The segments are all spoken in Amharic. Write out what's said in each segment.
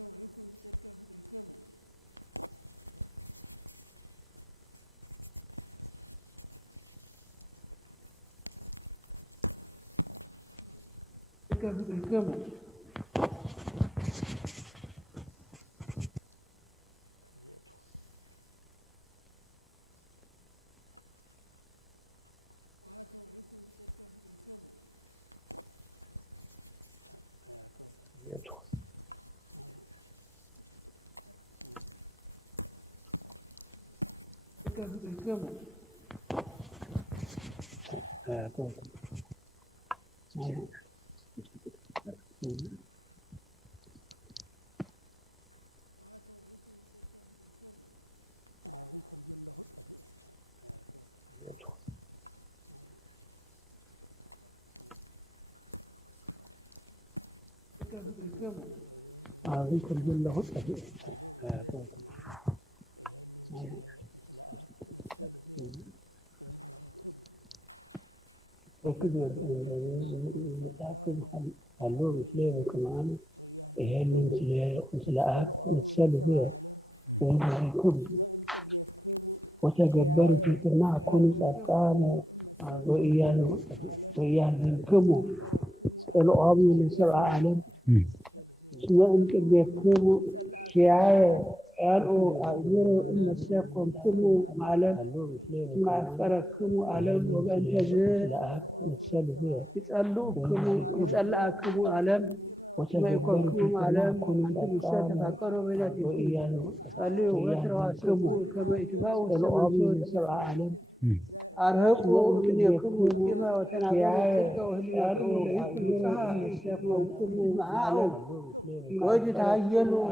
ويكون تلك بالكامل تلك بالكامل ويكون تلك بالكامل بالكامل عليكم جل وعلا عليكم جل قالوا مثل كمان هي مثل مثل فيها وتجبر في سماع كل أركان وإياه منكم سألوا أبي من سبع عالم سماء يكتبوا شيعاء قالوا أعذروا إن السيقهم كل عالم مع فرقكم عالم وبأن تزيد يسألوكم عالم وتجبركم عالم كل شيء تفكروا بذاتكم قالوا وتروا كما اتباعوا سألوا أبي من سبع عالم أرهقوا من يكون بما وتنعبوا ويتعينوا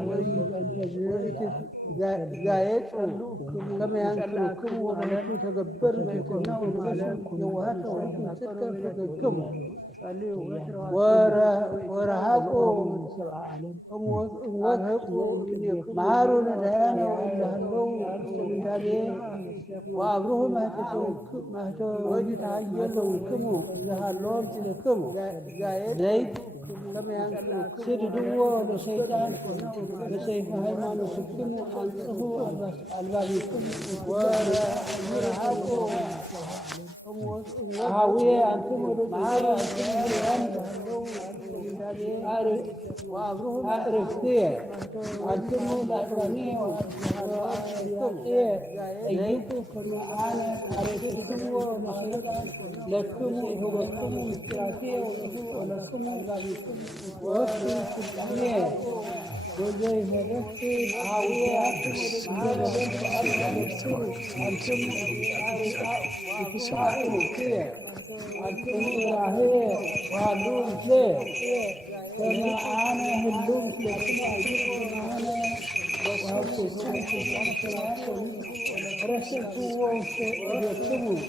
زايدوا كما ينكركم ولا تتدبروا ورهقوا معارون الآن وأبروه ما ويتعينوا كم جهالون كم زايد سيدوا بشيطان بشيء فهمان وسكن أنصفوا البابيكم ورهقوا هاوية أنتم معارون عرفتيه أنتم الأخرين أيكم كما أنا عرفتكم لكم هوكم الثلاثية ولكم البابيكين وكم الثلاثية وجاي هاوية أنتم راهي وعدون ليه كما أنا هلوم لكما رسلتوا ويكتبوا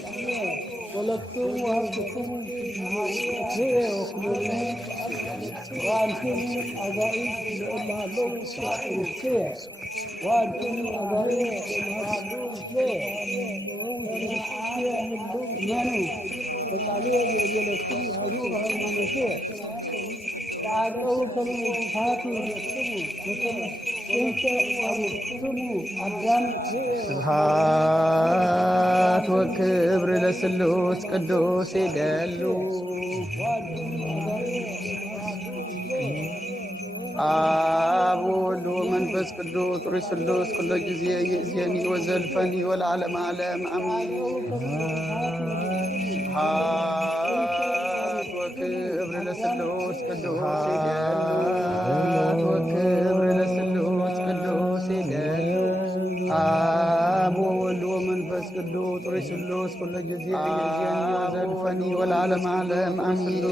ولكتوا وهبتكم هي وكلهم وأنتم أعدائي لأنها لهم رسية وأنتم أعدائي لأنها لهم رسية ስብሐት ወክብር ለስሉስ ቅዱስ ይደሉ አብ ወወልድ ወመንፈስ ቅዱስ ሩይ ስሉስ ኩሎ ጊዜ ይእዜኒ ወዘልፈኒ ወለዓለመ ዓለም አሜን። ስብሐት ወክብር ለስሉስ ቅዱስ ይደሉ ወክብር ለስሉስ ቅዱስ ይደሉ አብ ወወልድ ወመንፈስ ቅዱስ ሩይ ስሉስ ኩሎ ጊዜ ይእዜኒ ወዘልፈኒ ወለዓለመ ዓለም አሜን።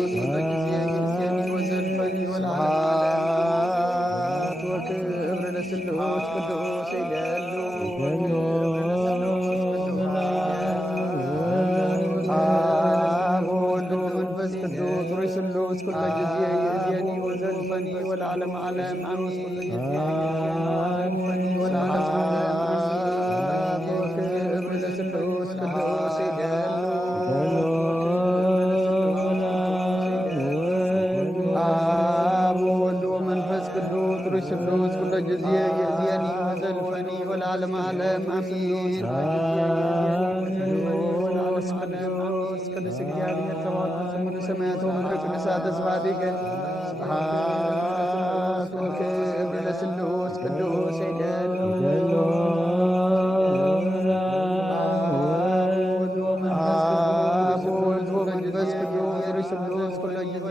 ቅዱስ ቅዱስ እግዚአብሔር ጸባኦት ፍጹም በሰማያት ወምድር ቅዱሳት ተስፋቲከ ስብሐት ወክብር ለስሉስ ቅዱስ ይደል መንፈስ ቅዱስ ቅዱስ ኩሎ ጊዜ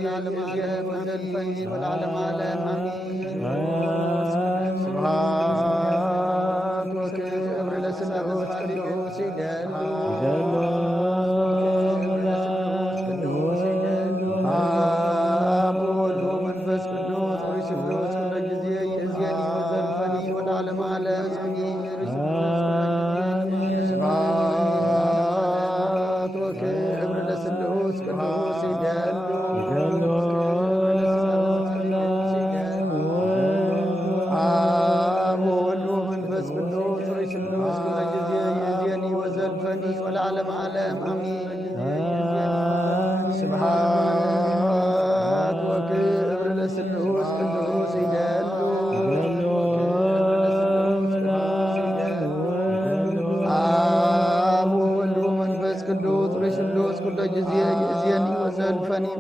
ወለዓለመ ዓለም አሜን። ስብሐት ወክብር ለስሉስ ቅዱስ ይደል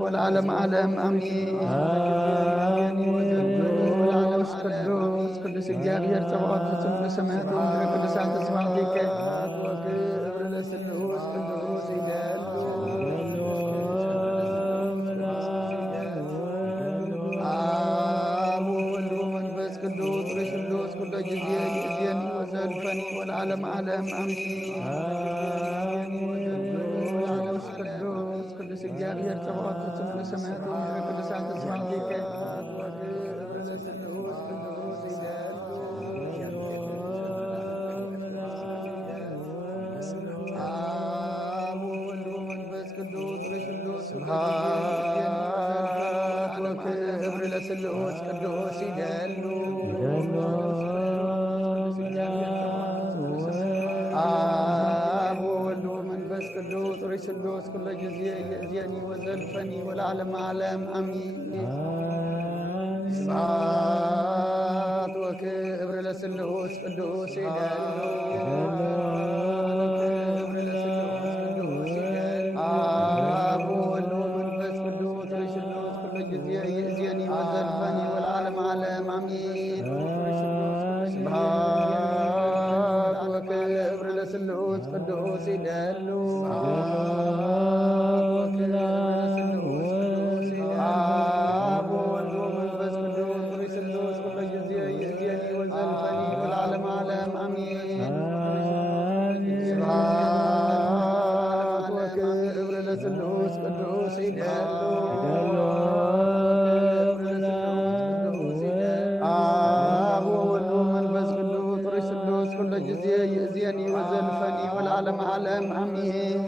ወለዓለመ ዓለም አሜን። ቅዱስ ቅዱስ እግዚአብሔር ጸባኦት ፍጹም በሰማያት ወምድር ቅዱሳን ተስፋቲከ ወክብር ለስሉስ ቅዱስ ይደል አብ ወወልድ ወመንፈስ ቅዱስ ቅዱስ ኩሎ ጊዜ ይእዜኒ ወዘልፈኒ ወለዓለመ ዓለም አሜን። ቅዱስ እግዚአብሔር ጸባኦት ፍጹም በሰማያት ወምድር ቅዱሳን ተስፋቲከ አብ ወወልድ ወመንፈስ ቅዱስ ስብሐት ወክብር ለስሉስ ቅዱስ ይደሉ ቅዱስ ኩሎ ጊዜ ይእዜኒ ወዘልፈኒ ወለዓለመ ዓለም አሜን። ስብሐት ወክብር ለስሉስ ቅዱስ ይደል አብ ወወልድ ወመንፈስ ቅዱስ ኩሎ ጊዜ ይእዜኒ ወዘልፈኒ ወለዓለመ ዓለም አሜን። ስብሐት ወክብር ለስሉስ ቅዱስ ይደል ወለዓለመ ዓለም አሜን።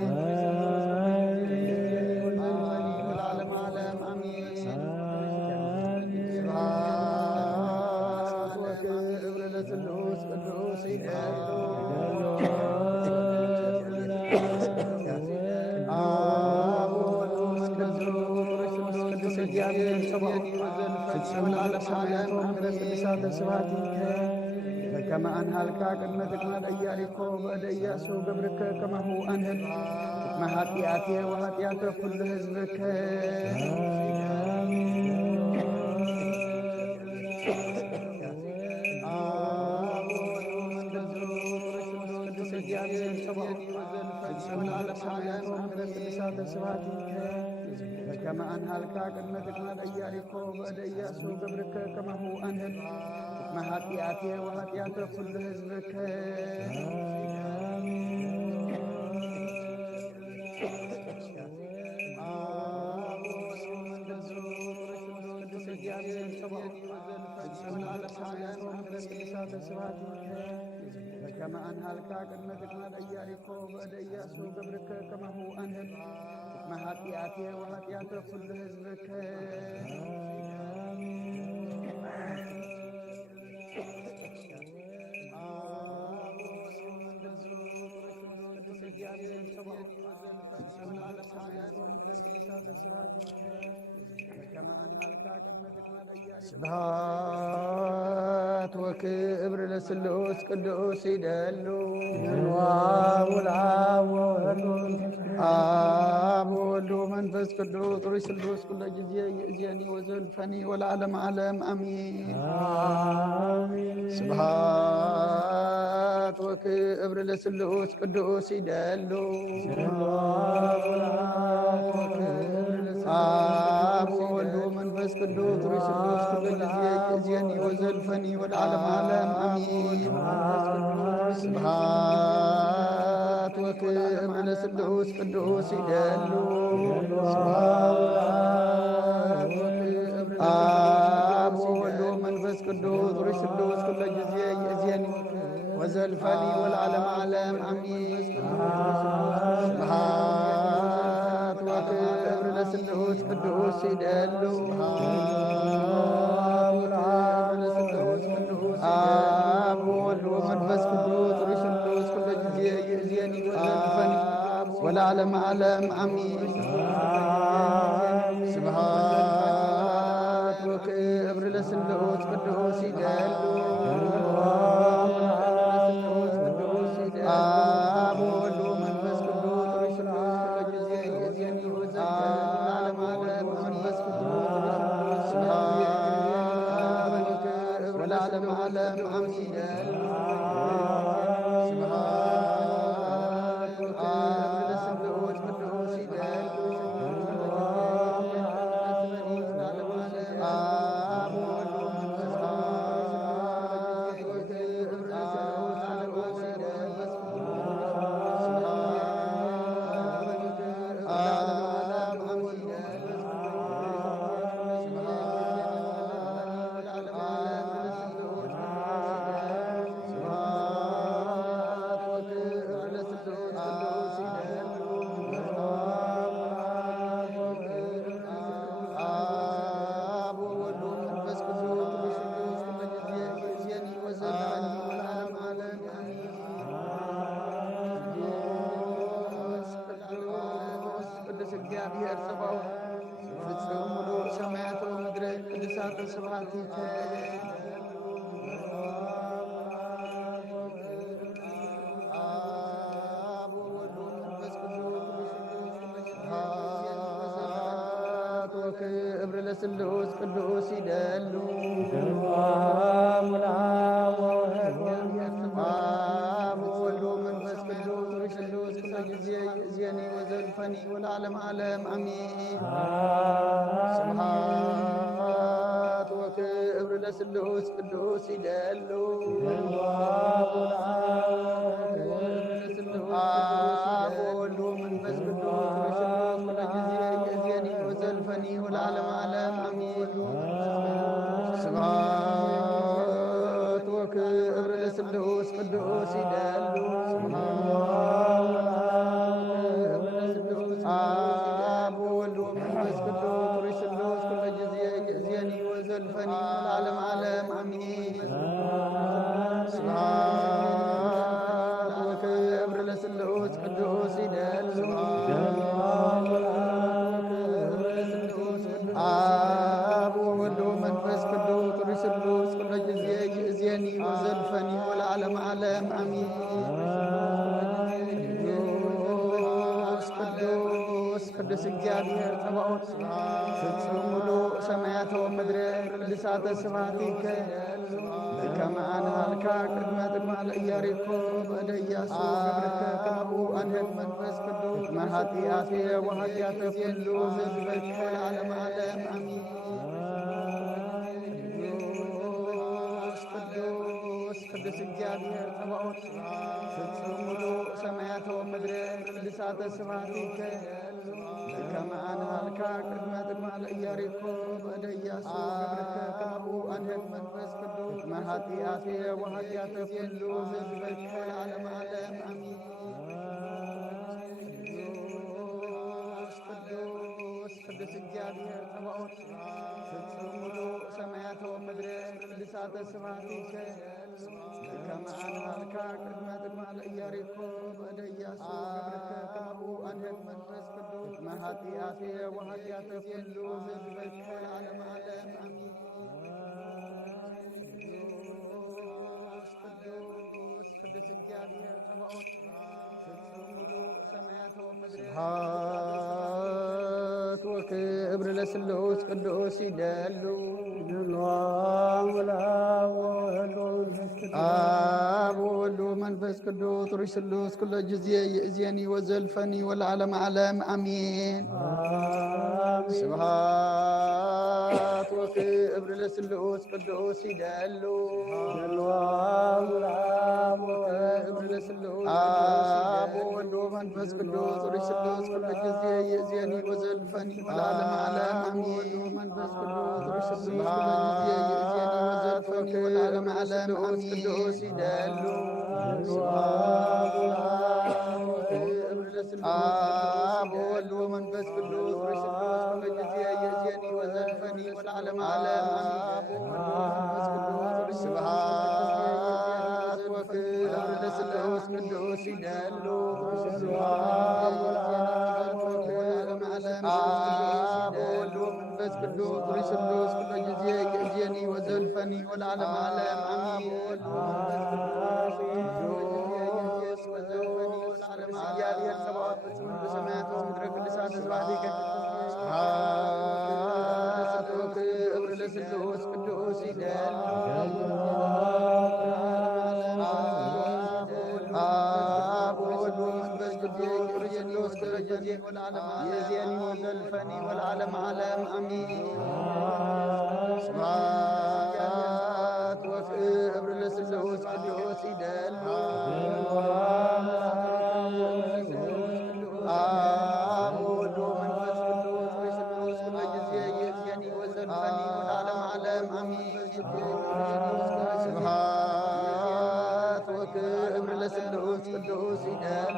ከመ አንሃልካ ቅድመ ትክመ ኢያሪኮ በእደ ኢያሱ ገብርከ ከማሁ አንህል ቅድመ ኃጢአቴ ወኃጢአተ ኩሉ ሕዝብከ ከመ አንሃልካ ቅድመ ትክመ ኢያሪኮ በእደ ኢያሱ ገብርከ ከማሁ አንህል ቅድመ ኃጢአቴ ወኃጢአተ ኩሉ ሕዝብከ ከመ አንሃልካ ቅድመ ትክመ ኢያሪኮ በእደ ኢያሱ ገብርከ ከማሁ አንህል ቅድመ ኃጢአቴ ወኃጢአተ ኩሉ ሕዝብከ ስብሐት ወክብር ለስሉስ ቅዱስ ይደሉ ወወልድ ወመንፈስ ቅዱስ ሩይ ስሉስ ኩለ ጊዜ ይእዜኒ ወዘልፈኒ ወለዓለመ ዓለም አሜን። ስብሐት ወክብር ለስሉስ ቅዱስ ይደሉ አብ ወወልድ ወመንፈስ ቅዱስ ሩይ ስሉስ ኩለ ጊዜ ይእዜኒ ወዘልፈኒ ወለዓለመ ዓለም አሜን። ስብሐት ወክብር ለስሉስ ቅዱስ ይደሉ አብ ወወልድ ወመንፈስ ቅዱስ ሩይ ስሉስ ኩለ ጊዜ ይእዜኒ ወዘልፈኒ ወለዓለመ ዓለም አሜን። ስብሐት ወክብር ለስሉስ ቅዱስ ይደሉ አብ ወወልድ ወመንፈስ ቅዱስ ሩይ ስሉስ ኩለ ጊዜ ይእዜኒ ወዘልፈኒ ወለዓለመ ዓለም አሜን። ስብሐት ወክብር ለስሉስ ቅዱስ ይደሉ አብ ወወልድ ወመንፈስ ቅዱስ ሩይ ስሉስ ኩለ ጊዜ ይእዜኒ ወዘልፈኒ ወለዓለመ ዓለም አሜን። እግዚአብሔር ጽባኦት ፍጹም ሙሉ ሰማያት ወምድር ቅዱሳት ስብሐቲከ ወክብር ለስሉስ ቅዱስ ይደሉ አብ ወወልድ ወመንፈስ ቅዱስ ሩይ ስሉስ ኩለ ጊዜ ይእዜኒ ወዘልፈኒ ወለዓለመ ዓለም አሜን። ስብሐት ወክብር ለስሉስ ቅዱስ ይደሉ አብ ወወልድ ወመንፈስ ቅዱስ ሩይ ስሉስ ኩለ ጊዜ ይእዜኒ ወዘልፈኒ ወለዓለመ ዓለም አሜን። ስብሐት ወክብር ለስሉስ ቅዱስ ይደሉ አብ ወወልድ ወመንፈስ ቅዱስ ሩይ ስሉስ ኩለ ጊዜ ይእዜኒ ወዘልፈኒ ወለዓለመ ዓለም አሜን። ስብሐት ወክብር ለስሉስ ቅዱስ ይደሉ አብ ወወልድ ወመንፈስ ቅዱስ ሩይ ስሉስ ኩለ ጊዜ ይእዜኒ ወዘልፈኒ ወለዓለመ ዓለም አሜን። ቅዱስ እግዚአብሔር ጽባኦት ፍጹም ሙሉ ሰማያተ ወምድር ቅዱሳተ ስብሐቲከ ከመ አንሃልካ ቅድመ ጥቅማለ ኢያሪኮ በእደ ኢያሱ ገብርከ ከመሁ አንህድ መንፈስ ቅዱስ መኃጢአቴ ወኃጢአተ ኩሉ ሕዝበከ ለዓለመ ዓለም አሜን። ቅዱስ እግዚአብሔር ጽባኦት ፍጹም ሙሉ ሰማያተ ወምድር ቅዱሳተ ስብሐቲከ ከመ አንሃልካ ቅድመ ጥቅማለ ኢያሪኮ በእደ ኢያሱ ገብርከ ከመሁ አንህድ መንፈስ ቅዱስ መኃጢአቴ ወኃጢአተ ኩሉ ሕዝበከ ለዓለመ ዓለም አሜን። ቅዱስ እግዚአብሔር ጽባኦት ፍጹም ሙሉ ሰማያተ ወምድር ቅዱሳተ ስብሐቲከ ከመ አንሃልካ ቅድመ ጥቅማለ ኢያሪኮ በእደ ኢያሱ ገብርከ ከመሁ አንህድ መንፈስ ቅዱስ መኃጢአቴ ወኃጢአተ ኩሉ ሕዝበከ ለዓለመ ዓለም አሜን። ክብር ለስሉስ ቅዱስ ይደሉ አብ ወወልድ ወክብር ለስሉስ ቅዱስ ይደሉ አብ ወወልድ ወመንፈስ ቅዱስ ሩይ ስሉስ ኩለ ጊዜ ይእዜኒ ወዘልፈኒ ወለዓለመ ዓለም አሜን። ስብሐት ወክብር ለስሉስ ቅዱስ ይደሉ አብ ወወልድ ወመንፈስ ቅዱስ ሩይ ስሉስ ኩለ ጊዜ ይእዜኒ ወዘልፈኒ ወለዓለመ ዓለም አሜን። መንፈስ ቅዱስ ሩይ ስሉስ ኩለ ጊዜ ይእዜኒ ወዘልፈኒ ወለዓለመ ዓለም አሜን። ቅዱስ ይደሉ አብ ወወልድ ወመንፈስ ቅዱስ ሩይ ስሉስ ኩለ ጊዜ ይእዜኒ ወዘልፈኒ ወለዓለመ ዓለም አሜን። ስብሐት ወክብር ለስሉስ ቅዱስ ይደሉ አብ ወወልድ ወመንፈስ ቅዱስ ሩይ ስሉስ ኩለ ጊዜ ይእዜኒ ወዘልፈኒ ወለዓለመ ዓለም አሜን። ቅዱስ ቅዱስ ይደሉ አብ ወወልድ ወመንፈስ ቅዱስ ሩይ ስሉስ ኩለ ጊዜ ይእዜኒ ወዘልፈኒ ወለዓለመ ዓለም አሜን። ስብሐት ወክብር ለስሉስ ቅዱስ ይደሉ አብ ወወልድ ወመንፈስ ቅዱስ ሩይ ስሉስ ኩለ ጊዜ ይእዜኒ ወዘልፈኒ ወለዓለመ ዓለም አሜን። ስብሐት ወክብር ለስሉስ ቅዱስ ይደሉ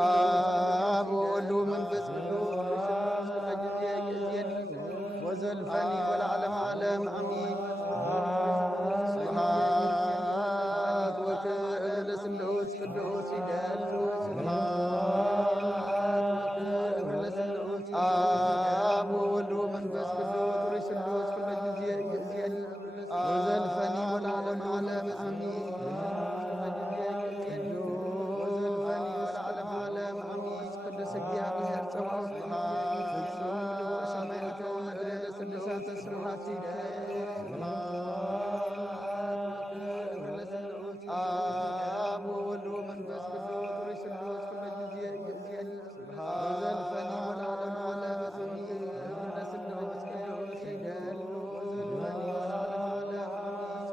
አብ ወወልድ ወመንፈስ ቅዱስ ሩይ ስሉስ ኩለ ጊዜ ይእዜኒ ወዘልፈኒ ወለዓለመ ዓለም አሜን። ስብሐት ወክብር ለስሉስ ቅዱስ ይደሉ አብ ወወልድ ወመንፈስ ቅዱስ ሩይ ስሉስ ኩለ ጊዜ ይእዜኒ ወዘልፈኒ ወለዓለመ ዓለም አሜን። ቅዱስ እግዚአብሔር ጸባኦት ፍጹም ሰማያተ ወምድር ለስሉሳተ ስብሐት ይደሉ አብ ወወልድ ወመንፈስ ቅዱስ ሩይ ስሉስ ኩለ ጊዜ ይእዜኒ ወዘልፈኒ ወለዓለመ ዓለም አሜን። ለስሉስ ቅዱስ ይደሉ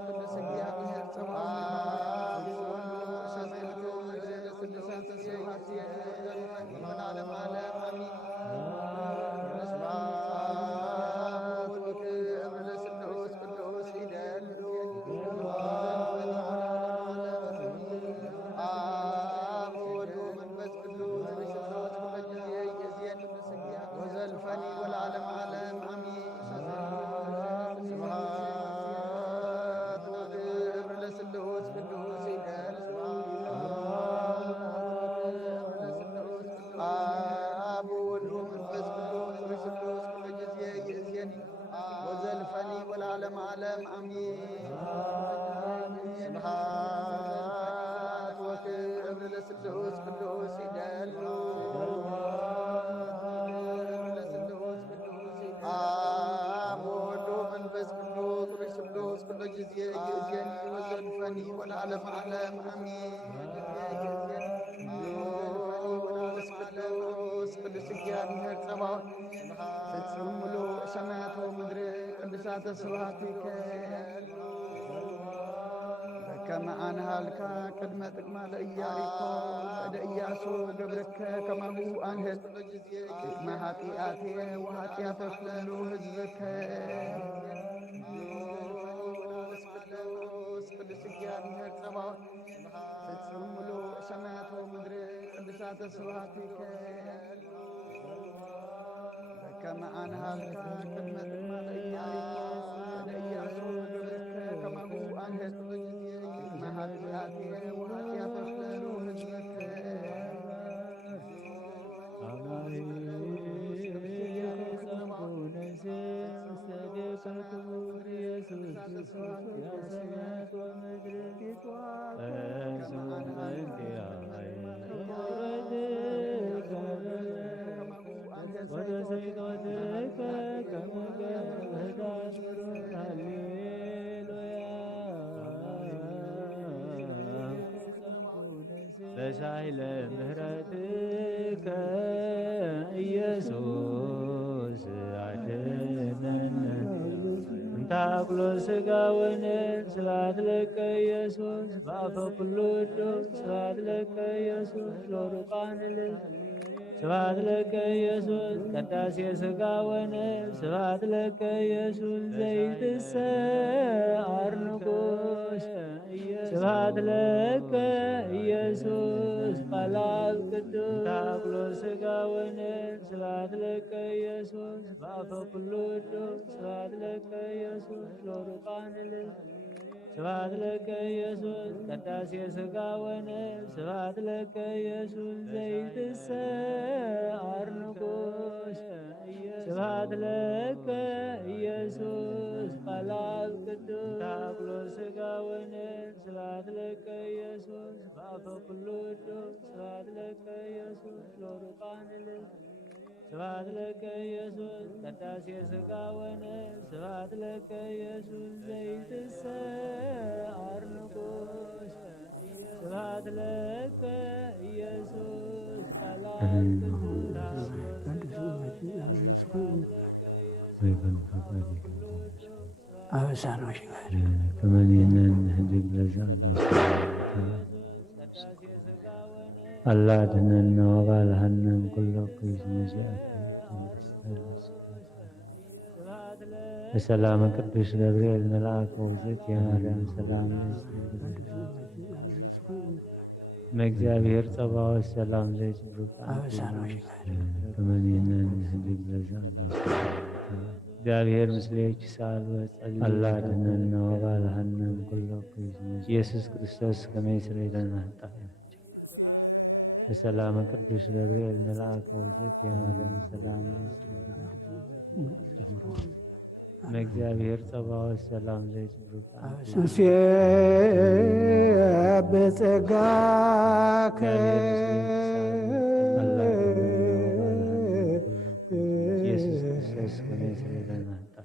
ቅዱስ እግዚአብሔር ጸባኦት ፍጹም ሰማያተ ወምድር ለስሉሳተ ስብሐት ይደሉ ወለዓለመ ዓለም አሜን። ስብሐት ወክብር ለስሉስ ቅዱስ ይደሉ አብ ወወልድ ወመንፈስ ቅዱስ ሩይ ስሉስ ኩለ ጊዜ ይእዜኒ ወዘልፈኒ ወለዓለመ ዓለም አሜን። ስብሐት ወክብር ለስሉስ ቅዱስ ይደሉ አብ ወወልድ ወመንፈስ ቅዱስ ሩይ ስሉስ ኩለ ጊዜ ይእዜኒ ወዘልፈኒ ወለዓለመ ዓለም አሜን። ስብሐት ወክብር ለስሉስ ቅዱስ ይደሉ አብ ወወልድ ወመንፈስ ቅዱስ ሩይ ስሉስ ኩለ ጊዜ ይእዜኒ ወዘልፈኒ ወለዓለመ ዓለም አሜን። ቅዱስ እግዚአብሔር ጸባኦት ፍጹም ምሉእ ሰማያተ ወምድር ቅዱሳተ ስብሐቲከ በከመ አንሃልካ ቅድመ ጥቅመ ለኢያሪኮ እደ ኢያሱ ገብርከ ከማሁ አንህል ቅድመ ኃጢአቴ ወኃጢአተ ኩሉ ሕዝብከ። ቅዱስ እግዚአብሔር ጸባኦት ፍጹም ምሉእ ሰማያተ ወምድር ቅዱሳተ ስብሐቲከ በከመ አንሃልካ ቅድመ ጥቅመ ለኢያሪኮ እደ ኢያሱ ገብርከ ከማሁ አንህል ቅድመ ኃጢአቴ ወኃጢአተ ኩሉ ሕዝብከ። ኃይለ ምሕረትከ ኢየሱስ አድኅነነ እንታኩሎ ሥጋ ወነፍስ ስብሐት ለከ ኢየሱስ በአፈ ኩሉ እቶት ስብሐት ለከ ኢየሱስ ለሩቃነ ስብሐት ለከ ኢየሱስ ቅዳሴ ሥጋ ወነፍስ ስብሐት ለከ ኢየሱስ ዘይትሰዓር ንጉሥ ስብሐት ለከ ኢየሱስ ቃለ አብ ቅዱስ ታኩሎ ሥጋ ወነፍስ ስብሐት ለከ ኢየሱስ በአፈ ኩሉ እቶት ስብሐት ለከ ኢየሱስ ለሩቃነ ስብሐት ለከ ኢየሱስ ቅዳሴ ሥጋ ወነፍስ ስብሐት ለከ ኢየሱስ ዘይትሰዓር ንጉሥ ስብሐት ለከ ኢየሱስ ቃለ አብ ቅዱስ ታኩሎ ሥጋ ወነፍስ ስብሐት ለከ ኢየሱስ በአፈ ኩሉ እቶት ስብሐት ለከ ኢየሱስ ለሩቃነ ስብሐት ለከ ኢየሱስ ቅዳሴ ሥጋ ወነፍስ ስብሐት ለከ ኢየሱስ ዘይትሰዓር ንጉሥ ስብሐት ለከ ኢየሱስ ቃለ አብ ቅዱስ አላህ ድነነ ወባልሐነ አበሳኖች ጋር ከመኔነን ህድግ ለሰላም አላህ ድነነ ወባልሐነ ኩሎ ኩይስ እግዚአብሔር ጸባኦት ሰላም በሰላም ቅዱስ ገብርኤል መልአክ ወውእቱ የማርያም ሰላም አላህ ድነነ ወባልሐነ እግዚአብሔር ጸባኦት ሰላም ዘይትስስ አበሳኖች ጋር ከመኔነን ህድግ ለሰላም እግዚአብሔር ምስሌች ሳል ወጸልይ አላህ ድነነ ወባልሐነ ኩሎ ኩይስ ኢየሱስ ክርስቶስ ከመይ ሰሌዳን አንጣ በሰላም ቅዱስ ገብርኤል መልአክ እግዚአብሔር ጸባኦት ሰላም ዘይትስስ በጸጋከ ኢየሱስ ክርስቶስ ከመይ ሰሌዳን አንጣ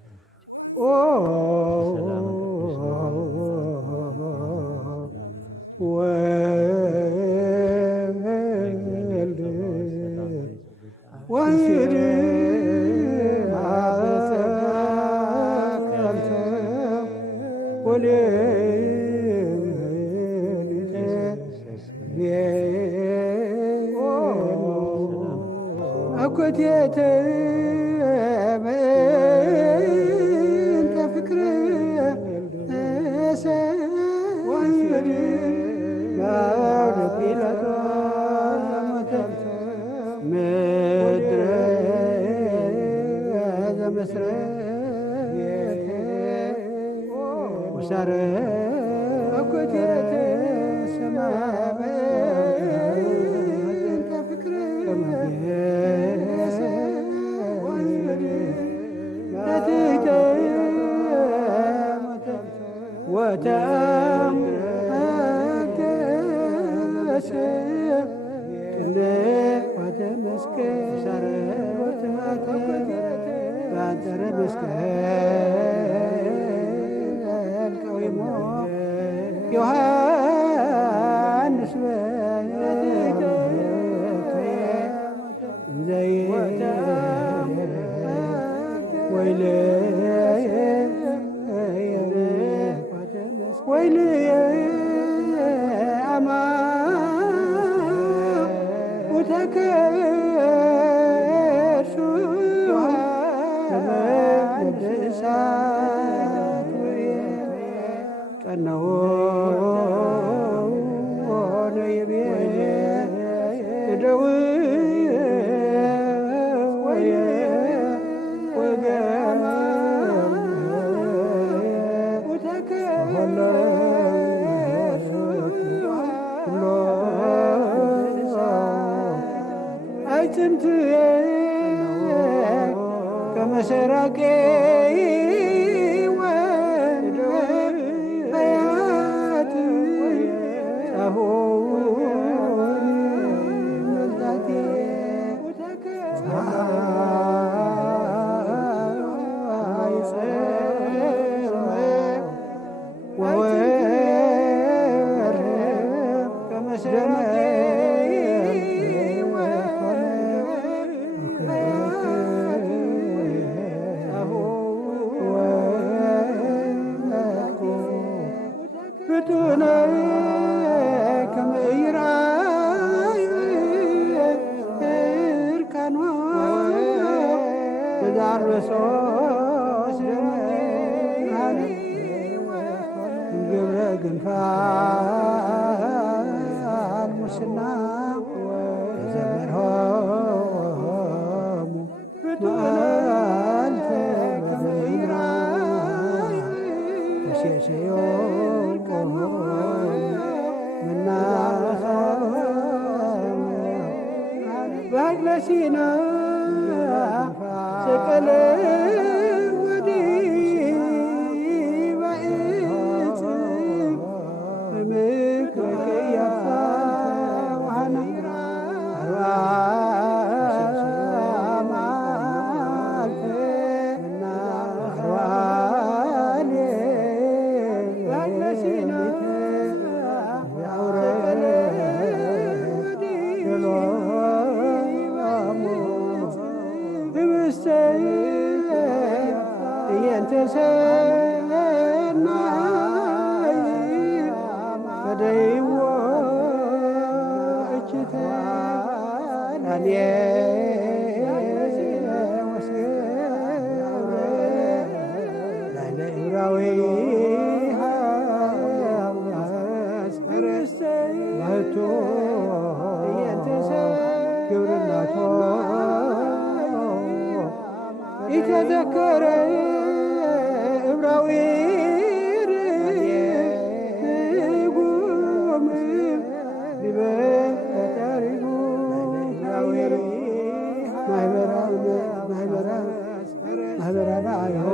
ክርስቶስ ግብረ ግንፋል ሙስና ዘመርሆሙ መዓልተ በዝራ ተሸሽዮ ባግለሲና ሰቀለ ይተዘከረ ዕብራዊ ርጉም ቢበጠሪጉ ማህበራና አይሆ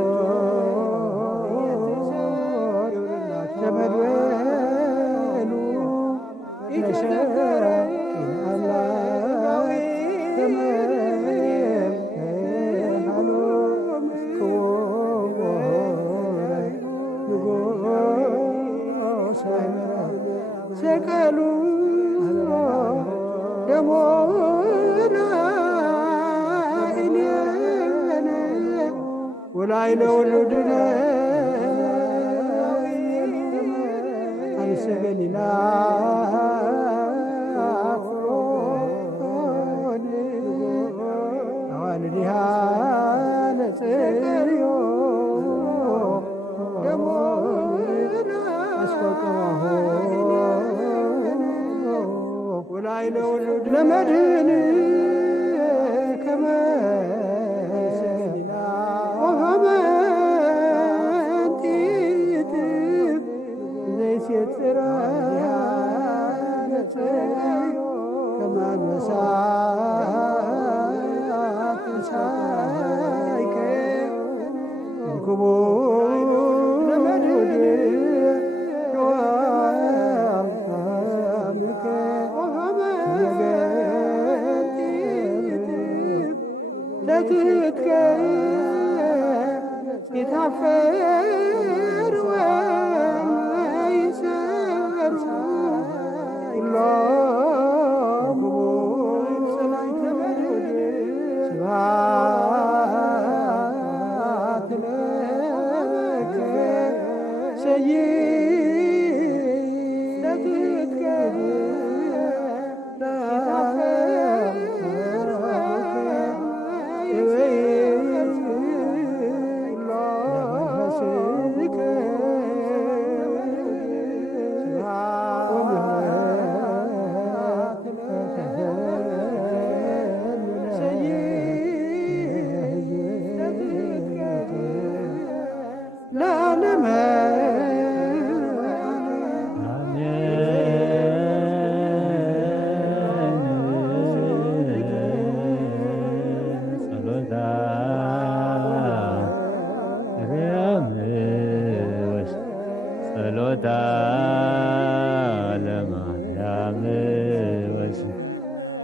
ተመድበሉ ይተዘከረ ሰቀሉ ደሞና ኢልየነ ወላይ ለወሉድነ አንሰ ገሊላ አዋልዲሃ ለጽዮ ደሞና እስከቀራሁ ለመድህን ከመሰላ ኦሃመንጢጥ ዘይሴጥራ ከማመሳት ሳይከ እንኩቦ ለትትከ የታፈር ወይሰሩ ሁሎሙ ስብሐት ለከ ሰይድ ለትትከ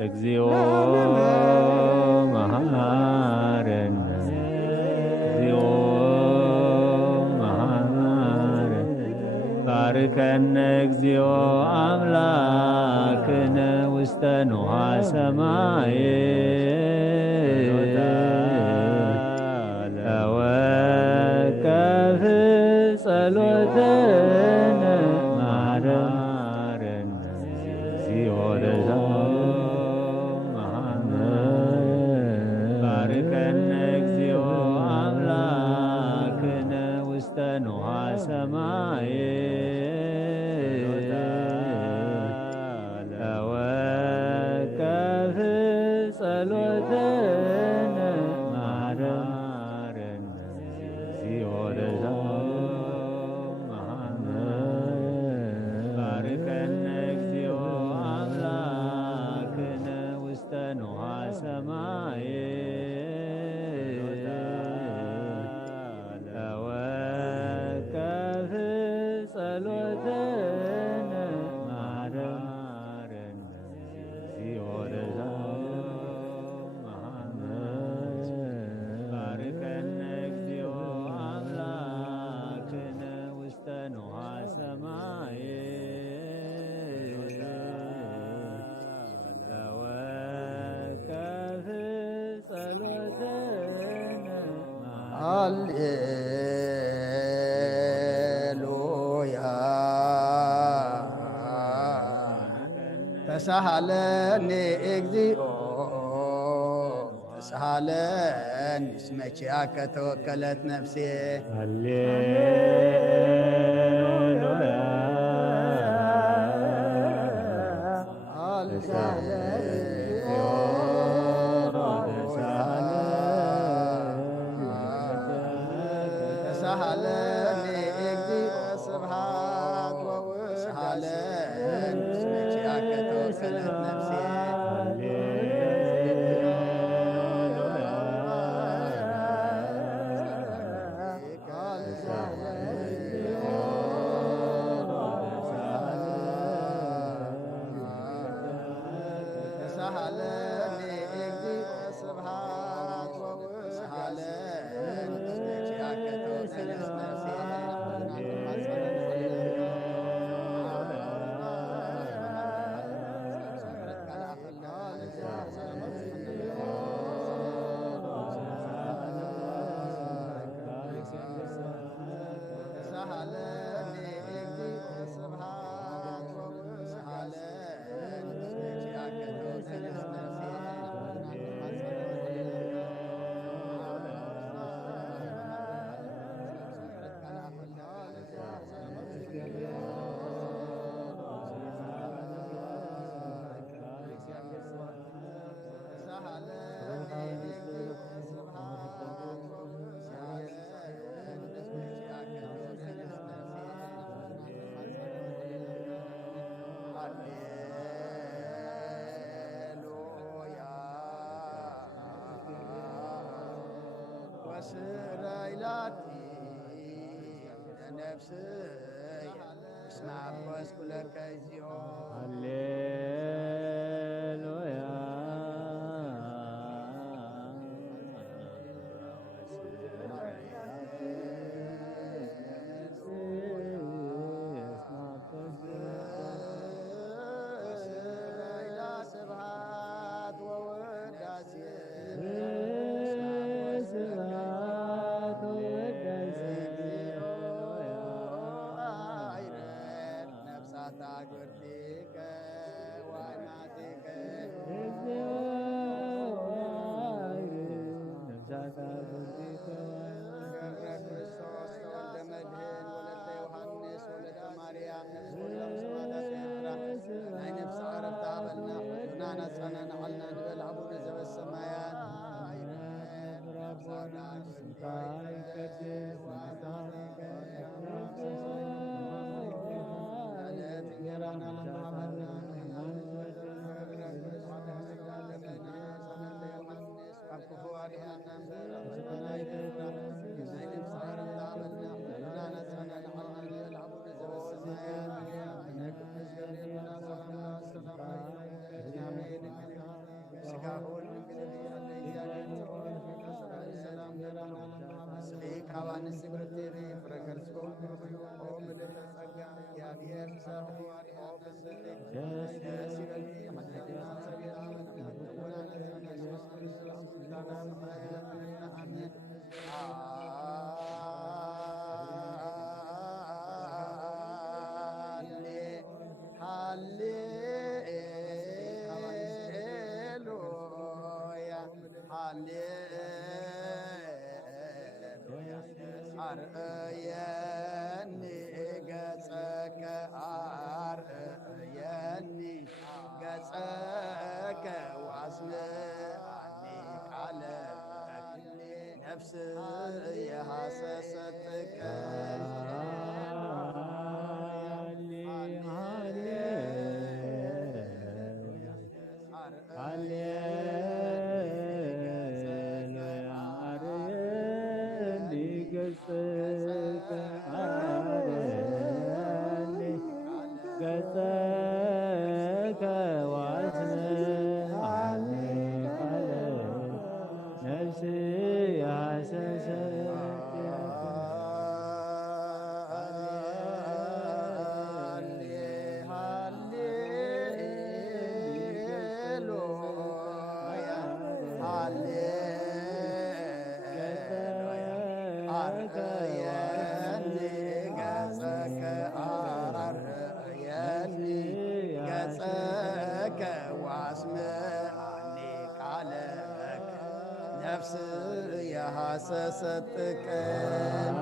እግዚኦ መሐረነ እግዚኦ መሐረነ ባርከነ እግዚኦ አምላክነ ውስተ ንዋየ ሰማይ ተወከፍ ጸሎተነ ማረነ እግዚኦ ባርከነ እግዚኦ ተሳሃለኒ እግዚኦ ሃሌሉያ ተሳሃለኒ እግዚኦ ተሳሃለኒ እስመ ኪያከ ተወከለት ነፍሴ ተሳሃለኒ እግዚኦ ስብሐት ወውእታለ እስመ ኪያከ ተወከለት ነፍሴ ተሳሃለኒ እግዚኦ ስብሐት ወውእታለ እስመ ኪያከ ተወከለት ነፍሴ ተሳሃለኒ እግዚኦ ስብሐት ወውእታለ እስመ ኪያከ ተወከለት ነፍሴ ወስረይላቲ ለነፍስየ እስመ አበስኩ ለከ እግዚኦ ሃሌሉያ ስብሐት ወውዳሴ አይረን ነፍሳት አገርቴ ነፍስ የሐሰሰት ጥቀን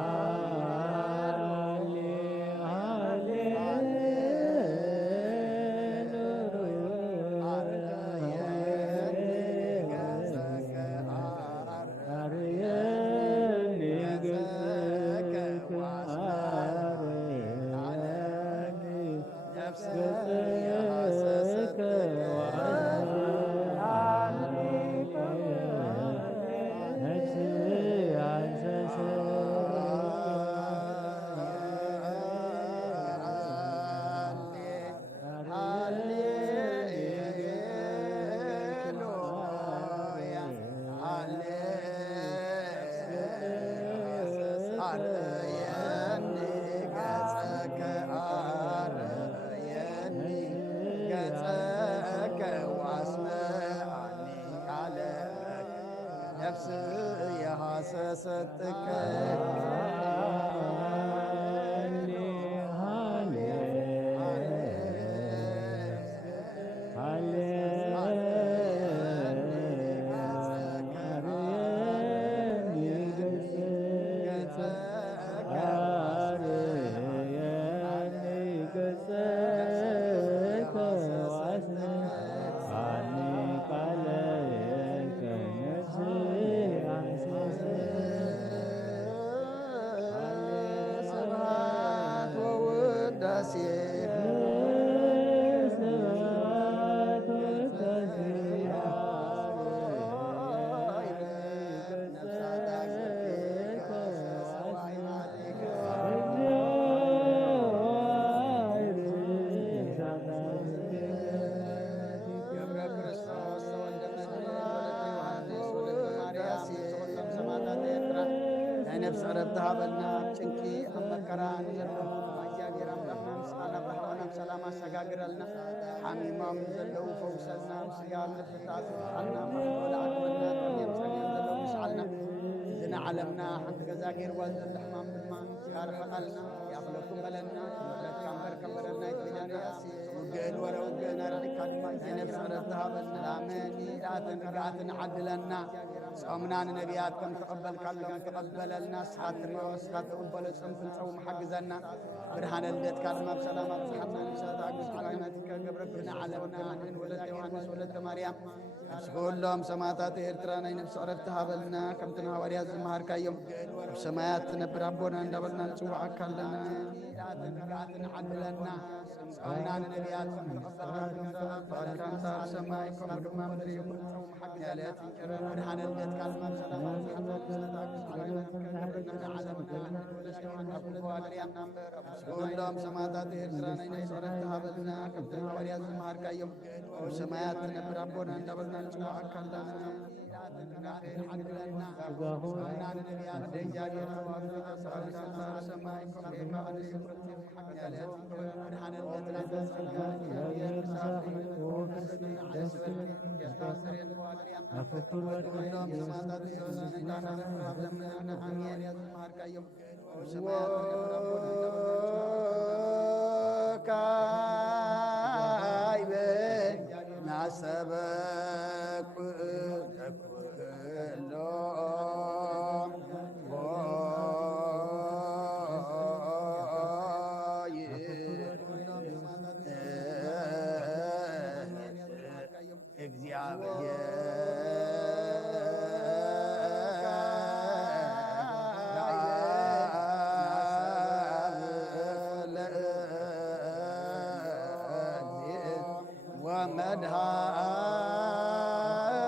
ነፍስ የሐሰሰትከ ነፍስ ረብተሃበልና ጭንቂ መከራን ዘለና እግዚአብሔር አምላክ ምስጋና ባህዋናም ሰላም አሰጋግረልና ሐሚማም ዘለው ፈውሰልና ስጋ ምልፍታት አልና ወላ አቅመና ጥሪም ሰግር ዘለው ምስዓልና ዝና ዓለምና ሓንቲ ገዛ ገይር ዋልዘና ሕማም ድማ ያርፈቃልና ያኽለኩም በለና ለካም በርከበለና ይግዳንያስ ውግእን ወለ ውግእን አረዲካና ነፍስ ረብተሃበልና ላመኒ ዳትን ርጋትን ዓድለና ጾምናን ነቢያት ከም ተቐበልካልና ተቐበለልና ሰዓትን ወስታት ተቐበለ ጾም ክንፀውም ሓግዘና ብርሃነ ልደትካ ድማ ብሰላማት ዝሓብን ሰዓት አግስት ሃይማኖትከ ገብረብና ዓለምና ንን ወለተ ዮሐንስ ወለተ ማርያም ንስብሎም ሰማዕታት ኤርትራ ናይ ነፍሲ ዕረፍቲ ሃበልና ከምቲ ንሃዋርያት ዝመሃርካዮም ኣብ ሰማያት ትነብር ኣቦና እንዳበልና ንፅዋዓካ ኣለና ዳትን ዓድለና ጾምናን ነቢያት ከም ተቐበልካልና ኣብ ሰማይ ከምኡ ድማ ምድሪ ይኹን ያለት ብርሃነ ልደትካ ድማ ብሰላማት ዝሓብን ሰማዕታት ኤርትራ ናይ ነፍሲ ዕረፍቲ ሃበልና ከምቲ ሃዋርያት ዝመሃርካዮም ኣብ ሰማያት ትነብር ኣቦና እንዳበልና ንፅዋዓካ ኣለና ካይበ ናሰበኩ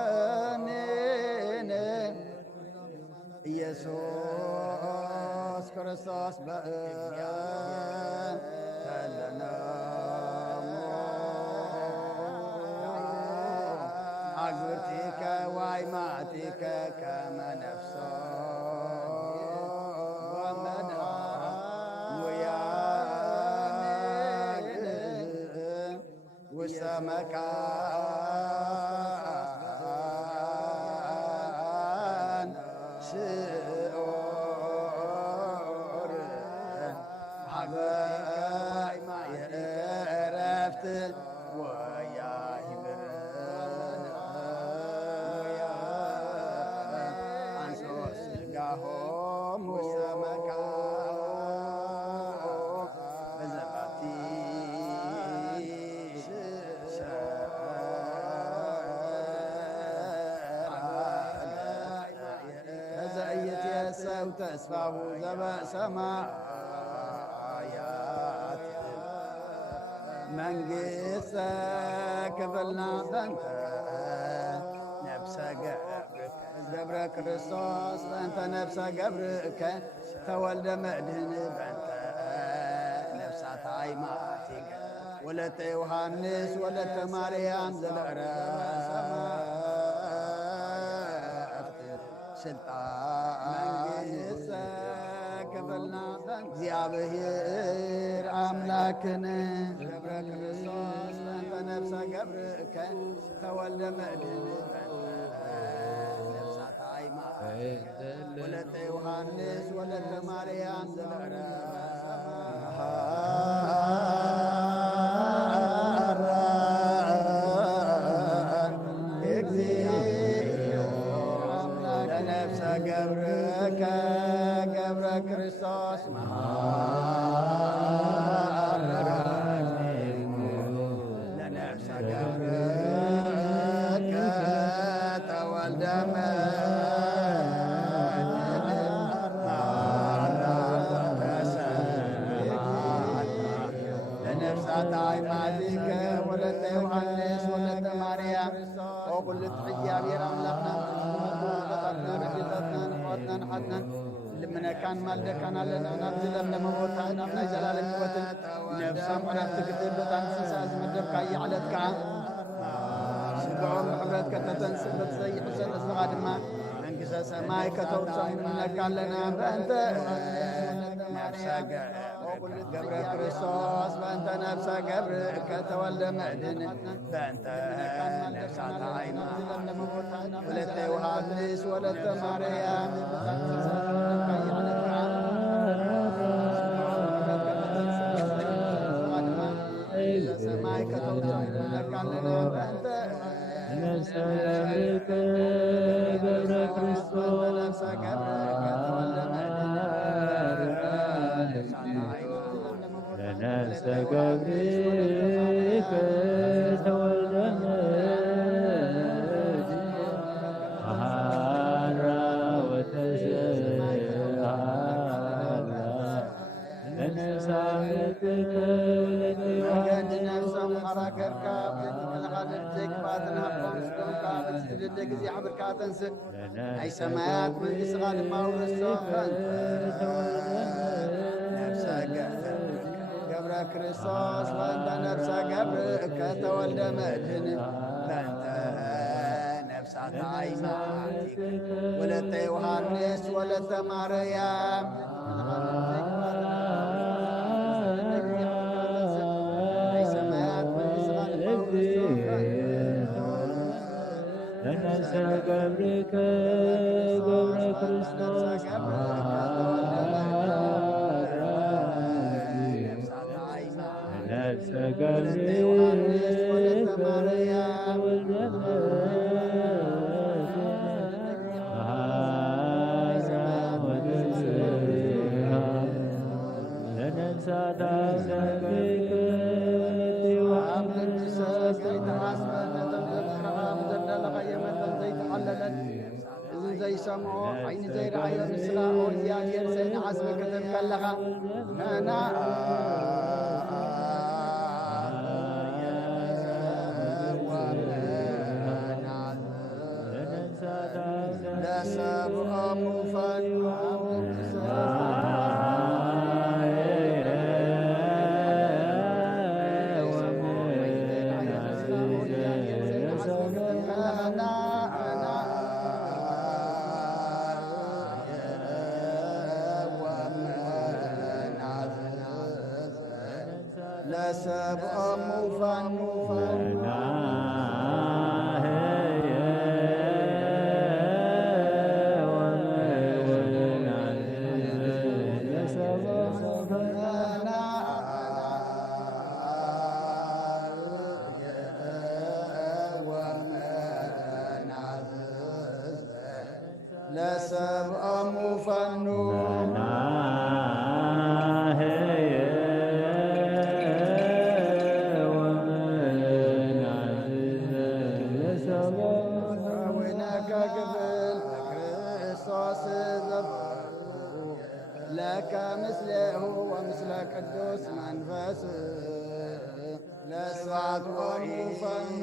መድኃኒነ ኢየሱስ ክርስቶስ በእንተለነ አግብርቲከ ዋይማቲከ ከመ ነፍሶ ወመድኃኒነ ውስተ መካን ስዑር አግባይ የእረፍት ወያይብር ተስፋሁ ዘበሰማያት መንግሥተ ክፍልና በንተ ነፍሰ ገብረ ክርስቶስ በእንተ ነፍሰ ገብርከ ተወልደ መድህን በእንተ ነፍሳተ ሃይማኖቲከ ወለተ ዮሐንስ ወለተ ማርያም ዘለዕረፍት ስልጣን ክፍልና እግዚአብሔር አምላክን ገብረ ክርስቶስ በእንተ ነፍሰ ገብርከ ተወልደ መድህን ወለተ ዮሐንስ ወለተ ማርያም ለነፍሰ ገብርከ ገብረ ክርስቶስ ለነፍሰ ገብርከ ተወልደ ለነፍሳተ ሃይማኖቲከ ወለተ ዮሐንስ ወለተ ማርያም ወኩልት እግዚአብሔር አምላክና በታትና ረድኤታትና ንፋትና ንሓትናን ልምነካን ማልደካን ኣለና ናብዚ ለምለመ ቦታ ናብ ናይ ዘላለም ሕይወትን ነብሶም ዕረፍቲ ክትብል በጣም እንስሳ ዝምደብካ ይዕለት ከዓ ስግዖም ብሕብረት ከተተንስእ በትዘይሕሰን እስኻ ድማ መንግሥተ ሰማይ ከተውርሶም ንምነካ ኣለና በእንተ ነፍሰ ገብረ ክርስቶስ በእንተ ነፍሰ ገብርከ ተወልደ መድህን በእንተ ነፍሳተ ሃይማኖት ወለተ ዮሐንስ ወለተ ማርያም ሰማይ ከተውርሶም ንምነካ ኣለና በእንተ ነፍሰ ገብረ ክርስቶስ ነፍሰ ገብርከ ተወልደ መሃራ ወተሰሃራ ለነፍሳትከ ገድ ነፍሶም ሓራከርካ ብዘይትመላኻድድ ዘይክባትን ሃብቶም ስዶንካ ብትስድደ ጊዜ ዓብርካ ተንስእ ናይ ሰማያት መንግሥትኻ ድማ ውርሶም ነፍሰ ገብረ ክርስቶስ በእንተ ነፍሰ ገብርከ ተወልደ መድህን በእንተ ነፍሳተ ሃይማኖቲከ ወለተ ዮሐንስ ወለተ ማርያም ናይ ሰማያት መንግሥትኻ ድማ ለነፍሰ ገብርከ ገብረ ክርስቶስ ነፍሰ ገብርከ ተወልደ መሃራ ወተሰሃራ ለነፍሳተ ሃይማኖቲከ ዘይሰምዖ ዓይኒ ዘይረአዮ ምስላኦ እግዚኣብሔር ዘይነዓስበ ክትብ ከለኻ ንዕና ለሰብኦም ፈኑ ለሰብኦም ፈኑ ለሰብኦም ፈኑ ምስሌሁ ወምስለ ቅዱስ መንፈስ ለስብሐት ወኢፈኑ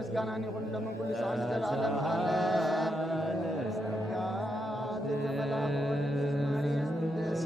ምስጋናን ይሁን ለመንፈስ ለዓለም ዓለም ለመላኩ ለማርያም ደስ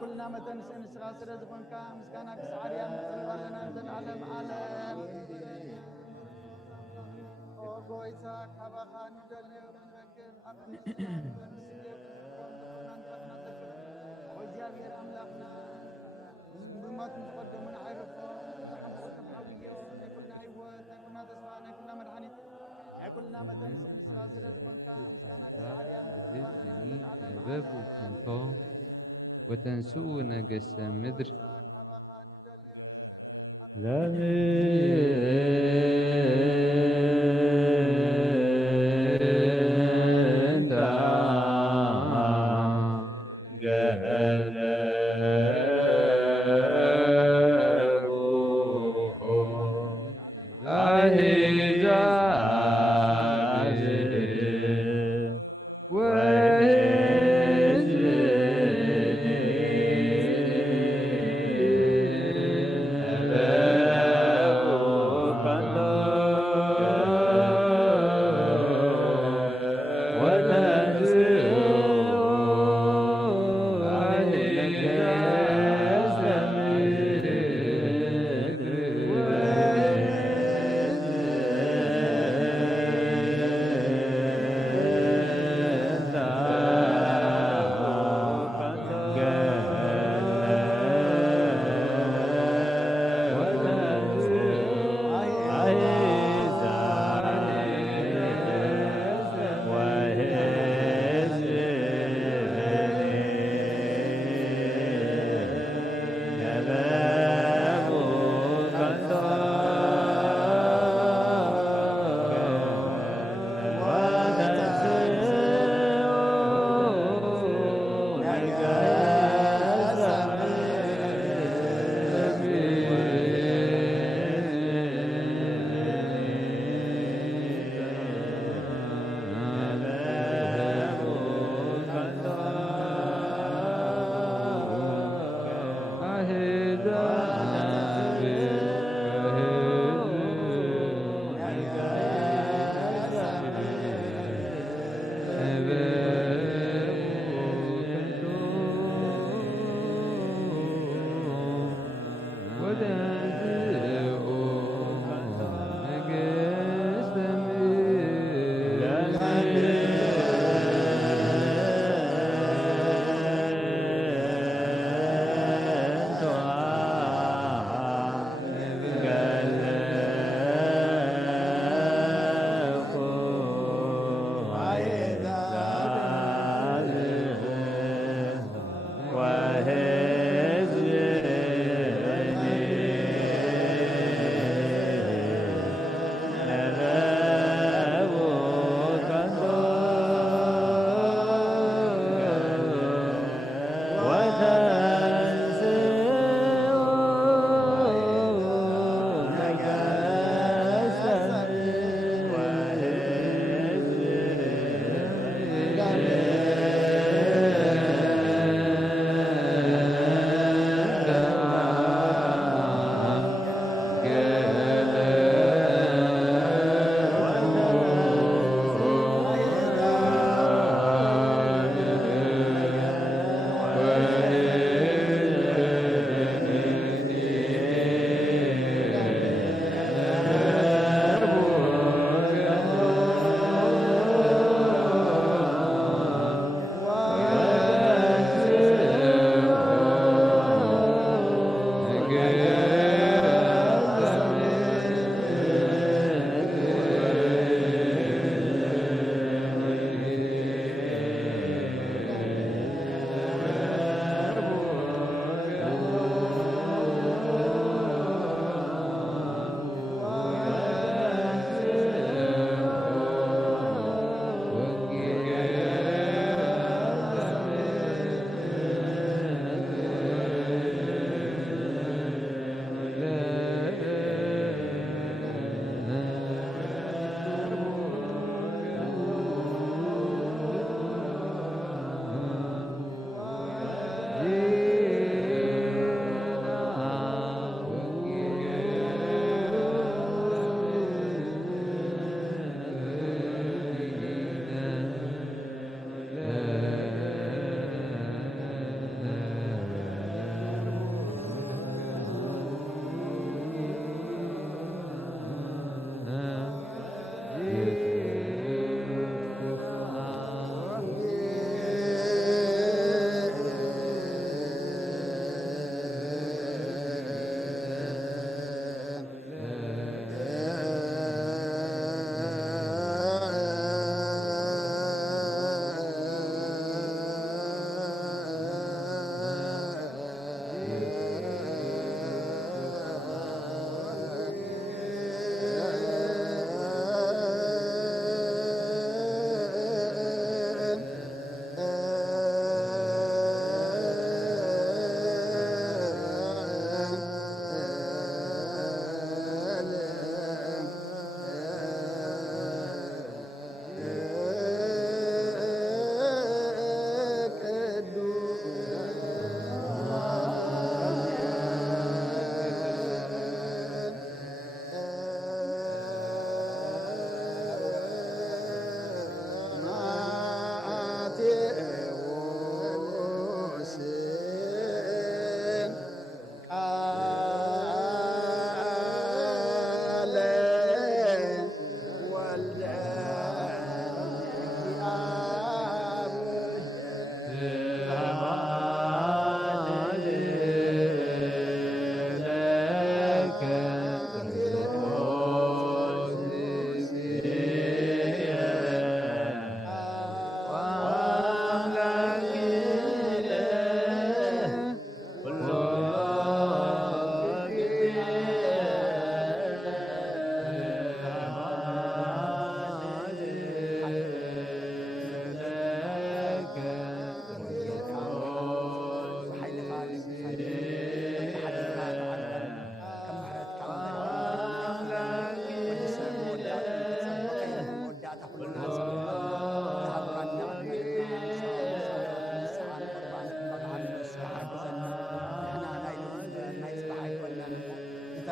كلنا متن سنسرا سرز بنكا مسكانا كسعريا مصرنا للعالم عالم او غويسا كبخا ندلو من رجل أقل وزيابير أملاقنا ظلمات متقدم عرف وتنسون قس مدر كنا تسمعنا كنا مرحني وتنسون قس مدر وتنسون قس مدر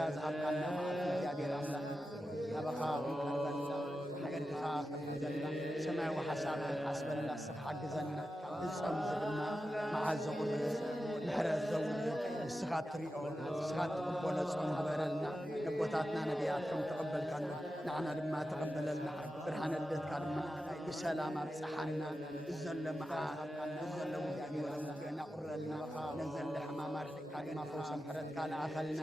ዝኣካልና ማለት እግዚአብሔር ኣምላኽ ናባኻ ክንቀርበልና ሓገድካ ክሕግዘና ሰማያዊ ሓሳብን ሓስበና ንስኻ ሓግዘና እፀም ዝብልና መዓዝ ዘቑርስ ምሕረት ዘውል ንስኻ ትሪኦ ንስኻ ትቕበሎ ፆም ግበረልና ነቦታትና ነቢያት ከም ተቐበልካና ንዓና ድማ ተቐበለልና ብርሃነ ልደትካ ድማ ብሰላም ኣብፅሓና እዘሎ መዓት እዘሎ ውግእ ውግእና ቁረልና ነዘለ ሕማም ኣርሒቕካ ድማ ፈውሲ ምሕረትካ ንኣኸልና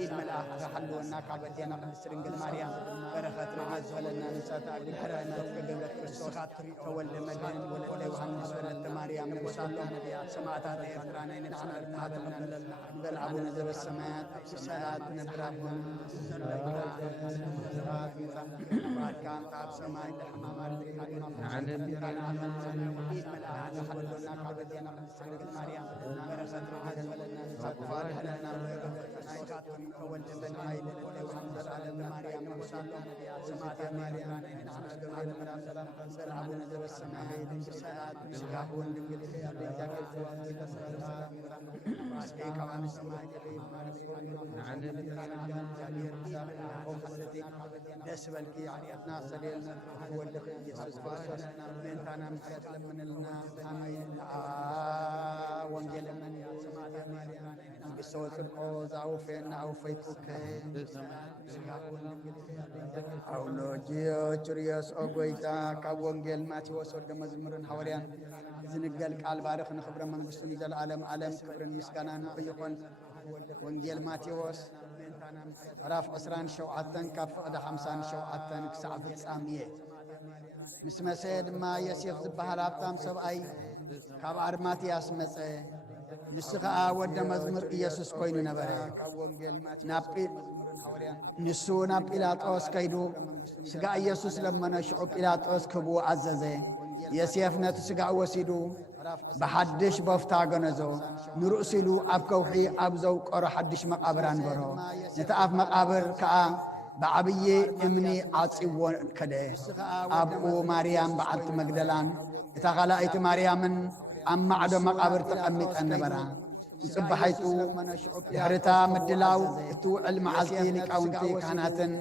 ኢድ መልኣክ ዝሓልወና ካብ እዴና ቅድስቲ ድንግል ማርያም በረኸት ረድኤት ዝኸለና ንፀታ ብድሕረት ገብረ ክርስቶስ ተወልደ መድኃኒት ወለደ ዮሃንስ ወለተ ማርያም ንጉሳሎ ነቢያት ሰማዕታት ኤርትራ ናይ ንድሕና ድማ ተቐበለልና በል አቡነ ዘበሰማያት ብሰላት ነብራትና ዘለካ ባርካ ኣብ ሰማይ ሕማም ኣርሒቕካ ድማ نعلم ደስ በልኪ ዓርያትና ሰሌልና ወልደ ኢየሱስ ክርስቶስ ምእንታና ምሕረት ለምንልና ወንጌልና ብሰውፅቆ ዝኣውፈየና ኣውፈይትከ ኣውሎጅዮ ጭርዮስ ኦጎይታ ካብ ወንጌል ማቴዎስ ወደ መዝሙርን ሐዋርያን ዝንገል ቃል ባርኽ ንኽብረ መንግስቱ ዘለዓለም ዓለም ክብርን ምስጋናን ይኹን ወንጌል ማቴዎስ ምዕራፍ 27 ካብ ፍቕዲ 57 ክሳብ ፍጻሜ ምስ መሰየ ድማ ዮሴፍ ዝበሃል ሃብታም ሰብኣይ ካብ ኣርማትያስ መጸ። ንሱ ኸዓ ወደ መዝሙር ኢየሱስ ኮይኑ ነበረ። ንሱ ናብ ጲላጦስ ከይዱ ስጋ ኢየሱስ ለመነ። ሽዑ ጲላጦስ ክህብዎ ኣዘዘ። ዮሴፍ ነቲ ስጋ ወሲዱ ብሓድሽ ቦፍታ ገነዞ። ንርእሱ ኢሉ ኣብ ከውሒ ኣብ ዘውቆሮ ሓድሽ መቓብር አንበሮ። ነቲ ኣብ መቓብር ከዓ ብዓብዪ እምኒ ዓፂዎ ከደ። ኣብኡ ማርያም በዓልቲ መግደላን እታ ኻልኣይቲ ማርያምን ኣብ ማዕዶ መቓብር ተቐሚጠን ነበራ። ጽባሐይቱ ድሕርታ ምድላው እትውዕል መዓልቲ ሊቃውንቲ ካህናትን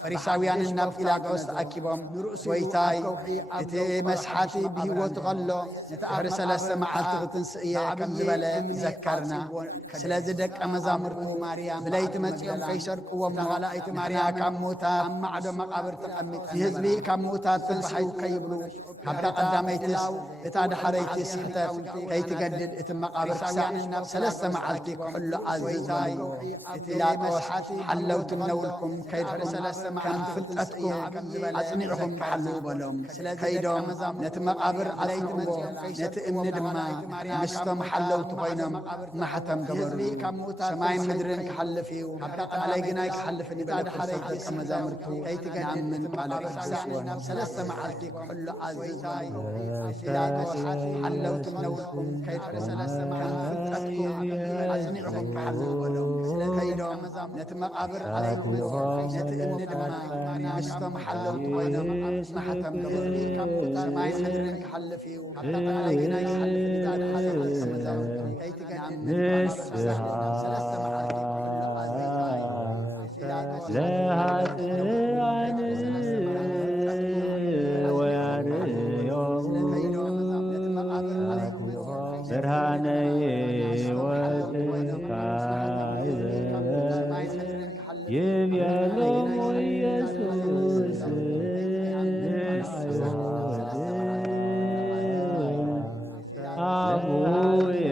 ፈሪሳውያንን ናብ ጲላጦስ ተኣኪቦም ጎይታይ እቲ መስሓቲ ብሂወቱ ኸሎ ድሕሪ 3 መዓልቲ ክትንስእየ ከም ዝበለ ዘከርና። ስለዚ ደቀ መዛሙርቱ ብለይቲ መጺኦም ከይሰርቅዎም ኻልኣይቲ ማርያም ካብ ሞታት ኣብ ማዕዶ መቓብር ተቐሚጠን ህዝቢ ካብ ሞታት ተንስኡ ከይብሉ ካብታ ቀዳመይትስ እታ ድሓረይትስ ሕተት ከይትገድል እቲ መቓብር ክሳዕ 3 መዓልቲ ክሕሎ ኣዘይታይ ጲላጦስ ሓለውቲ ነውልኩም ከይድኩም ከም ፍልጠትኩም ኣጽኒዕኹም ሓልው በሎም። ከይዶም ነቲ መቓብር ኣጽንዕዎ ነቲ እምኒ ድማ ምስቶም ሓለውቲ ኮይኖም ማሕተም ገበሩ። ሰማይን ምድርን ክሓልፍ እዩ ቃለይ ግናይ ክሓልፍን ይብለኩ ደቀ መዛሙርቱ ከይትገአምን ቃለ ቅዱስ ሆነ 3 መዓልቲ ክሕሎ ኣዘይታይ ጲላጦስ ሓለውቲ ነውልኩም ከይድኩም 3 መዓልቲ ፍልጠትኩም ኣጽኒዕኹም ክሓልው በሎም። ከይዶም ነቲ መቓብር ኣጽንዕዎ ነቲ እምኒ ድማ ምስቶም ሓለውቲ ኮይኖም ማሕተም ገበሩ። ሰማይን ምድርን ክሓልፍ እዩ ቃለይ ግናይ ክሓልፍን ይብለኩ ደቀ መዛሙርቱ ከይትገአምን ቃለ ለኃጥኣን ወያርዮም ብርሃነ ሕይወትካ ይቤሎሙ ኢየሱስ አቡየ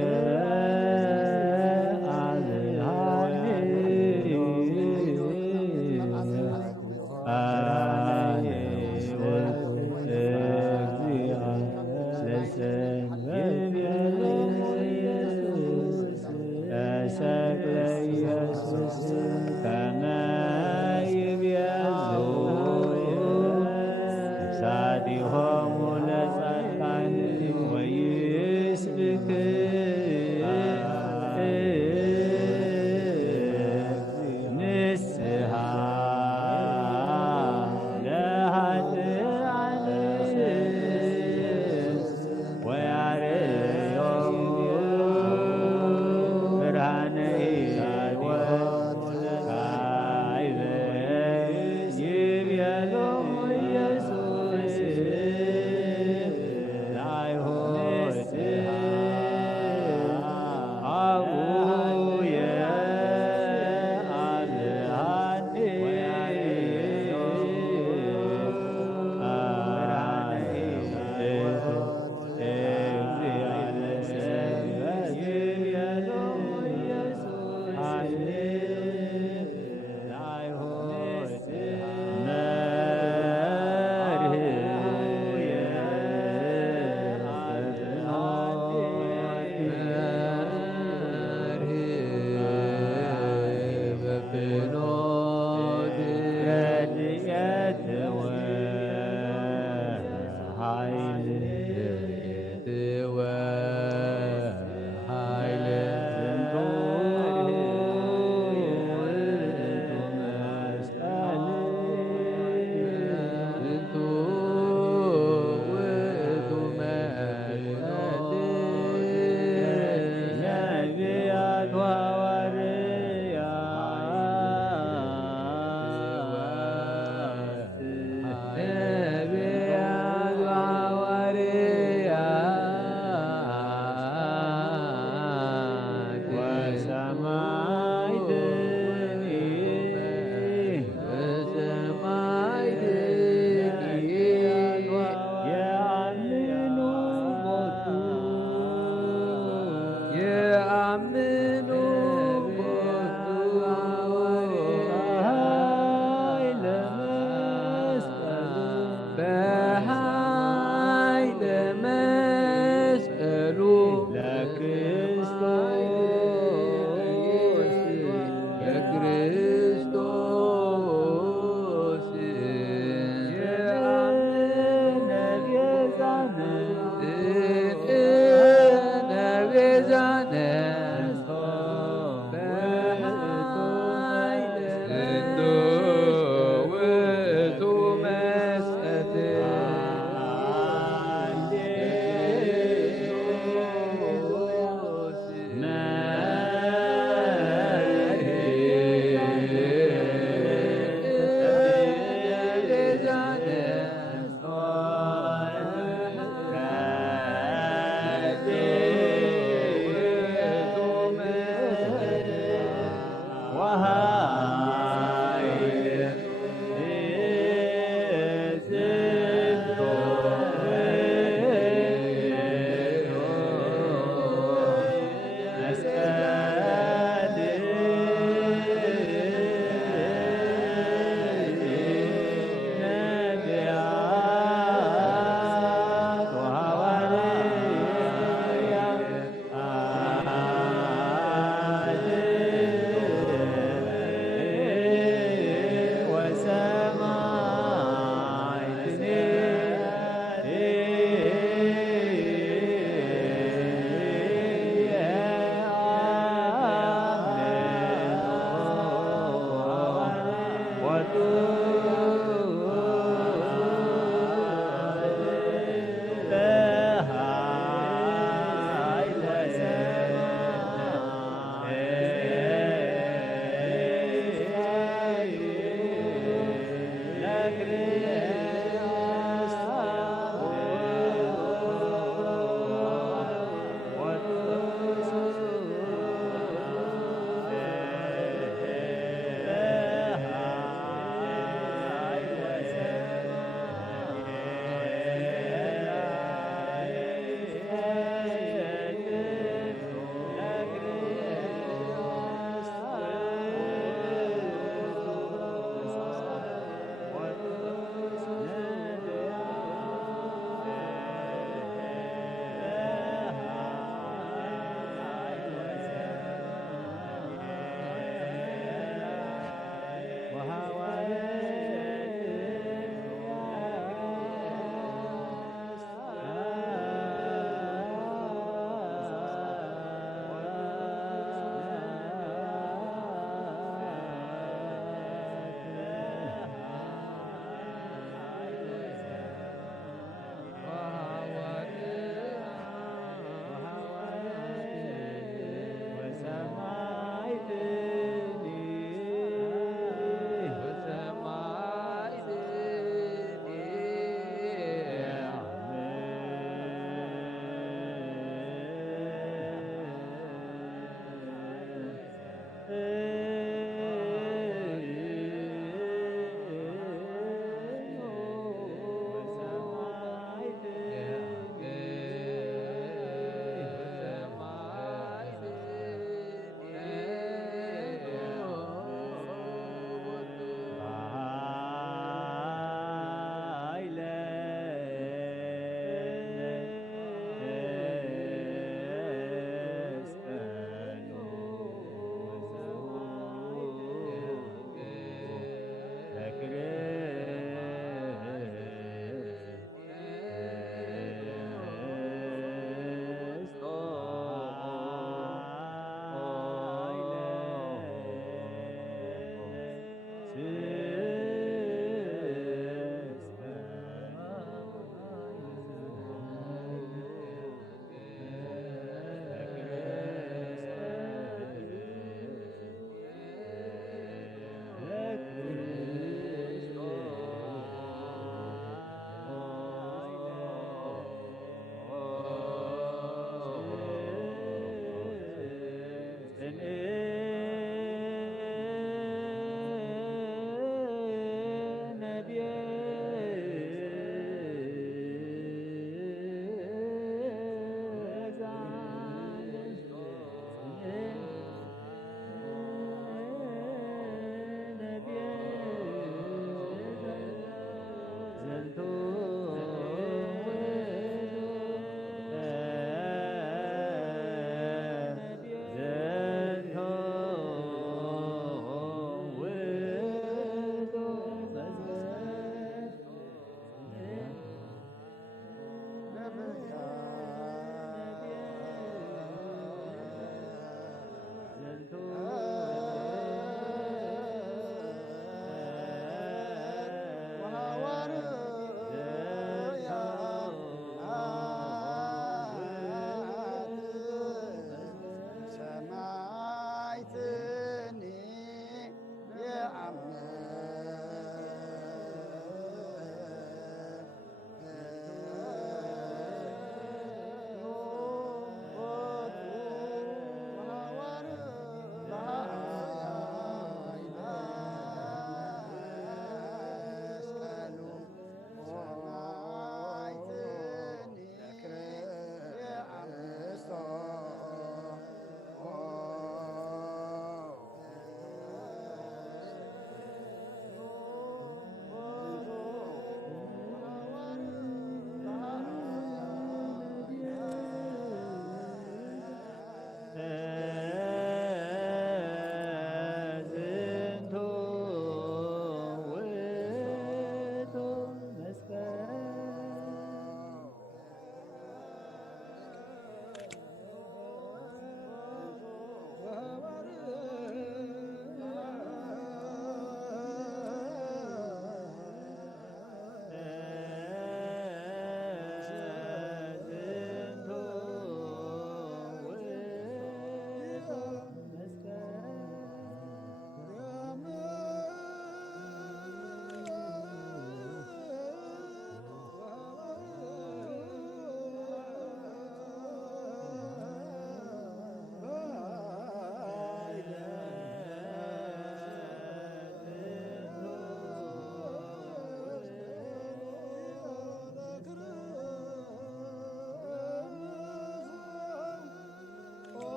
Yeah.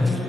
Yeah.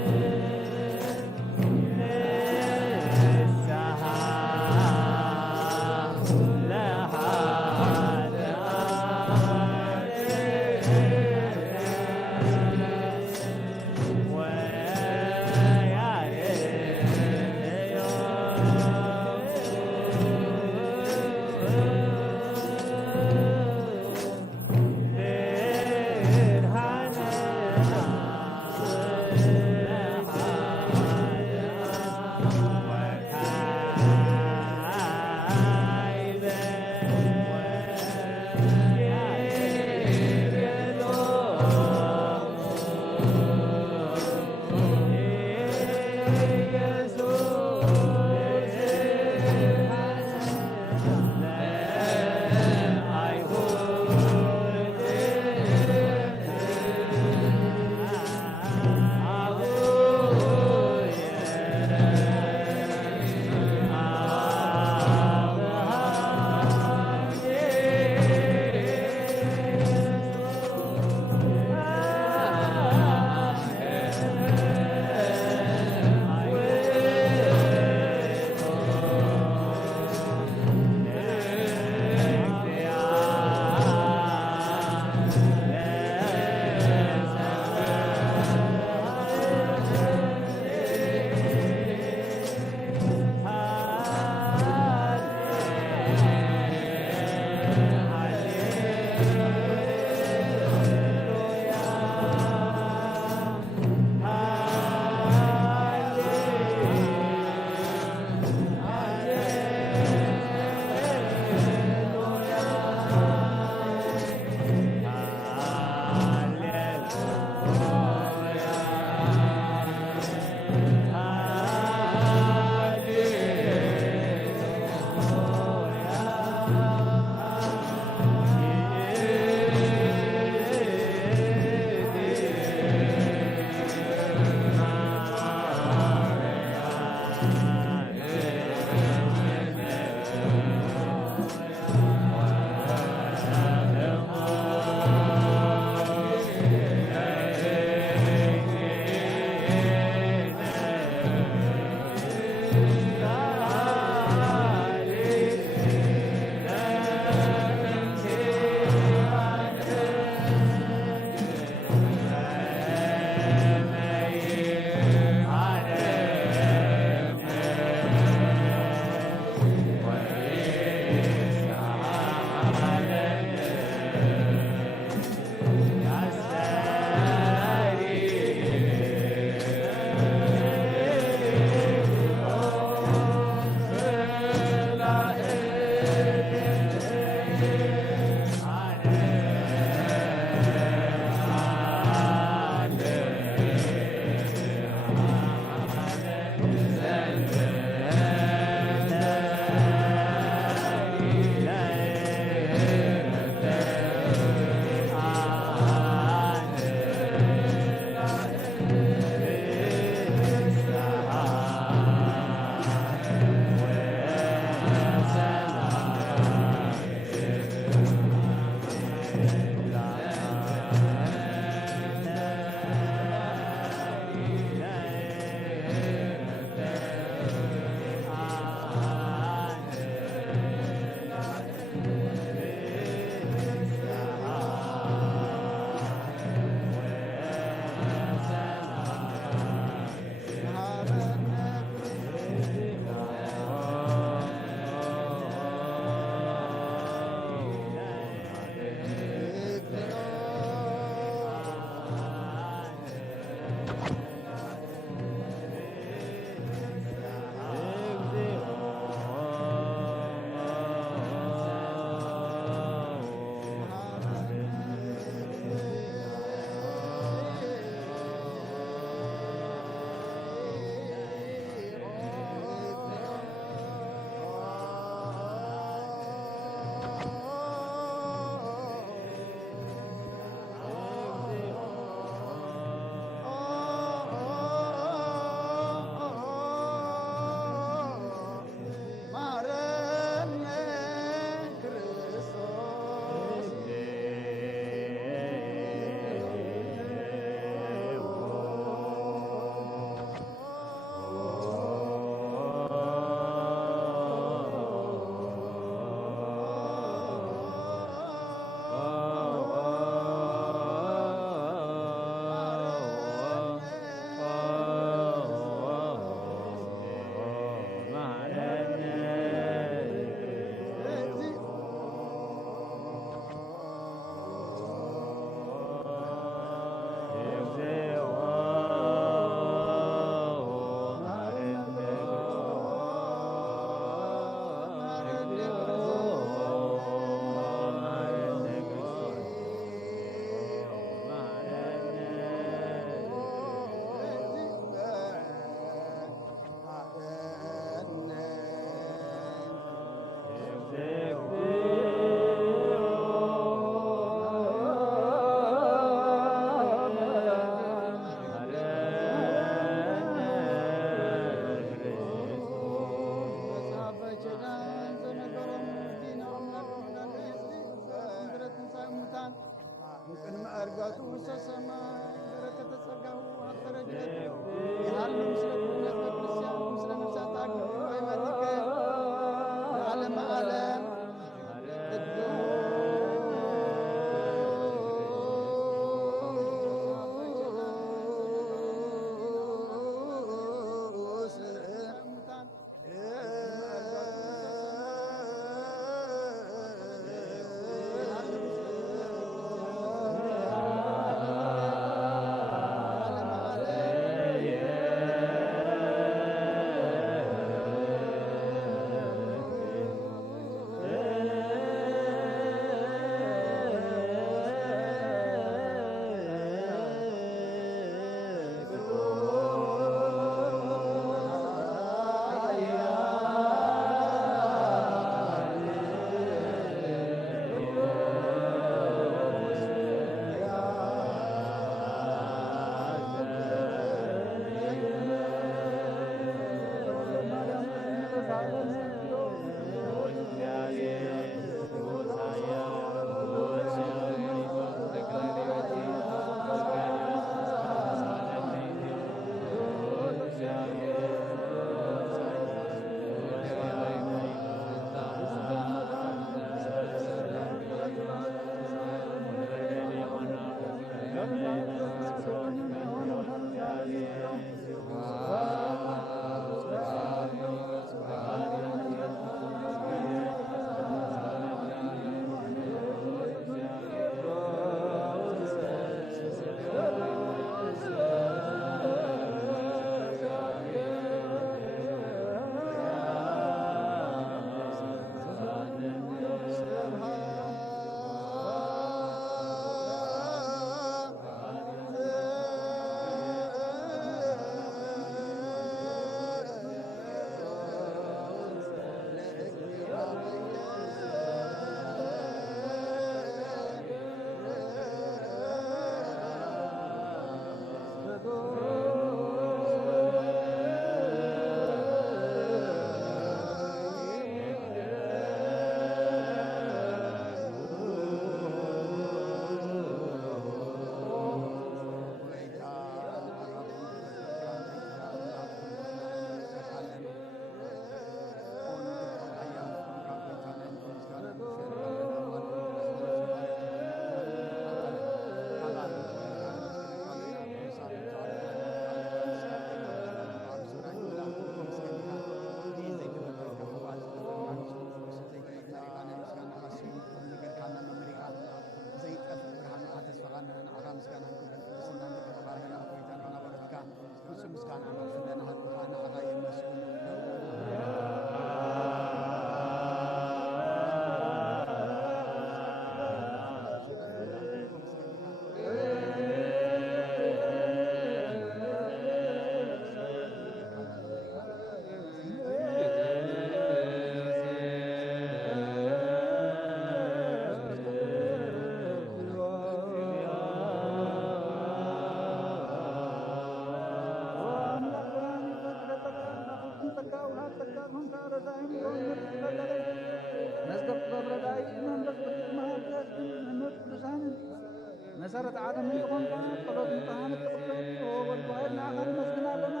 መሰረት ዓለም ይቆም ጸሎት እንታን ተቀበል ወልባይ ናኸን መስግና ለና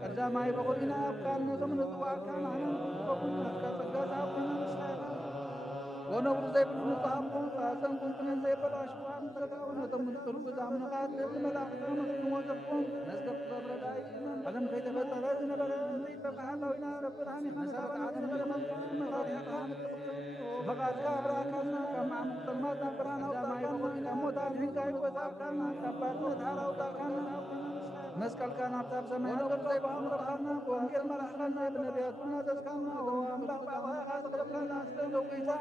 ቀዳማይ በቆዲና አብካን ዘመን ተዋካን አሁን ቆቁን አስካል በጋዛ አሁን ወነብሩ ዘይብሉ ንጣምኩም ፋሰን ኩንቱን ዘይበላሽ ዋን ተባውን ተምንጥሩ ተዛምናት ለመላእክቱን ወተቁም ነዝገብ በብረዳይ ዓለም ከይተፈጠረ ነበረ እንዴ በቃላውና ረብራን ይመሳት ዓለም ለመን فقد كبرنا كما مقتمت برنا وما يقول موت عليك وتابنا كبرنا دارا وتابنا مسكال كان ابتاب زمان وزي بامر خلنا وانجيل مرحلنا بنبياتنا تسكننا وامر بابا خلقنا لو كيتا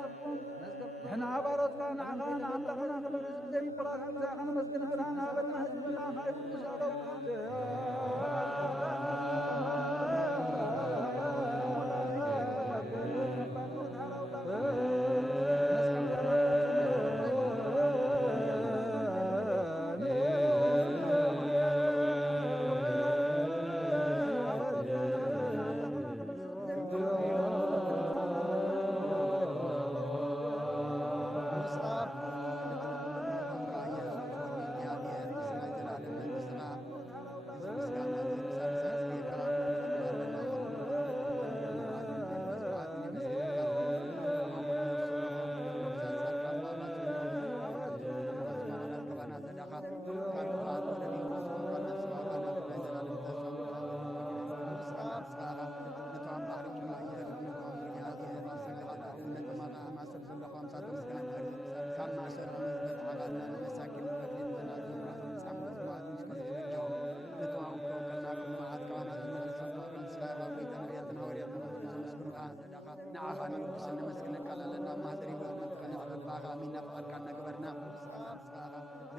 احنا عبارت كان عنا عندنا قبل الدين قرانا احنا مسكنا لنا بدنا هجنا ما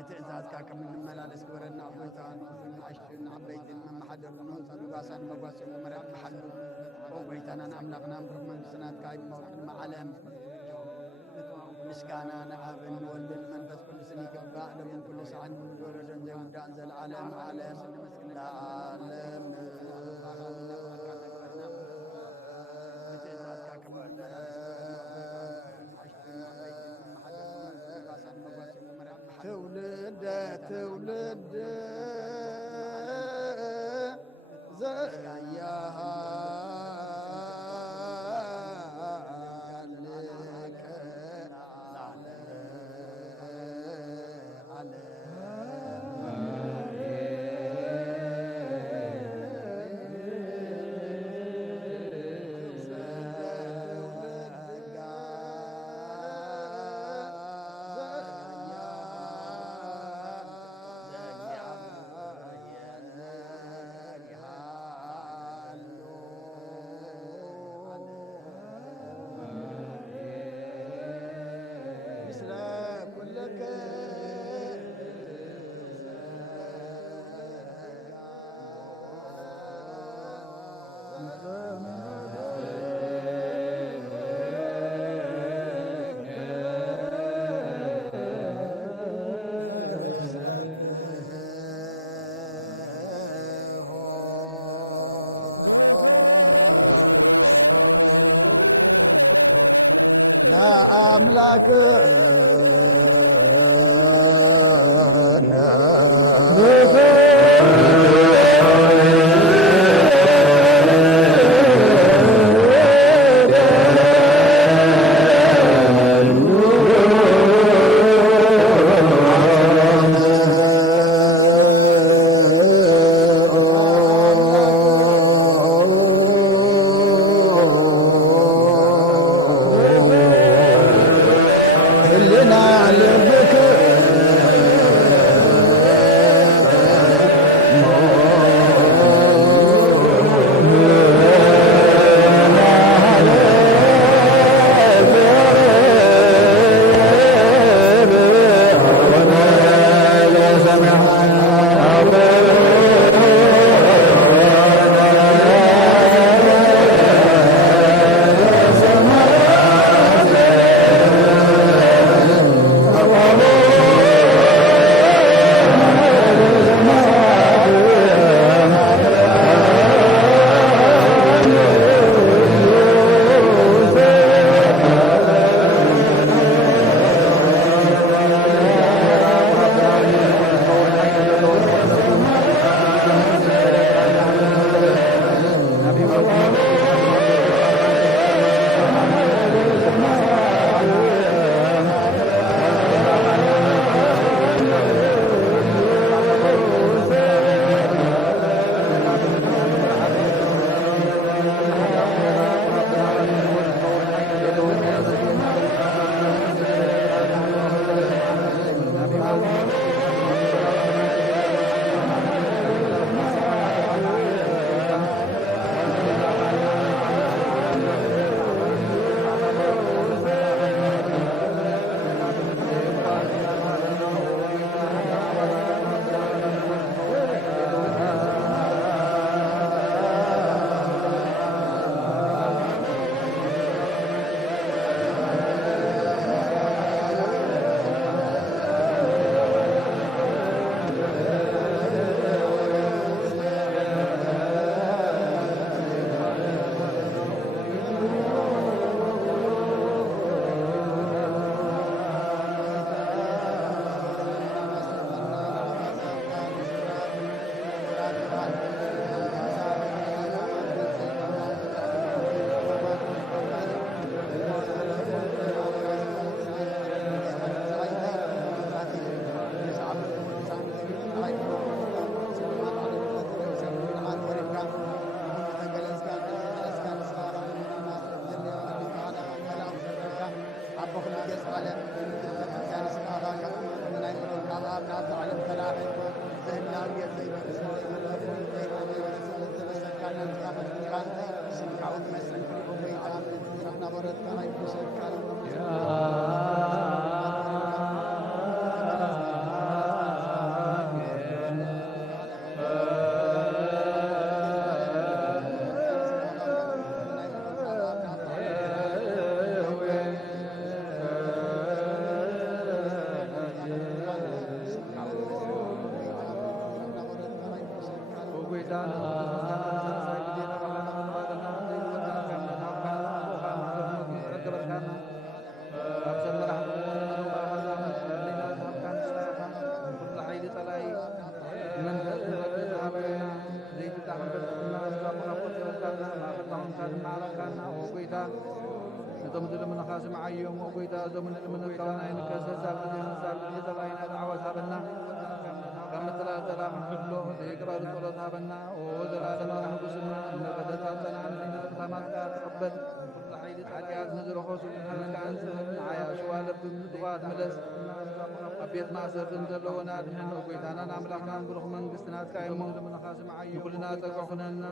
بتعزازك كم من ملالس ورنا عبيتان عشتنا عبيتنا محدر باسان مباسم مرات محل وبيتنا نملقنا من سنات كايب معلم مسكانا نعافن ولد من بس كل سنة كبا من كل سعن ولد زي ودان زي العالم عالم العالم بتعزازك كم من ملالس تولد تولد زكاياها ወጎይታ ዞምን ምንካዋናይ ንከሰሳብ የተባይና ዓወታብና ከምትላዘላ ምሕሎ ዘይቅረሩ ጸሎት ሃበና ወዘላለማዊ ንጉስና እነበደታተና ንተማትካ ተቀበል ሓጢአት ንዝረኸሱ ከመካን ዓያ ሽዋ ለብን ድዋት ምለስ ኣብ ቤት ማእሰርን ዘለዎና ድሕን ጎይታናን ኣምላኽናን ብሩኽ መንግስትናትካ እሞ ይኩልና ፀግዖ ኩነና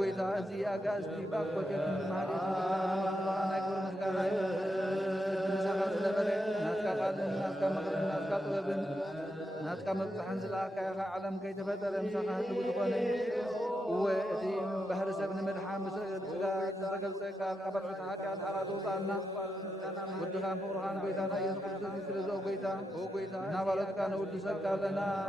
وقيت أزي أجازتي بأكوت المهدي نايك المسكانة نسخة لبرة نسخة قادم نسخة مقرن نسخة طببن نسخة مقصحن سلاك يا عالم كي تبدل مسخة تبقوني وإتي بحر سبن مرحام سقل سيكال قبل حاجات حرات وطالنا ودخان قرآن بيتانا يتقل كرزو قيتا نوالد كان ودي سركال لنا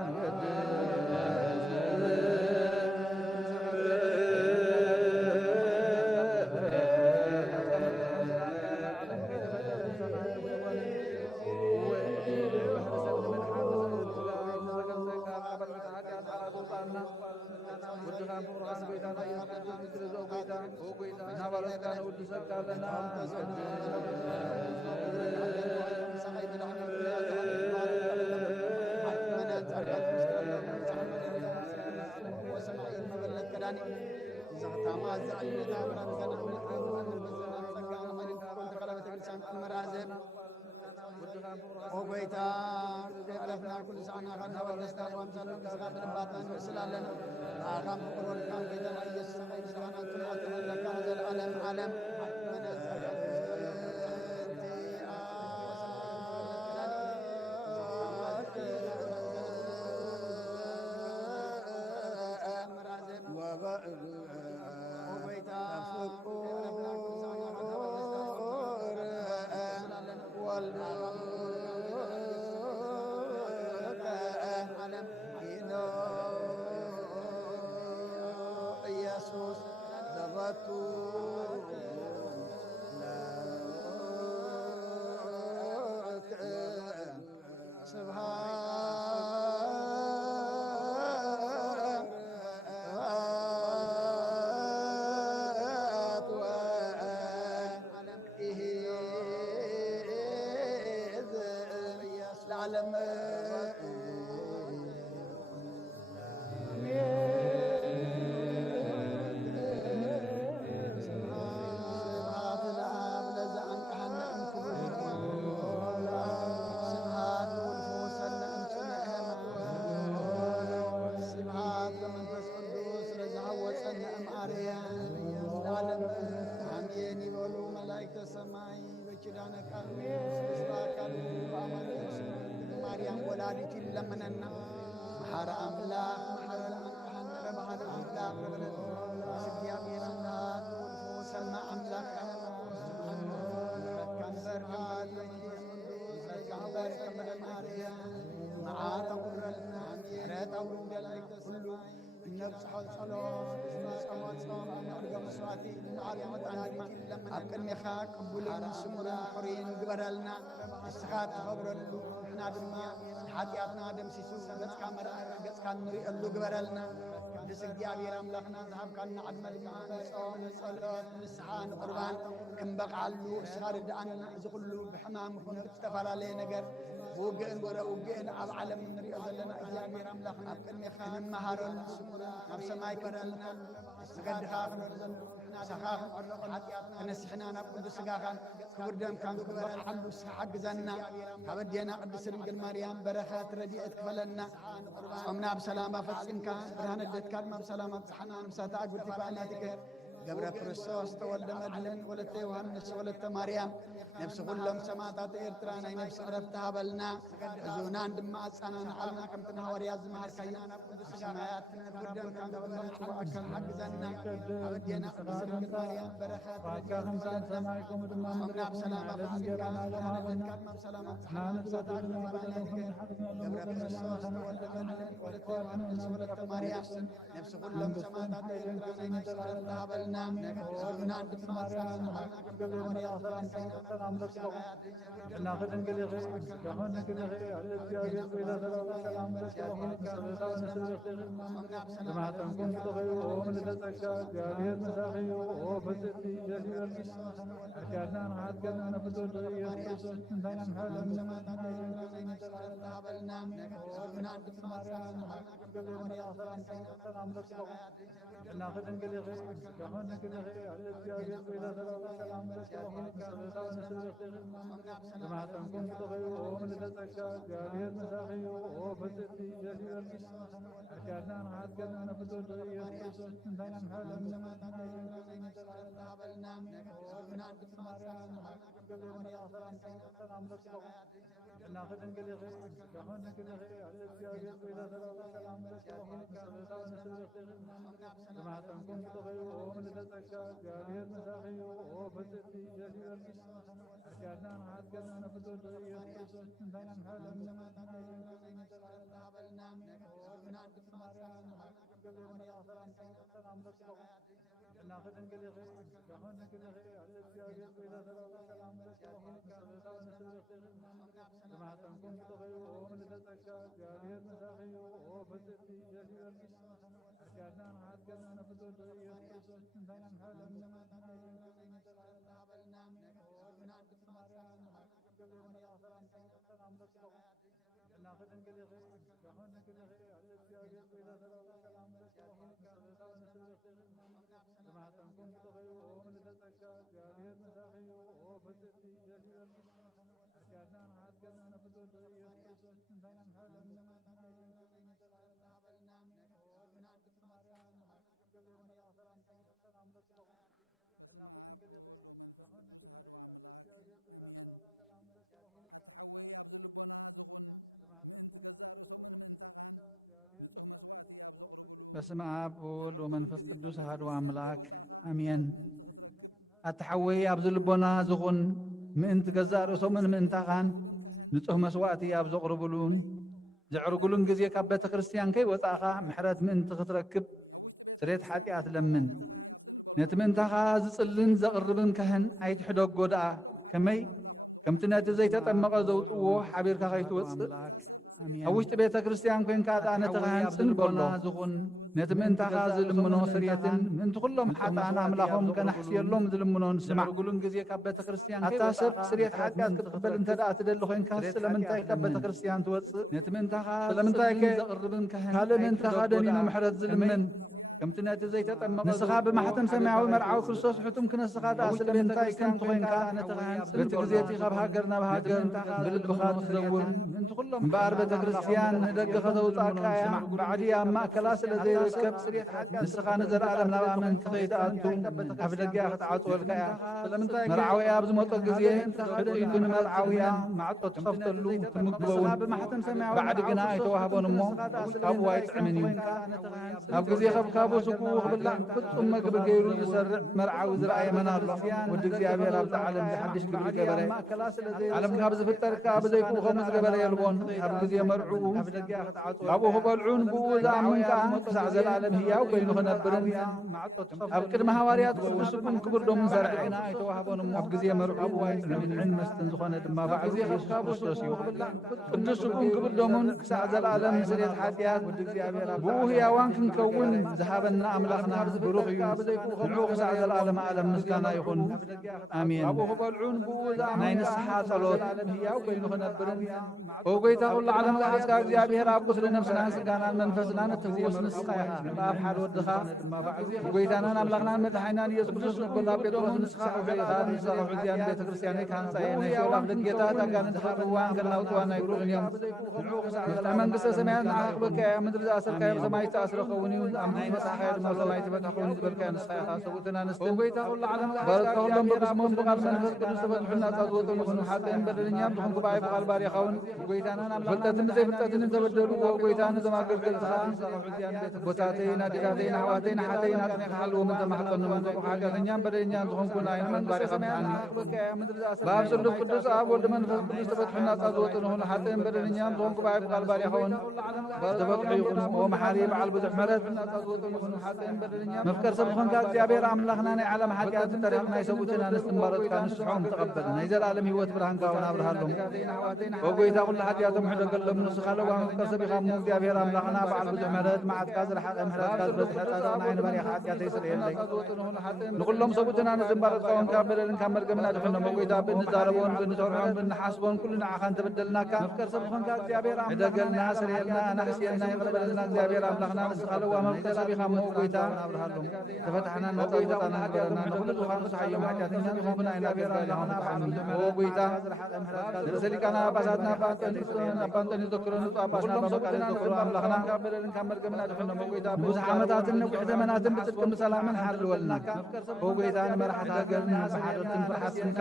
وقيتا ألفنا كل سنة خدنا والنستار وامسنا نسخات نباتنا نسلالنا آخام بقرون كان بيتا رئيس سمعي سخنا كل عطنا لك هذا العالم عالم من الزكاة لمننا محار أملاك محار الأملاك محار الأملاك سبيام يسنات والفوس الماء أملاك كان بركات كان بركة من المالية أبقى خاك قبولين سمرين حرين قبرلنا السخات خبرنا نادمنا حاتياتنا دم سيسو قد كامرا قد كان نري اللو قبرلنا بسك ديابير أملخنا ذهب كان عدم الإيمان صوم صلاة نسحان قربان كم بقى علو سارد عن زغلو بحمام كنا استفر عليه نقر وقئن ورا وقئن على علم النبي أزلنا ديابير أملخنا أبقى خان مهارون نفس ما يكرلنا قد خاف سخاف نسحنا نقول سقاخا كبردم كان حمص حق زنا حبدينا قدس رجل مريم بركات رجعت كفلنا صمنا بسلامة فسنك برهان الدكار ما بسلامة صحنا مساتا قلت فعلاتك قبر كريستوس تولد مدلن ولدت يوحنس ولدت مريم نفس كلهم سماتات إرترانا نفس رفتها بلنا زونان دم أصانا نحلنا كم تنهور يا زمار كيانا سمايات كبردم كان حق زنا حبدينا قدس رجل مريم بركات رجعت صمنا بسلامة فسنك برهان الدكار ما بسلامة صحنا مساتا قلت فعلاتك قبر كريستوس تولد مدلن ولدت يوحنس ولدت مريم نفس كلهم سماتات إرترانا نفس رفتها بلنا بسم آب وولد ومنفس قدوس أحد أملاك آمين. أتحوي أبز لبنا زخون من تجزار وسومن من تغان نتوه مسواتي أبز قربلو بسم آب وولد ومنفس قدوس أحد أملاك آمين. من تركب أتحوي أبز لبنا زخون من تجزار وسومن من تغان نتوه مسواتي أبز قربلو زعرقلون جزية كبت كريستيان كي وطاقة محرات من تركب تريد حاتيات لمن نتمن تخاز صلن زقربن كهن ايت حدوق غدا كمي كمتنات زيت تطمق زوطو حبير كايت وص اوشت بيت كريستيان كن كادا نتغان صنبولو نتمن تخاز لمنو سريتن من كلهم حتى انا املاهم كنحسيلهم زلمنون سمع قولون جزية كبت كريستيان اتاسب سريت حاتيات كتقبل انت دا تدلخين كاس لمن تاي كبت كريستيان توص نتمن تخاز لمن تاي زقربن كهن هل من تخادني محرت زلمن كمتنات زيت تطمق نسخاب محتم سمعوا مرعوا كرسوس حتم كنا سخات أسلم انتاي كنت وين كان بتجزيتي خب هاجرنا بهاجر بلد بخات زور باربة كريستيان دق خذوا طاقايا بعديا ما كلاس الذي ركب السخان زر على نبا من تغيد أدو أفدقيا خطعت والكايا مرعويا بزموت الجزية يكون مرعويا مع التخفت اللو مقبون بعد ግና ኣይተዋህቦን እሞ ካብኡ ኣይጥዕምን እዩ ኣብ ግዜ ከብካቡ ስጉኡ ክብላዕ ፍጹም መግቢ ገይሩ ዝሰርዕ መርዓዊ ዝረኣየመን ኣሎ ወዲ እግዚኣብሔር ኣብቲ ዓለም ዝሓድሽ ግብሪ ገበረ ዓለም ካብ ዝፍጠርካ ብዘይክኡ ከምኡ ዝገበረ የልቦን ኣብ ግዜ መርዑኡ ካብኡ ክበልዑን ብኡ ዝኣምን ከዓ ክሳዕ ዘለኣለም ህያው ኮይኑ ክነብርን ኣብ ቅድሚ ሃዋርያት ስጉን ክብርዶምን ዘርዐ ኣብ ግዜ መርዑኡ ንምንዕን መስትን ዝኾነ ድማ ባዕሉ ኢየሱስ ክርስቶስ እዩ ቅዱስ ስጉን ክብርዶምን ክሳዕ ዘለኣለም ስርየት ሓጢኣት ብኡ ህያዋን ክንከውን ዝሃበና ኣምላኽና ብሩኽ እዩ ንዑ ክሳዕ ዘለኣለም ዓለም ምስጋና ይኹን ኣሜን ኣብኡ ክበልዑን ብኡ ናይ ንስሓ ጸሎት ህያው ኮይኑ ክነብርን ወጎይታ ኩሉ ዓለም ዝሓዝካ እግዚኣብሔር ኣብ ቁስሊ ነፍስናን ስጋናን መንፈስናን እትፍውስ ንስኻ ኢኻ ኣብ ሓደ ወድኻ ጎይታናን ኣምላኽናን መድሓኒናን ኢየሱስ ክርስቶስ ኣብ ቤቶምን ንስኻ ውሒልኻ ንሰርሑ እዚያን ቤተ ክርስቲያነይ ካህንፃየ ናይ ሸውላፍ ደጌታት ኣጋንንቲ ክእዋን ከናውፅዋን ኣይግሩዕን እዮም መፍትሒ መንግስተ ሰማያት ንዓኽበካ እያ ምድሪ ዝኣሰርካዮ ብሰማይ ዝተኣስረ ኸውን እዩ ኣምናይ ንስኻዮ ድማ ሰማይ ትበፅሕ ኮይኑ ዝበልካዮ ንስኻ ኢኻ ሰብኡትን ኣንስትን ወጎይታ ኩሉ ዓለም በረካ ኩሎም በብስሞም ብቓል መንፈስ ቅዱስ ተፈትሑና ጻዝወቶም ይኹኑ ሓጥእን በደለኛም ዝኾን ጉባኤ ብቓል ባሪኻውን ጎይታናን ፍልጠትን ብዘይፍልጠትን ተበደሉ ጎይታን እዞም ኣገልገልትኻ ቦታተይን ኣዴታተይን ኣሕዋተይን ሓተይን ኣጥኒኻ ሓልዎም እንተማሕፀኑ መንፈቁ ሓጋዘኛም በደለኛም ዝኾንኩና ይንመን ባሪኻ ምሓኒ በኣብ ስሉስ ቅዱስ ኣብ ወልዲ መንፈስ ቅዱስ ተፈትሑና ጻዝወትን ይኹኑ ሓጥእን በደለኛም ዝኾን ጉባኤ ብቓል ባሪኻውን ተበቅዑ ይኹኑ ኦ መሓሪ በዓል ብዙሕ ምሕረት መፍቀር ሰብ ዝኾንካ እግዚኣብሔር ኣምላኽና ናይ ዓለም ሓጢኣት ዝተሪቕ ናይ ሰብኡትን ኣንስትን ባሮትካ ንስሖም ተቐበል ናይ ዘለኣለም ህይወት ብርሃንካ እውን ኣብርሃሎም ወጎይታ ኩሉ ሓጢኣቶም ሕደገሎም ንስኻ ለዋ መፍቀር ሰብ ኢኻ እሞ እግዚኣብሔር ኣምላኽና በዓል ብዙሕ ምሕረት መዓትካ ዝረሓቐ ምሕረትካ ዝበፅሐ ጻድቕን ዓይንበሪኻ ሓጢኣተይ ስርየለይ ንኩሎም ሰብኡትን ኣንስትን ባሮትካ እውን ካብ በደልን ካብ መርገምን ኣድሕኖም ወጎይታ ብንዛረቦን ብንሰርሖን ብንሓስቦን ኩሉ ንዓኻ እንተበደልናካ መፍቀር ሰብ ዝኾንካ እግዚኣብሔር ሕደገልና ስርየልና ናሕስየልና ይቕበለልና እግዚኣብሔር ኣምላኽና ንስኻ ለዋ መፍቀር ሰብ ኢኻ እሞ ጎይታ ተፈታሕና ናጻወጣና ነገርና ንኩሉ ኻንስ ሓዮም ሓጢኣተኛ ንኾንኩና እግዚኣብሔር ኣምላኽና ጎይታ ርእሰ ሊቃና ጳጳሳትና ኣባ አንጦንዮስ ዘክሮን ጳጳስና በመቃል ዘክሮ ኣምላኽና ካብ በደልን ካብ መርገምን ኣድሕኖም ጎይታ ብዙሕ ዓመታትን ነዊሕ ዘመናትን ብጽድቅን ብሰላምን ሓልወልና ጎይታ ንመራሕቲ ሃገርን ብሓደትን ፍርሓትንካ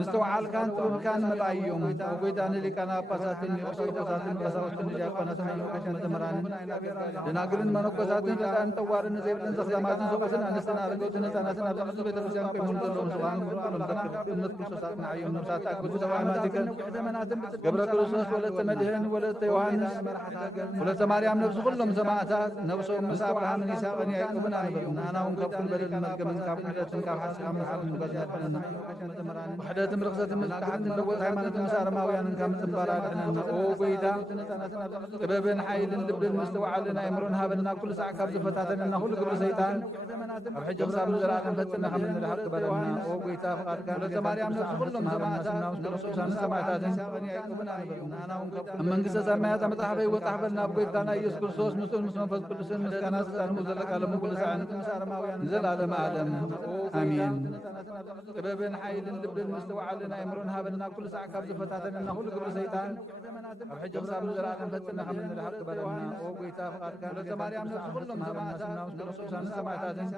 ምስተውዓልካን ጥበብካን መላእዮም ጎይታ ንሊቃና ጳጳሳትን ኤጲስቆጶሳትን ቀሳውስትን ዲያቆናትን ሓይዮካትን ተመራንን ደናግልን መነኮሳትን ረዳን ጠዋርን ዘይብልን ዘኽዛማትን ሰቆትን ኣንስትን ኣረገትን ህፃናትን ኣብ ቅዱስ ቤተክርስቲያን ቆይሞም ዘለዎም ስብሓን ሎም እምነት ክርስቶሳትን ሓዮም ነብሳት ኣግብቱ ተባማቲከን ገብረ ክርስቶስ ወለተ መድህን ወለተ ዮሃንስ ወለተ ማርያም ነብሲ ኩሎም ሰማዕታት ነብሶም ምስ ኣብርሃምን ይስሐቅን ያዕቆብን ኣንበሩን ኣናውን ካብ ኩሉ በደልን መርገምን ካብ ሕደትን ካብ ሓስኻም ንሓልን በዚ ኣድሕነና ውሕደትን ርክሰትን ምትካሓትን ለወጥ ሃይማኖትን ምስ ኣረማውያንን ካብ ምፅምባር ኣድሕነና ኦ ጎይታ ጥበብን ሓይልን ልብን ምስተውዓልን ኣእምሮን ሃበልና ኩሉ ሰዕ ካብ ዝፈታተንና ኩሉ ግብሪ ሰይጣን ኣብ ሕጂ ክሳብ ንዘለኣለም ፈፅና ከም እንድሓር ቅበለና ኦ ጎይታ ፍቓድካ ወለተ ማርያም ነብሲ ኩሎም ሰማዕታት ክርስቶሳን ሰማዕታትን ኣብ መንግስተ ሰማያት መፅሓፈ ሕይወት ኣሕበልና ኣብ ጎይታና ኢየሱስ ክርስቶስ ምስኡን ምስ መንፈስ ቅዱስን ምስጋና ስልጣን ዘለቃለሙ ኩሉ ሰዕን ንዘለኣለመ ዓለም ኣሜን ጥበብን ሓይልን ልብን ምስተውዓልን ኣእምሮን ሃበልና ኩሉ ሰዕ ካብ ዝፈታተንና ኩሉ ግብሪ ሰይጣን ኣብ ሕጂ ክሳብ ንዘለኣለም ፈፅና ከም እንድሓር ቅበለና ኦ ጎይታ ፍቓድካ ወለተ ማርያም ነብሲ ኩሎም ሰማዕታት ክርስቶሳን ሰማዕታትን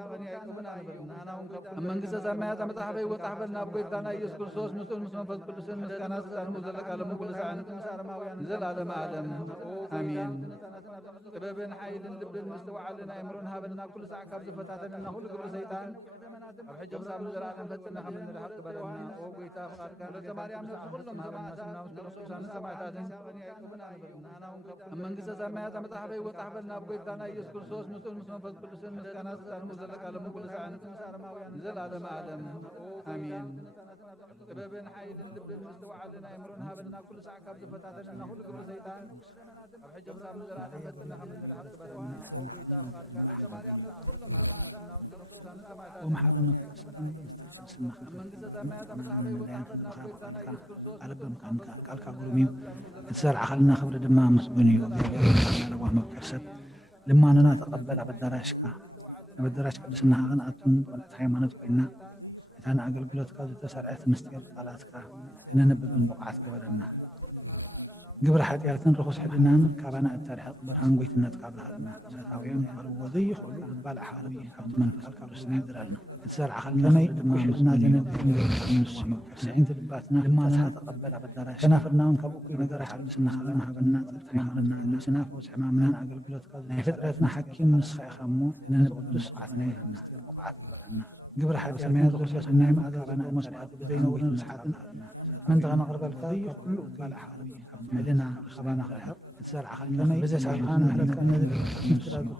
ኣብ መንግስተ ሰማያት መፅሓፈ ሕይወት ኣሕበልና ኣብ ጎይታና ኢየሱስ ክርስቶስ ምስኡን ምስ መንፈስ ቅዱስን ምስጋና ስልጣን ዘለቃለሙ ኩሉ ሰዕን ንዘለኣለመ ዓለም ኣሜን ጥበብን ሓይልን ልብን ምስተውዓልን ኣእምሮን ሃበልና ኩሉ ሰዕ ካብ ዝፈታተንና ኩሉ ግብሪ ሰይጣን ኣብ ሕጂ ክሳብ ንዘለኣለም ፈፅና ከም እንድሓር ቅበለና ኦ ጎይታ ፍቓድካ ወለተ ማርያም ነብሲ ኩሎም ሰማዕታት ክርስቶሳን ሰማዕታትን ኣብ መንግስተ ሰማያት መፅሓፈ ሕይወት ኣሕበልና ኣብ ጎይታና ኢየሱስ ክርስቶስ ምስኡን ምስ መንፈስ ቅዱስን ምስጋና ስልጣን ዘለቃለሙ ኩሉ ሰዕን ንዘለኣለመ ዓለም ኣሜን ጥበብን ሓይልን ልብን ምስተውዓልን ኣእምሮን ሃበልና ኩሉ ሰዕ ካብ ዝፈታተንና ኩሉ ግብሪ ሰይጣን ኣብ ሕጂ ክሳብ ንዘለኣለም ፈፅና ከም እንድሓር ቅበለና ዝሰርዓኸልና ክብሪ ድማ ምስጉን እዩ ومحمانا أصبحنا بالدراش كسمة كسمة على بام كان على كعبرميو تسارع خلنا خبر دماء مسبونيو لما أنا تقبل بالدراش በደራሽ ቅድስና ኸንኣቱን ብቕንዕቲ ሃይማኖት ኮይና እታ ንኣገልግሎትካ ዝተሰርዐት ምስጢር ቃላትካ ነነብብን ብቕዓት ክፈለና ግብሪ ሓጢኣትን ርኩስ ሕድናን ካባና እታድሐ ቅዱሳን ጎይትነትካ ብሃገናዊኦም ይቐርብዎ ዘይኽእሉ ባልዕ ሓዊ ካብቲ መንፈስ ቅዱስና ይድራል ዝሰርዓ ከመይ ሕድና ዘነብብ ንሱ ስዒንቲ ልባትና ድማና ተቐበለ በዳራሽ ከናፍርና እውን ካብ እኩይ ነገራት ቅድስና ኸዘናሃበና ፅድቂ ሃይማኖትና ንስና ፈውስ ሕማምናን ኣገልግሎትካ ናይ ፍጥረትና ሓኪም ንስኻ ኢኻ እሞ ነነብብ ቅዱስ ዓስናይ ብቕዓት ግብሪ ሓጢኣ መያ ርኩስ ናይ ማእዛባና መስዋዕት ዘይነውርን ስሓትን من تغنى قرب الكاي كل قال حرام عندنا خبانا خلق زرع خلقنا بزي سبحان الله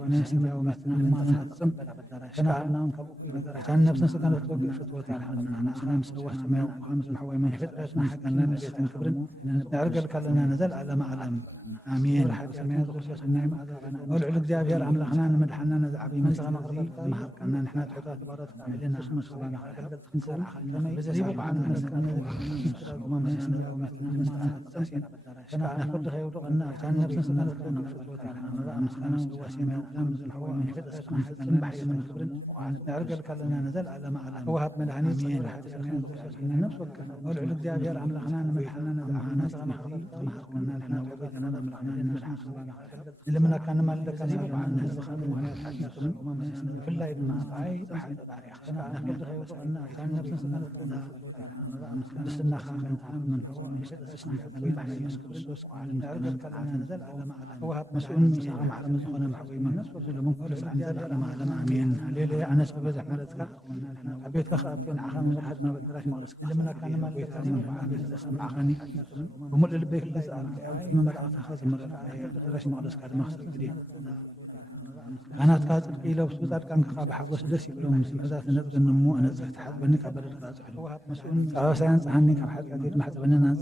الناس يومتنا ما نحسن كنا عناهم كان نفسنا سكنت بقول فتوى الناس خمس وقت ما خمس الحوي من فترتنا حقنا نسيت كبرن نعرق الكلام نزل على ما علم امين حتى ما يدرس النعم والعلق جابر عن الحنان مدحنا نزع في من تغنى قرب ما حقنا نحن الحطات مرات عندنا خمس خبانا خلق زرع خلقنا بزي سبحان الله وما مسنا ومثلا كنا ناخذ خير وقلنا كان نفسنا نتكلم مسكنا وسيما نمز الحوار من فتس من بحث من كبرن نعرق الكلام نزل على ما على وهب من العنيد والعلق جابر عن الحنان مدحنا نزعنا نزعنا قلنا نحن وبدنا نحن لما كان ما لك نزل عن هذا الخلق وهي حاجة وحلا ابن عطاي ناخذ خير وقلنا كان نفسنا بسنا وهب مسؤول من على مدخنا محويما منفرس عن ذلك ما علم امين ليلي انا سبب حملتك حبيت اخذ بين عخان حدنا بلاش ما لما كان ما بيت من عخاني ومر البيت الاسال سين مرعى خاص مره بلاش ما رزق المخصوص أنا أتقاطع إلى وسط كان خاب حوس دسي يوم مسيرات نبذ النمو أنا زهت حد بني قبل القاطع وهاب مسؤولية ساينس عني كم حد كثير ما حد بننا عن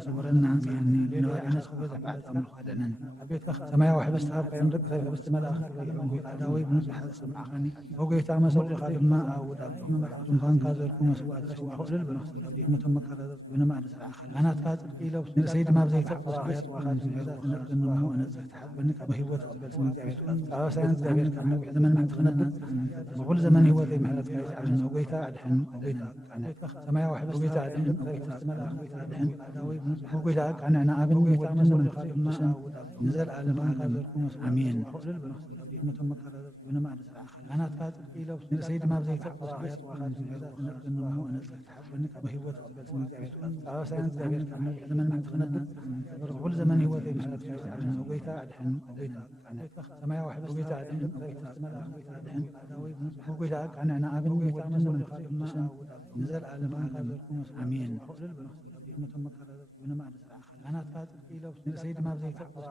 صورنا عن يعني نوع أنا سويت بعد أمر خدنا أبيت سمايا واحد بس تعرف كم رب بس ما لا داوي بنص حد سبعاني هو جيت عم مسؤول خالد ما أو دارسين من كان كذا لكم مسؤول أخذ البن كل زمان يتم كذا أنا أتقاطع إلى وسط سيد ما بزيت بس نبذ النمو أنا زهت حد بني قبل ساينس زمان ما تخنبت وكل زمان هو ذي محلات كايس عشان وقيتها عدحن وقيتها سمايا واحد وقيتها عدحن وقيتها عن أنا أبن وقيتها من خالد ما نزل على ما أمين أنا أتقاطع إلى وسط سيد ما بزيت بس ساينس زمان ما تخنبت وكل زمان هو ذي محلات كايس عشان وقيتها عدحن وقيتها سمايا واحد وقيتها عدحن وقيتها عن أنا أبن وقيتها من خالد ما نزل على ما أمين أنا أتقاطع إلى وسط سيد ما بزيت بس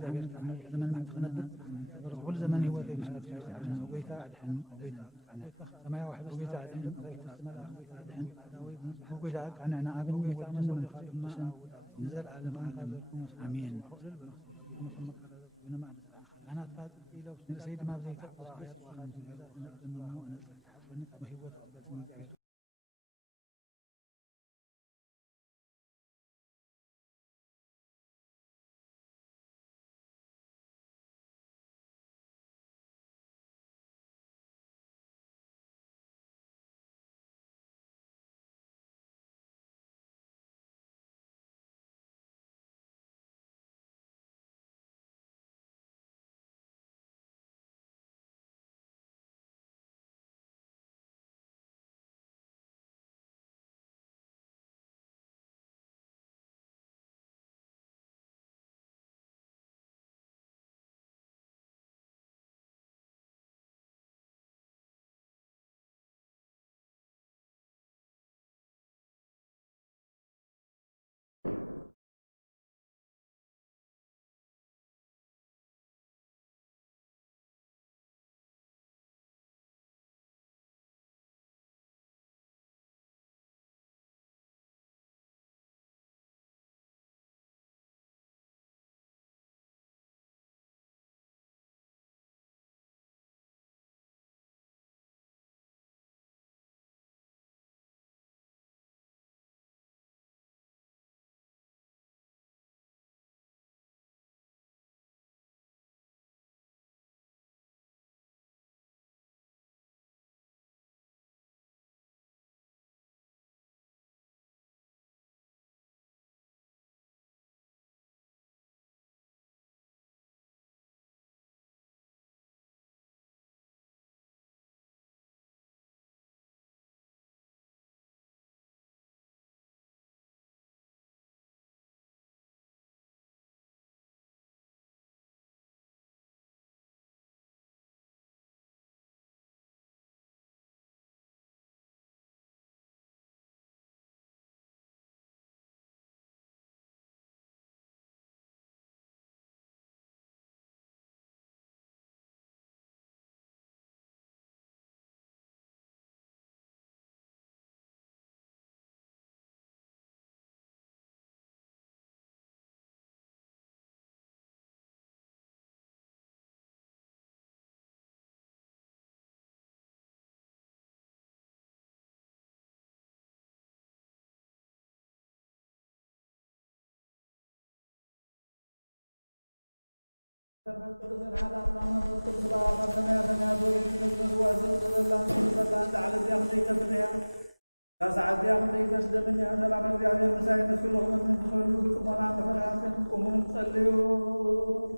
ساينس زمان ما تخنبت وكل زمان هو ذي محلات كايس عشان وقيتها عدحن وقيتها سمايا واحد وقيتها عدحن وقيتها عن أنا أبن وقيتها من خالد ما نزل على ما أمين أنا أتقاطع إلى وسط سيد ما بزيت بس ساعات خلي تسلم يا سلام እግዚአብሔር መሳይነት كلهم من تخلوا بكم بفرحات قوموا تصلوا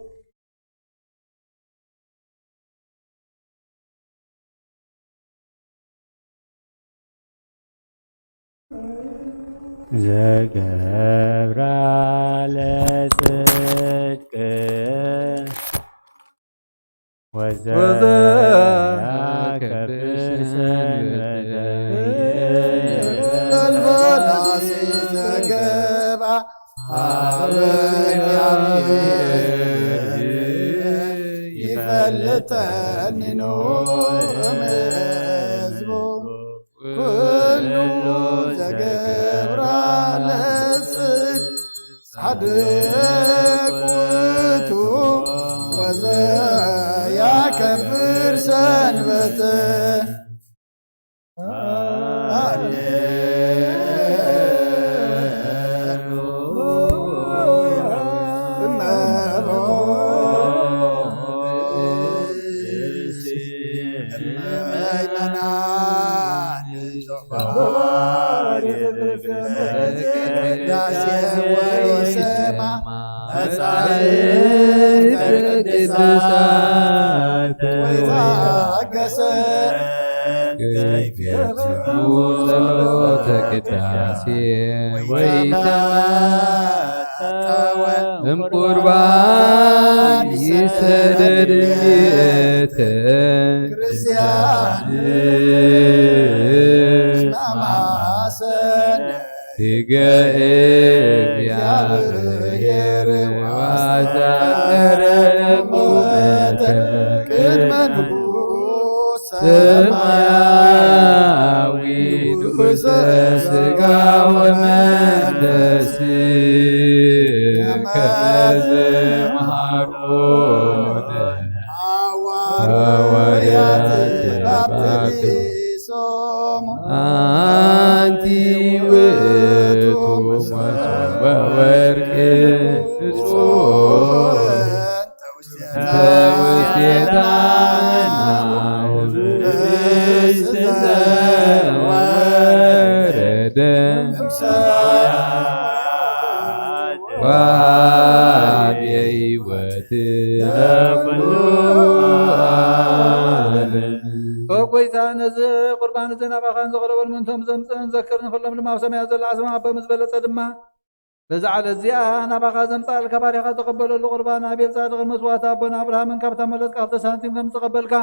ዘገብራ ለጽድቅ ወዘያከብር ሰንበተ الفلاس زقبا يفلتني نوم مزبو كل زقبرا لسد صدق وتو وزيا كبر سنبته ጸሎተ ቅዳሴ ወይተመጠወ እምቁርባን ይሰደድ ቤተ ክርስቲያን ሕገ እግዚአብሔር ዋዛረ ቁመተ ቅድመ ንጉሥ ሰማያዊ ንጉሠ ሥጋ ወመንፈስ ከመ መሃሮነ ሐዋርያት ባፕቲሶሙ አንቲ ውእቱ መሶበ ወርቅ ፍጹም ተውስቴታ ወረደ ዋብየ ሕይወት ለኩሉ ዓለም ወቆይታ ነዝ ቁርባን ዘናባኻን ዘቕረበል ምንቶም ዘምፅን ዘክርን ኩሎም ድማ ኣብ ሰማያት ዘሎ ዓፅማ በምዝበለፀ ድማ በዛ ዓለት እዚኣ ናባኻ ዘምፃልካ ባሪኻ ተቐበለሉ ቁርባን ኣቤል ጻድቕን መስዋዕቲ ኣቦና ኣብርሃምን ካብታ መለጥካ ክልተ ሳንቲም ከም ዝተቐበልካ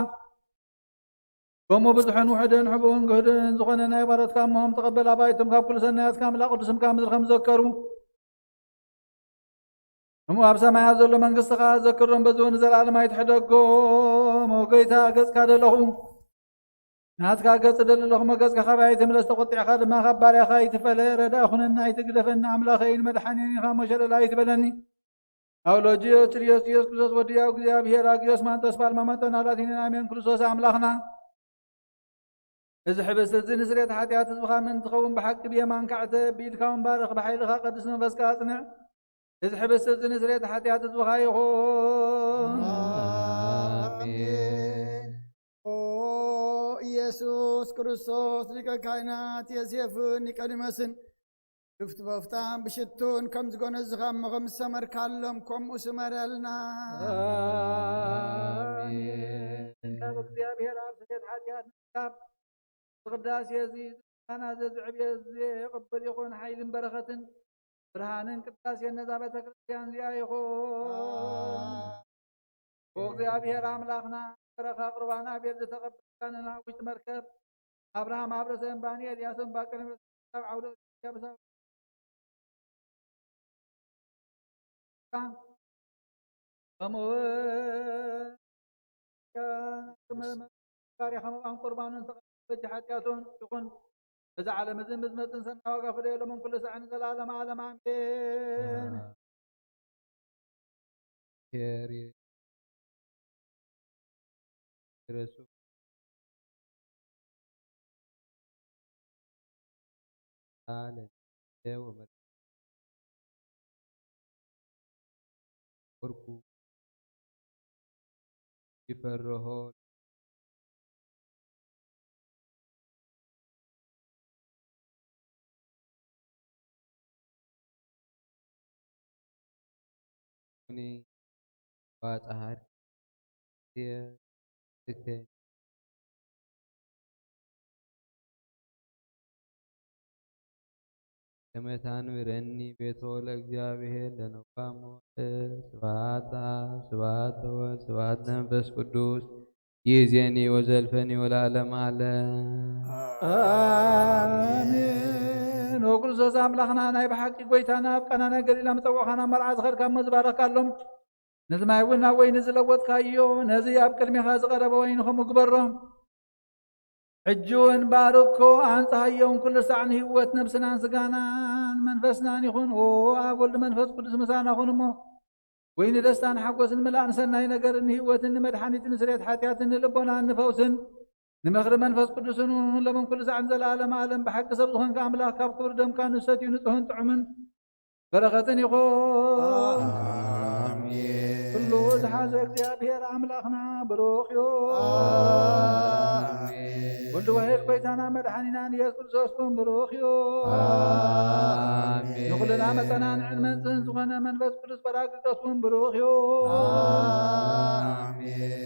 ከምኡ ብዙሕን ውሕድን ሕቡእን ግህድን ዝኾነ ናይ ባሮትካ እሞም ተቐበል ኣባይቶም ካብ ኩሉ ሰናያት ካምላቕ ቅዱስምካ ምድሪ ከም ዘከሩ እሞ ኣብ ሰማያት ዘሎ መንግስትኻ ዘክሮም በዝውን ዘለዓለም ኣይትሕደጎም ወጎይታ ገጽካ ደለኹ ናትካ ገጽ ደለለኹ መገጽካ ካባይ ትምለስ ተቆጢዕካ ድማ ካብ ባርያኻ ይትፈለ ረዳ ይኹነና ኣይትግደፈኒ ኣምላኸይን መድሓኒን ኢኻ መሸለላ ኣይትበለኒ ኣውሎጅዮስ ትርዮስ ኢየሱስ ክርስቶስ ወድያው እግዚኣብሔር ኣግዮስ ማንጦስ ፓልማመንጦን ኣላቲንን ኣሜን ክርስቶስ ኣምላኽና እዚ ሕብስት እዚ ንስርየት ሓጢኣት ህዝብኻ ምን ትኸውን ብሓቂ ብየማን ካዕተ ብኢድካ ወንባርኽ ብሓይልኻ ቅዱስ መንፈስካ ኣጽንዕ እዚ ሕብስት እዚ ንስርየት ሓጢኣት ህዝብኻ ይኹን አሜን። ኦ ኢየሱስ ክርስቶስ ሊቀ ካህናት ዮሴፍን ኒቆዲሞስን ክፍት በፍታን ብሽቱን ከም ዝጎነዝኻ እሞ ከም ዝሰመርካሎም ከምኡ ስመረልና ኣሜን። ካብ እግዚኣብሔር ኣብ ስርየት ሓጢኣት ካብ ቅዳሴ እዚ ዛና ዘዝዕብየ የቕበል ይኹን ሓይልን በረኸትን ብርሃንን ቅዳሴን ነዛ ቤተ ክርስቲያን እዚኣ ይኹን እግዚአብሔር አምላክና በረኻ ቁርባን አቤል ዝተቐበልካንና ውሽጢ መርከብ አብርሃም አብረሰን ባኒ ኤልያስን ባቀነ ኣብ ዓውደ ያብሳ ባሪኻም ኣብ ቁርባንን ተቐበል ሓጢያቶን ይኹን በዛ ዓለም እዚ ምዝመፅን ሰናይ ዋጋ ፍደየሎም ኩሉ ሰዓን ዘላለም ዓለም አሜን። ክርስቶስ ቃል ወርቁ ይፈርሆ ኒ ዋጻሃር የትከ ከመታን ብረኒ ቤቶ ለእግዚአብሔር ለነቋሞ ስብሐት ለአብ ስብሐት ለወልድ ስብሐት ለመንፈስ ቅዱስ ይእዜኒ ወዘልፈኒ ወለዓለመ ዓለም አሜን። ወክርስቶስ አምላኽና ናይ ብሓቂ ጎይታና ኣብ ቃናና ገሊላ ምፀውዖኻና መርዓ ዝኸድካ እሞ ዝባረካሎም ነዚ ማይ እውን ናብ ወይኒ ዝለወጥካዮ ነዚ ኣብ ቅድሚኻ ዝቐረበ ወይኒ ከምኡ ግበሮ ሕጂ እውን ባርኮ አንጻሃየውን ኩሉ ሰዓን ህይወት ነብስናን ስጋናን መንፈስናን ይኹን ኣብ ወልዲ መንፈስ ቅዱስ ምሳናኹን እሞ ወይኒ ደስታን ሓጎስን ምላእን ሰናይ ነገርን ህይወትን ንመድሓኒትን ስርየት ሓጢኣትን ንልቦናን ንፈውስን ንመኽሪ መንፈስ ቅዱስን ለመን ኩሉ ሰዓን ዘለዓለመ ዓለም ብሓቂ ሰብ ዝኾንካ ኣምላኽ ካብ ክብሪ ደምካ ንሰትዩ ንጽህን ጥዑምን በረኸትን ይኹን ኩሉ ዝሓዘ እግዚአብሔር ኣምላኽና ብሩኽ እዩ ወልድ ዋሕድ ጎይታና መድሓኒናን ኢየሱስ ክርስቶስ ኩን ብሩኽ እዩ ንኹልና መፀናንዕን መንጽህን ዝኾነ መንፈስ ቅዱስ ጰራቅሊጦስ ኩን ብሩኽ እዩ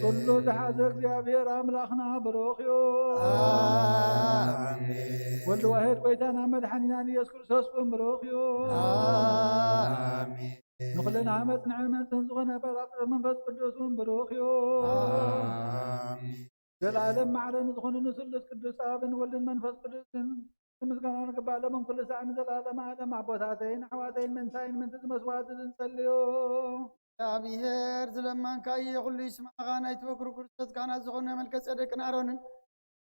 ኩሉ ዝሓዘ እግዚአብሔር ኣምላኽና ብሩኽ እዩ ወልድ ዋሕድ ጎይታና መድሓኒናን ኢየሱስ ክርስቶስ ኩን ብሩኽ እዩ ንኹልና መጽንዕን መንጽህን ዝኾነ ጰራቅሊጦስ መንፈስ ቅዱስ ኩን ብሩኽ እዩ ዘለዓለም ማዕረን ዝኾኑ ንስሉስ ቅዱስ ኣብን ወልድን መንፈስ ቅዱስን ምስጋና ንግባእ ለመን ኩሉ ሰዓን ዘለዓለመ ዓለም ኣቦታተይን ኣሕዋተይን መንታይን ምንቲ ዝመስዋዕት ዝንጸልዮ እግዚአብሔር ዝለመንካዮ ኩሉ ይስማዕኻ ናይቲ በኵር ክርስቶስ ካህናት ዝኾነ መልከ ጼዴቅን ኣሮንን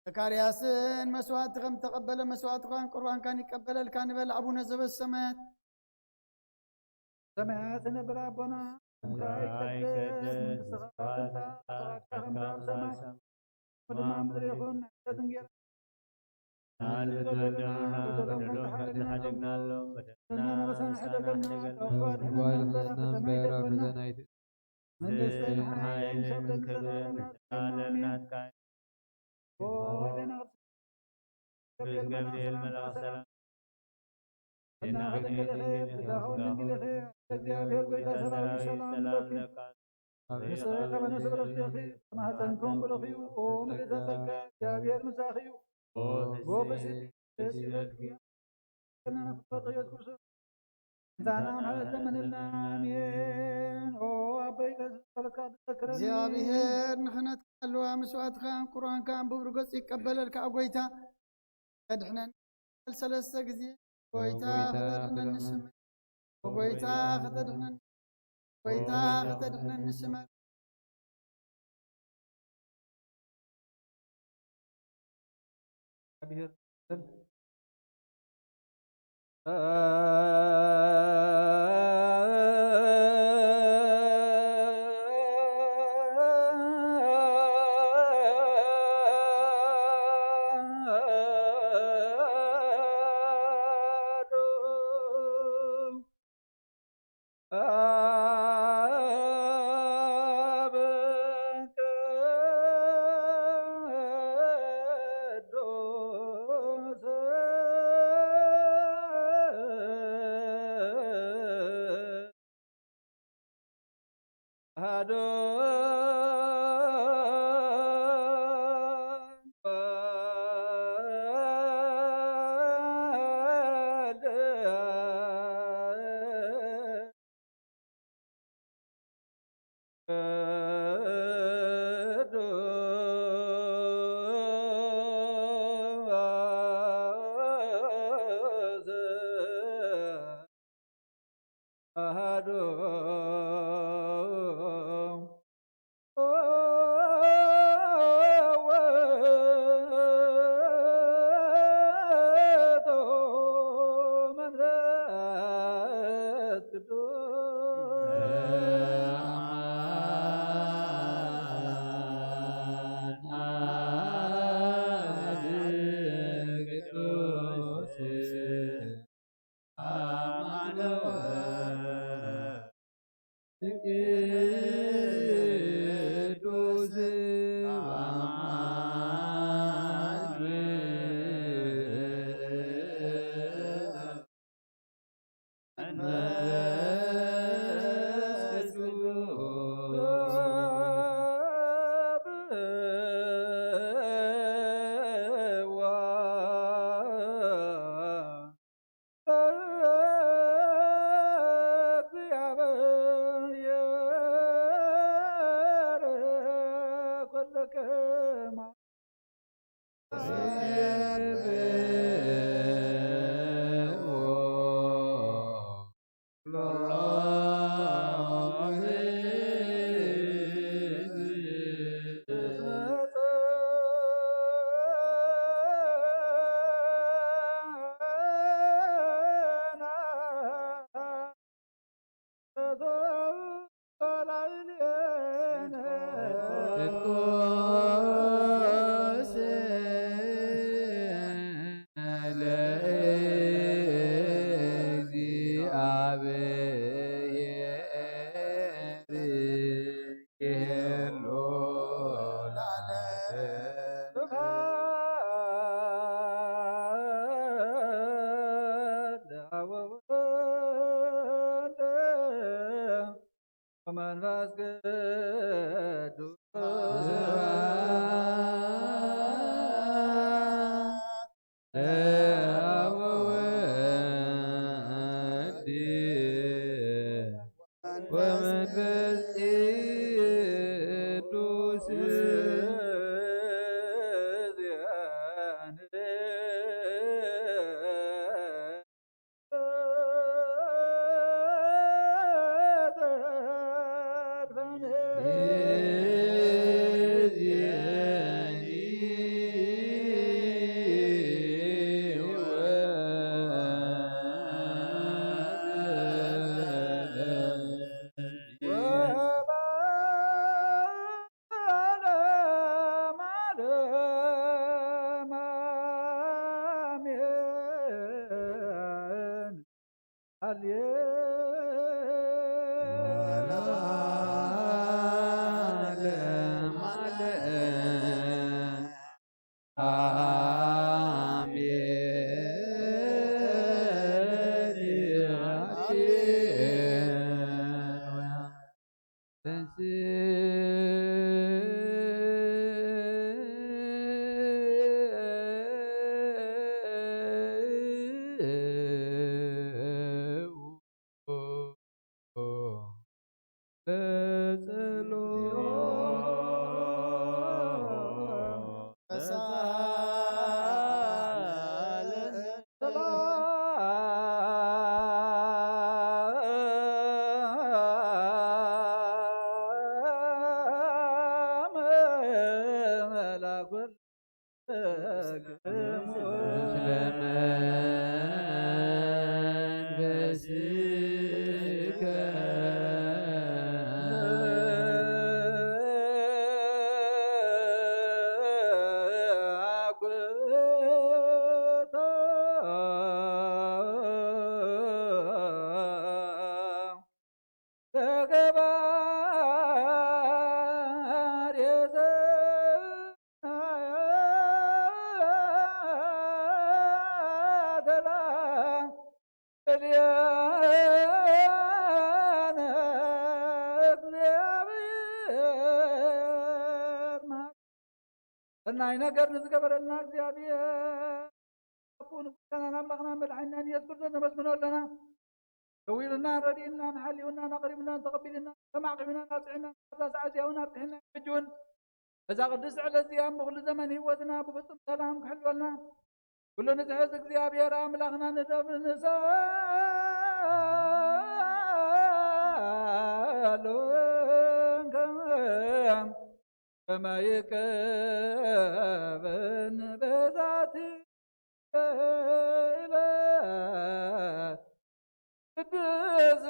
ዘካርያስን መስዋዕቲ ከም ተቐበለ መስዋዕትኻን ቁርባንካን ይቀበለልካ ንበል አቡነ ዘበሰማያት ሰማያት ነብር ኣቦና ይትቀደስ መንግሥትኻ ትምጻእ ፈቃድካ ከምቲ ኣብ ሰማይ ወደማ ምድሪ ይኹን ንዕለትን ጌርና ገብርኤል መልአክ ሰላም እግዚአብሔር ጎይታ ሰራዊት ሰላም ለካ ንስኻ በነስብረት ደኺ ማህፀንኩም ብሩኽ እዩ ምልዕተ ጸጋ እግዚአብሔር ምሳኺ እዩ ወበስቲ ደስ ይበልክ ነፍፈት ኢየሱስ ክርስቶስ እንታና ማለት ዘመንና አሜን ኣበይ ከዝጸለካ ትዘክረኒ እግዚአብሔር ንኽነት ካለዋ መስዋዕትኻን ቁርባንካን ብብሩ ገጽ ይቀበለልካ ጎይታ ተድሕነን ሰለስተ ጊዜ ጎይታ ከተድሕነን ንስምዕ ጎይታ ከተድሕነን ጎይታ ከተድሕነን ንስምዕ እግዚአብሔር መንፈስ ቅዱስ መንፈስ ቅዱስ ለአብ ወወልድ ወመንፈስ ቅዱስ እናይ ነገር ንዝገበረልና እግዚአብሔር አቡን ከናና አምላኽና መድኃኒና ኢየሱስ ክርስቶስ ነመስግነለና ደዊልና ረዲእና ንሓሊውና ነቕሪብና ተቐቢልና ተማዕቂብና ናፅዕና ተሳዓዝያውና ብትሕና ሕጁን እዛ ቅዱስ ዕለት እዚኣ ምኹሉ ዘመን ህይወትና ብፍጹም ሰላም ክሕልወልና ኩሉ ንዝሕዝ እግዚአብሔር አምላኽና ንደብ ንሳሎን كما يكبن بذات إله قدس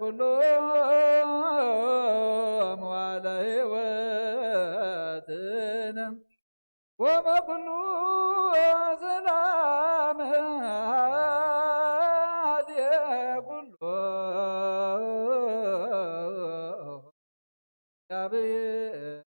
كلهم وعلى هواتنا وما كل سلام هذه كله يا بيه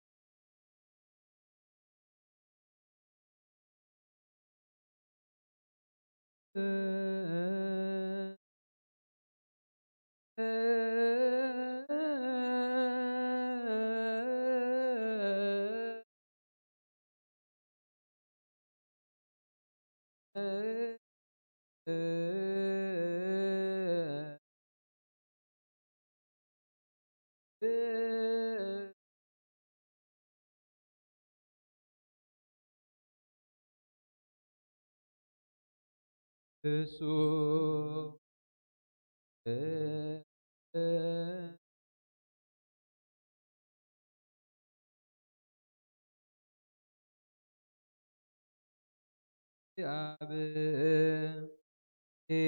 እሱ አብ ኤር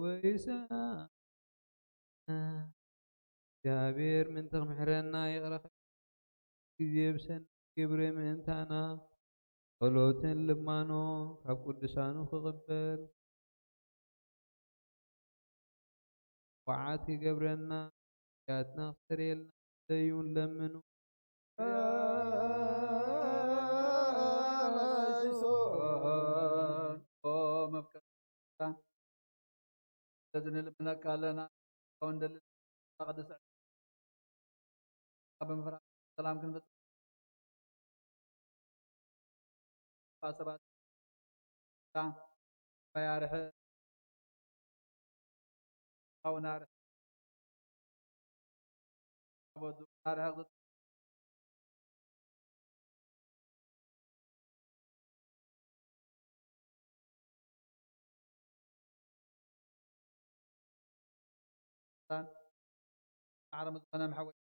ወይሳ እግዚአብሔር ምንተ ምሕረና ይቕረኽ ጊዜ ብሰን ግብሪ ምእንታና ጸሎትን ልማኖ ካብ ቅዱሳኑ ክቕበል ወዓት ይገብረና ያትና ክስርየልና ዘዩን ለምኑ ንልምነካ ኣለና ወንደል ቅዱስ ብምፍራቅ ሰላም ክንፈጽም ሰባት ባያርሕ أو نار نار عرم الغنم حوي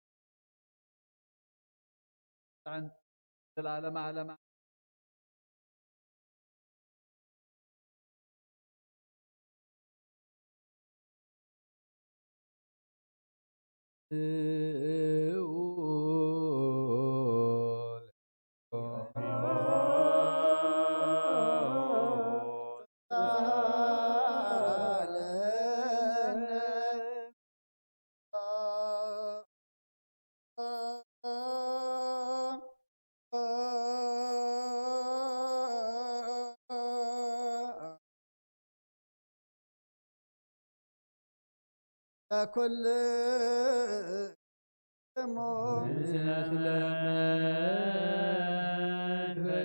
عن العالم عالم كل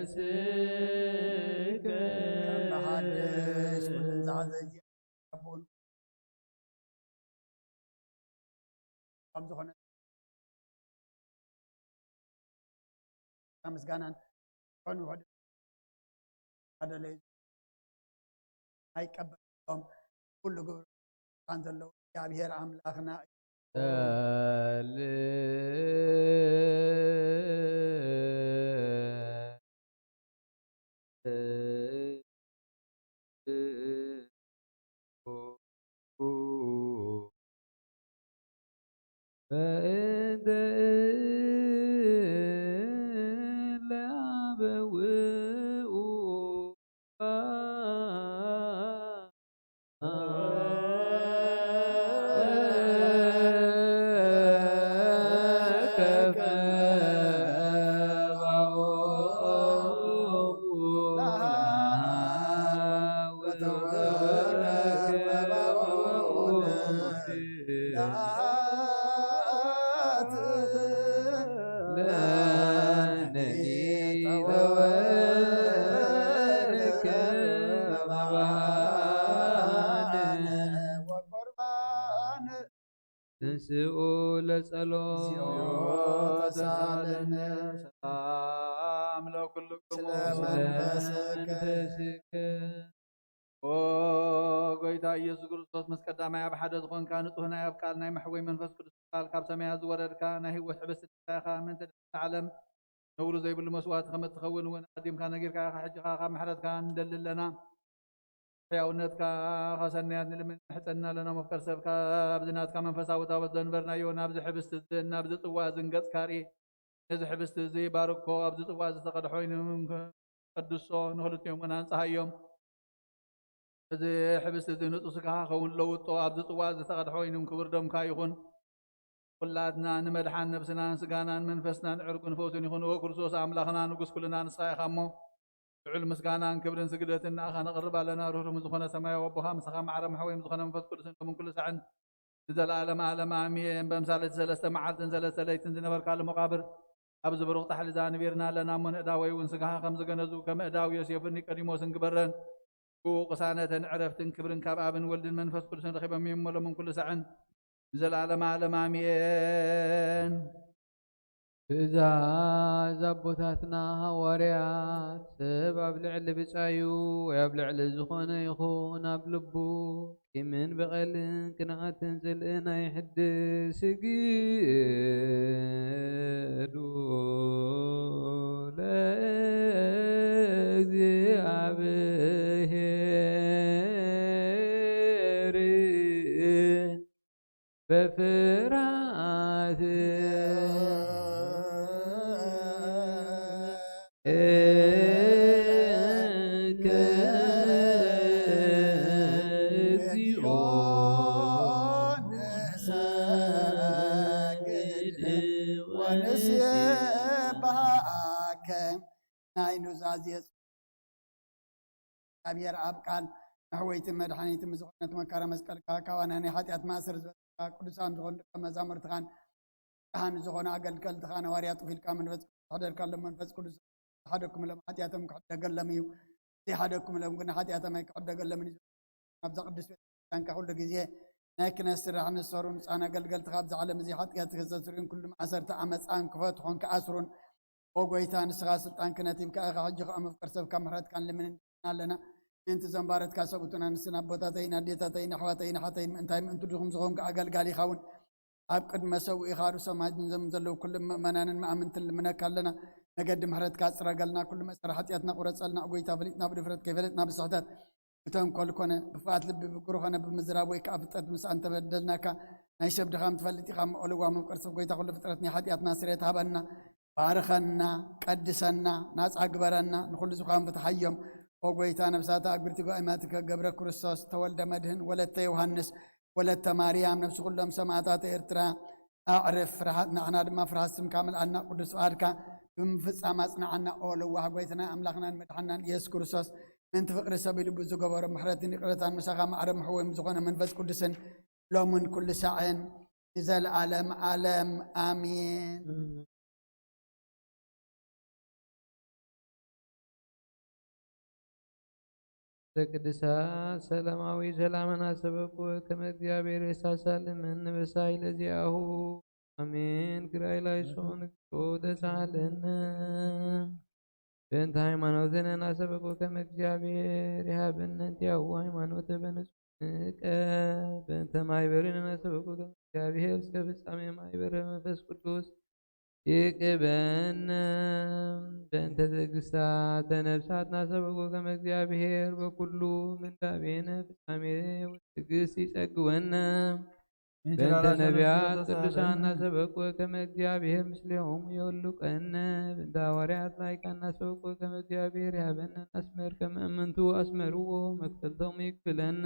መንፈስከ ከመሃደሽ ኩልን ዝሓዘ ኣቦን ኣብ ዝኾነ ምስጋናን ኮኑ ወደ ኣደለይ ኣይቀበሎም ኩሉ ግብር ካን ዘለው እግዚአብሔር አምላክና ተንስኡ ለጸሎት ተሳለነ ሰላም ለኩልክሙ ስለመንፈስከ ኦ ጎይታ ኢየሱስ ክርስቶስ ምስ ቀዳማይ ኣብ ሓደ ዝኾንካ ንጹህ ናይ ኣብ ቃል ናይ መሕወይ መንፈስ ቅዱስ ቃል ካብ ሰማያት ዝወረድካ ናይ ህይወት ሕብስቲ ኢኻ ምንተ ዓለም ነውሩ ዘይብሉ መስዋዕቲ ከም እትኸውን እውን ቀዲምካ ነጊርካ ኢኻ ሕጂኻ ካብ ምሕረትካ ንደሊ ኣለና ሕያውነትካ ካሰናያት ንልምን ሕፀና ኣለና መፍቀር ሰብካ ኣብዚ ናትካ መንፈሳዊ ታቦት ዘንበርናዮ ናብዚ ሕብስቲ ናብዚ ጽዋ ዝንገጽካ ርኢ ነዚ ሕብስቲ እዚ ባርኮ ኣብዚ ጽዋ ዝተቐድሖ ቀድሶ ንኽልቲኦም እውን ኣንጽሃዮም እዚ ሕብስቲ እዚ ንጹህ ስጋኻ ኸውን ለውጦ ኣብዚ ጽዋ ዝተቐድሖ ኮይኖም ክቡር ደምካ ይኹን ኩላትና ንመድሓን ነብስናን ስጋናን መንፈስናን ዕርቁን ፈውስን ይኹን ኦ ክርስቶስ ኣምላኽና ንጉስ ኩልና ንስኻ ኢኻ እሞ ልዑል ምስጋናን ክብርን ስግደትን ንኣኻ ነቕርብ ኣለና ርህሩም ዝኾነ ሰማያዊ ኣቦኻ ምሳኻ ማዕረ መሕወይም ዝኾነ መንፈስ ቅዱስን ከምኡን ኩሉ ሰዓን ንዘለኣለመ ኣለማ ኣሜን በምሳሌት ሰለስተ መዓልትን ሰለስተ ለይትን ዝነበርካሉ መቃብር ኣብዚ ብሩኽ ጣሕሊ ዛንቢርና ኣለና እሞ ንእዳወይ እውን ስጋኻ ከም ዝገነዙ ከም እዳው ዮሴፍን ኒቆዲሞስን ግበረን ቅሳነትን ዕረፍትን ክብርን ካብ ኣብን ወልድን መንፈስ ቅዱስን ረኺቦም ይመሎምን ኩሉ ሰዓን ንዘለኣለመ ኣለማ ኣሜን ትእዛዝ አቦታትና ሐዋርያት ሰብ ኣብ ልዕሊ ብፃዩ ወይ ኣብ ልዕሊ ዝኾነ ይኹን ኣብ ልቡ ቂምን በቐልን ቅንዓትን ዘልእና ይሕድስ ይግዱ ለእግዚአብሔር በፍርሃት እግዚኦ ወንሴብሐከ ናይ ኑዛዜ እግዚአብሔር ኣብ ቃል ናሕወይቲ መድሓኒት ዝኾነት መከራ መስቀልካ ካባና ናይ ሓጢኣት ማእሰር ዝበፅካ ቅዱሳን ዝኾኑ ደቀ መዛሙርትኻን ካህን ዝኾነ ኣገልገልትኻን ሐዋርያት ፊልካ መንፈስ ቅዱስ ሓደርካሎም መንፈስ ቅዱስ ሓደኩምሎም ሓጢኣቶም ክሕደገሎም እዩ ዘይሓደኩምሎም ግን ሓጢኣቶም ኣይክሕደገሎምን እዩ ኣብዛ ቅዱስ ቤተክርስትያንካ ኩሉ ግዜ ናይ ክነት ስራሕ ንሰሩን ህፃን ኣገልገልትካ ኣብዚ ዓለም እዚ ሓጢኣት ክሰስሩን ኩሉ ማእሰርቲ ዓመፃን ክፈትሑን ክኣስሩን ወጎይታ ንስኻ ስልጣን ክነት ይብካ ኢኻ ሕጂ ከዓ መፍቀር ሰብካ ምሕረትካ ንልምን ኣለና ምእንቲ ዘንባረትካ ሰብኡትን ኣንስትን ኣቦታተይን ኣዴታተይን ኣሕዋተይን ሓተይን ምእንታይ ምእንቲ ድኹም ዝኾንኩ ኣገልጋሊ ኢኻ እውን ኣብ ቅድመ ሰብኡ ኢኻ ርሶም ሃጅንዘም ዘለዉ ኩሉ ምእመናንን መኣምንትን ልምነካ ኣለና ነገዲ ምሕረትካ ፅረገልና ኩሉ መሰረ ሓጢኣትና ቁረፀልና ጎይታ ፈሊጥና ብድፍረት ከይፈለጥና ብስሕተት ብተንኮል ኮነ ብፍቓት ልቢ ብግሩ ኮነ ብምዝራብ ወይ ከዓ ፍጥረት ምስኣን ተበደልናካ ናይ ሰብ ድኻም ትፈልጥ ኢኻ መቐልዋ መፍቀር ሰብ ጎይታ ኩሉ ፍጥረት ናይ ሓጢኣትና ስርየት ሃበና ባርኸና ቀድሰና ናፃ ግበረና ንኩሉ ዝኳን ፍትሓዮም ወጎይታ ነብሳታ ኣግብርቲ ጓይማትከ ገብረ ክርስቶስ ተወልደ መድህን ወለተ ዮሃንስ ወለተ ማርያም ነብሲ ኩሎም ሰማዕታት ኤርትራ ኣዕርፍ ንዓና ድማ ፍርሃት ስምካ መልኣልና ቅዱስ ፍቓድካ ብምፍፃም ኣፅናዓና ኦልዋህ ጎይትና ኣምላኽናን መድሓናን ኢየሱስ ክርስቶስ ምንቲ ፍቅሪ ሰብ ልቡ ዝገበሮ ምሕረትን ይቕረታን ምሳኻ ማዕረ ምሕወይም ዝኾነ መንፈስ ቅዱስን ሎምን ኩሉ ሳዕን ንዘለዓለም ዓለም ኣሚን ቅዱሳን ሰላማዊ ሰላምና ሰበኩ ከመ እግዚአብሔር የሳሳልምን በሳይ ለዚያሁ አሜን ግራይ ላይ ሶን ተሳለነ በእንተ ሃይማኖትን እናሰበኩ ከመ እግዚአብሔር ያብነ እንቲያው ሃይማኖት በንጹህ በእንተ ማይበርን እናሰበኩ ከመ እግዚአብሔር እስከ ፍጻሜ ማይበር መንፈስ ቅዱስ ይቅበነ በእንተ ትዕግሥተ ነፍሳት እናሰበኩ ከመ እግዚአብሔር በኩሉ ምንዳቤነ ፍጻሜ ትዕግሥት ይጸግወነ በእንተ ነቢያት ቅዱሳን እናሰበኩ ከመ እግዚአብሔር ምስሌሆሙ የወልቀነ በእንተ ሐዋርያት ላይቃን እናሰበኩ ከመ እግዚአብሔር ያበነ አስመር ከመ እምንቱ አስመርዎ መክፈልቶሙ ይክፍለነ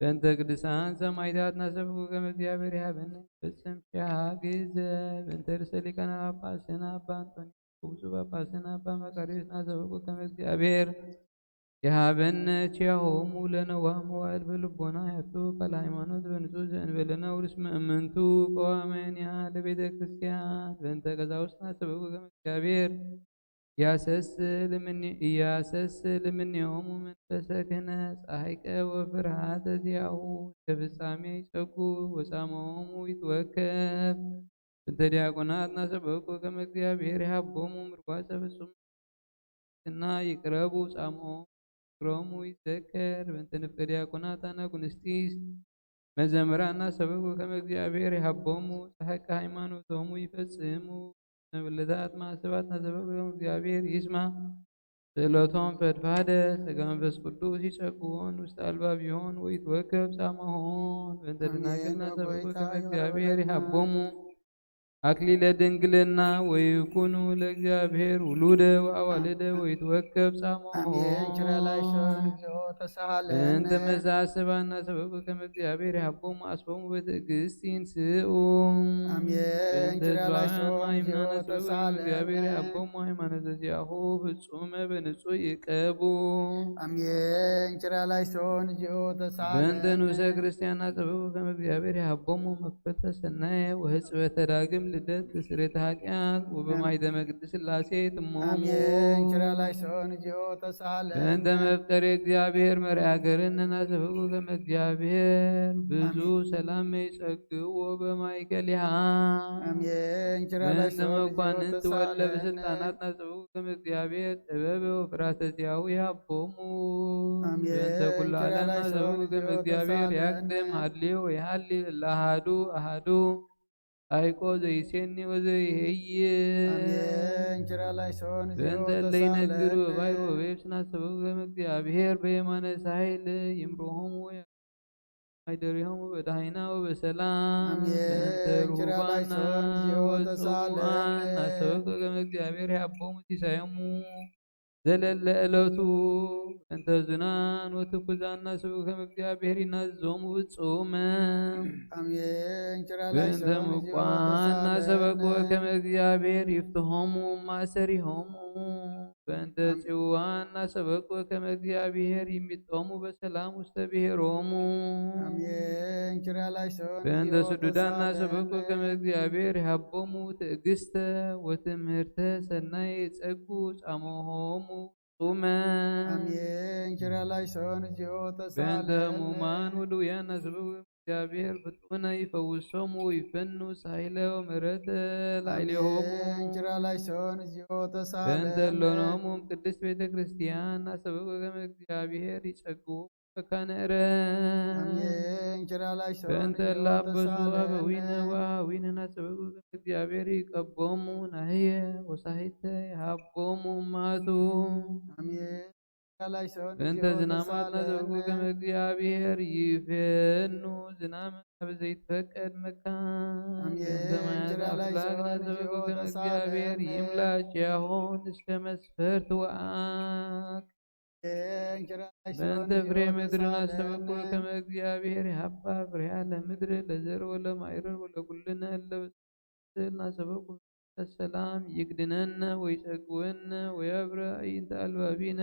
በእንተ ቅዱሳን ሰማዕታት እናሰበኩ ከመ እግዚአብሔር ያበነ ፍጽም ጊዜ በእንተ ርእሰ ሊቃነ ጳጳሳት አባ አንጦንዮስ ብፁዕ ጳጳስና አባ መቃርዮስ እናሰበኩ ከመ እግዚአብሔር ያበነ ቺያሆሙ ለነዋህ መዋዕል በልቦና ያቱ ቃለ ሃይማኖት በንጹህ ዘእንበለ ነውር እስመ እምንቱ ቀዋምያ ለቤተ ክርስቲያን በእንተ ቀሳውስት እናሰበኩ ከመ እግዚአብሔር ያሰስል እምኔሆሙ መንፈሰ ክህነት ጸሐይቀ ወፍርሃተ ዚአሁ እስከ ፍጻሜ ይጸጉ ወጻምኦሙ ይትወከፍ በእንተ ዲያቆናት እናሰበኩ ከመ እግዚአብሔር ያቦሙ ምርጓጸ ፍጹምና ይቅረቡ ጻምኦሙ ፍቅሮሙ ይዘከር በእንተ ንፍቀ ዲያቆናት አናጉንስጢስ መዘምራን እናሰበኩ ከመ እግዚአብሔር ያቦሙ ጸሐይቀ ሃይማኖቶሙ ይፈጽሙ ነብለታት ማሰባት እናሰበኩ ከመ እግዚአብሔር ይስማ ስእለቶም ፈድፋደ ጸጋ መንፈስ ቅዱስ ይጸግዎን ውስጥ አልባብ ይሆን ወይትወከፍ ጻምኦን በእንተ ደናግል እናሰበኩ ከመ እግዚአብሔር ያቦሙ አክሊለ ድንግልና ወይኩኑ ለእግዚአብሔር ውሉደ ወአዋልደ ወይትወከፍ ጻምኦን እንተ መሳሰባ እናሰበኩ ከመ እግዚአብሔር ያቦሙ አስቦሙ በትዕግሥት ይንስኡ በእንተ ሕዝባውያን ማእምናነ እናሰበኩ ከመ እግዚአብሔር ያቦሙ ሃይማኖተ ዚአሁ ፍጹመ በንጹህ ይቀቡ በእንተ ንዑሰ ክርስቲያን እናሰበኩ ከመ እግዚአብሔር ያቦሙ መክፈተ ሰናየ ወሕጽበተ ዳግም ልደት ስርየተ ኃጢአት ወበማኅተመ ቅድስት ሥላሴ ትሞሙ በእንተ መፍቀሬ እግዚአብሔር እግዚአብሔር መርያ ገርንና ሰበቁ ከመ እግዚአብሔር ብዙ ሰላም ይጸግዎ በማእከሊሃ አሜን። በእንተ መኳንንት ወለ በስልጣናት ናሰበቁ ከመ እግዚአብሔር ጥበብ ወፍራተ ዚአሁ ያቦሙ በእንተ ኩሉ ዓለም ናሰበቁ ከመ እግዚአብሔር ያቅድም ሀልዮ ወይሀልል ለአሐዱ አሐዱ አይቆ ዘይሴኒ ወዘይሄይን በእንተ እለ ይነግሩ በባሕር ወበየብስ ናሰበቁ ከመ እግዚአብሔር በየማነ ሳህል ይምርሖሙ ማይደሪሆሙ በዳህና ወበሰላም በእንተ ርሁባና ወጽዋን ናሰበቁ ከመ እግዚአብሔር ያቦሙ ሲሳዮሙ ዘለለ ዕለቱ በእንተ ዝናን ወትኩዛን ናሰበቁ ከመ እግዚአብሔር ይናዞሙ ፍጹመ በእንተ ምቋን ናሰበቁ ከመ እግዚአብሔር ይፍትሖሙ ማእሰሪሆሙ በእንተ ጽዋን ናሰበቁ ከመ እግዚአብሔር ይሚጦሙ በሰላም ውስተ ብሔሮሙ በእንተ ስዱዳን ናሰበቁ ከመ እግዚአብሔር ይሃቦሙ ትዕግስተ ወትምህርተ ሰናይ የጸጉ ጻሞሆሙ ጹመ በእንተ ሕሙማን ወድውያን ናሰበቁ እግዚአብሔር ፍጡነ ይፈውሶሙ ይፈኑ ሳይለ ወምሕረተ ላዕሌሆሙ በእንተ እሎኖሙ ቅድስት ቤተ ክርስቲያን ናሰበቁ ከመ እግዚአብሔር ይጸግቡ መካነ ዕረፍት በእንተ እለ አበሱ አበዊነ ወአኀዊነ ናሰበቁ ከመ እግዚአብሔር ይቀቦሙ ናህየ ወሳሂተ ይሃቦሙ እማቱ በእንተ ዝናማት ናሰበቁ ከመ እግዚአብሔር ይፌኑ ዝናመ በዘይትፈቀድ መካን በእንተ ማያት አፍላግ ናሰበቁ ከመ እግዚአብሔር ይምላ ጭያሆን እስከ መስፈርት ወአክ በእንተ ፍሬ ምድር ናሰበቁ ከመ እግዚአብሔር ይሃባ ፍሬሃ ለምድር ለዘር ወለማዕረር ወለኩልነ እለ በስዕል ናሰበቁ ሰላም ይግድነነ ወይጸግወነ ወያብረ አዕይንተ አልባቢነ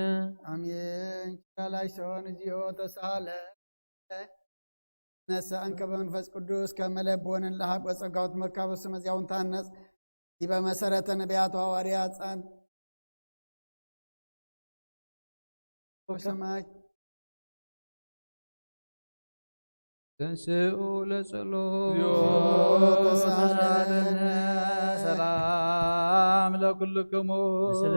አሜን። ላላይ ሰሆን እዚኦ ተሳለ ነሳእንከ በመንፈስ ቅዱስ ከመለቦንን ለሀቅ ወጸጋውት መካበስ መዚያውን ታነጽ ይህ በመሰረተ ነቢያቱ ሐዋርያት ጻን ሰማይ ተንሥኡ ለጸሎት ተሳለነ ሰላም ለኩልክሙ ምስለ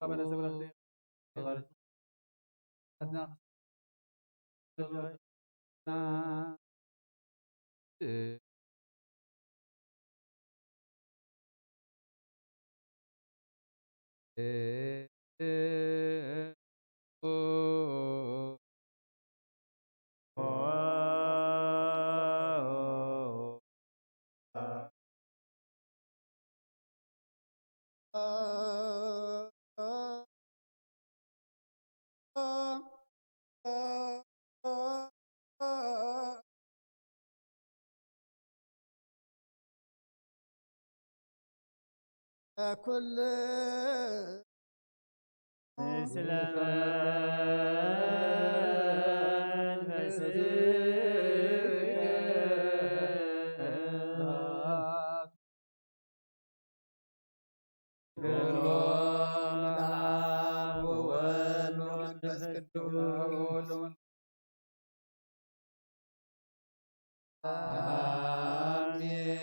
قبل سبرة أدنى كل سلامان فسكت كلهم العاب والمنفس قدوس آمين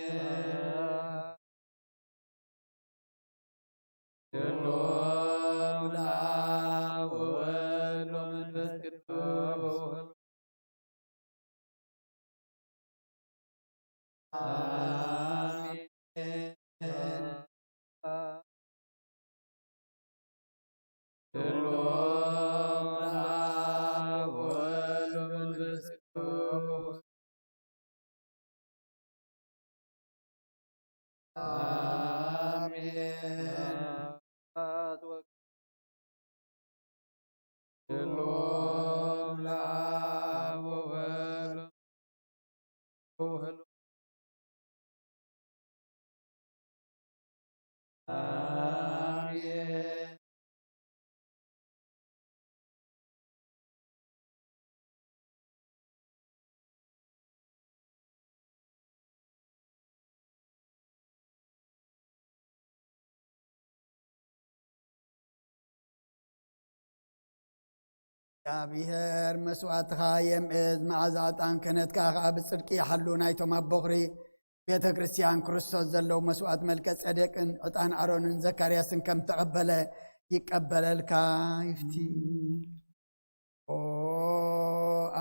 كلهم العاب والمنفس قدوس آمين كلهم العاب والمنفس قدوس آمين كلهم العاب والمنفس آمين እግዚአብሔር መስዋዕትኻ የምእዝ መዓዛ ዕጣን ክህነትካ ከዓ ብፅድቂ ይሓሉ ናይቶም ኣብ በኹሪ ቤተ ክርስቲያን ክርስቶስ ዘለው መስዋዕት መልከ ጸደቅን ዕጣን ኣሮንን ዘካርያስን ከም ተቐበለ ይቀበለልካ ይፍቲ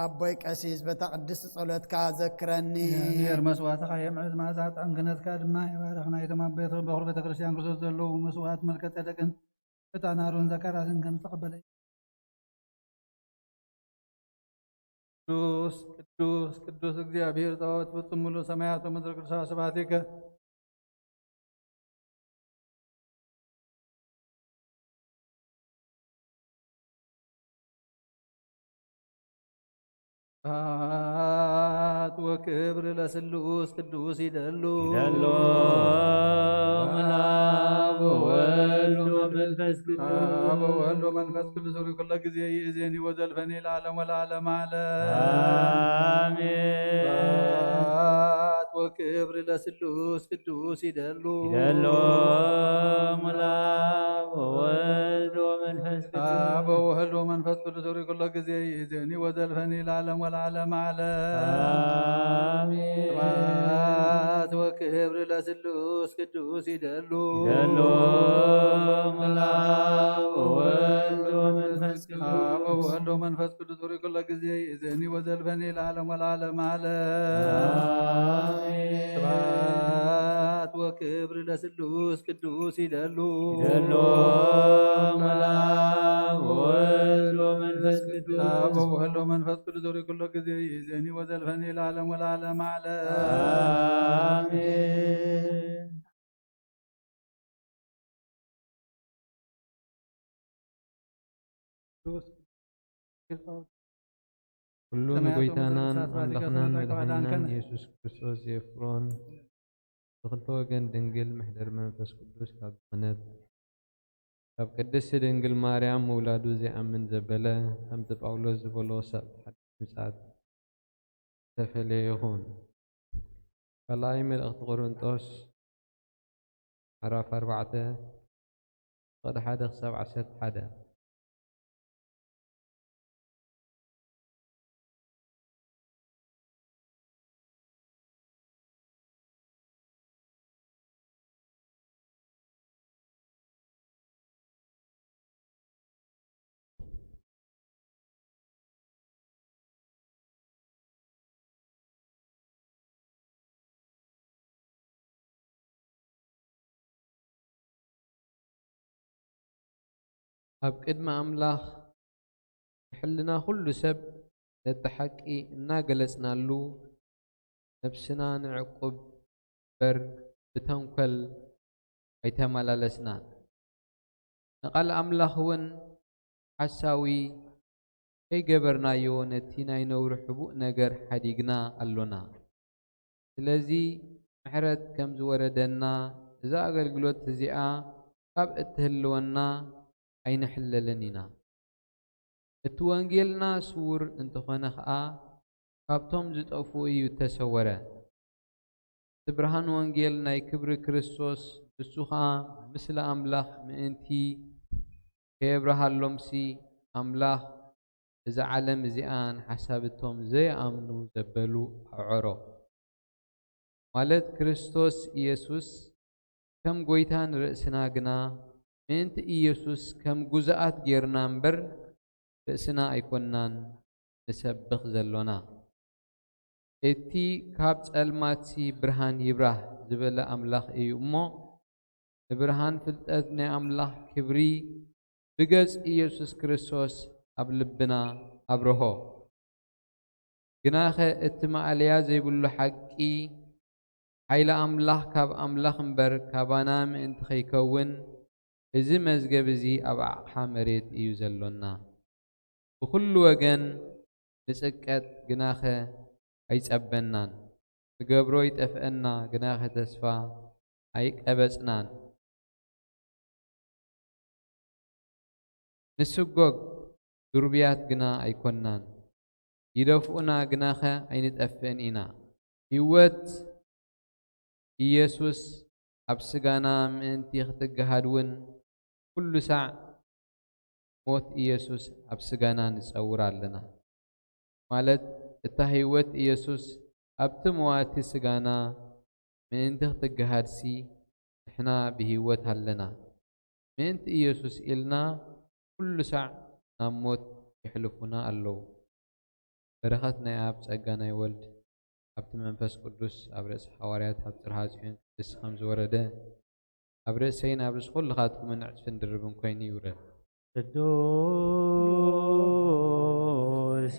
ኣቦይ ቀሲስ በታ ቅድስቲ ጸሎትካ ዘክረኒ እግዚአብሔር መስዋዕትኻ የምዕዝ መዓዛ ዕጣን ክህነትካ ድማ ይባርኽ ናይቶም ኣብ በኹሪ ቤተ ክርስቲያን ክርስቶስ ዘለው መስዋዕት መልከ ጸደቅን ዕጣን ኣሮን ዘካርያስን ከም ተቐበለ ቅዱስ ቅዱስ ቅዱስ እግዚአብሔር ጸባኦት ፍጹም ሙሉ ሰማያት ወምድር ቅዱሳን ስብሐቲከ ስብሐት ወክብር ለስሉስ ቅዱስ ይደሉ አብ ወወልድ ወመንፈስ አብ ወወልድ ወመንፈስ ቅዱስ ኩለ ጊዜ ይእዜኒ ወዘልፈኒ ለዓለም ወለዓለመ ዓለም አሜን። ስብሐት ወክብር ለስሉስ ቅዱስ ይደሉ አብ ወወልድ ወመንፈስ አብ ወወልድ ወመንፈስ ቅዱስ ኩለ ጊዜ ይእዜኒ ወዘልፈኒ ለዓለም ወለዓለመ ዓለም አሜን። ስብሐት ወክብር ለስሉስ ቅዱስ ይደሉ አብ ወወልድ ወመንፈስ አብ ወወልድ ወመንፈስ ቅዱስ ኩለ ጊዜ ይእዜኒ ወዘልፈኒ ለዓለም ወለዓለመ ዓለም ስብሐት ወክብር ለስሉስ ቅዱስ ይደሉ አብ ወወልድ ወመንፈስ አብ ወወልድ ወመንፈስ ቅዱስ ኩለ ጊዜ ይእዜኒ ወዘልፈኒ ለዓለም ወለዓለመ ዓለም አሜን። ሁሉም ጎይታናን አምላኽናን መድኃኒናን ኢየሱስ ክርስቶስ የፍሮን ብክልተ ወገን ድንግል ምሕደር መንፈስ ቅዱስ ካብ ዝኾነት ካብ ቅድስቲ ድንግል ማርያም ምውላዱ ዘይኣምን ዘበለ ከምቲ ጳውሎስ ዝበሎ ሰብ ሓድሽ ምጽኣት ዝተፈለየ ይኹን። ካልኣይ መልእኽቲ ቆሮንጦስ ምዕራፍ 4 ቁጥሪ 1 ክሳብ 11 ኣብ ቅድሚ ኣምላኽ ሕልና ኩሉ ሰብ ተተሓቂ እናገለጽናሉ ነብስና ንዕቁብ በር ብተንኰል ኣይተመላለስናን ንቓል ኣምላኽ እውን ሓሳዊ ከይገበርናዮ ነቲ ናይ ነውሪ ሕቡእ ነገር ሓዲግና ኣሎና ስለዚ ምሕረት ከም ዝወረደና እዛ ኣገልግሎት እዚኣ ካብ እትህልወና ኣይንሕለልን ኢና እቲ ወንጌልና ስውር እንተኾነ ኸዓ ካብቶም ዝጠፍኡ እዩ ተሰወረ እቲ ብርሃን ወንጌል ናይ ክብሪ ክርስቶስ ንሱ ኸዓ ምስሊ ኣምላኽ ምእንቲ ከየብረሃሎምሲ ኣምላኽ እዛ ዓለም እዚኣን ሓሳብቶም ዘይኣምኑ ዘበሉ ኣውዕሮ ማለት ክርስቶስ ኢየሱስ ከም ጐይታን ርእስና ግና ምእንቲ ኢየሱስ ከም ጉዛኣት ጌርና እምበር ርእስና ኣይኮንናን ንሰብኽ ዘሎና እቲ ካብ ጸልማትሲ ብርሃን ይብራህ ዝበለ ኣምላኽ እዩ እሞ ንብርሃን ፍልጠት ናይ ኣምላኽ ክብሪ ብገጽ ኢየሱስ ክርስቶስ ኣብ ልብና ኣብርሆ ግናኸ እቲ ማዕልያ ዘይብሉ ሓቂ ሓይለ ኣምላኽ ካብ ኣምላኽ እምበር ካባና ምእንቲ ኸይከውን እዚ መዝገብ እዚ ኣብ ኣቕሓ መሬት እዩ ዘሎና ብኩሉ ወገን ንጽቀት ግናኸ ኣይጸበናን ብገብሮ ይጠፍአና ግናኸ ተስፋ ኣይቀበጽናን ንስጎግ ዱርብያት ግና ኣይኮንናን ይደፍኡና ግናኸ ኣይንጠፍእን ኢና ህይወት ኢየሱስ ኣብ ስጋና ምእንቲ ክትገሃድውን ኩሉ ሳዕ ሞት ኢየሱስ ኣብ ስጋና ንጸውር ኣለና ማለት እታ ህይወት ኢየሱስ ኣብቲ መዋቲ ስጋና ምእንቲ ክትገሃድሲ ንሕና ብህይወት ኣለና ምእንቲ ኢየሱስ ኢልና ኩሉ ሳዕ ናብ ሞት ይሕልፉና ኣለዉ በረኸት ናይ ኣብ ጸጋ ናይ ወልድ ኣብቲ መንፈስ ቅዱስ ኣብ ርእሲ ሐዋርያት ኣብ ጽርሐ ጽዮን ቅድስ ከም ዝወረደ ኣብ ርእሰይን ኣብ ርእሲ ኩልኻትኩምን ዕፅፍን ድርብን ኮይኑ ይውረድ ቅዱስ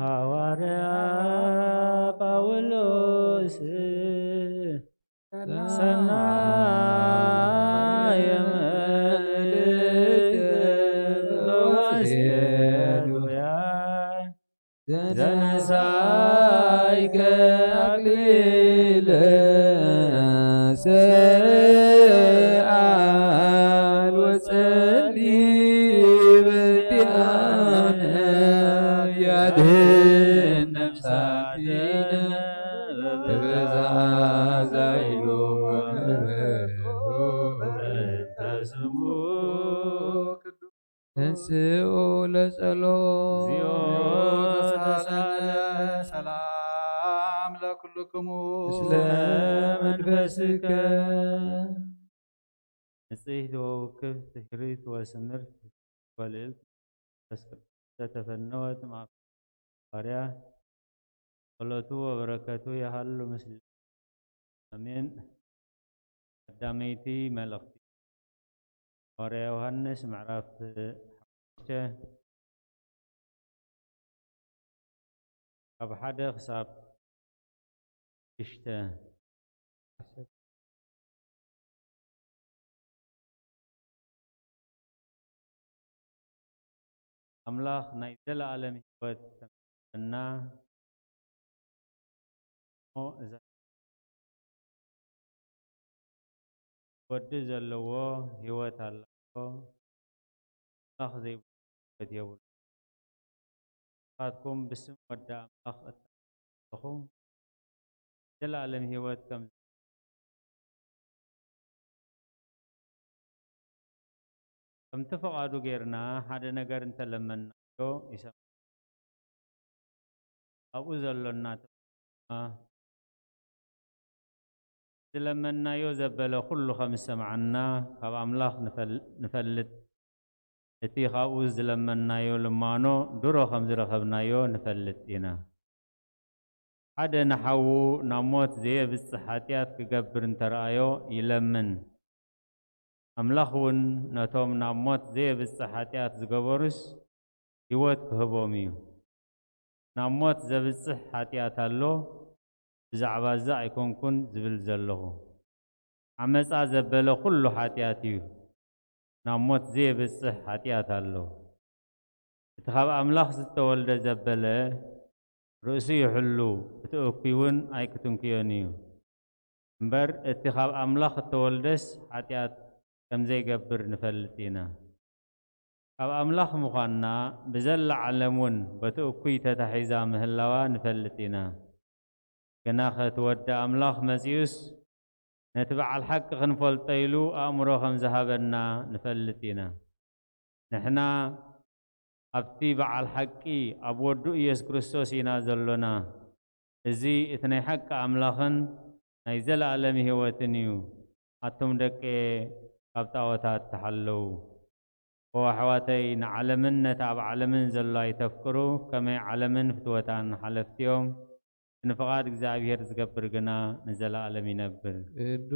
ሐዋርያ ጳውሎስ ሰናየ መልእክት ለማስገዱያ ዘነሳይከ አክሊለ ሰአል ወጸሊም በእንቲአነ ያድኅን ነፍሳቲነ በበዛዛይሎ ተስሙ ተንሥኡ ለጸሎት ሰላም ለኩልክሙ ምስለ መንፈስከ ንጽሕት ወውክብት ትሕሪት ወስምርት ወልዕልት ተተፈነወት ማርያ ጸሎቱ ወበረከቱ ያሃሉ ምስል አሜን። ቀዳመይቲ መልእኽቲ ሐዋርያ ዮሐንስ ምዕራፍ 5 ካብ 1 ክሳብ 6 ኣምላኽ ናይ ዘለዓለም ህይወት ከምና እዛ ወዲ ዘለዎ ህይወት ኣለዎ ኣምላኽ ዘይብሉ ህይወት የብሉ ንስኻትኩም ብስም ወዲ ኣምላኽ እተኣምኑ ዘለዓለም ህይወት ከም ከምቲ ፈቃዱ ጌርና ሓደ ነገር እንተለመናዮ ይሰምዓና ኣብኡ ዘሎና ዝለመናዮ ዘበለ ኩሉ ከም ዝሰምዓና ካብ ኣምላኽ ንፈልጥ እቲ ካብኡ ዝለመናዮ ልማኖ ድሮ ከም ዝረኸብናዮ ንፈልጥ ኢና ሓደ ንሓዉ ናብ ሞት ዘየብፅሕ ኃጢአት ክገብር እንተረኣዮ ይለምን أملاخون نتوم ناموت زي بالصحاتيات زقبرس هيوت كهبوميو ناموت زي بالصحاتيات اللو بزعبا زع يكون زبل زلهو عمسا زبله كل حاتياتيو ناموت زي بالصحاتيات اللو اتخاب أملاخ ستولد زبله رؤسي يحلو بتأكيون أي كتنكيونيو مبر اتخاب أملاخ تولدس حاتيات كم زي قبر نفلتينا أب أملاخ مخانا بزل علمون بتأكي تتحيزا مهلوا نفلتينا كناخ تودى أملاخ مسيوس نتبع الحق خنفل طيلو أمرو خمزهابنا نفلتينا نحنا أبتي بع الحقي أبودو إيس كريستوس ينازلنا إزي إثني حق أملاخن نيزل عالمي هوتنيو أتم دك قبطاوتات تحلو هو حواتي نعلمن نتعب علمن زلا يتفكروا كما علمن فتوتان حلفتيهم نفقات እግዚአብሔር ዝገብር ግና ንዘላለም ይነብር ቅዱስ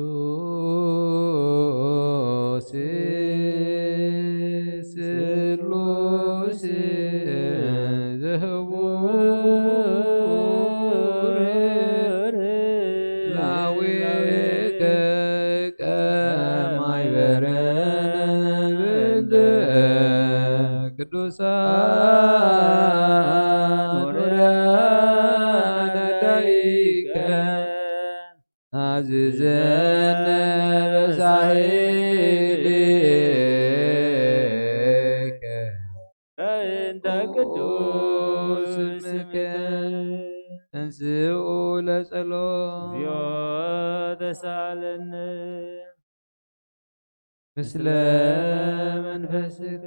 ስሉስ ዘህቡር ላዊከ ማይበረን ብንተ ቅዱሳን عزيزنا بسعيدك أنت قدوس مكان تنسئ لسلام زيادة سالنا مثل منفسك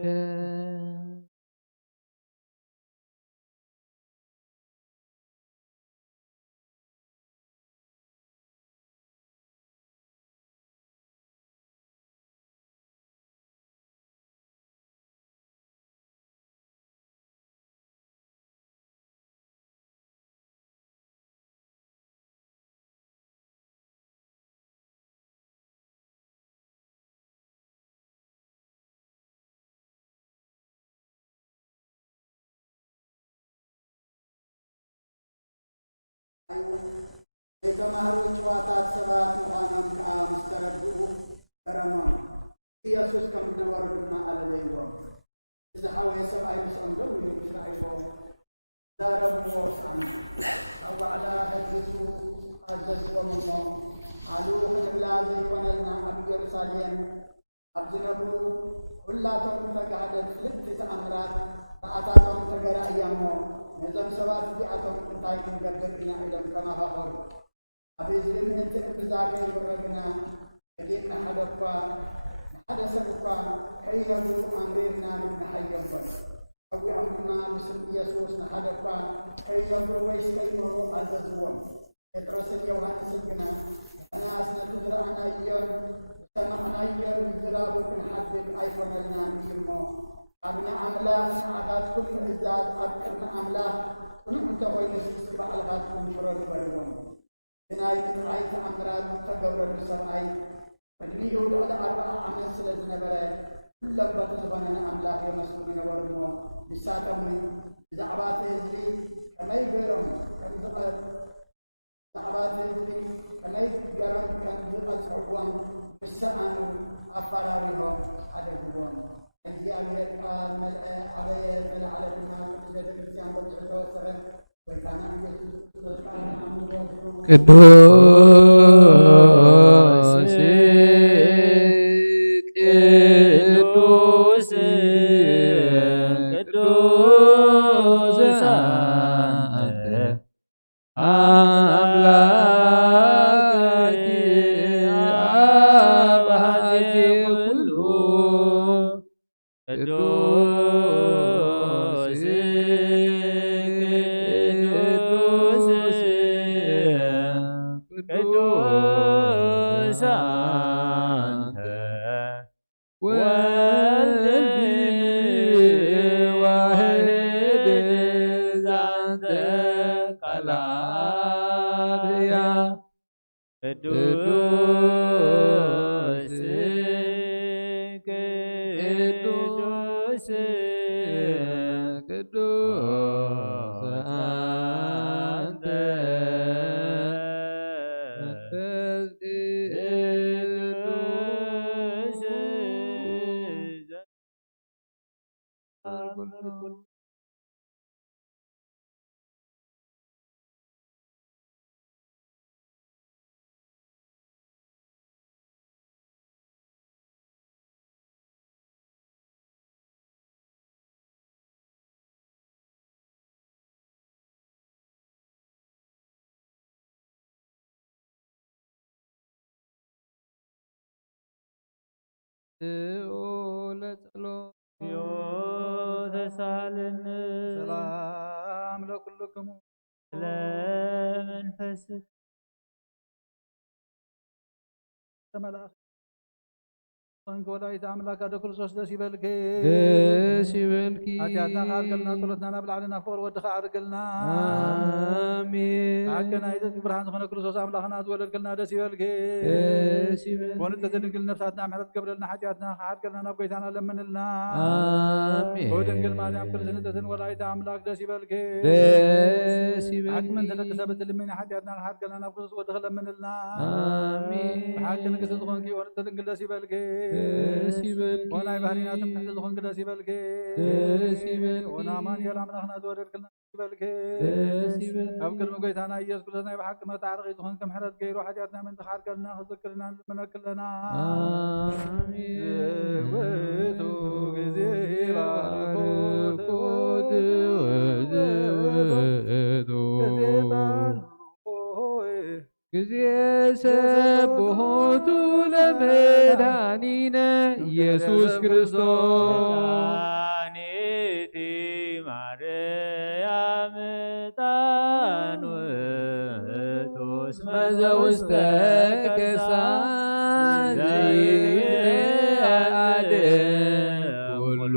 የተማሩት ጨዋታት ሰባት መሆኑን ከአምስተረዱ ከረማም ኢየሱስ ከምትነበርና አለለይዎም እዛው የሰብአዊ ምስኦም ደው ይሉ እስራኤሎ ዛረብዎ ሳን አዋዕላ ህዝቡ አዘዝዎም አሉ ህድላ ዘይኮነልና ኣብ ኢየሩሳሌም ኣብ ዝነብሩ ሁላቶም ተጋህደት ፍልጥ ተኣምራት በኣታቶም ተገራእያሞ ነዞም ሰባት እዚኣቶም እንታይ ክንገብር ኢና ኢሎም ተመኻኸሩ أبي زين أنت بزاك يبرقنا أجينا حدفا حدثنا كي نبو أمرنا من حيّم بر أو أمرنا بسم يسوع نحدفا كي نبو ويس كي مرو عززوم يترسل يوحنا سجنا أنا أسنا تزرع أنا يوم سمع أنا يوم تزرعه كن حد أيفون لنا ميمو أبنا أملاك أعطاتكم إزاد أبنا أملاك ونحن هوي نسيس بعلقاتكم فرد بريوم ناي ناي تأمرات تجبر السماء فدمي يقول على 4 عام سلسلة برا كلهم بتزباننا أملاك يمسكون ورمو بساتهم زعبات هزلي كما يجرم كم زعبات هزلي كما يجرم كم زعبهم بالسماء أفرارهم على الجوام عندي أمير قال ملأ أبيت على الناس كذا كريستيان بتشتغل وسهل ቅዱስ ቅዱስ ቅዱስ አንተ አምላክ አብ ኀዜ ኩሉ ቅዱስ ቅዱስ አንተ ወልድ ዋሕድ ዛንተ ቃለ አብያ ቅዱስ ለጸሎት ተሳለን ሰላም ለኩልክሙ ለመንፈስ ተመላክ ወንክ ወላዲተ አምላክ አደ ክርስቶስ ደስ ይበልክ ደስ ይበልኪ ኃጢአትና ካርገልና ጸሎትና ናብ ላዕልና ፍቅር ወድኻ አድርግልና አሜን ሐቅና ይዘት ብርሃን ዝኾነ ክርስቶስ አምላኽና ዝወለድክልና ደስ ይበልክ ደስ ይበልኪ ወንተ ድንግል ነፍሳትና ምሕረት ገብረልና ኃጢአትና ካርገልና ናብ ጎይታና ለምንልና አሜን ወድንግል ማርያም ክርስትነትን ወላዲተ አምላክ ደስ ይበልክ ደስ حق من ይበልኪ تلقى اللي من حاجاتنا حق لنا بخصوص ودخل من لنا አሜን حق نقص تخون كي ولا تلقى داس يبلك ደስ ይበልኪ وانا بحرينا تحت تخون داس يبلك ደስ ይበልኪ وانا مان يلا من اخنا زور كلنا يبلك ደስ ይበልኪ اب كل مقيتنا يس كلنا بحق ما تعرق تخون كم حرد غير حاجاتنا من تخارق لنا ذكرنا من كلنا አሜን وتو غزيبا ባርኮት ጊዜ ሰብሖቱ ለመድኃኒነ ኢየሱስ ክርስቶስ ኔቲ ማርያም ጣንወቶስ መዘውስተ ከሳን ዘይአድ ኩሉ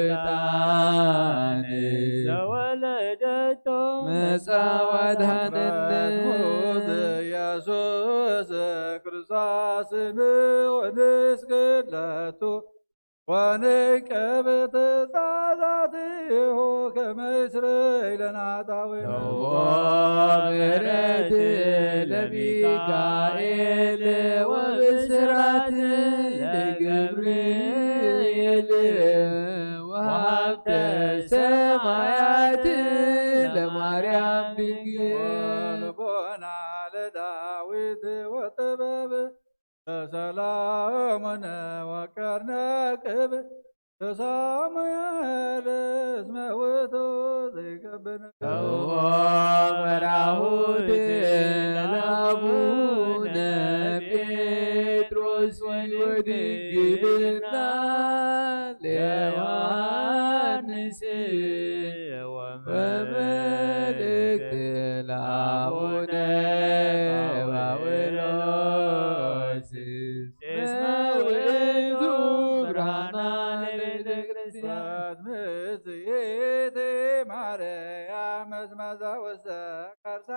ዕጣን ዘወለደቶ መጻዋድሃነነ ኢየሱስ ክርስቶስ ወንስግደቱ ወንቀብት ጻዛትሁ ከመስረይ ለናጣዊነ ምሕረት ለሚካኤል ወብስራት ለገብርኤል ወሀብተ ሰማያት ለማርያም ድንግል ወልቦና ለዳዊት ወጥበብ ለሰላሙነ ወቀርነ ቅብ ለሳሙኤል እስመ ውእቱ ዘይቀብን መራሁት ለአቡነ ጴጥሮስ ወድንግልና ለዮሐንስ ወመልእክት ለአቡነ ጳውሎስ እስመ ውእቱ ብርሃና ለቤተ ክርስቲያን ምትይት ማርያም መዝመዛ ወሰ ቀርሳ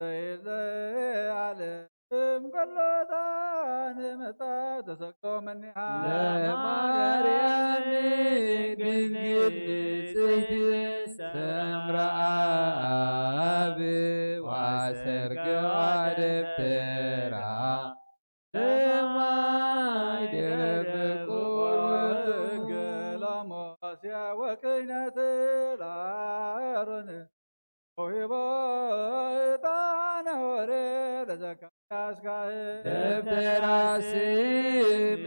ዘይለዓለም ቀሎታን መጣ ተሰቆ መኒሃ ለማርያም ድንግል ንጽሕት ሰምራ አብ ወአሰርገዋ ደብተራ ለማይደረ ፍቁር ገላሞስያ ወክህነት ለአሮን ወሂቦ ዕጣነ ወሬ ለዘካርያስ ካህን ደብተራ ስም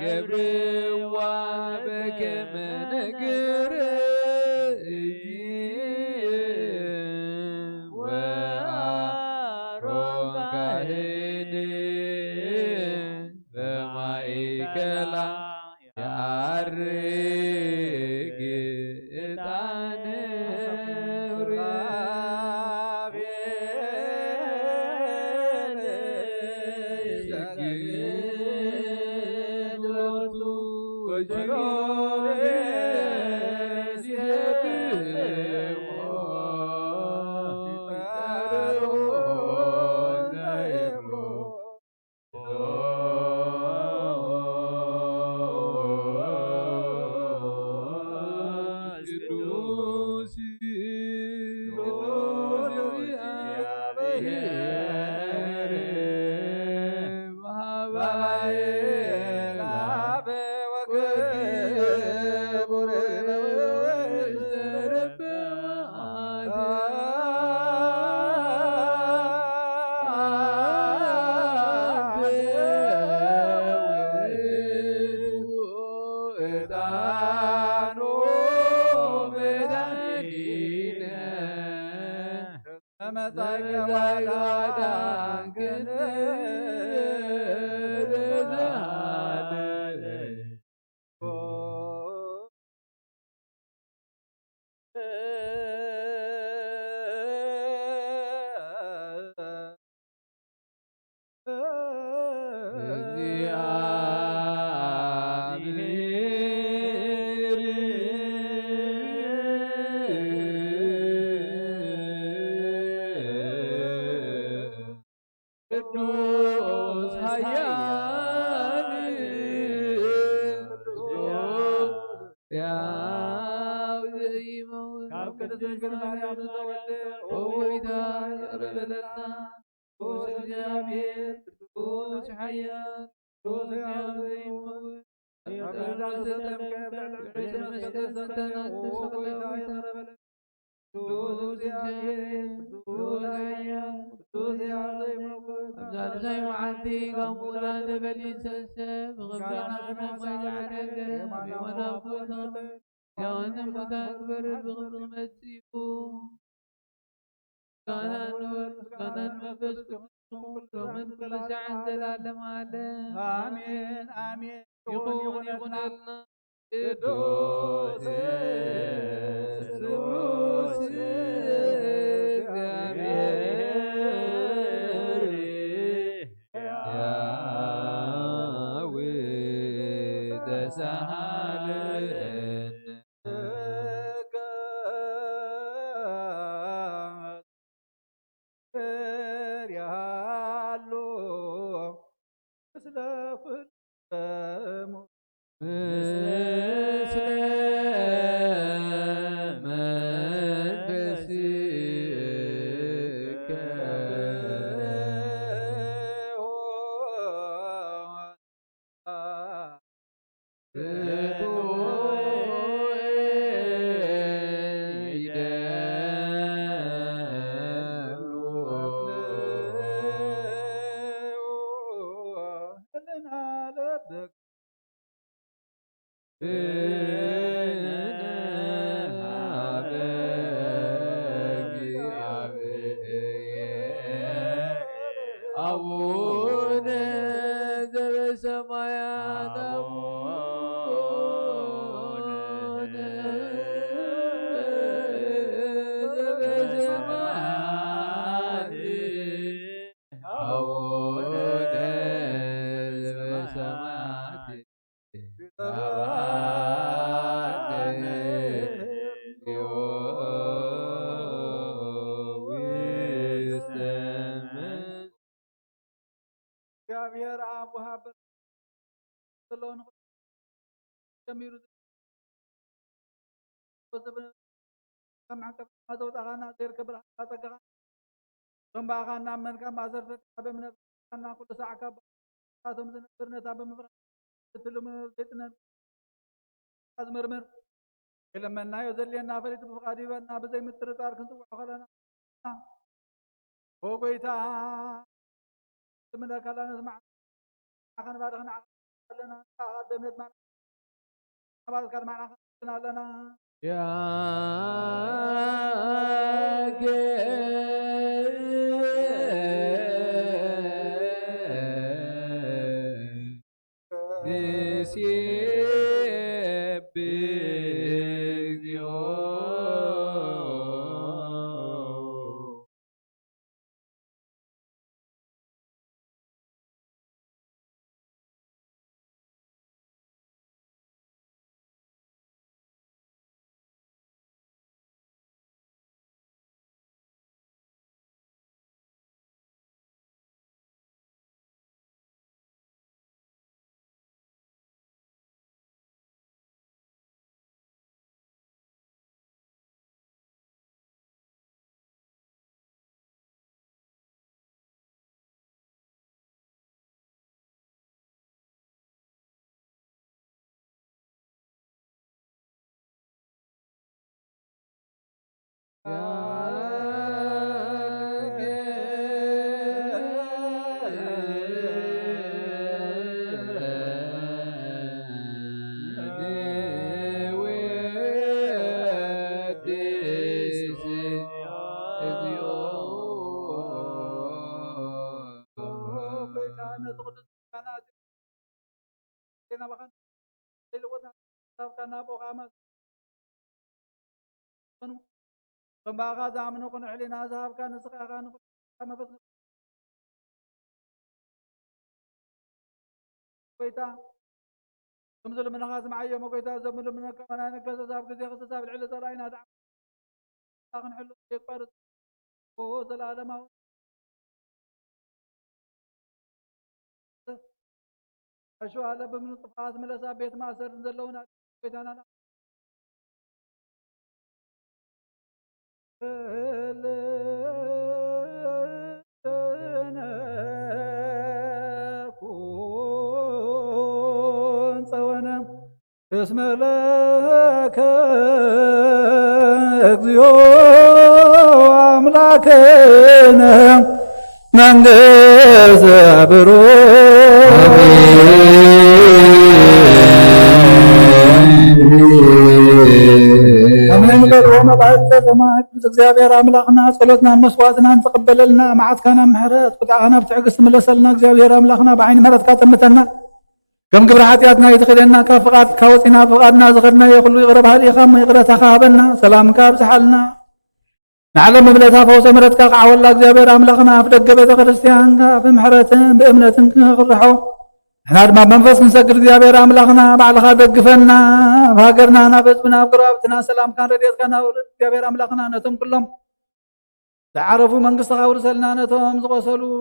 ገብርዋ በከመ ነገረ ወአሮን ካህን በማእከላ ያርግ ዕጣነ ቅዱስ ዘመጻእከ ዋዳንክን ቅዱስ ኃያል ያው ዘይመውት ካብ ቅድስት ድንግል ማርያም ዝተወልደ ወወይታ ይቅረበለና ቅዱስ እግዚአብሔር ቅዱስ ኃያል ቅዱስ እግዚአብሔር ዘይመውት ቅዱስ መስቀል ዘተናት ተሰቅለ ወይታ ቅዱስ እግዚአብሔር ቅዱስ ኃያል ቅዱስ እግዚአብሔር ዘይመውት አብዛኛው መዓልቲ ካብ ሙታን ተበሊሰሰ ብኽብርና ማይዛዕረገ የመናፍቆት ያዋነ ሙታን ክበርር ብኽብሪ መጺኡ ምስጋናን ንበል ምስጋናን መንፈስ ቅዱስ ሎምን ኩሉ ሰዓት ዘላለም ዓለም አሜን አሜን ይኹን ይኹነልና ቅዱስ ስሉስ እግዚአብሔር ያው ተሳሃለን ያሉ ምስለ ኩሎሙ ምስለ መንፈስከ አቡነ ዘበሰማያት አቡነ ዘበሰማያት አቡነ ዘበሰማያት እግዚአብሔር አብ ወሀብ ስለሆነ ጀሚሩ ሰማዕከ ማዘውጣኻና ዘይርከብ ብርሃን ፀጋኻ ዞምባኻና መንካ ማሰርተካ በእምነትና ኩሉ ሰዓካ ቶም ዝነብር ነታ ብምፍራህ ትልሙ ዘይጥነን አዝመርመር የለመናዮ ዘልየና ፈሊጥ ብፍቃድ ይበልና ብዘይ ምጥርጣር ክንጽዋዕ ከለና ወጎይታ من كلا نسمع عن بعضنا لنا قدم نسمع بعض كان معنا لنا يا ናቦኻ መስኑ ቶምባኻ ዝኣምኑ ቁንዕሊና ዝሃብካ ንስኻኻ ንመፈት ጎይታ ثم ظلم من غاز معي يوم قيتا زمل من كمان انا كذا ذاب كذا ذاب العله طلعنا دعم نحلو يكبر هو زلالما اشو على بمن طفاز ملسا بيت ما سر نزلونا بيتنا اسم لك እግዚኦ አምላክነ መንግሥተ ብሩክ አሜን በልዎ መባዕተ ሰማይ እግዚአብሔር አምላክና ጸሎትናን መስዋዕትናን ተቀበለልና መዓትካና ምሕረት ቁጣዓና ብትዕግስት መለሰልና እግዚአብሔር አምላክና በዓይኒ ምሕረትካ ጥምተና كم قبر حياتنا يدخلنا كفقات كوسنا فقادنا زخرنا يخلو يغرب هذه خام يغرتها خابنا سلام كابس حالنا نعلم بلتها فوز مرتك قعول لك جابر أملخنا أفدق بيت كريستيان بمحرة بأمنة نخرحو احنا ما منفس نسكر جابر أملخنا بعلها دقفنا فهاجرنا نفسنا بقرابتنا سلام كان رديت كان جابر أملخنا نتم كلهم تعرفوا من قصة ورسلنا نتهم زغسلوا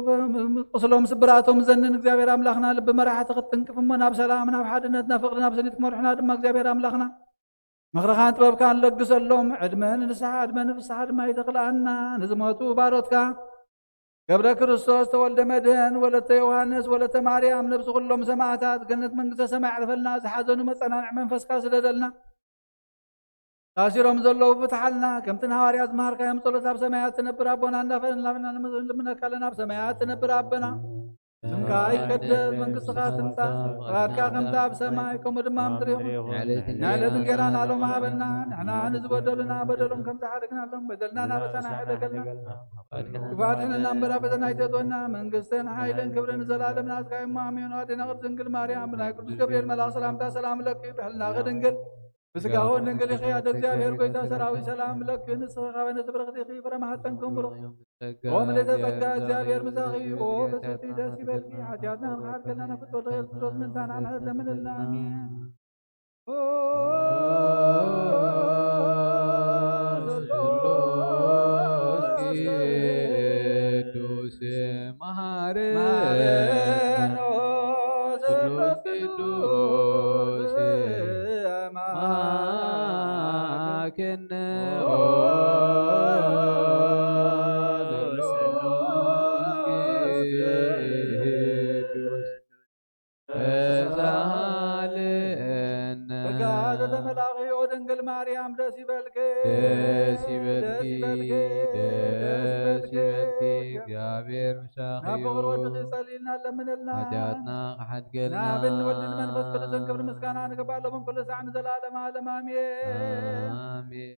قصلهم سبراتهم زنن እግዚአብሔር አምላክና ልብ መራሓ ተኸትንቅፍሞ ናብ ሰላምና ብሓድነትና ፍቅርና ብሰኒት ክመርሑና ድማ እግዚአብሔር አምላክና ምኽርኻን ጥበብካን ለግሰሎም ዕድመን ንስሓ ዕድመን ፍስሓ ድማ ይተኽልአና ንዝሞቱ ባሮትካ ገብረ ክርስቶስ ተወልደ መድህን ወለተ ዮሃንስ ወለተ ማርያም ነብሲ ኩሎም ሰማዕታት ገነት መንግስተ ሰማይ ዕርፈልና ዝሓዘኑ መፀናንዕ መንፈስካ ስለደልና تاسيرهم زلوا فتحلنا كم تنهاري أزمهر كيم صلوا تاب سمايات تنبر أبونا لنا لمنا كلنا بسمايات تنبر أبنا سمكاي كدس من قصة تمتا غاركا كمتا بسماي كم دمام تريهم نالتن كيران على ما بنا نحنا نزبدلنا بدلهم كم تحركنا لهم بدلنا نبسنا حدقلنا كفاتنا نمبر أبسنا يتدونا من قصتين حايلن كبرن زلالم ناس كايم مامين وادنا غرزنقل ماريام بنا كردس كبرير ملاك سلام لك بحلنا غدنقل بسقاه ننقل يخي عدد جابير قيتا سراوي سلام لك نسخ ونسبر خديخي فرمحتنكم برو وملت تقى جابير مساخي وبسوتي داسي بلكي حاجاتنا الخار كلنا نفت والغير صدوز من ثان عن هذا من الآمين ቅዱስ መሐረነ ቅዱስ ማከነ ድንግል ማርያም ደስ ይበልክ ደስ ይበልኪ ደስ ይበልኪ እግዚአብሔር ምሳኺ ናብቕር ወድኺ ጸሊልና ለምንልና ኃጢአትና ሓድገልና ናብን ወልድን መንፈስ ቅዱስን ክብሪ ምስጋና ንግባሎምን ኩሉ ሰዓት ንዘላለም ዓለም አሜን አሜን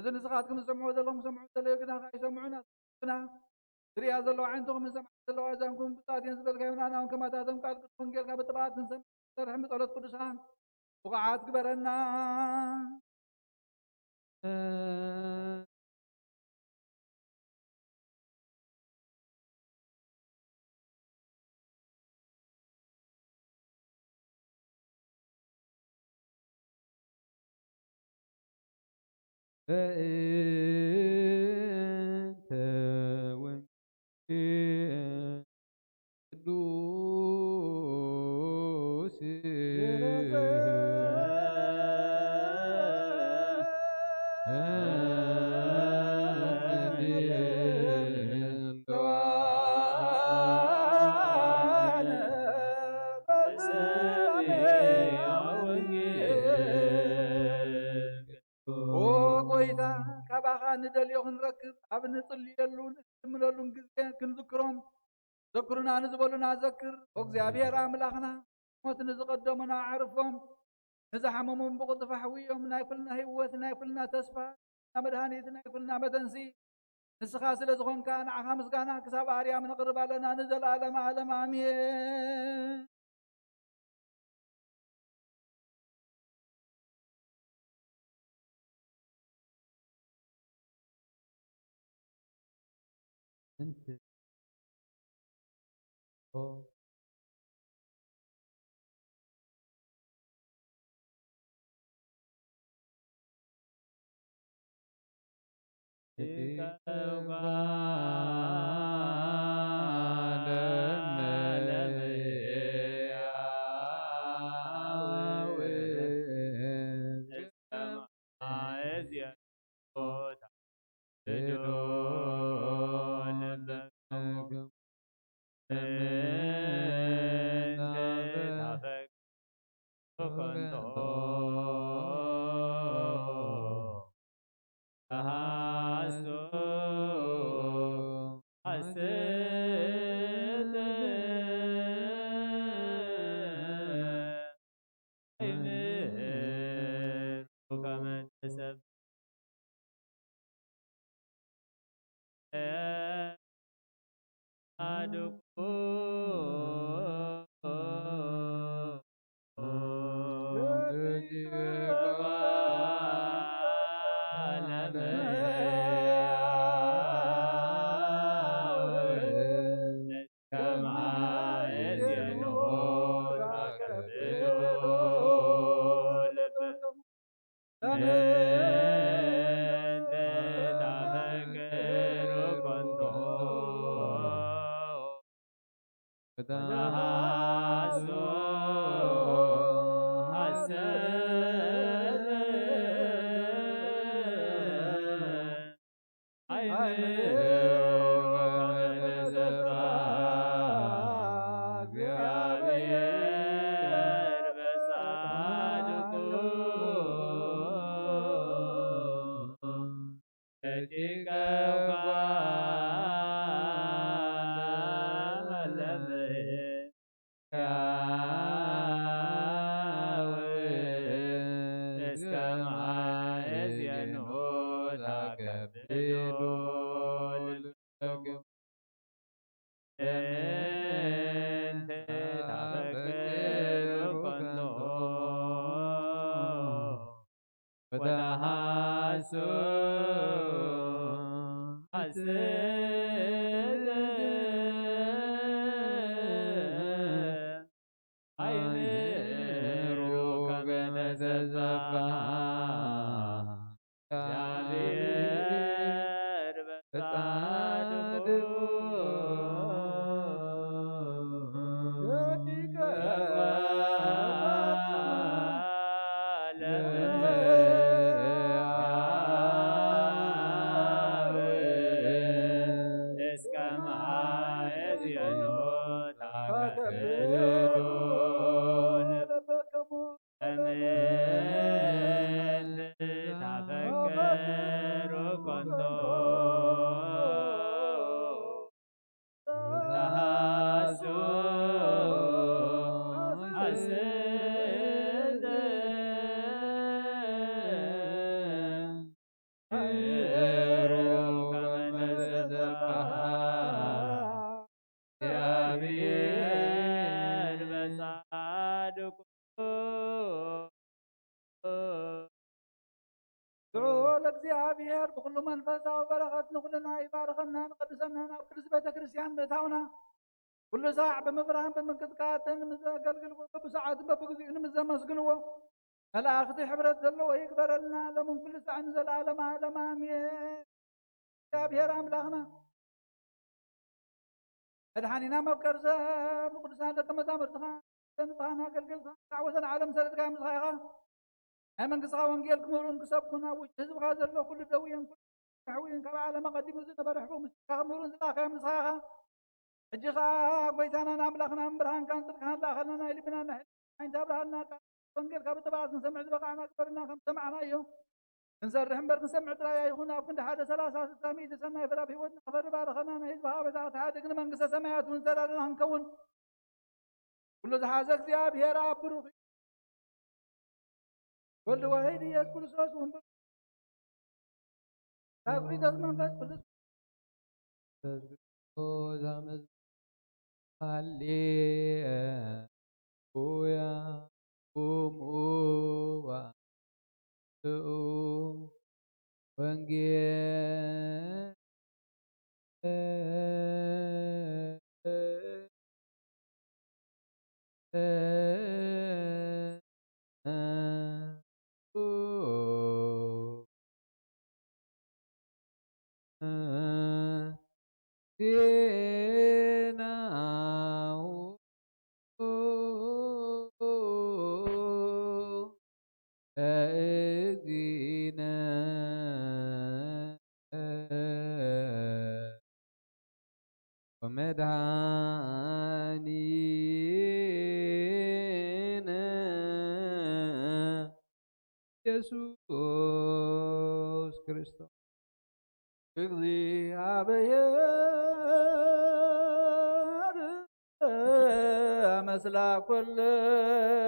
إذا نسخاتكم سمعوا ذلهم سمعوا ذلهم يسمعونا دريا ذلوا عندهم من سمع ذلوا أذانكم بطاعتين سبل كيونا ناهم كما تاتم قال كتبون قيل كابتبات نسمع رحمة الله قدسان وقعات كبرنا ንዘክር ኣብ ንጽልየሉን ንምለሉን ግዜ ክንዝክሮም ዘክሩና ንዝበሉና ዘክር እግዚአብሔር ኣምላኽና ሞት ንዝቀደሙና ዓርፎም ንዝሓመሞም ብቕልጡፍ ኣሕዊዮም ናይ ኩልና ህይወት ናይ ኩልና ተስፋ መድሃኒት ናይ ኩልና መተንሲ ንስኻ ስለ ዝኾንካ ንዓኻ ምስጋና ክሳብ ኣርያም ነቕርብ ኣለና ንዘለኣለመ ዓለም ኣሜን። انت እግዚአብሔር ብኩሉ መንፈሳዊ በረኸት ንኩልና ይባርከና ንቀድሰና ናብ ቅዱስ ቤተ ክርስቲያን ምእታውና ኩሉ ሰዓዕ ብምብራህን ብምንቅጥቃጥን ምዘገልግል ብሰዓትን በብግዚኡ ንምዘመስግንዎ መላእኽቲ ሕብረት ዘለዎ ይግበረልና ለምን ኩሉ ሰዓት ንዘለዓለመ ዓለም አሜን። እግዚአብሔር አምላኽና መድኃኒና መብከር ሰብ ንቅዱሳን ደቀ መዛሙርትኻ ንፅሓና አገልግልካ ካብ ወሰን ዓለም ሰለጥካ ምስኻ ኢኻ ናይ መንግሥትኻ ወንጌል ክምሩን ክሰብኩን ኣብ ውሽጢ ህዝብኻ ዘሎ ኩሉ ደውየን ኩሉ ሕውይን ካብ ዓለም ቀዲሙ ዝነበረ ሕቡእ ምስካ ክምሩን ዝላኻዮም ንስኻ ኢኻ ሕጂ ኸዓ ጐይታናን ኣምላኽናን ብርሃንካን ጽድቅኻን ላኸልና ናይ ልብና ዓይንታ ብርሃልና ወንጌል ካብ ጥባዓት ክንሰምዕ ዝበቃዕና ግበርና ከም ሰማዕና እዮም ክንሰርሕ እምበር ክንሰምዕ ጥራይ ኣይኹን ኣብ ክንዲ 1:30 ሰናይ ፍረ ኣብ ሂወትና ክፈሪ ባረኸና ናይ ህዝቢ ሃበታት ሓደግ ንመንግስተ ሰማያት እውን ዘዳለና ክንከውን ኩሉ ዝሓዘ እግዚኣብሔር ኣብ ብሩኽ ወልድ ዋሕድ ኢየሱስ ክርስቶስ እውን ታግሪቶስ መንፈስ ቅዱስ ዛመዝ ሃሌሉያ ቁምዋ ወንጌል ومدعانينا ኢየሱስ ክርስቶስ እግዚአብሔር መስላ ኩልክሙ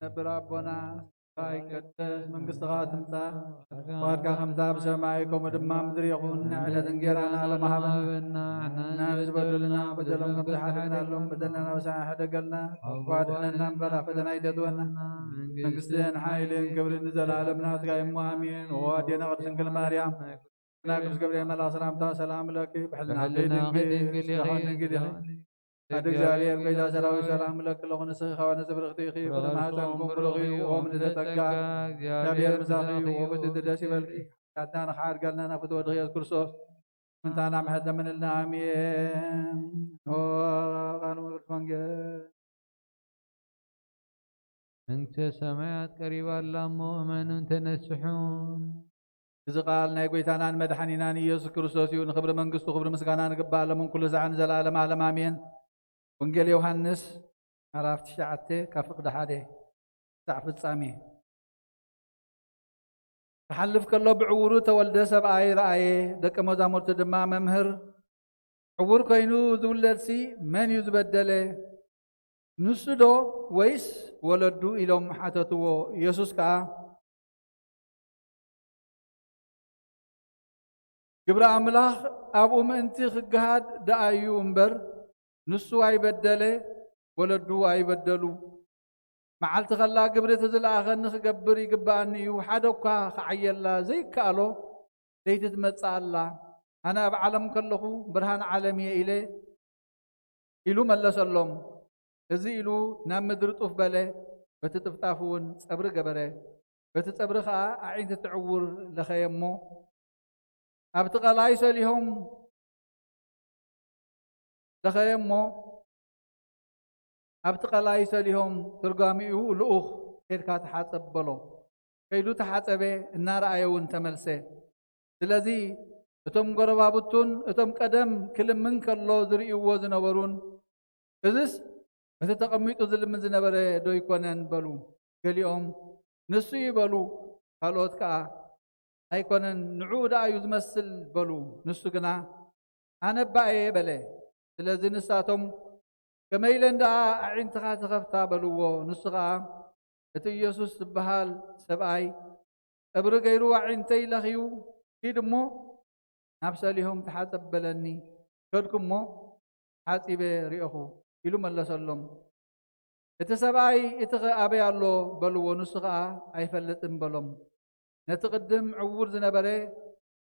ነብር አቦና ይቀደስ መንግሥትኻ ትምጻእ ፈቃድካ ከምታ ብሰማይ ከምኡ ድማ ምድሪ ይኹን ንዕለት እንጀራና ለማሃበና እና ንዝበደሉና በደሎም ከም ዝሓደግናሎም በደልናና በሳዕ ሓደገልና ዋድሕነና እምበር ኣብ ፈተና ይተትወና መንግሥትን ሓይልን ክብርን ንዘለዓለም ናትካ እሞ ኣሜን ወኣዴና ቅድስት ድንግል ማርያም እና ቅዱስ ገብርኤል መልአክ ሰላምታ ሰላም ለኪ ብሕልና ድንግል አድ እግዚአብሔር ጌታ ሰራዊት ሰላም ለክ ለሆነ ሰኻወነ ዘብርኽቲ ኺ ወለማህፀንኩም ብሩኺ ኦም ንተጠጋ እግዚአብሔር ምሳኺ ወብት ደስ ይበልኪ ካትና ንኻዓድጋልና ናፍት ወድኽ ኢየሱስ ክርስቶስ منتانا محدا من النامين هو قانون الفنجل انت سمعت قريبا لما مؤمن تنسحون إذا قال ناي قويتانا مدحنينا يسوع كريستوس يون خبر منقص خبر مسكانا نقبع لمن كل زعان زلالة معلم آمين وانجيل يوحنس عرفت شعته كفق دحاده تعف الصامي تحلف كله بعورو تولد سبعي رأي دك مزامر تدمع ممهر عور كينو ذولرسي من يزبدله نسدو ويس ولدو إلهم حتتو يسوس كا جبر أملاخ أبو منتي خجهاد دايو أمبر نسو أيبدله ولدو أيبدلو معلت خلا جبر تزل آخر نخجبر يجباني وحدوكا خعيلا زي كالو ليت تمتع الله أنا بعلم كله برهان عالمي إليه إلو ملا سلم إذا إلو نام مدرت بله بتتفتافون صبر جبره بتتصبر خا عين تتعور لخيمه أبتقى لا يسليهم لخيمه أبتقى لا يسليهم ترجميو لؤخ كيركات حاسب بلو كيلو تحاسبه النار أيون تملسه الذي أتم قربابتون أتم قدم كل من كله ذري وزن ورون إذس بتتقميت ذل من زنبره دو يكونن بلو كليهم نسي بلو قالوت كا أيكونن نعود أيوز مسل بلو نسقنا أنا بأي بله الذي نساتهم كما يلندا عين تخافتا بلو نسقا أتي يسوس بحال سبعي أبرق يروى عين تيلخيو كيدمو نفساليهم تحاسب بلني كدكم مو حاسب ريحو إلو ملا سلم اتسبعي اتغى أبي الله بلو نسقا أي فلتن بلم نتقدم عور زنبره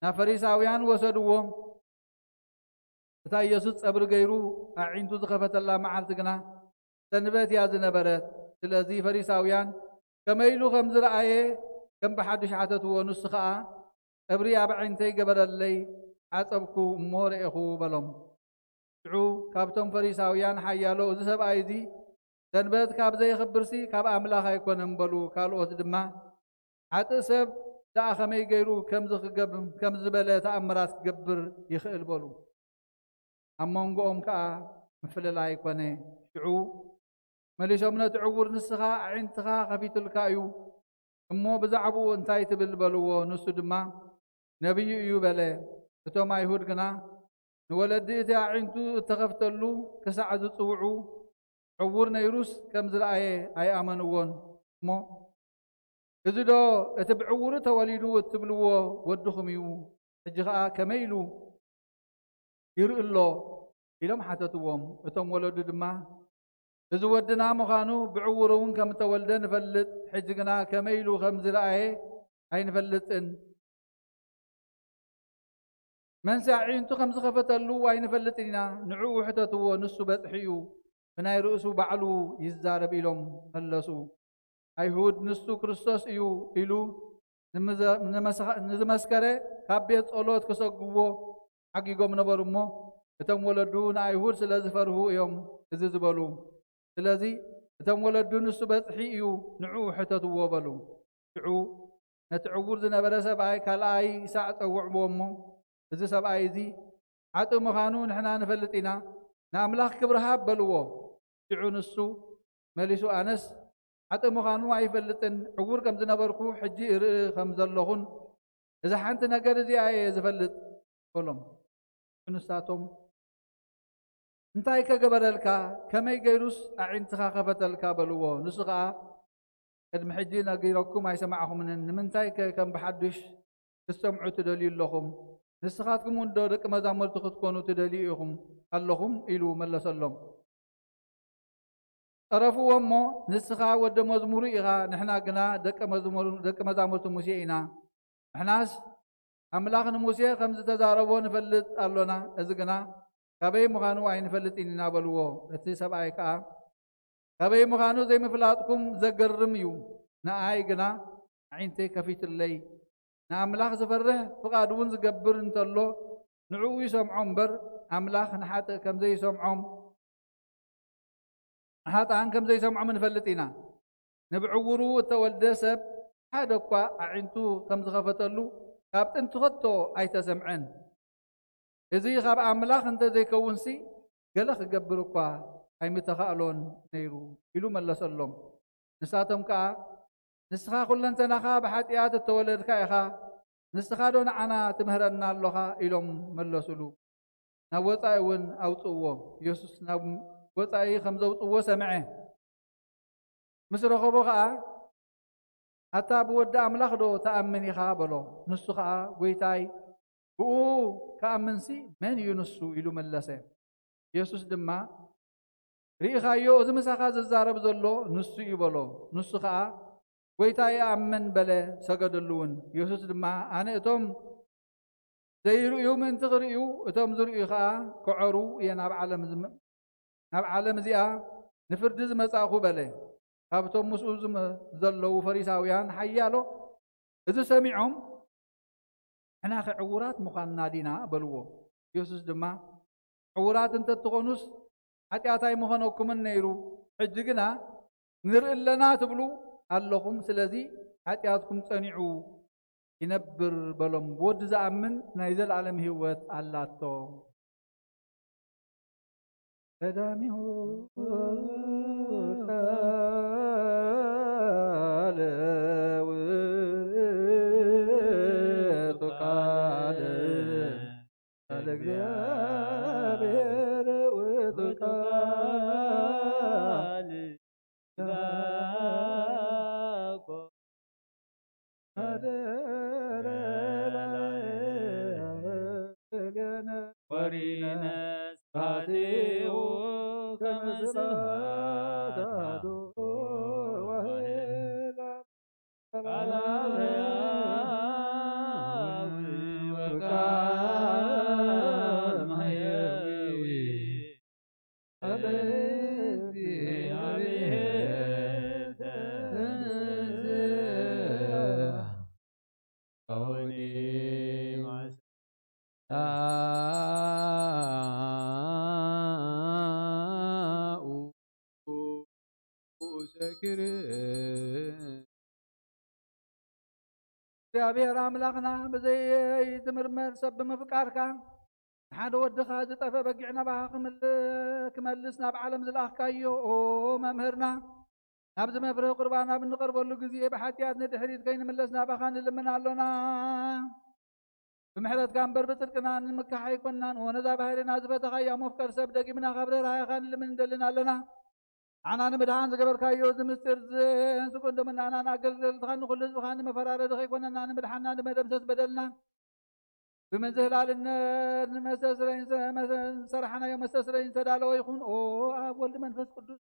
نفريساويان وسدوهم تا يسوس أبرق يرو عين تزخفت الله معالتقنا تنبت يا زنبره الذي فريساويان كما يلو خمز رأيه كم بحدش عتت ونسخا أبري أبعين قبل اللي عتبكو مور إخو بلم تعو كابتن فريساويان حيالو إذا سبع أيدي تنبت كاب زي خبرسي كاب أملاخ يكون مبلو كالو أتدما عتسب دا خمي غيرو كم زبلة تأمرات قبر يخيل بلو أما نقوم كا مفل لا يكون تعو مليش أمنا تعور نسخا عينتخا خفيت الكايو أمو بزعبو انتاي تبلبلو نسو دما نبي يوبله فتو ما يهود كنا نولديتي عينتو تغفتلو كسعد تصوعو عور نيروس كم زرعي أي آمنوون مو إذا دو اتبعور توليدو وتبلو ودخميو حجخا كميلو يرؤ الله إلهم حتى توم اتم ولد دما إذا ودنا مخانو بعورون كم تولدن نفلت حجقنا كميلو خمز رأي هاي نفلتن من ساعين تو خمس خفت اللو هاي نفلتنا نعو حتى تو نسو بتحيو فناي رؤسو بعلو يزارب إلهم ملسو هاي هود نسو كريستوس إلو نمسكره كابيت أولوت كسقوو حقيقهم نبرمو اتم ولدون أيهود سلازفره يوم إذا زبلو سلازي اتم ولدون السبتحيو نعو حتى توبلو تعو نتعور ذنا بلا سبعي كالاي ساعة وعبومو إذا سبعي ذي عطو مخانون حنا نفلتنا ناملاخ كبرها بلوو تعو نسو مليسو أنس عطو مخانون أي فلتن عور كم ذنا بركو حجي خمز اللهن إذا حنت نقر ذي أي زفلت كلهم نساتهم انتاي كقبرلك كما يجيروس أعين تخاخفت الكابلوه نسخة قد محجينا غيركم ما يسمعهم من انتاي كم بحدش تسمعوا تدليل لهم نسخاتكم من دورك ما زامل تخذكونوا تدليلهم اللهم إلو ملا سلم عرفوا أمو نسخة ود مزمور إغا نحنا قنا دك مزامل تمسيئنا نحناس أملاخنا موسى خمسة تزاربون فلت أرلنا إذقنا كبي مخانو عين فلت إننا بلوه أتي سبعي كا كبي مخانو زي مفلاتكم زقر رميو نعاي قنا عين تي كفيت اللي نعملاخ زفره فقادون زقبر انتلو ንዕኡ ይሰምዖም እምበር ኣምላኽ ንሓጥእ ከም ዘይሰምዖም ሓጥኣን ከም ዘይሰምዖም ንፈልጥ ኢና ንብዕውሩ እተወልደ ሰብ ሓደ እኳ ኣዒንቱ ከም ዝኸፈተሉ ካብ ጥንቲ ኸቶ ኣይተሰምዐን እዚ ካብ ኣምላኽ እንተዘይከውንሲ ገለ ክገብር እኳ ኣይምተኻእሎን ነይሩ ኢሉ መለሰሎም ንሳቶም ከዓ ንስኻ ኩለንተናኻ ብሓጢኣት እተወለድካ ኢኻ ንስኻ ዶ ንዓና ትምህረና ኣለኻ ኢሎም መለሱሉ ናብ ወፃኢ እውን ኣውፅዎ ኢየሱስ ናብ ወፃኢ ከም ዘውፅዎ ሰምዐ ምስ ረኸቦ ከዓ ኣታ ብወዲ ኣምላኽ ዶ ተኣምን ኢኻ በሎ ንሱ ከዓ ጎይታይ ብኡ ከኣምንሲ መን እዩ ንሱ ኢሉ መለሰ ኢየሱስ ድማ ርኢኻዮ እዚ ምሳኻ ዝዛረብ ዘሎ ንሱ እዩ በሎ ንሱ ከዓ ጎይታይ ኣመን በለ ሰገደሉ እውን ኢየሱስ ድማ ኣነ እቶም ዘይርእዩ ምእንቲ ክርእዩ እቶም ዝርእዩ ከዓ ክዖሩ እየ ናብ ዓለም እዚኣ ንፍርዲ ዝመጻእኹ በለ ካብቶም ምስኡ ዘለዉ ፈሪሳውያን ሓያሎ እዚ ሰሚዖም ንሕና ዕውራት ምዃንና ዲና በልዎ ኢየሱስ ድማ ዕውራት እንተትኾኑስ ሓጢኣት ኣይምኾነኩምን ነይሩ ሕጂ ግና ንርኢ ኣለና ትብሉ ኣለኹም ስለዚ ሓጢኣትኩም ጸኒዑ ይነብር በሎም ብወዲ ዝኣምን ናይ ዘለዓለም ህይወት ኣላቶ ቀዳሚሁ ቃለ ውእቱ ቃል እግዚአብሔር ውእቱ ቃል ወሪነ ስብሐቲሁ ከመ ስብሐቱ ወቃል ማሕየዊ እግዚአብሔር ኣምላኽና ብዘይ ትምርመር ሰብ ብምፍቃርካ ሓደ ወድኻ ዝጠፈ በጊዕ ናባኻ ክመልስ ናብ ዓለም ዝለኣኽካዮ ኦ መምህርና ናብዚ መፍርሒ ቁርባና ብንቐርበሉ ግዜ ብሓጢኣት ንድሕሪት ከይንምለስ ናባኻ ንልምን ኣሎና ብምሕረትካ እምበር ብፅድቅና ንምካሕ ኣይኮንናን ወነዛ ባህርና ዝፈተኻዮ መፍቀር ሰብ ደጊምና ካብ ርህራሄኻ ንልምን እንደልን ኣለና ኣና ንምድሃን ዝገበርካዮ እዚ ምስጢር ዝስቁን ደምናና ኣገልገልትኻ ንኩሉ ህዝብኻ ንመፈራረዲ ከይኮነና ንምድሓና ንመደምሰስ በደልና ብመዝህላልነት ንሰራሕናዮ መስተስረይ ዝተዳለወ ይኹን ኦ ኣብ ወልዲ መንፈስ ቅዱስ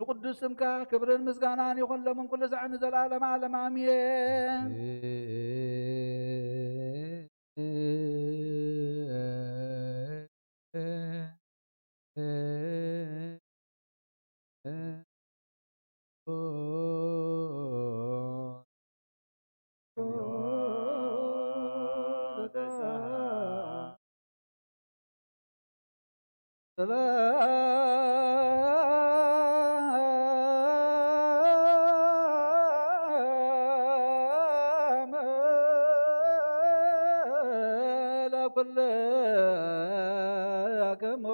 ንቅዱስ ስምካ ክብርን ምስጋናን ይኹን ሎምን ኩሉ ሰዓት ንዘለዓለመ ዓለም ኣሜን ሰላም ለኩልክሙ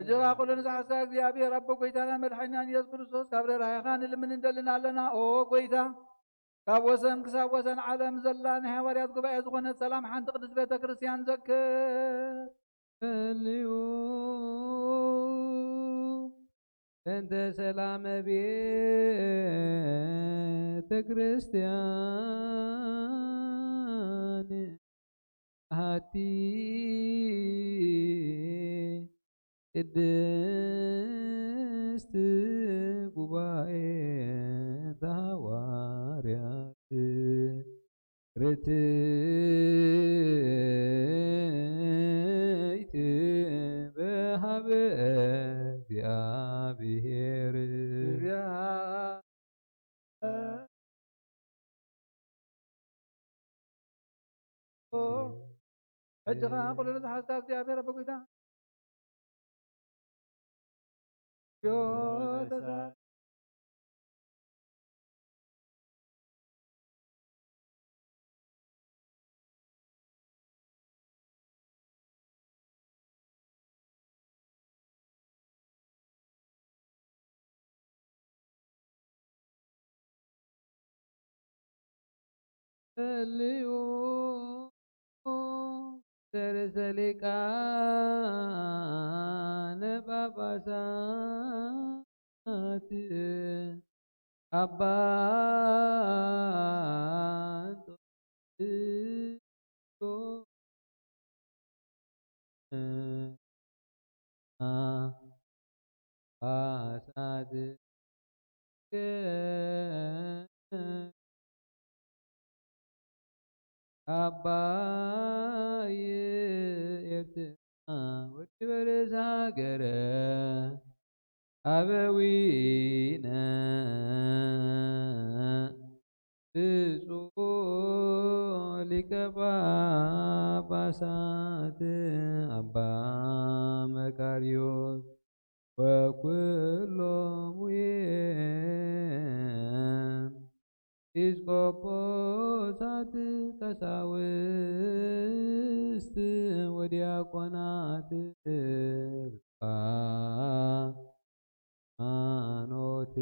እጅጋ ኩሉ ንዝሓሳ እግዚአብሔር ኣቦ ጎይታና መድሓኒና ኢየሱስ ክርስቶስ ካብ ርህራሄኻ ንልምን እንደልን ኣለና ኦ ጎይታ ካብ ወሰን ክሳብ ወሰን ዓለም ዘላ ናይ ሃዋርያት ጉባኤ ዝኾነት ሰላም ሓንቲ ቅዱስ ቤተ ክርስቲያን ዘክር ልዩ እንተ ሰላመ ቤተ ክርስቲያን ሃቲ ቅድስት ጉባኤ ሐዋርያት ርትዕት በሀበ እግዚአብሔር حجها قل لزحزت እግዚአብሔር በጎይታ ዮተሳ ልዩ ርእሰ ሊቃነ ጳጳሳት አባ እንጦንስ ጳጳሳት አባይ ኤርትራ ወድበርስ ሀገረ አበዊነ ብፁዕ ሊቀ ጳጳሳት አባ መቃርዮስ ወኩሎሙ ኤጲስቆጶሳት ቀሳውስት ወዲያቆናት ሃይማኖት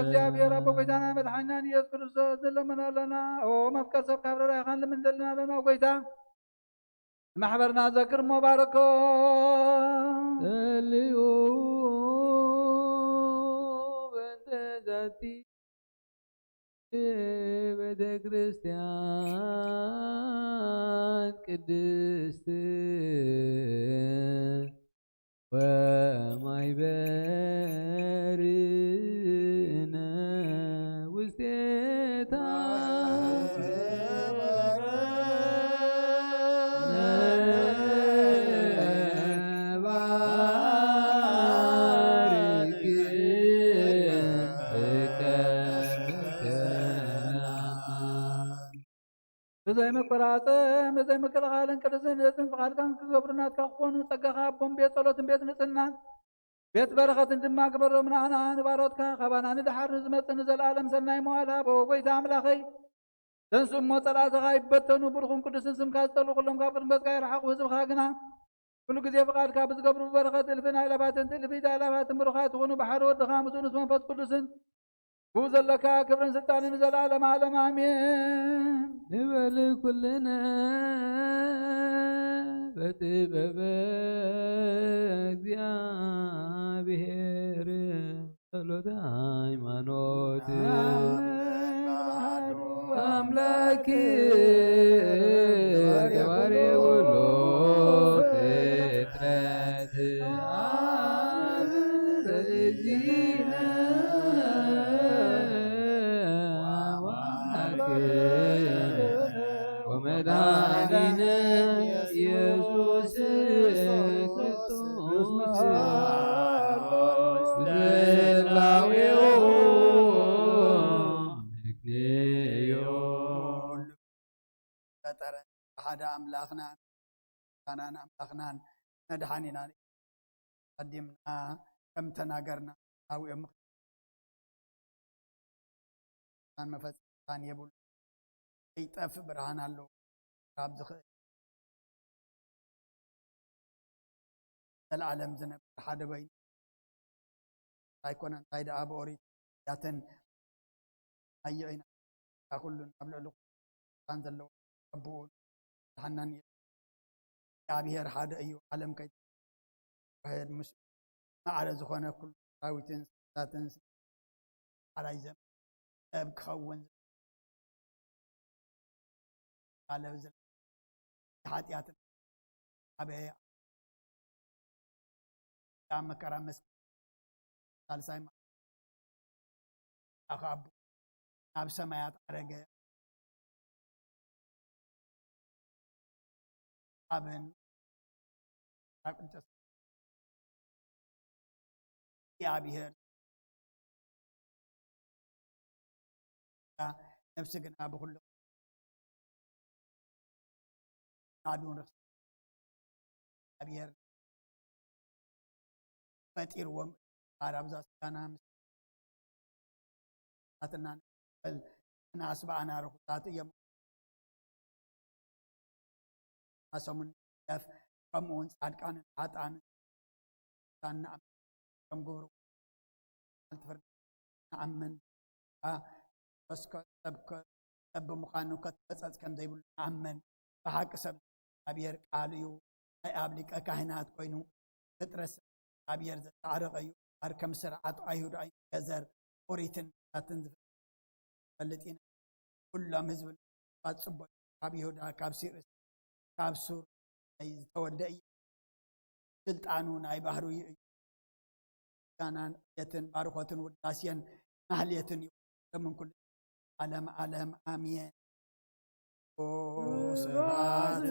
እግዚአብሔር አቦ ጎይታና መድኃኒና ኢየሱስ ክርስቶስ ዘለመናለና ኦ መፍቀር ሰብ ካብረራ ይኻን ለምን ዘለናለና ጎይታ ማሕበርና ዘክር ሙባረኮ ልዩ በእንተ ዛቲ ቤተ ክርስቲያን ቅድስት ወማይበርነ ውስቴታ بزي مقراطة بزي مقرغالن كرزنتن فقالكن كغبرنات كخونو تقخا بوم بيت صلوتن بيت نصنان بيت برختن دما قبرو منانا نباروتكا خبانا ندحر نزمتن زلالم سناي موالها بوغويت املاخي تنسم موطلات غايبتنو برخون قدسن سم كاستلو كلهم كابرن بس غير حق وزب خاقنا كل جزيه فقال كابز قبرو برخت الفنا الى باتن تلفي الافات مروخات ونو بحر ودخام سونس منفس قدسن بوزل لك كبرن سلطان نزل عالم عالم امين نبل كلنا بتبب እግዚአብሔር ጸሎተ ሃይማኖት አምላክ ገባሬ ሁሉ ፍጥረት እግዚእነ ወመድኃኒነ ኢየሱስ ክርስቶስ ዘላዌው ምክንዮን ፈጠረ ሓደ አምላኽና ካናን አምላኽናን መድኃኒናን ቀዲምና ከም ተናገርና አውየም ካን መፈጸም የቡል ይጠፍ ብርሃን አለው ካብ ዝኽእል العالم زنب حدا بين ኣይኮነን እንታይ ደኣ ብኦሪት ያተን ኣየኢና ኩሉን ኣብ ልዕሊ ቃን ዘለዎ ቀብኡን ሓናን እግዚአብሔር ሓደ እዩ ዓለም ከይትካየድ ምስ ማዕረ ዝኾነ ኩሉ ሰራዊትን እንስሳትን ዓላይ ዘብ ክኸውን ዓለም ሓጢአትን ዓበየ መከራ መስቀል ሳልሳይ አኻቡ ናብ ሰማያት አረገ አብን ቅዱስ እግዚአብሔር ነፍስ ግና ብኩሉ ናዱን እግዚአብሔር ፈጢርዎም አራብዛ ስጋና አትና ናስ ባና ርኩሳት እዮም አሰሙን ደፍ ከምኡን ጻድቃን ኃጥአን ታና ከም ግብሩ አልትፈርድ ነአምን ሰብ ምዃኑ ከተጸጽ ከም ዘይብሉ ነአምን ብሓቂ ሰብ እግዚአብሔር ቃል እዩ ናይ ኣብ ሊቀ ካህናት ኮይኑ ፍጥረት እግዚአብሔር ዘተዓረቀ እዩ ከም ስርዓት አይሁድ አይገዘር ኦሪትን ታትን ዝፈልጥ ኢና ኩሎም ህዝብ ባጽቦ ካብ ይሁዳ ካብ ሲርስ ካብ ሱር ዝተወልደ እዩ ስልጣኑ ናይ ባህሩ እዩ ጋናን የትን ባርኮትን ውዳሴን ማህሌትን እዩ ከመን ኩሉ ዓለም ዓለም አሜን ስብሐት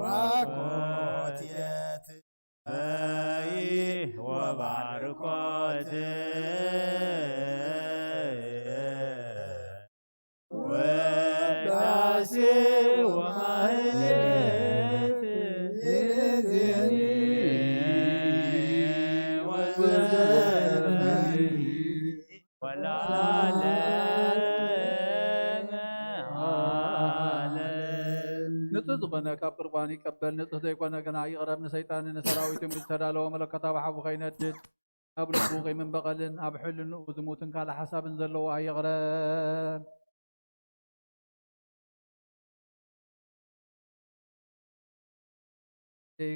ወኮትየት ወባርኮት ወዳሴ ወማህሌት ይእዜኒ ወዘልፈኒ ወለዓለመ ዓለም ንጹህ ዝኾነ ካብ ቁርባን ይቀበል ንጹህ ዘይኮነ ግና ይቕረብ ንሰይጣን ንሰራዊትን ዝተዳለወ መለከታዊ ሓቡ ከይነድድ ኣብ ልቡ ቂምን በቐልን ኣብ ሕልንኡ ዝሙትን ካልእ ሓሳብን ዘለዎ ኣይቕረብ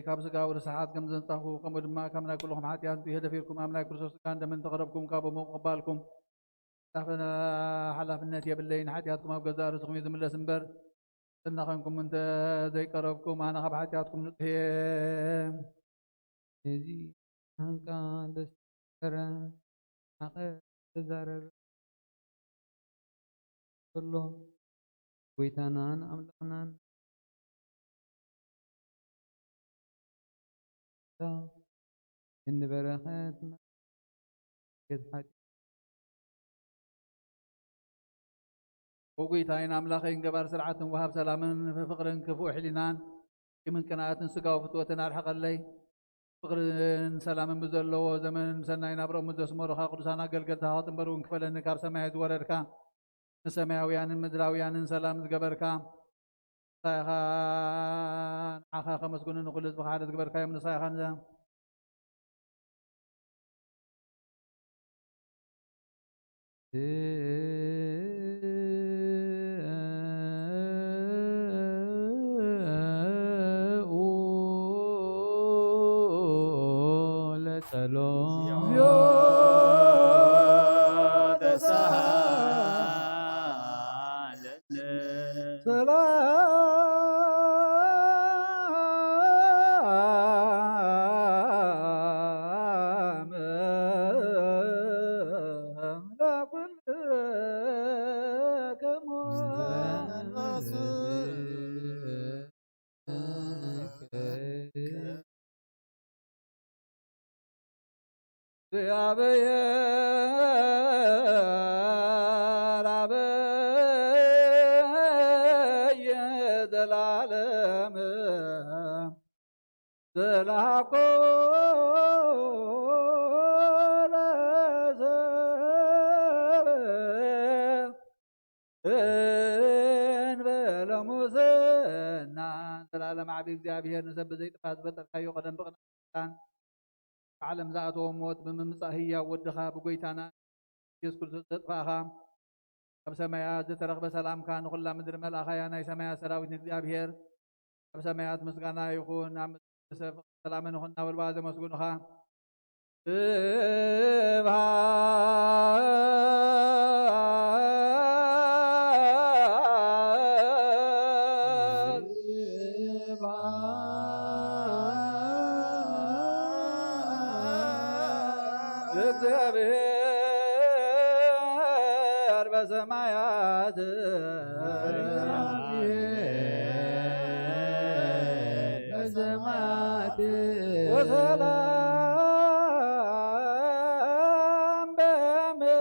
ካብ ስጋዊ ርስሓት ከም ዘንጻኹ ከምኡ ድማ ካብ ናይ ኩልኩም ሓጢኣት የደፊርኩም ኣብ ናይ ክርስቶስ ስጋን ደምን ተቐረብኩም ካብኡ ምቕባልኩም ሓላፍነት የብለይን ሓጢኣትኩም ኣብ ገዛ ርእስኩም እዩ ዝምለስ እምበር እናኸንኩም እንተ ዘይቀረብኩም ኣነ ካብ ሓጢኣትኩም ንጹህ እየ እዚ ሃንቃ ለስተረ ሓቐ ተዛረበ ዘሎ ጎይታናን ኣምላኽናን እንበረኸት ገዝሓት ወጎይታይን ኣምላኸይን ገባር ስርዓትን ወሃብ ሰላምን ፍቅርን ክፉእ ሕሊናን ቂምን ቅንኣትን ስጋዊ ፍትወትን ኣርሐቐለይ ፍቅርን ሰላምን ብዘለዎ ዘመንን ብሰናይ ናብሮኦም ዘስመሩኻ ቅዱሳን ኣገልገልትኻ ክጥንበሩን ክፈለኒ ካብ ሰማይ ዝወረድካ ንሰማያውያንን ምድራውያንን ሰላም ዝገበርካ ንሳይኻ ንዓኻ ከመስግኑ ንኩሉ ህዝቢ ሓደ ዝገበርካዮም ንሳይኻ ዘላለም ዘላቆ ለሰብ እንበለ ሙስና ዘላለም ዓቢ እግዚአብሔር ንሰብ ዘይጥፋት ዝፈጠርካዮ ቀደም ብቕናን ዓለም ዝኣተዎ ሞት ብምምጻእ ህያው ወድኻ ብጎይታና ኢየሱስ ክርስቶስ ዘጥፋእኻ ኣብ ሰማያት ዝተረኽበ ሰላምካ ንኹላ ምድሪ መልኣኻያ ናይ ሰማያት ሰራዊት ንእግዚኣብሔር ኣብ ሰማያት ምስጋና ይኹን ኣብ ምድሪ ሰብ ሰላምን ይኹን እናበልባ ዘመስግኑኻ እግዚአብሔር በሰማያት ወሰላም በምድር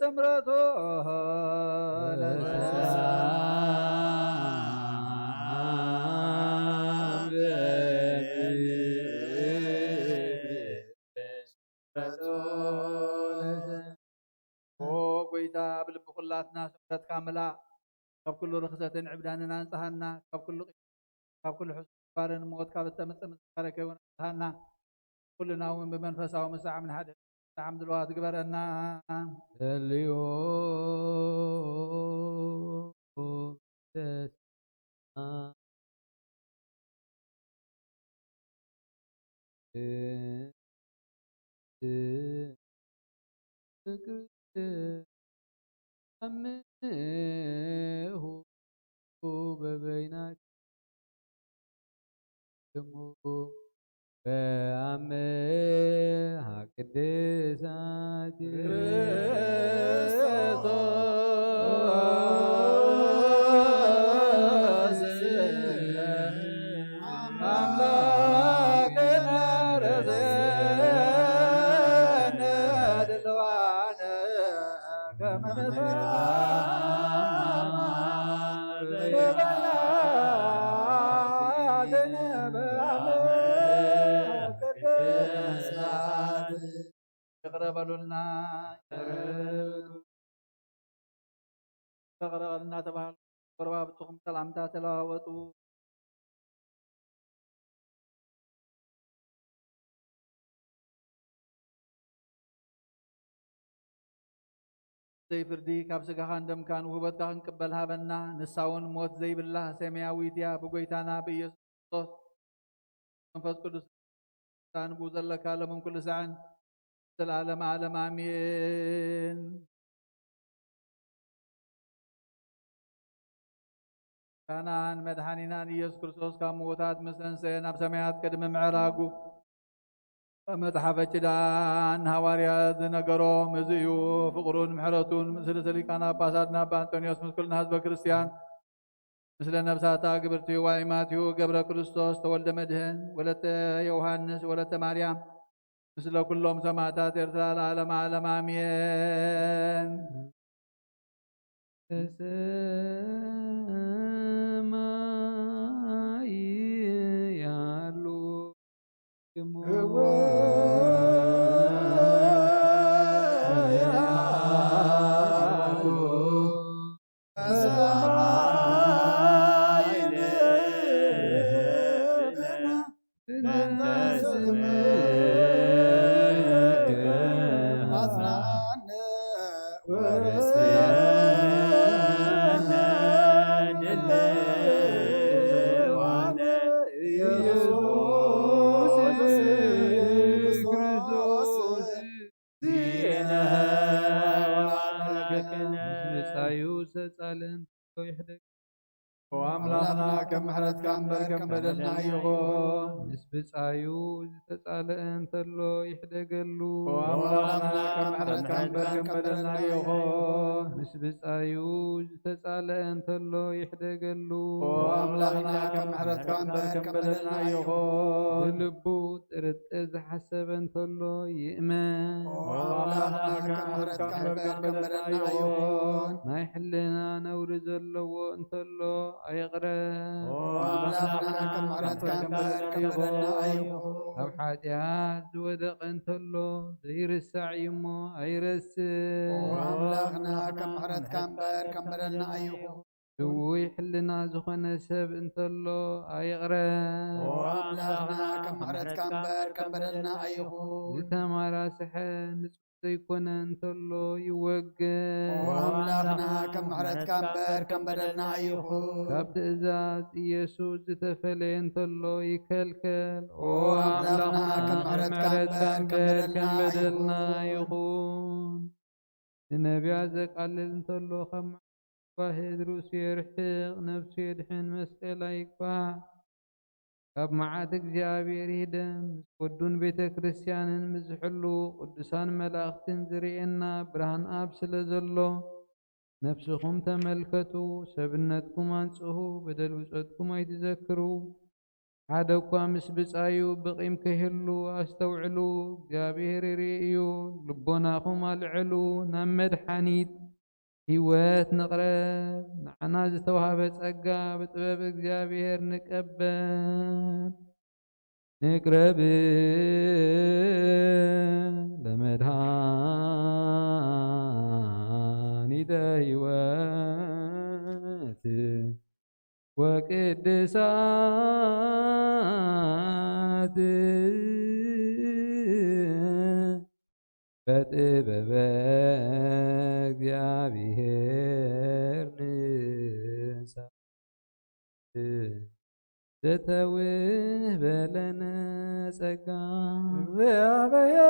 ስምረቱ ጎይታ ብልቢ ኩላትና ስምረትካ ምላእ ካብ ኩሉ ርክሰትን ዕብዳንን አንጽሃና ካብ ኩሉ ሕሱባርን ሞት ካብ እተምፅእ ምዝካረከ ይውን አንጽሃና ኩልና እውን ብመንፈሳዊ መሳዕም ንሓደ ሰዓም ድልዋ ትግበረና ልዮ أمه ببينكم بأمها قدسات أملاكنا رزقنا دلوانا كما يقربلنا تغرغلنا تبهل قربا بتقم سلامتا تلاوتو زي فردي كاب سغاخان دم كان وهبت كان قبلها بنا نساون موت زي بالله سمياويتيا بغويتانا بيسوس منفس قدس سان بوزلك على من كل سعن العالم عالم امين كانان مدحانينا ኢየሱስ ክርስቶስ ካብ ሞታት መሰንሰየ ናብ ሰማያት ቅድሚ ምዕራጉ መጽሓፈ ኪዳን ሐዋርያት ዝነገሮም እዚ እዩ ፍቅሩን ምሕረቱን ምስለ ሊቃነ ጳጳሳትና አባ አንጦንዮስ ምስ ኩልና ህዝበ ክርስቲያን ምስለ ነብሳታ ግብርቲ ዋይማትዩ ገብረ ክርስቶስ ተወልደ መድህን ወለተ ዮሐንስ ወለተ ማርያም ምስለ ኩሎም ሰማዕታት ኤርትራ ለዓለመ ዓለም አሜን። በሰማይ ያሉ وأملاخنا كم حرت كامبر كم بدلنا يغون نسبسايو زتسالن تلو يحدقلو وأملاخنا كم حرت كامبر كم بدلنا يغون نسبسايو زتسالن تلو يحدقلو وأملاخنا كم حرت كامبر كم بدلنا يغون لبو ترتز حسبن تلو يأمن وأملاخنا كم حرت كامبر كم بدلنا يغون ما يحلنا نورز اللو انتلو أيغرب وأملاخنا كم حرت كامبر كم بدلنا يغون أو حاجات ودق انتلو زير السعيمو أيرسل وأملاخنا كم حرت كامبر كم بدلنا يغون لو يحلنا زخنا سب انتلو أيغرب وأملاخنا كم حرت كامبر كم بدلنا يغون زتمارا سحن ዘይኮነ እንተሎ ይወገድ። አምላኽና ከም ምሕረትካ እምበር ከም በደልና ይኹን። ካብ ትእዛዝ ኢየሱስ ዝተፈለየ እንተሎ ይከልከል። አምላኽና ከም ምሕረትካ እምበር ከም በደልና ይኹን። ንነቢያት ዘቃልል እንተሎ ካብ ዋህድ ርእሱ የርሕቕ ነፍሱ የድሕን መስቀል ይግባእ። ካብ መዓት እግዚአብሔር ይህደም ምስ ወዱን ቤተ ክርስቲያንን ምዝሕሉ ቅዱሳን መላእኽትን ዝርኤና ብርሃን አብ ስለ ዘሎ ነፍስኹም ተመልከቱ፣ ሰብነትኩም አንጽሁ፣ በደል ብጾትኩም አይትዘክሩ። ሓደ እኳ ምስ ብጻዩ ብቂም ከይህሉ አስተውዕሉ። እግዚአብሔር ይርኤዩ፣ ልቦናኹም አልዕሉ። ናብ መድሓኒት ህይወት ንቕረብ። ንዓና ዝተዋሃበ ጸጋ ብጥበብ እግዚአብሔር ንቀበል። ንቅረብ ለመድኃኒተ ህይወት ወቅድሳት በጥበበ እግዚአብሔር ንሰብእ ዘተውህ በለነ ጸጋ እግዚአብሔር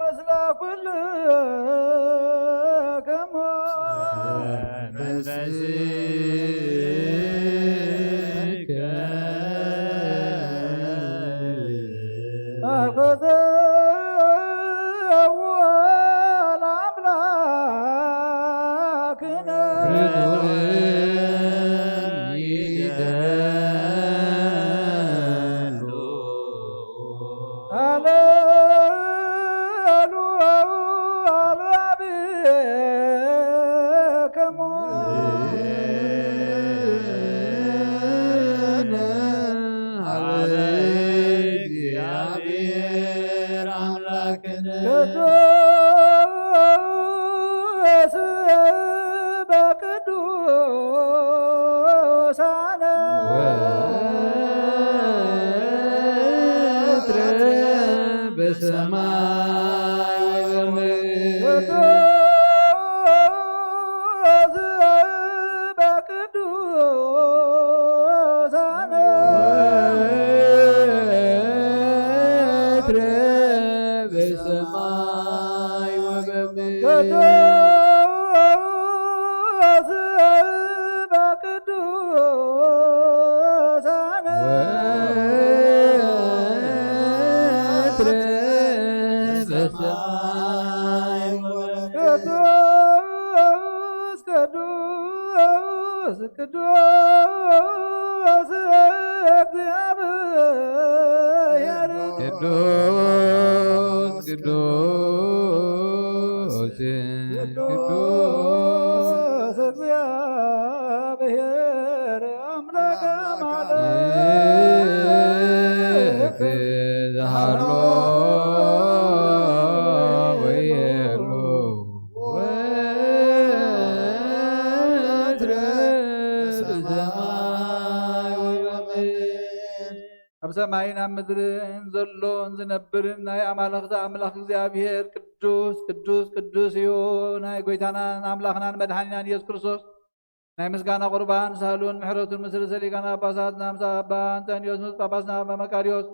መስለ ኩልክሙ መንፈስከ አኮተው ለአምላክነ ቅዱስ በቅዱሳነ ወትረ በሰማይ ወበምድር ቅዱስ በቅዱሳነ ወትረ በሰማይ ወበምድር ቅዱስ በቅዱሳነ ወትረ በሰማይ ቅዱስ ቅዱስ ቅዱስ እግዚአብሔር ቅዱስ ቅዱስ ቅዱስ እግዚአብሔር አምላከ አምላክ ዘሃሎ ወየሎ ወትረ በሰማይ ወበምድር ኣብ ሰማይን ኣብ ምድርን ዘሎን ዝነብርን ናይ ኣማልኽቲ ኣምላኽ እግዚአብሔር ቅዱስ ቅዱስ ቅዱስ እዩ። ናይ ጎይታናን ኣምላኽናን መድሓኒናን ኢየሱስ ክርስቶስ ናይ ምስጋና ቁርባን ሳህሉን ምሕረቱን ምስ ርእሰ ሊቃነ ጳጳሳት ናምሳ ኣባ አንጦንዮስ ምስ ጳጳስና ኣባ መቃርዮስ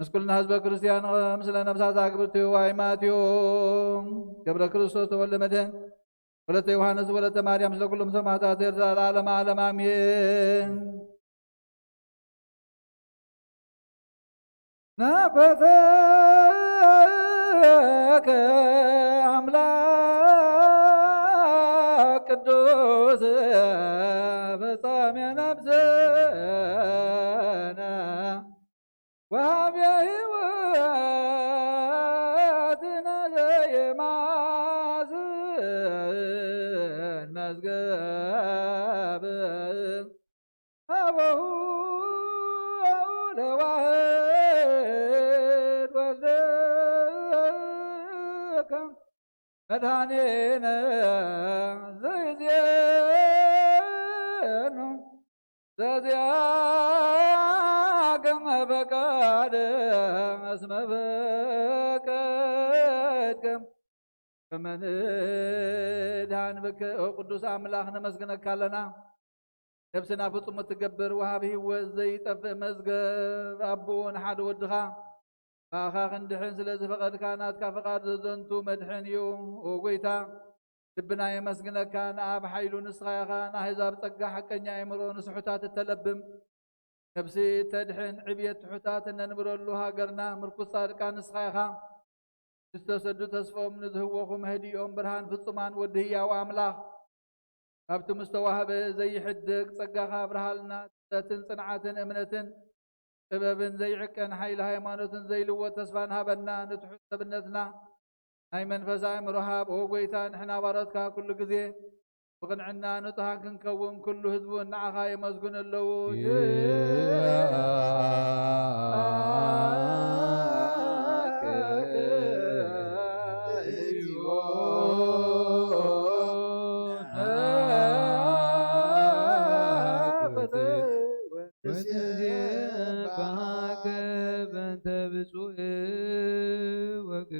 ምስ ኩልና ህዝበ ክርስቲያን ምስለ ነብሳት ኣግብርቲዩ ዋይማትዩ ገብረ ክርስቶስ ተወልደ መድህን ወለተ ዮሃንስ ወለተ ማርያም ስለ ኩሎም ሰማዕታት ኤርትራ ለዓለመ ዓለም አሜን። ናፈተከ አምላክ ቅዱስ ፈጻሜ ነፍስነ ወሃቤ ሕይወትነ ዘየማስን መዝገብ አበሁ ለዋህድ ወልድከ መድኃኒነ ዘይዜኑ ዘዚአገ ፈቃደ እስመ ፈቀድከ ከመንድሃን ብከ ቅዱስ አምላክ ነመስግነካ ኣለና ነብስና ፍጹም እትገብር ወሃብ ህይወት ዘይጠፍእ መዝገብ ኣቦን ሓደ ወድኻ ባኻ ክንድሕን ስለ ዝፈቐድካ ናትካ ፈቓድ ዘዘንቱ መድሕን እዩ ጎይታ ልብና የመስግነካ ንኣብ ሓይሉ ንስኻ ኢኻ ንኣሕዛብ ጸጋ ሓቀኛ ኣእምሮ ንስሑታት እተለብም ነብሲ ተድሕን ዕብየት ትሑታት እነንብረሉ ሃገርና ምርኩስ ጻድቃን ንስኻ ኢኻ ዝተሰዱ ተስፎም ንዝህወኹም ህዲኦም ብርሃን ፍጹማን ወዲ ህያው ኣምላኽ ካብቲ ምስተዋህበ ዘይሕድግ ጸጋኻ ብርሃልና ትትን ጽንዓትን እምነትን ጥበብን ዘይዕቀን ሓይሊ ሃይማኖትን ዘይልወጥ ተስፋን ሃበና ንትሑት ሰብነትና ናይ መንፈስ ኣእምሮ ሃብ ኦ ጎይታ ንሕና ባሮትካ ኩሉ ግዜ ብቕንዕና ንጹሃን ክንከውን ኩሉ ህዝቡን ንዓኻ የመስግኑ ኣለዉ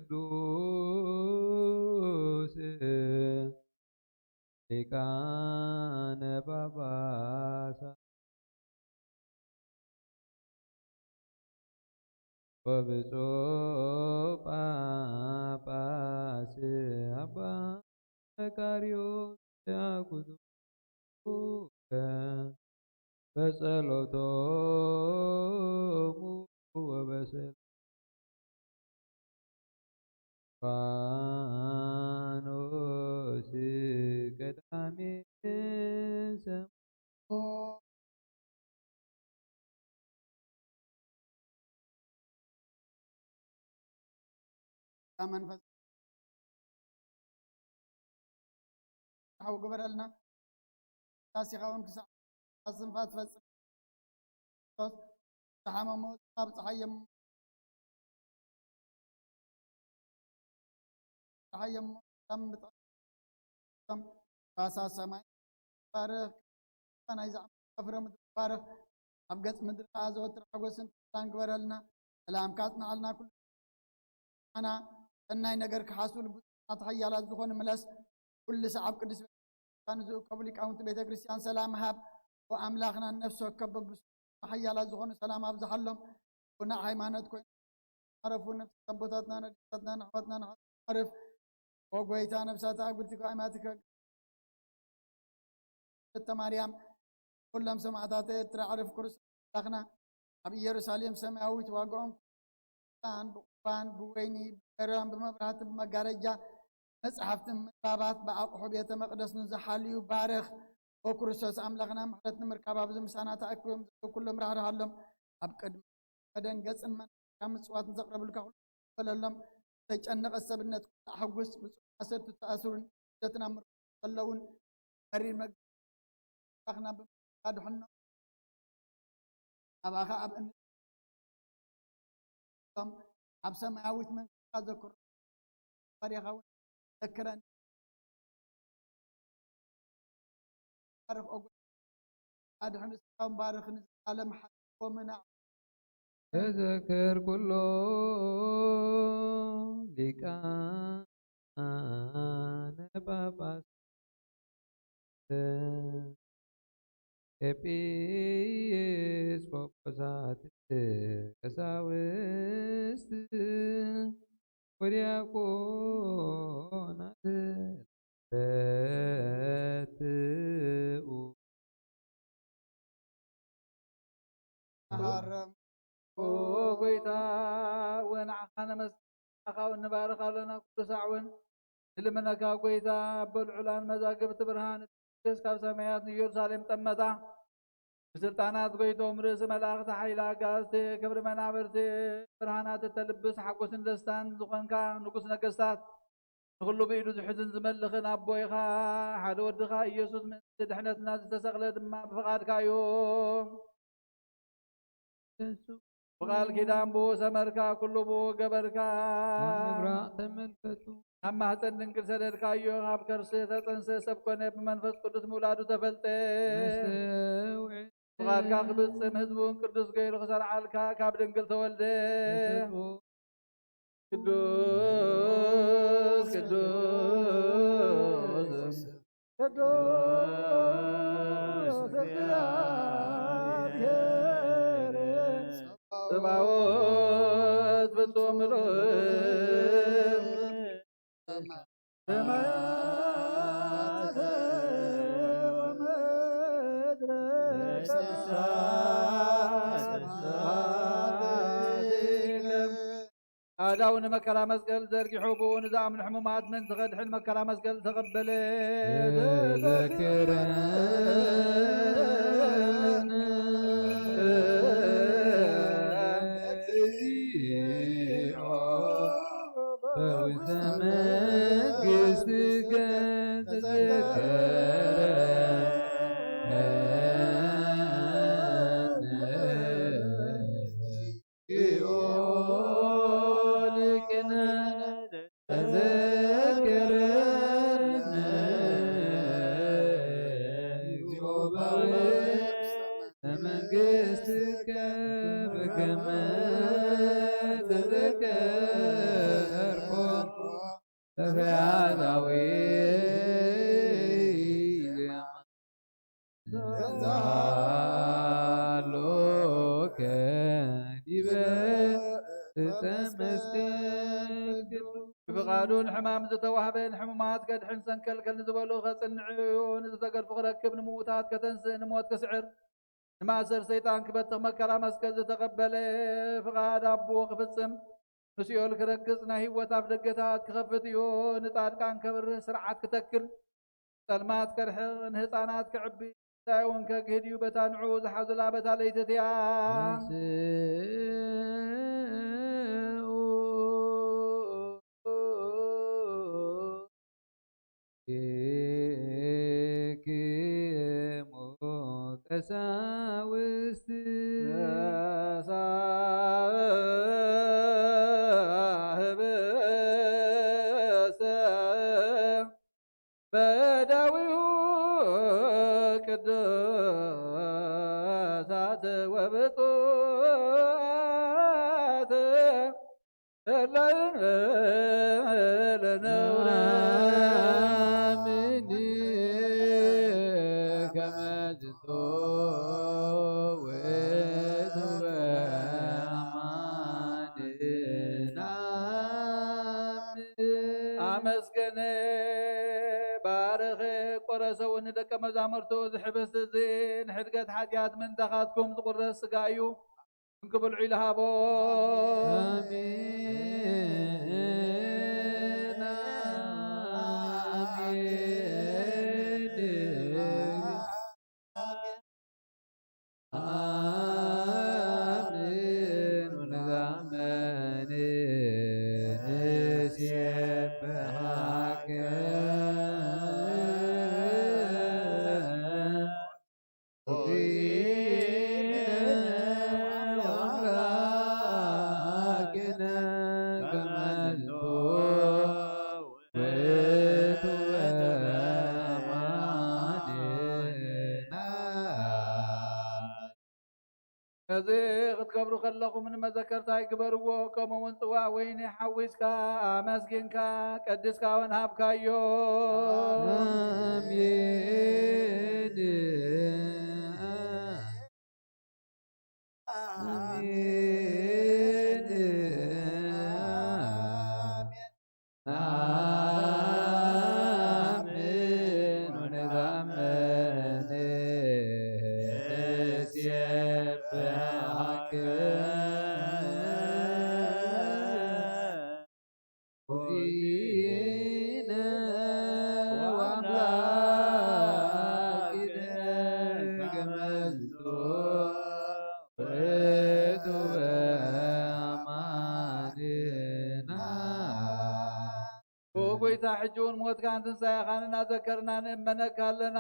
ወቅዱስ ሊቃነ ጳጳሳት ወብፁዕ ጳጳስ አባ መቃርዮስ ያኩቱከ በጸሎቶሙ ወበሰላም ፋኖስ ቀዳሜ መንፈስ ግበረልና ታሲኻውን ክሳብ ኣስንፋት ፈጽም ተሓመሞ ካብ ፀሓየም ራሳ ሰማይ ባርኽ ናይ ዝዓፍረ ምድሪ ባርኽ ኣብ ገጽ ምድሪ ከዓ ዘወትር ሓጎስን ተስፋን ግበረልና ሰላምካ ጽንዓልና ኩሉ ኣና ሰናይ ነገር ክሓስቡ ልቡናት ሓያላት ዝኾኑ መለስ ኩሉ ሰዓብ ቅዱስ ቤተክርስቲያን ዝእከቡ ሊቃውንቲ ቤተ ክርስቲያን ሰላም ሃብ ወኣምላኽና ነፍሲ ወከፍ በብሱ ሓያላት ዝኾኑ ሰላም ኣብዝሓሎም ቡና ሃይማኖት ኮይኑ ዓረፉ ነፍሲ ሰቦታትና ነዲታትና ንሕወትና ንዓርፍ ወጎይታ ነፍሳት ኣጉርቲ ቃይማትከ ማርያም ኩሎም ሰማዕታት ኤርትራ ዓርፍ ክርስቶስ ኣምላኽና ኣብ ኢየሩሳሌም ሰማያዊት ዋግኦም ብቁርባን ብወይኒ ብቀረም ብመብራህቲ ብመጋረጃ መጽሓፍትን ምንባባት ብኣቑሑ ቤተ መቅደስ ንዝሓልዩ ባርኽ ወክርስቶስ ኣምላኽና ምሕረት ንምርካብ ኣብዚ ምሳና ተኣኪቦም ዘለዉ ኩሎም ራህርሃሎም ኣብ ቅድሚ ቀደን ገጽን መንካ ምጽዋትን ዘቕረብልካ ኩሉ በለሎም ተጨነቐ ሰብነት ሓጉስ ብፁዕ ኣሰርቲ ተኣስሩን ደትና ምርኩ ዘለውን መሪር መግባኽና ብምካድሕኖ ኣባኻ ኣብ እንቶም ኣብ ሰማያዊት መንግስtka ዘክሩ ታሪኻውን ዘክረን ባርኽ ኦጎ ኣድሕን ስካውን ባርኽ ንዝዓለም ሓቆምና ተዘክር ኩሎ ሊቃነ ጳጳሳት ኤጲስቆጶሳት ቀሳውስት ወዲያቆናት በትኡ ጎይታ ወንዓኻ ነመስግንካ ንባርኽ ኣለና ኩሉ ሳዕ እውን ንልመነካ ጎይታ በልዑላን መዛግብቲ ብርሃን ደስ ካብ ሰማያት ንኢየሩሳሌም ጠመታ ብስልጣናት ጎይቶም ርእሲ መላእኽቲ ሓይሊ ኣጋዝቲ ክብሪ መናብርቲ ብርሃናት እተልብስ ሓጎስን ደስታን ዝኾንካ ንጉስ ነገስታት ንኩሉ ብኢዱ ዝሕዝን ዝመልኽን ኣቦይኻ ሓደ ወድኻ ኢየሱስ ምእንቲ ድሕነትና ዝተሰቕለ ድማ ብፍቓድካ እዩ ብቓል ኪዳን ብኡ ሰመርካ ኩሉ ብኡ ገበርካ ምብራቕ ተመልከቱ ኣብ ማህፀን ድንግል ሰደድካዮ ኣብ ከርሲ ተፀንሰ ሰብ ኮነ ብመንፈስ ቅዱስ ምውላዱ ተፈልጠ فقادك خبصم هزبون قدوس غير خسر عالكا كاب دنقل تولد قدوس قدوس قدوس እግዚአብሔር ጸባዖት ፍጹም ምሉእ ሰማያት ወምድር አዳውን መከራ መስቀል ዘርጊሑ ብኡን ዝኣምኑ ሕሙማት ምን ትኸድሕን መከራ መስቀል ተቐበለ ዘክረን እግዚኦ በውስተ መንግሥትከ መንግሥትከ በከመ ተዘከርኮ በፈያታዊ ዛሎከ ዲበ ዕፀ መስቀል ብፍቓዱን ሕማም ዝተዋህበን ሕሙማት ከድሕን ሰንከልከል ንዝበሉ ከጽንዕዩ ንዝተገድፉ ክረክብ ንምዉታት ከተንስእ ንሞት ክስዕር ንማእሰር ሰይጣን ክበትኽ መከራ መስቀል ዝተቐበለ ፍቓድ ኣቦ ክፍጽም ንስዮል ክረግጽ ናይ ህይወት ኣብ ደገታት ክኸፍት እዩ ንጻድቃን ከብርህ ስርዓት ክተክል ጸልማት ከርሕቕ ንህፃናት ክዕቢ እንታይ እውን ከግህድ እዩ በታ ንዑ ዝሓዙላ በታ ለይተትያ ቀሳውስት በዳዊው ቅዱሳት ወብፁዓት ለነውረ አመስገነ ባረኸ ቆረሰውን ደቀ መዛሙርቱ ዝሕብስ እዚ ንሕድገት ሓጢኣት ምንታኻትኩም ዝቁረስ ስጋ እዩ እንክብልዑ ኢልሃቦ እዚ ክትገብሩ ከለኹም ንመዘከርታ ይግበርዎ ከምኡውን ጽዋዕ ወይኒ ሓዊስካ ኣመስጊንካ ቀዲስካ ወንሃብካዮ ጎይታ ሕጂውን ሞትካን ትንሣኤኻን እናዘከርና ንእመነካ ኣለና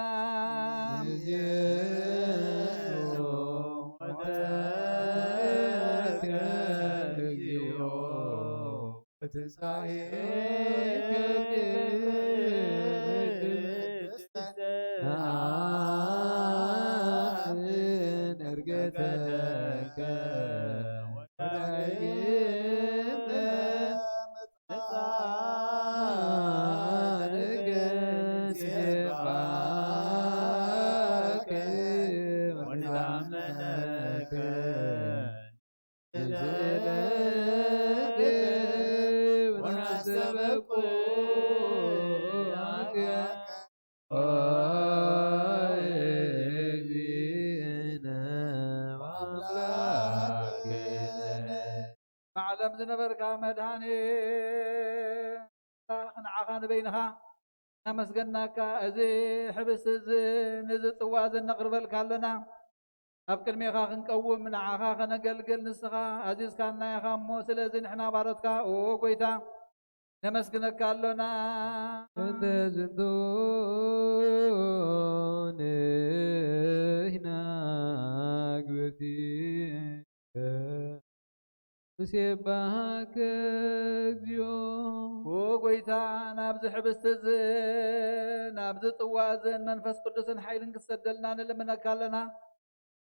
معلم زنبرك مدهاني نعخا نبينها نمسقناك أزي حبس نزي طوازن نقربلك لنا أبكر ميخا خنقوم من عخا خنقلقل نسخا عزيز كان نايخا مو سلازن احنا بارتك او قويتا نمسقناك لنا تزدون هنا قبتي سيبهاك زيو وقويتا نابز حبست زين نابز طوازن منفس قدسن حيلن كسدلنا نلمنك لنا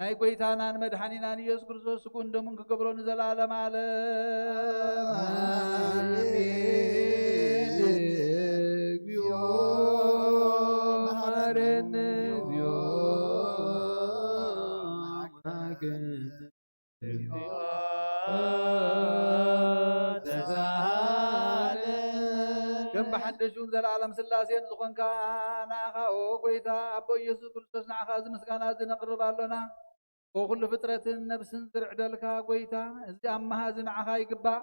ناي قويتانا مدحانينا نيوس كرسوس سكون دمون كقبرون زلالم عالم آمين بيو مارن بيو ماكن كم بحدشون زلالم سلاسين زخون كان آخا او قويتا أبو يسوس كرسوس نعخا زمسكانا زنقرب اللنا وكل فترة نفس زرع دلكا قويتا زي أمها زنعها يقبا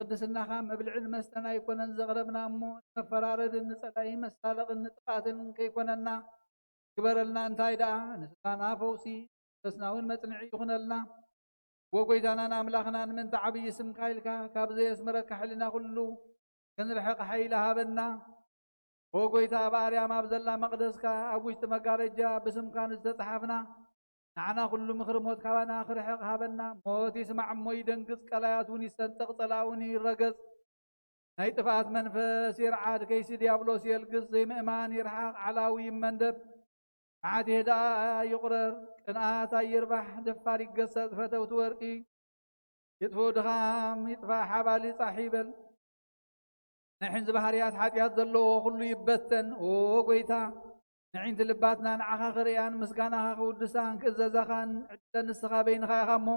قدسنا خام بالعلم استنا يكون زغربنا أمو نفرارد النسلاي مسالق النطقات كيكوننا كبر لنا انتايدا نسلانا فوسي تسناون متنعي يخون لنا وقويتانا ناملاخنا من تعبي اسم كايلكا كابزي اسمرك حلنا كله كنرحق حيلها بنا وقويتا باريا مابزلا مقدسكا أبوش تمقارجا باسم كان استطحفنا نعنا كل مخر موت كوانا آخر حق هابنا موت يسمع مو يدنقص كلاياتوني يستنطق طلاوني يرقص نيتفات منفس يرعاد كيس ديابلوس يلقص زي مئمان يرحق علاوي مندب عاد هدا يقرر كنآتا يربح دفار يقصد فتوت ورقي يطفو دخام يطفى حبالي صاحبل نحن زبهاريات حاتيات زلو كله يبتن وقويتا نعين تلباتنا نعخا خريان مسكانا خودسان كزازخان عدن السخا بين خايخامو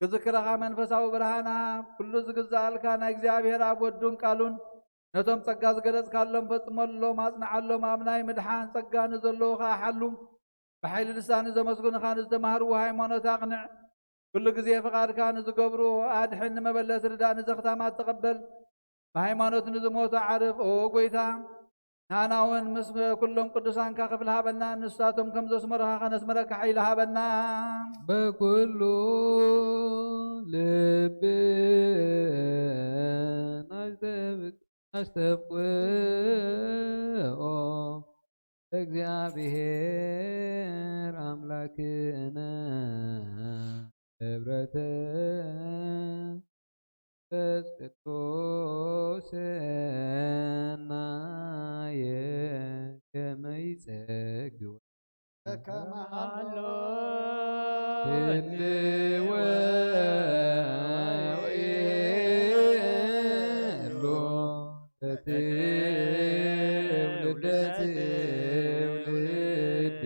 كذكرها منفساو برهانا كل زقزال كان اكزيابير ودون قالون نتوم صقاز قدس كاللهم فصملو ماصنعلو مابناي مدحان صقا نزلو خاحلو بحيل لسان زمسكون خان زدمهرو هايمانوت اقنع كل غزي فقار كان زقبرو ادحن مبلت ردان زختا ما تقبل بهايمانوت نزموت عارف او قويتا ناناون مسم كلهم قدسان كخفلها بنا نساتهم كم زوس مرها خنس مرك حيلها بنا بكل لب نستبقى እግዚአብሔር አምላክነ ህብረተ ቅዱስናየ ከመ ይጸግብ ከመሃሎ ትልወሎ ትውልደ ትውልድ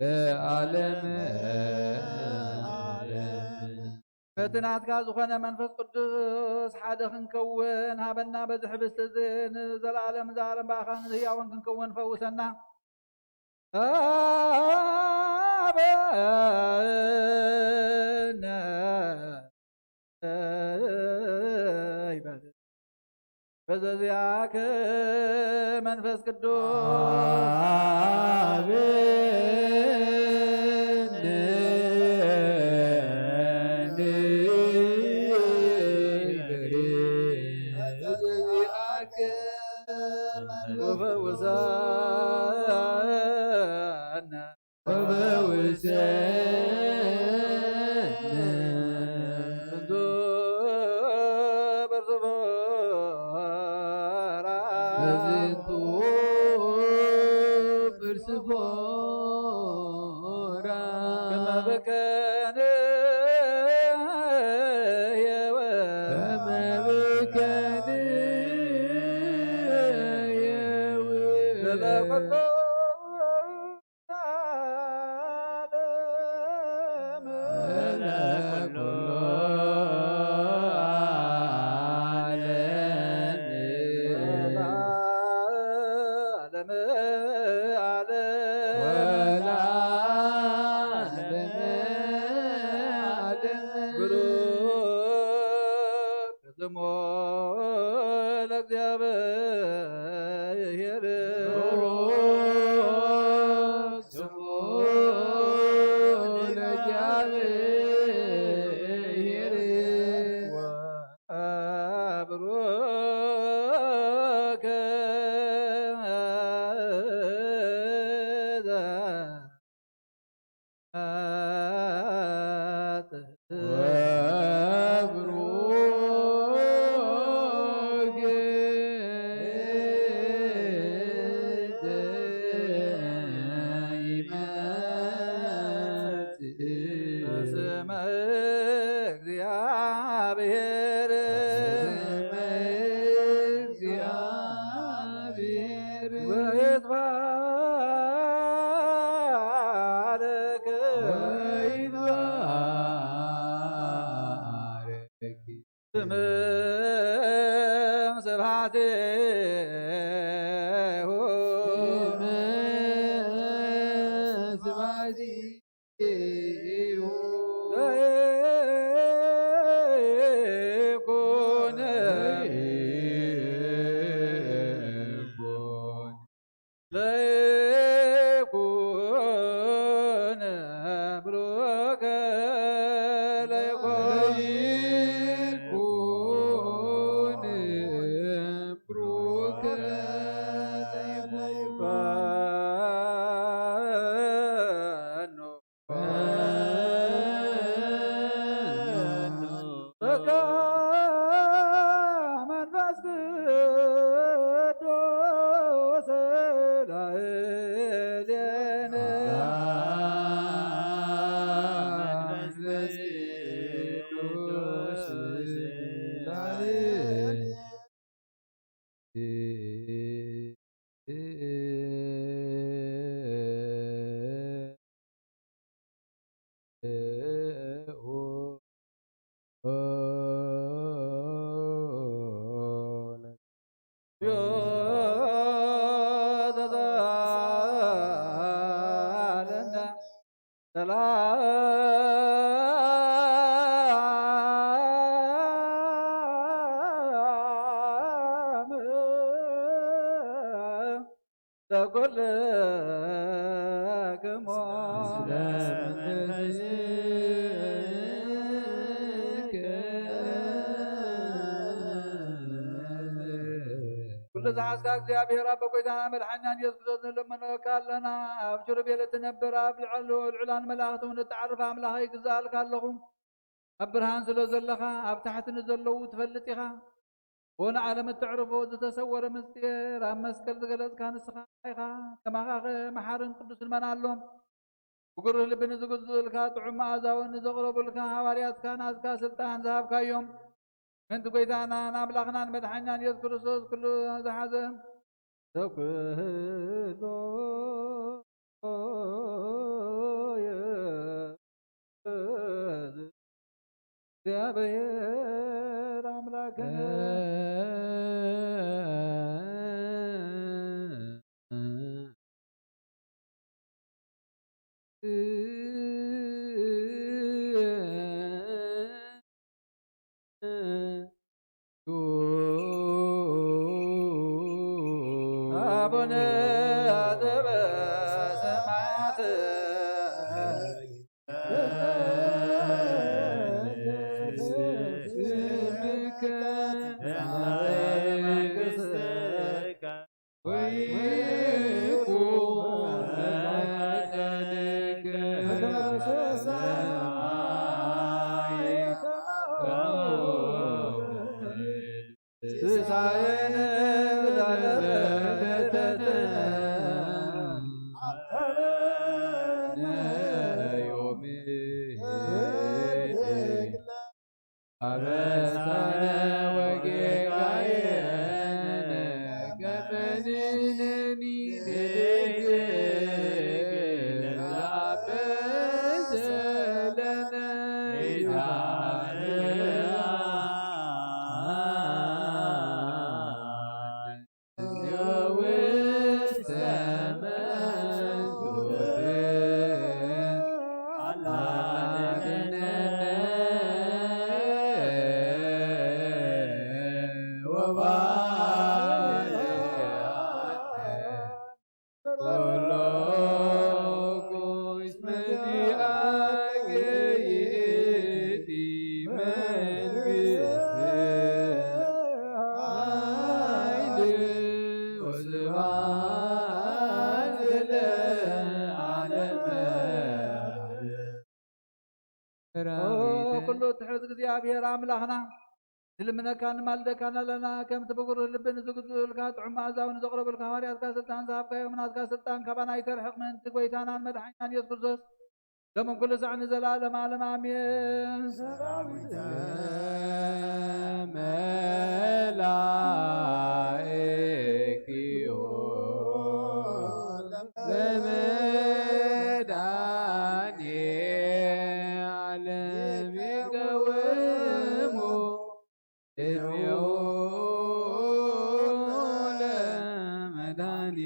ለዓለመ በትናት ጋር ዝኾነ መንፈስ ቅዱስ ሓደ ክንከውን ሃበና በዝሕ ብስትዝን ዘላለም ዛለም ባኻን ህያውን ክንከውን ፈውሰና አበነ ይበል በዘዚያከ መንፈስ ስሞ ለእግዚአብሔር ስሙ ለእግዚአብሔር ወአብሮከ በስመ እግዚአብሔር ወይትባረክ ስም ስብሐቲሁ ለይኩን ለይኩን ብሩከ ለይኩን ብሩከ በቃ መንፈስ ቅዱስ ላዕሌነ ተዛለነ ሰላም ለኵልክሙ ኩሉ ዝሓዝካ እግዚአብሔር አብ በጎይታና መድሓኒና ኢየሱስ ክርስቶስ ንለመነካ ኣለና። ኣብ ኪሩቤል እትነብር ኣብ ልዑላን መላእኽቲ እውን እትዓርፍ ኣምላኸ ይግዛእልካ ኣለኹ። ኣብ ብርሃን ስለ ዘለኻ ኣብ ታሕቲ ንዘለዉ ትፈልጥ ኢኻ። ወንዓለም እትዕርፎ ዝተሰወረ ምስጢር ኣብ መስቀል ዝገለጽካ ንስኻ ኢኻ። ከማኻ መሓርን ቅዱስን መን ኣሎም? ብጉሩህ ልቢ ንዝግዝኡልካ ጥዑም መኣዛውን ንዘቕረቡልካ ሃዋርያትካ ናዝካ ስልጣን ዝሃብካዮም ምንቲ ጎይታናን ኣምላኽናን መድሓኒናን ኢየሱስ ክርስቶስ ኩሉ ዝሓዘ ተኩሎ እግዚአብሔር አምላክነ አቡነ ዘበሰማያት ስምከ መንግሥትከ ወይኩን ፈቃድከ በሰማይ ሲሳየነ ዘለለዕለትነ ሀበነ ዮም አበሳነ ወጌጋየነ ከመ ንሕነኒ ንሕግር ዘአበሰ ለነ ውስተ መንሱት አላድነነ كل تحرز እግዚአብሔር አምላኽና ንልምነካ ንማልደካ ኣለና ከም ትብጉር ልብን ዝግዙልካ ጥዑም መኣዛውን ዘቕረብልካ ሃዋርያትካ ስልጣን ዝሃብካዮ ምናትካ ስልጣን ካባና ይተርሕቕ ምእንቲ ጎይታናን መድሓኒትናን ኢየሱስ ክርስቶስ ለምን ኩሉ ሰዓኒ ዘላለም ዓለም ኣሜን። ሰራዊተ መላእክዮ ለመዳኔ ዓለም ይቀወሙ እድሜው ለመዳኔ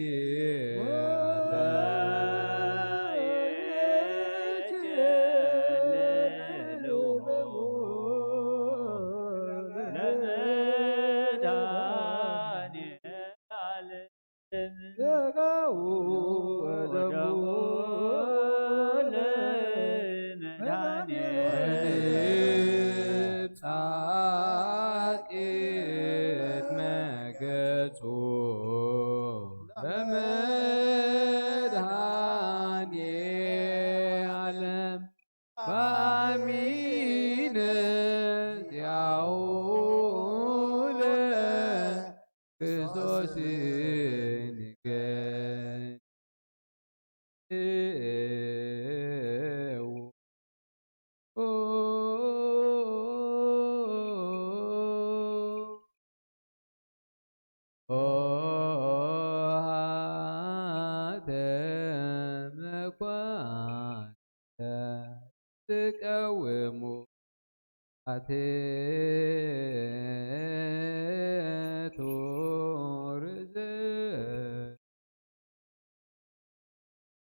ተቃወሙ አቴቶ ርዘ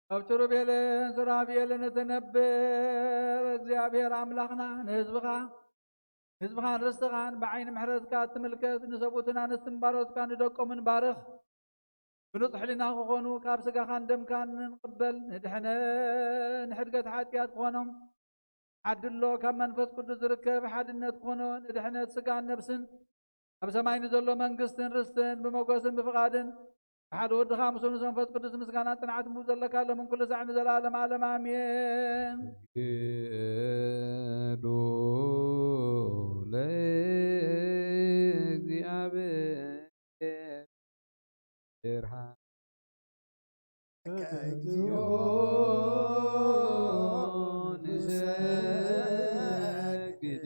ኣብጭሩ ቤለን ሱራፌልን እትነብር እግዚአብሔር ኣምላኽና ንህዝብኻን ርስትኻን ብዓይኒ ምሕረትካ እትምልከት ንሰብኡትን ኣንስትን ባሮትካ ንደቆምን ባርኽ ብንጹሕ ሕሊና ክኾኑ ካብ ስጋኻን ደምካን ንቕበል ንሕድገት ሓጢኣት ክኾኖም ዓድሎ ካብ መንፈስ ቅዱስ ዝርከብ ሓድነት ክኾኖ ንድሕነት ስጋን ነብስን ኣብ ሰማይ ንዘሎ መንግስትን ርስትን ብመጎስን ብፍቓድን ብሓደ ወድኻ ምስ መንፈስ ቅዱስ ምስጋና ጽንዓት ምው ዘለካ ለምን ኩሉ ሰዕ ንዘላለም ዓለም ኣሜን። ግዱ ለእግዚአብሔር ብርሃን ከእግዚኦ ንሰግድ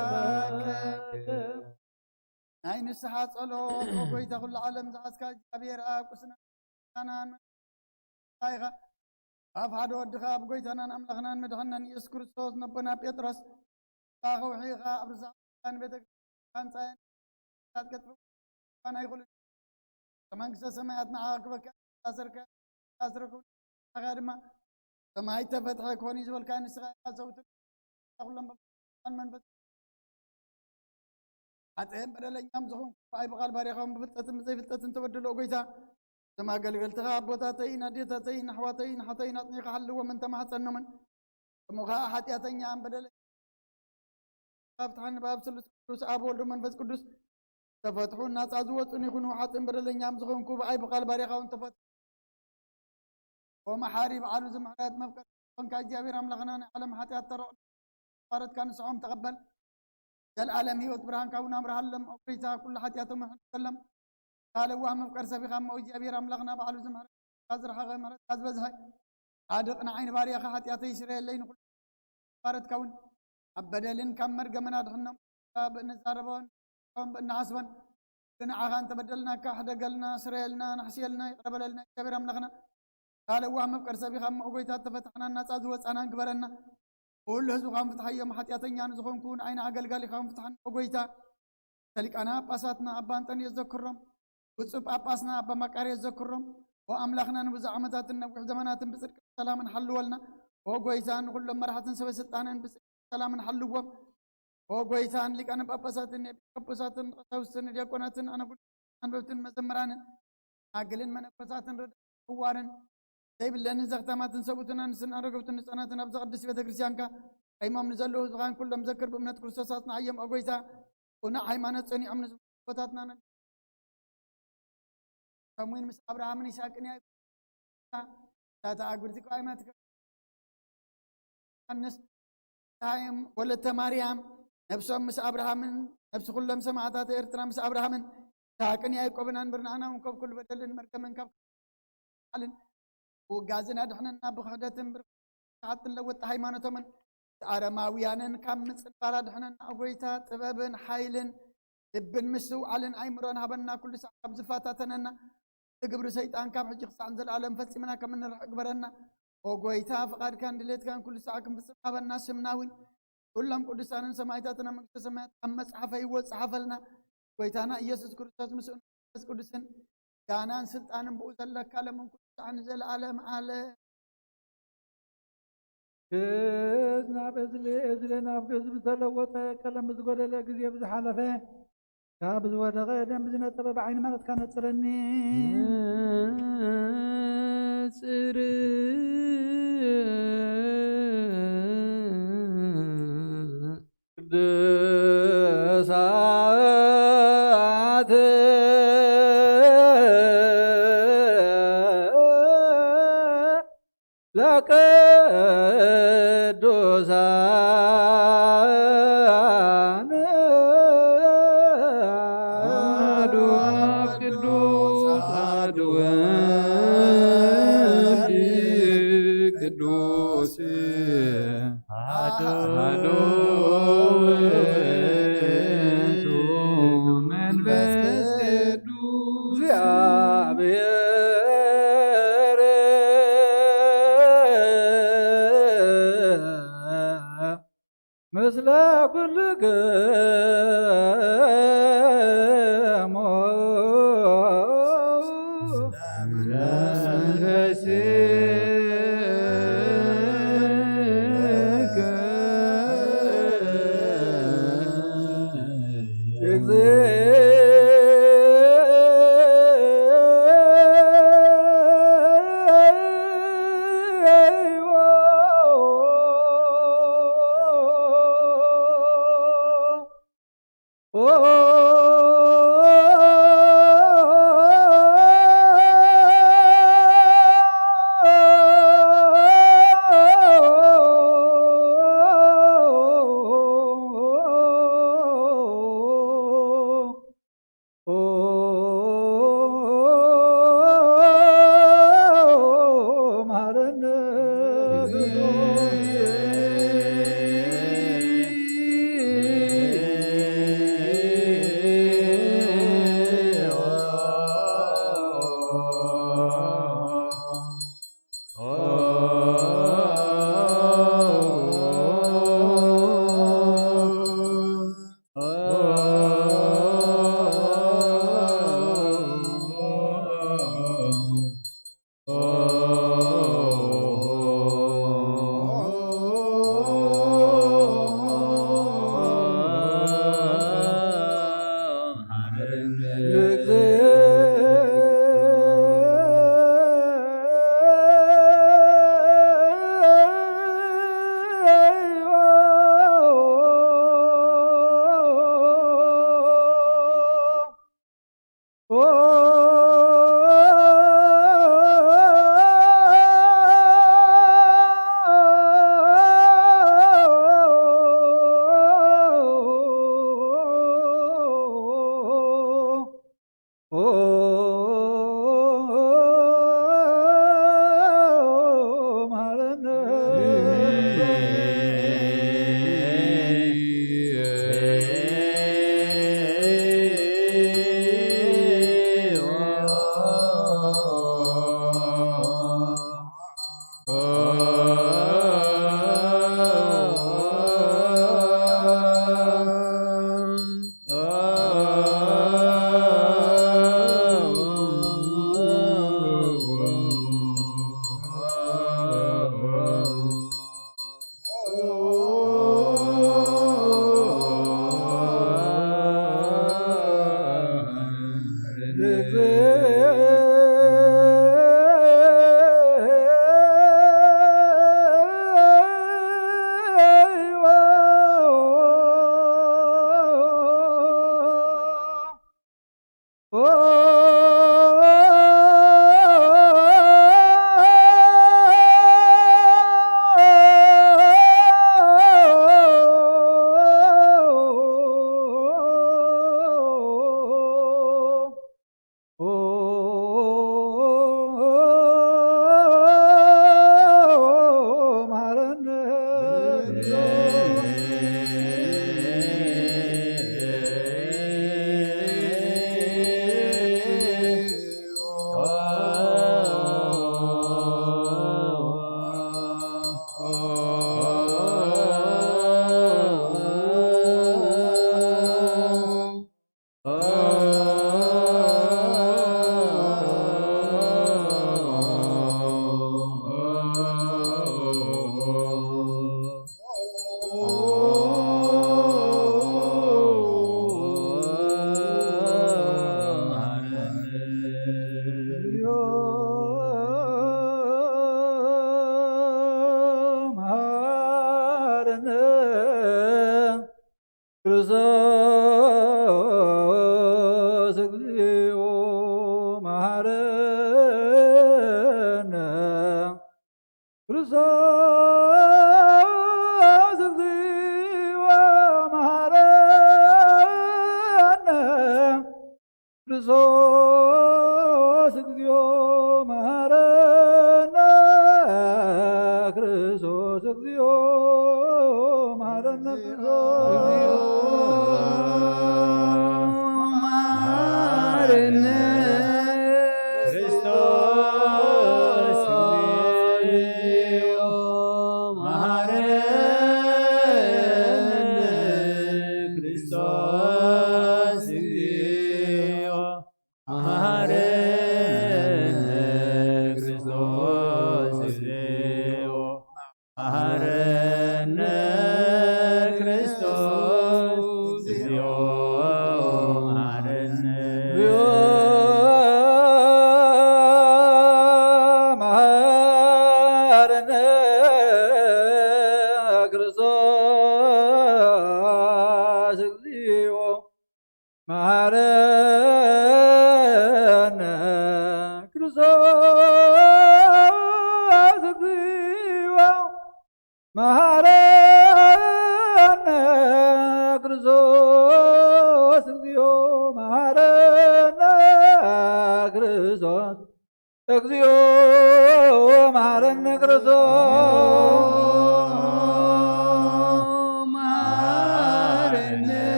ወንሴባሃከ ናይ ንስሓ ጸሎት ወጎይታ ኩሉ ዓለም ዝሓዝካ እግዚኣብሔር ኣብ ቁስናናን ኢኻ ኣብ ሓደ ወድኻ ኣብ ጎይታናን ኣምላኽናን መድሓኒትናን ኢየሱስ ክርስቶስ ነቦና ጴጥሮስ ካኸውሒኻ ኣብ ርሳዕን ቤተ ክርስቲያን ፃየን ገጥፋና ይኹሉ መንግስተ ሰማያት ንዓኻ ክበካ ኣስረክብ ንዓኻ ድማ ሰማይ ተፈትሐ ክኾን እዩ ዝበልካ ንስኻ ሰውትን ኩሎም መንፈስ ሓጥእን በደለኛም ዝኾንኩ ኣይብቓል ባሪኻውን ብፍልጠትን ብዘይፍልጠትን ተበድሎ ጎይታ እቶም ኣገልገልትኻ ኣቦታተይ ኣዴታተይ ኣሕዋተይ ሓተይ ኣጥኒኻ ሓልዎም እንተማሕፀኖምን ከምኡ ከዓ ሓጢኣተኛን በደለኛ ካብትሓኒ ብኣብ ስሉስ ቅዱስ ኣብ ወልዶ መንፈስ ቅዱስ ተፈትሑ ናፃ ዝወፁን ይኹኑ ሓጥእን በደለኛም ዝኾንኩ ብኣይብቓል ባሪኻውን ተፈትሑ ወመሓሪ በዓሉ ዝምሕረት መፍቀሪ ኮንካ እግዚኣብሔር ኣምላኽና ናይ ዓለም ሓጢኣት ተረቕ ባረትካ ንስዖም ተቐበል ዘለዓለም ህይወት ብርሃን ካብና ምርሃለም ጎይታ ኩሉ ሓጢኣቶም ሕለም ካልዋህ መፍቀር ሰቢኻ እሞ እግዚኣብሔር ኣምላኽና በዓሉ ዝምሕረት ዝረኸበ ምሕረት ዝበዝሐ ጻድቕ ንዓይኒ ባርያኻ ሓጢኣተይ ይስረየለይ ንኩሉ ባረትካ እውን ኣብ በደልን ካብ መርገመን ኣድሕኖም ንዛረበን እናሓስበን ንዓኻ እንተበደልናካ ሕደገልና ስረየልና ናሕስየልና ይቕረበለልና እግዚኣብሔር ኣምላኽና ካልዋህ መፍቀር ሰቢኻ እሞ ጎይታ ተፈታሕና ናፃ ዝወፃና ግበረና ኩሉ ህዝብኻ ፍትሐዮም ሓጢኣተኛ ንዝኾንኩ ንዓይኒ ኣገልጋሊኻ ፍትሐና ጎይታ ተሊቃና ጳጳሳትና ኣባ አንጦንዮስ ዘክሮም ብፁዕ ጳጳስና ኣባ መቃርዮስ ዘክሮም ወኣምላኽና ንብዙሕ ዓመታትን ነዊሕ ዘመናትን ብጽድቂ ሰላምን ሓልወልና ወጎይታ ንኩሎም መራሕትን ሰበ ስልጣንን ብጽድቂ ሰላምን ሓልዎም ወጎይታን ሊቃነ ጳጳሳትን ኤጲስቆጶሳትን ቀሳውስትን ዲያቆናትን አንበብትን መዘምራንን አግልን መነኮሳትን ረዳዋርን ዘይብለን ዘክተማትን ሰቡትን አንስን አረገብትን ህፃናትን ኣብ ዘቅድስ ቤተክርስቲያንካ ቀይሞም ንዘለዉ ዝኻን ኩሎም ዘክር ብእምነት ክርስቶሳትን ዓየም አጎይታ ቁና ሃይማኖት ጸኒዖም ንዝቦታትና ሰሙን ምስ አብርሃምን ይስሐቅን ታታ አጉርቲ ቃይማት አንስ ታይም ወለተ ማርያም ነፍሶም ምስ አብርሃምን ነፍስ ኩሎም ሰማዕታት ኤርትራ ምስ አብርሃምን ይስሐቅን ያዕቆብን ብርናናም ከብኩል በደልን መርገምን ካብልን ወጋዝና ድሕነና ብክህደትን ብርዓትን ለወጥ ሃይማኖቶምን አረማውያንን ካብ ምጽባራ ድሕነና አጎይታ ጥበብን ኃይልን ልብን ምስውዓልን አይምሮን ሃበና ኩሉ ሰዓት ካብ ዝፋታተነና ግብሪ ሰይጣን ካብ ሕጂ ክሳዕ ዘለዓለም ፈጺምና ከም እንርሕ ግበረና ወጎይታ ፍቃድካን ድሌትካን ኩሉ ሰዓት ክንፍጽም ሃበና ስምናውን ኩሎም ቅዱሳንን ሰማዕታትን መንግስተ ሰማያት ኣብ መጽሓፈ ይወጽሓፈልና ጎይታና ኢየሱስ ክርስቶስ ምስኡ መንፈስ ቅዱስን ጋናን ስልጣንን ብኡ ዘለካ ለምን ኩሉ ሰዓት ንዘለዓለም አለ ናብ እዝለ ናብ ግዝቢ ተለወጠ ቀለም ዝጎደለ ጊዜ ብዝሓለፈ ካብ ዝወደቐ ደም ዝነጠበ ብዓይኒ ማለትካ ነፅረኒ ጽር ቅዱሳት ለቅዱሳን አሐዱ አብ ቅዱስ አሐዱ ወልድ ቅዱስ አሐዱ ውእቱ መንፈስ ቅዱስ እግዚአብሔር ምስለ ኩልክሙ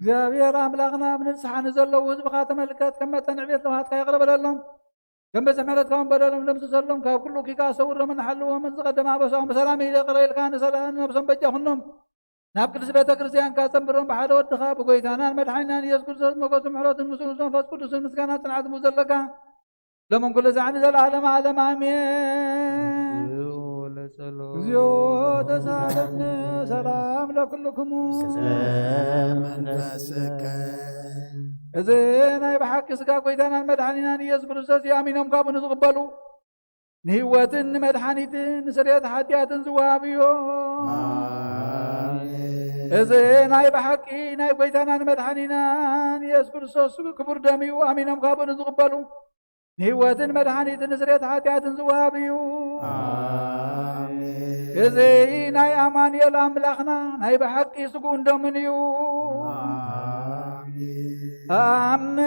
እግዚአብሔር አምላክና ብንስሓን ዘለዉ ህዝብካ ተመልከት ከም መጠን ዕብየት ልምሃትካ ይቕረበለሎም ከም በዝሒ ምሕረትካውን በደሎም ደምስሰሎም ካብ ኩሉ ኪካ ሰውሮምን ሓልዎምን ዝቐደማ በሶም ብሰላም ይደቕረ ኢልካ ነብሶም በጃኹኖም ናብ ቅዱስ ቤተ ክርስቲያንካ ፀንብሮም ብሓደ ወድኻ ብጎይታናን መድሓኒናን ኢየሱስ ክርስቶስ መጎሱ ምሕረትን ምስሉስ መንፈስ ቅዱስን ምስጋና ፅንዓት ዘለካ ሎምን ኩሉ ዛዕኒ ዘለዓለም ዓለም አሜን። እግዚኦ ተሳለምነ ሰላም ለኩልክሙ እዚ ናይ ብሓቂ ስጋ ጎይታናን መድሓኒናን ኢየሱስ ክርስቶስ ኣሚኖም ካብኡ ንዝቕበሉ ንህይወትን መድኃኒትን ስርየት ሓጢአትን ዝወሃብ እዩ እዚ ናይ ብሓቂ ናይ ጎይታናን መድኃኒናን ኢየሱስ ክርስቶስ ክቡር ደም እዩ ኣሚኖም ካብኡ ንዝቕበሉ ንህይወትን መድኃኒትን ስርየት ሓጢአትን ዝወሃብ እዩ እዚ ናይ ኣማኑኤል ኣምላኽና ናይ ብሓቂ ስጉኡን ደሙን እዩ ኣሜን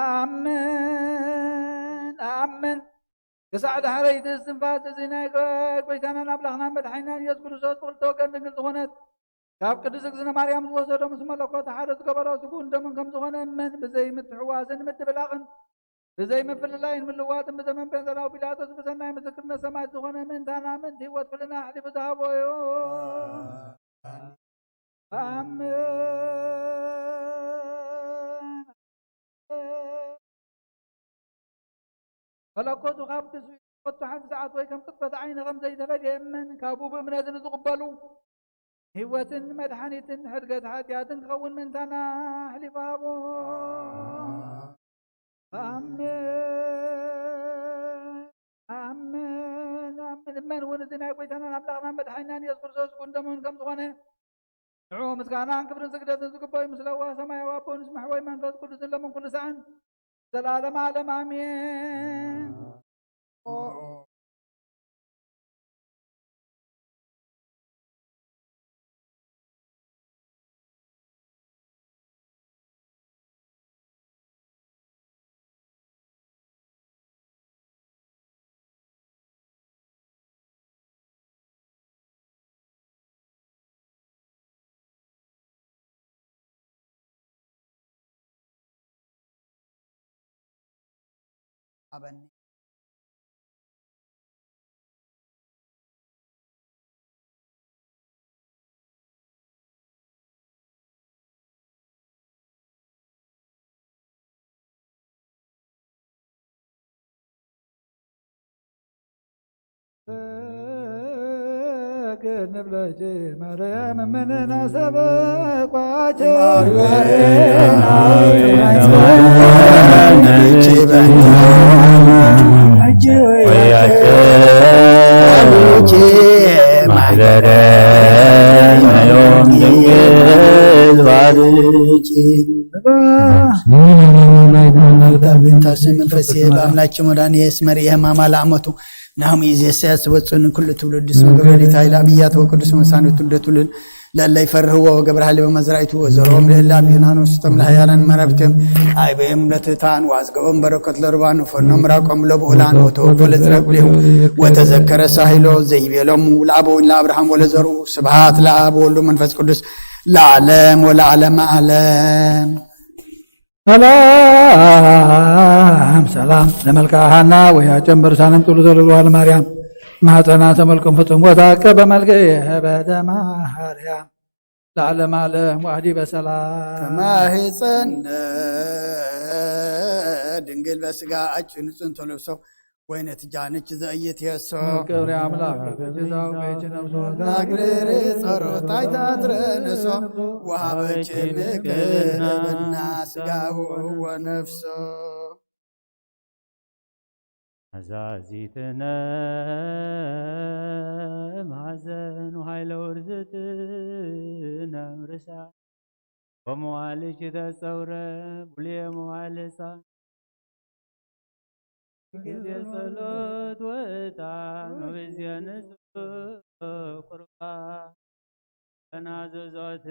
ኣሜን ኣሜን ክሳዕ ዳሕረይቲ እስትንፋስ እዚ ናይ ጎይታናን ኣምላኽናን መድኃኒናን ኢየሱስ ክርስቶስ ብክልተ ወገን ድንግል ዝኾነት ካብ ቅድስት እግዝእትነ ማርያም ዝወሰዶ ምስ መለኮት ሓደ ዝገበሮ ስጉኡን ደሙን ከም ዝኾነ እመን ብዘይ ምትሕዋስን ምድብላቕን ብዘይ ምፍልላይን ምልዋጥን ብዘመን ጴንጤናዊ ጲላጦስ ብሰናይ ምስክርነት ሰማዕት ዝኾነ ምእንታና ምእንቲ ህይወት ፍልና ኣሕሊፉ ዝሃቦ እዩ ኣሜን መለኮቱ ካብ ትስወቱ ሓንቲ ሰዓት ወይ ከም ቅጥበት ዓይኒ ከም ዘይተፈልየ እመን ካብኡ ብእምነት ንዝቕበሉ ህይወትን መድኃኒትን ሕድገት ሓጢአትን ክኸውን ምእንታና ኣሕሊፉ ሃቦ ኣሜን ኣሜን ኣሜን እመን እውን እዚ ናይ ጎይታናን ኣምላኽናን መድኃኒናን ኢየሱስ ክርስቶስ ስጉኡን ደሙን ከም ዝኾነ ንዑ ምስጋናን ክብርን ስግደትን ዝግበዩ ምስለ ሰማያዊ ኣቦ ንስማዕ ወይ መንፈስ ቅዱስን ለምን ኩሉ ሰዓን ዘላለም ዓለም ኣሜን أبني نبلج مريم مننا سبق تاسم الفسيه بأملاك مدان يسمر يهما مال عمتو نعم يزيساس وصن كل تولد اسم قبل تايل ابيات وقدس مسان تولد تولد لا يفره هو وقبر حلب مزرعته وزروم لله بينانو ستم لهيالن مربتم اي بيملتتان وازقوم بركه لربان فنم راقم لبولان وتوفل زربله وتذكر ساحلو زي بيلم لابو لابراهيم ولزرو سبحات لاب ولد منفس قدس لعالم ولعالم عالم سلام سلام لملكها ويا جنبر سالم طول زلوال مريم ما تناسى ملكم فتم وتاكب ملكه بدا مريم لعلم عالم وعدي بسلام كما هي سن دنجل بسقا اجن سنتلبسو وين تجانك زيت يسو كبر يا املاك جزاو بيجنم صوت ناغرر صروت ايتاترنسو وهابچ مكبنا سقاه ونفسه عزازيتنا محزن وهاي لورزتنا مرسا وموالج تصورة بلي موالسا كذي صلوت وطعن وبزيان قربان تناززات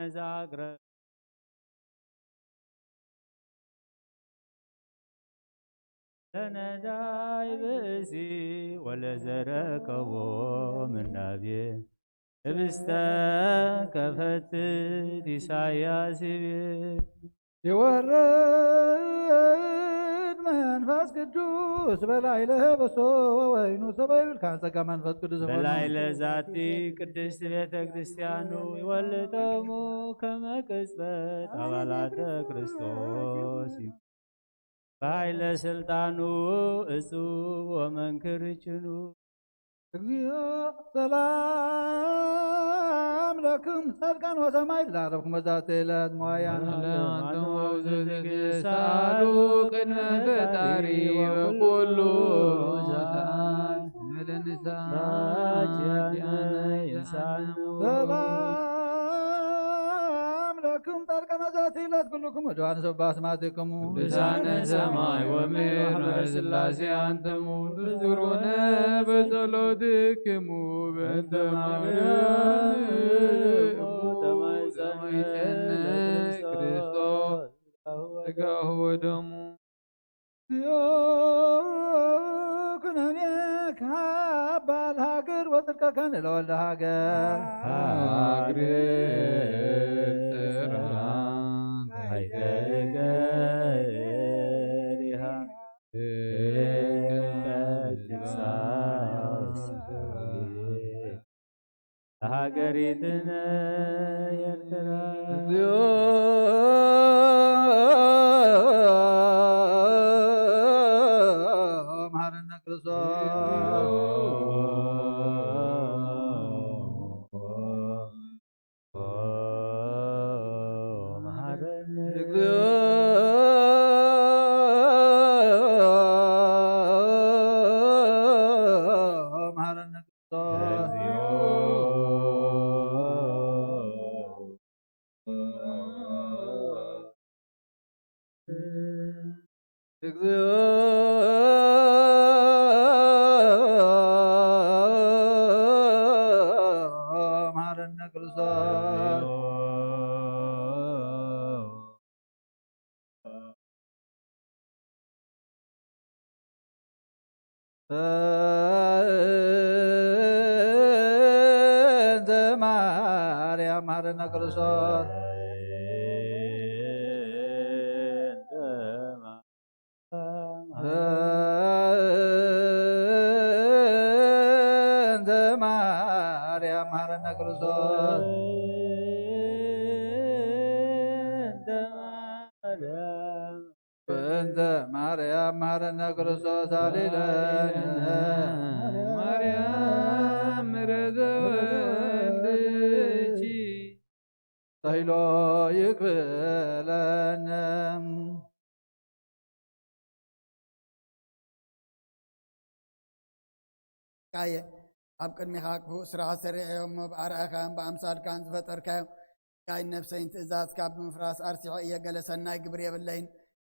نزاغر لنداي بسي ولا زركبو من نبي بستا كفت إساياس يورد منفس قدوس بلاي لبسو وينو سبيل كان سكا منفس قدوس بلاي لذاتي قدس بيت كريستيانو يولدمو كما كسبت أولاد كريستوس በኃይለ ስልጣኑ እጹብ ወመንክር ጭኑ እግዚኦ ሰላም ለክም ጻድቃን ወሰማይ ላረብኩም በዛተ ዕለት መዋያን አንተም ሳሉ ቅድመ ፈጣሪ በኩሉ ሰዓት ሰላም ለክም ጻድቃን ወዛተ ዕለት ኩልክም ወደዋን ሰባስማትክሙ ቅዱሳነ ሰማይ ወምድር ስላሴ አንተሙ ብዝሩነ በጸሎትክሙ በእንተ ማርያም ተማይጸነ ክርስቶስ ሥጋሁ ወደሙ ኩነኔ ካባል ሀገር ወጥልቀከን ለወልደ ሀገር ሀገር ጥራ ሃይደገሪሃ ሀገሪትነ ኤርትራ እግዚኦ መሐረነ ማርያም መሐረነ ክርስቶስ ማርያም መሐረነ ክርስቶስ በእንተ ማርያም መሐረነ ክርስቶስ አሌለነ ማርያም ምሕረተ ወልድኪ ተይሎ ይክፍለነ ካየ ኣብ ቅድሚኻ ክፉእ ስራሕ ሰሪዐዮም ብኣርኣኻን ብኣምሳልካን ዝፈጠርካዮም ካይ ነፍሰይን ትእዛዝካ ብምፍራስ ኣርሲሖ እየ ገለ ሰናይ ግብሪ የብለይን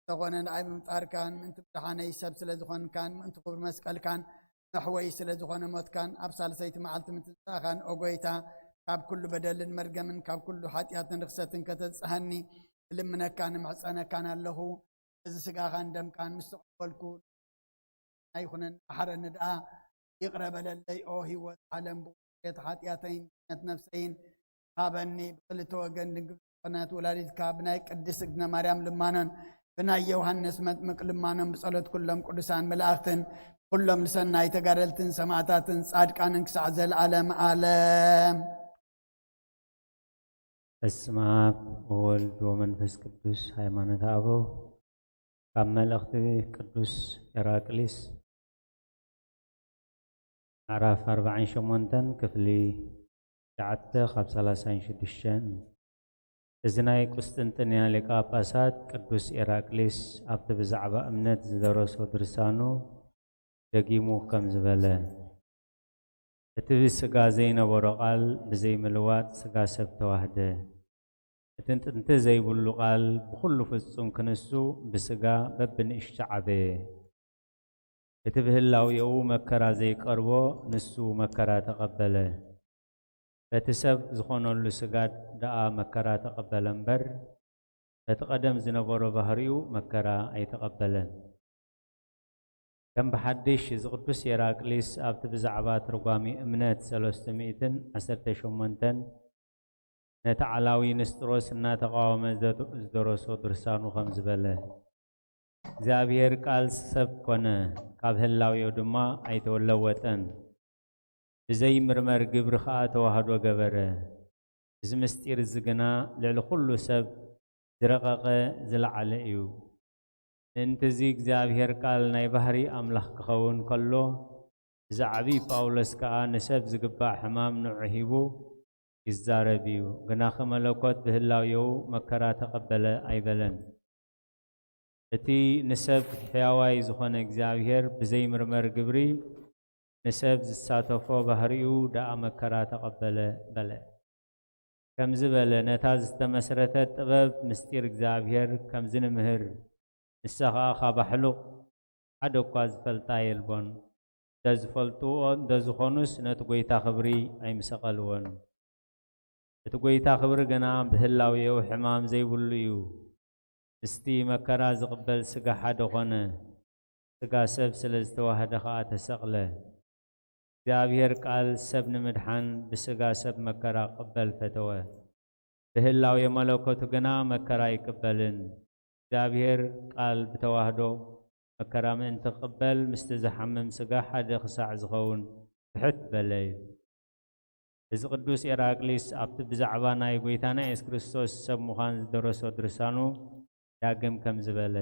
ዝኾነ ንኣይ ብምጣርካን ምእንቲ ብድሓነይ ሰብ ስለ ዝኾንካን ምእንቲ ክብሪ መስቀልካን መሕወይ ስለ ዝኾነ ሞትካን ኣብ ሳልሰይቲ መዓልቲ ምትንሳእኻን ኦጎይታ ካብ ኩሉ በደልን መርገምን ካብ ኩሉ ሓጢኣትን ርክሰትን ከተፅሐኒ ልምነካ ንምሕፀነካን ኣለኹ እዚ ስጋኻን ደምካን ምስ ተቐበልኩ ኣይኹነን ኣሓረኒ ድኣ ይቕረበለለይ ኦ ሂወት ዓለም ብቁት ሓጢኣተይን ነት ነፍሰይን ሃበኒ ብክልተ ወገን ድንግል ዝኾነት ወላዲትካ ብናይ ቅድስት እግዝነ ማርያም ልማኖን ብናይ ዮሃንስ መጥምቅ ልማኖን ብጸሎት ኩሎም ቅዱሳን መላእኽትን ኩሎም ልሰናይ ተጋደልትን ሰማዕታትን ጻድቃንን ክሳዕ ዘለዓለም ዓለም በስመ አብ ወወልድ ወመንፈስ ቅዱስ ሃይማኖተ አበው ካብ መልእኽቲ ቅዱስ ኤራቅሊስ ምዕራፍ 48 ክፍሊ 9 ካብ 36 እዚ ናይ ቁስጥንጥንያ ሊቀ ጳጳሳት ቅዱስ ኤራቅሊስ ኣብቲ ብዛዕባ እምነት ዝደረሶ ድርሳኑ ደጊሙ ከም ዝበለ እቲ ብስጋ ዘይነበሮ ቃል ብዘይምልዋጥ ስጋ ሰብ ተዋህደ እቲ ጥንቲ ዘይብሉ ቃል ብኩሉ ፍጹም ክንሱ ብስጋ በብንእሽተ ዓበየ እቲ ብህላዊኡ መከራ ዘይቀርቦ ንሱ መከራ ተቐበለ በቲ ሰብ ዝኾነሉ ስጋ ደኣ መከራ ተቐበለ እምበር በቲ ቀደም ዝነበሮ ባህሪኡ መከራ ኣይተቐበለን ከም ብሓድሽ ዝቅዱስ ኤራቅሊስ ኣብቲ ብዛዕባ ትርጓሚ እምነት 318 ነቲ ዓላዊ ንስጥሮስ እናተቃወመ ዝደረሶ ድርሳኑ ከም ዝበለ እግዚአብሔር ቃል ሰብ ኮነ ካብ ህላዊኡ ድማ ኣይተወለወጠን ብዘይ ምርመር ግብሪ ከዓ ተዋህዶ ገበረ እዚ ምስጢር እዚ ግና ልዕሊ ኩሉ ሰብ ዝረቐቐ ዝለዓለ እዩ انتزي እግዚአብሔር ቃል ናይ ባህሪ አምላኽ ክኸውን ከሎ ዛዕቢ ጳውሎስ ከዓ ንሰብ ዝግባእ ሕማም ንዕሂቡ ይዛረብ እዩ ግና ከመለኮት ብህላዊው መከራ ተቀበለ አይበለን እቲ ንሰብ ሕያዋይ ዝኾነ እግዚአብሔር ብዘይ ምርመር ግብሪ ንሰብ ዝሳተፎ ባህሪኡ ዳኣ መከራ ተቀበለ በለ ከምዝ በለ ነታ ዝተመስረተ ጥበብ ምስጢር እግዚአብሔር ከምዝ ንምህር ንስኻ ካባሕሉቕ ሓደ እኳ ዝፈልጣ የልቦን ተዝፈልጥዎ እንደዝኾኑስ ነቲ ጎይታ ክብሪ ኣይምሰቐልዎን እቲ ጎይታ ክብሪ ገና ብህላዊው ሕማም ዘይብሉ እዩ እስቲ መከራ ዝቕበል ስጋ ሓደ ኾነ ስጋ ሰብ ስለ ዝተዋህደ ከዓ ተሰቕለ እግዚአብሔር ቃል ሰብ ንምድሓን ብስጋ ሰብ መከራ ቅበል ፈተወ ብህላዊ መለኮቱ ገና መከራ ይቅበልን እግዚአብሔር ቃል ብተዋህዶ መከራ ምእንቲ ቅበል ምስቲ ዝሓምም ስጋ ሓደ ክሳዕ ዝኸውን ትሕት በለይ እዚ ቅዱስ ኤራቅሊስ ኣብቲ ብዛዕባ ናይ ጎይታና ኢየሱስ ክርስቶስ ሰብ ምዃን ዝደረሶ ድርሳኑ ዳግም ከም ዝበለ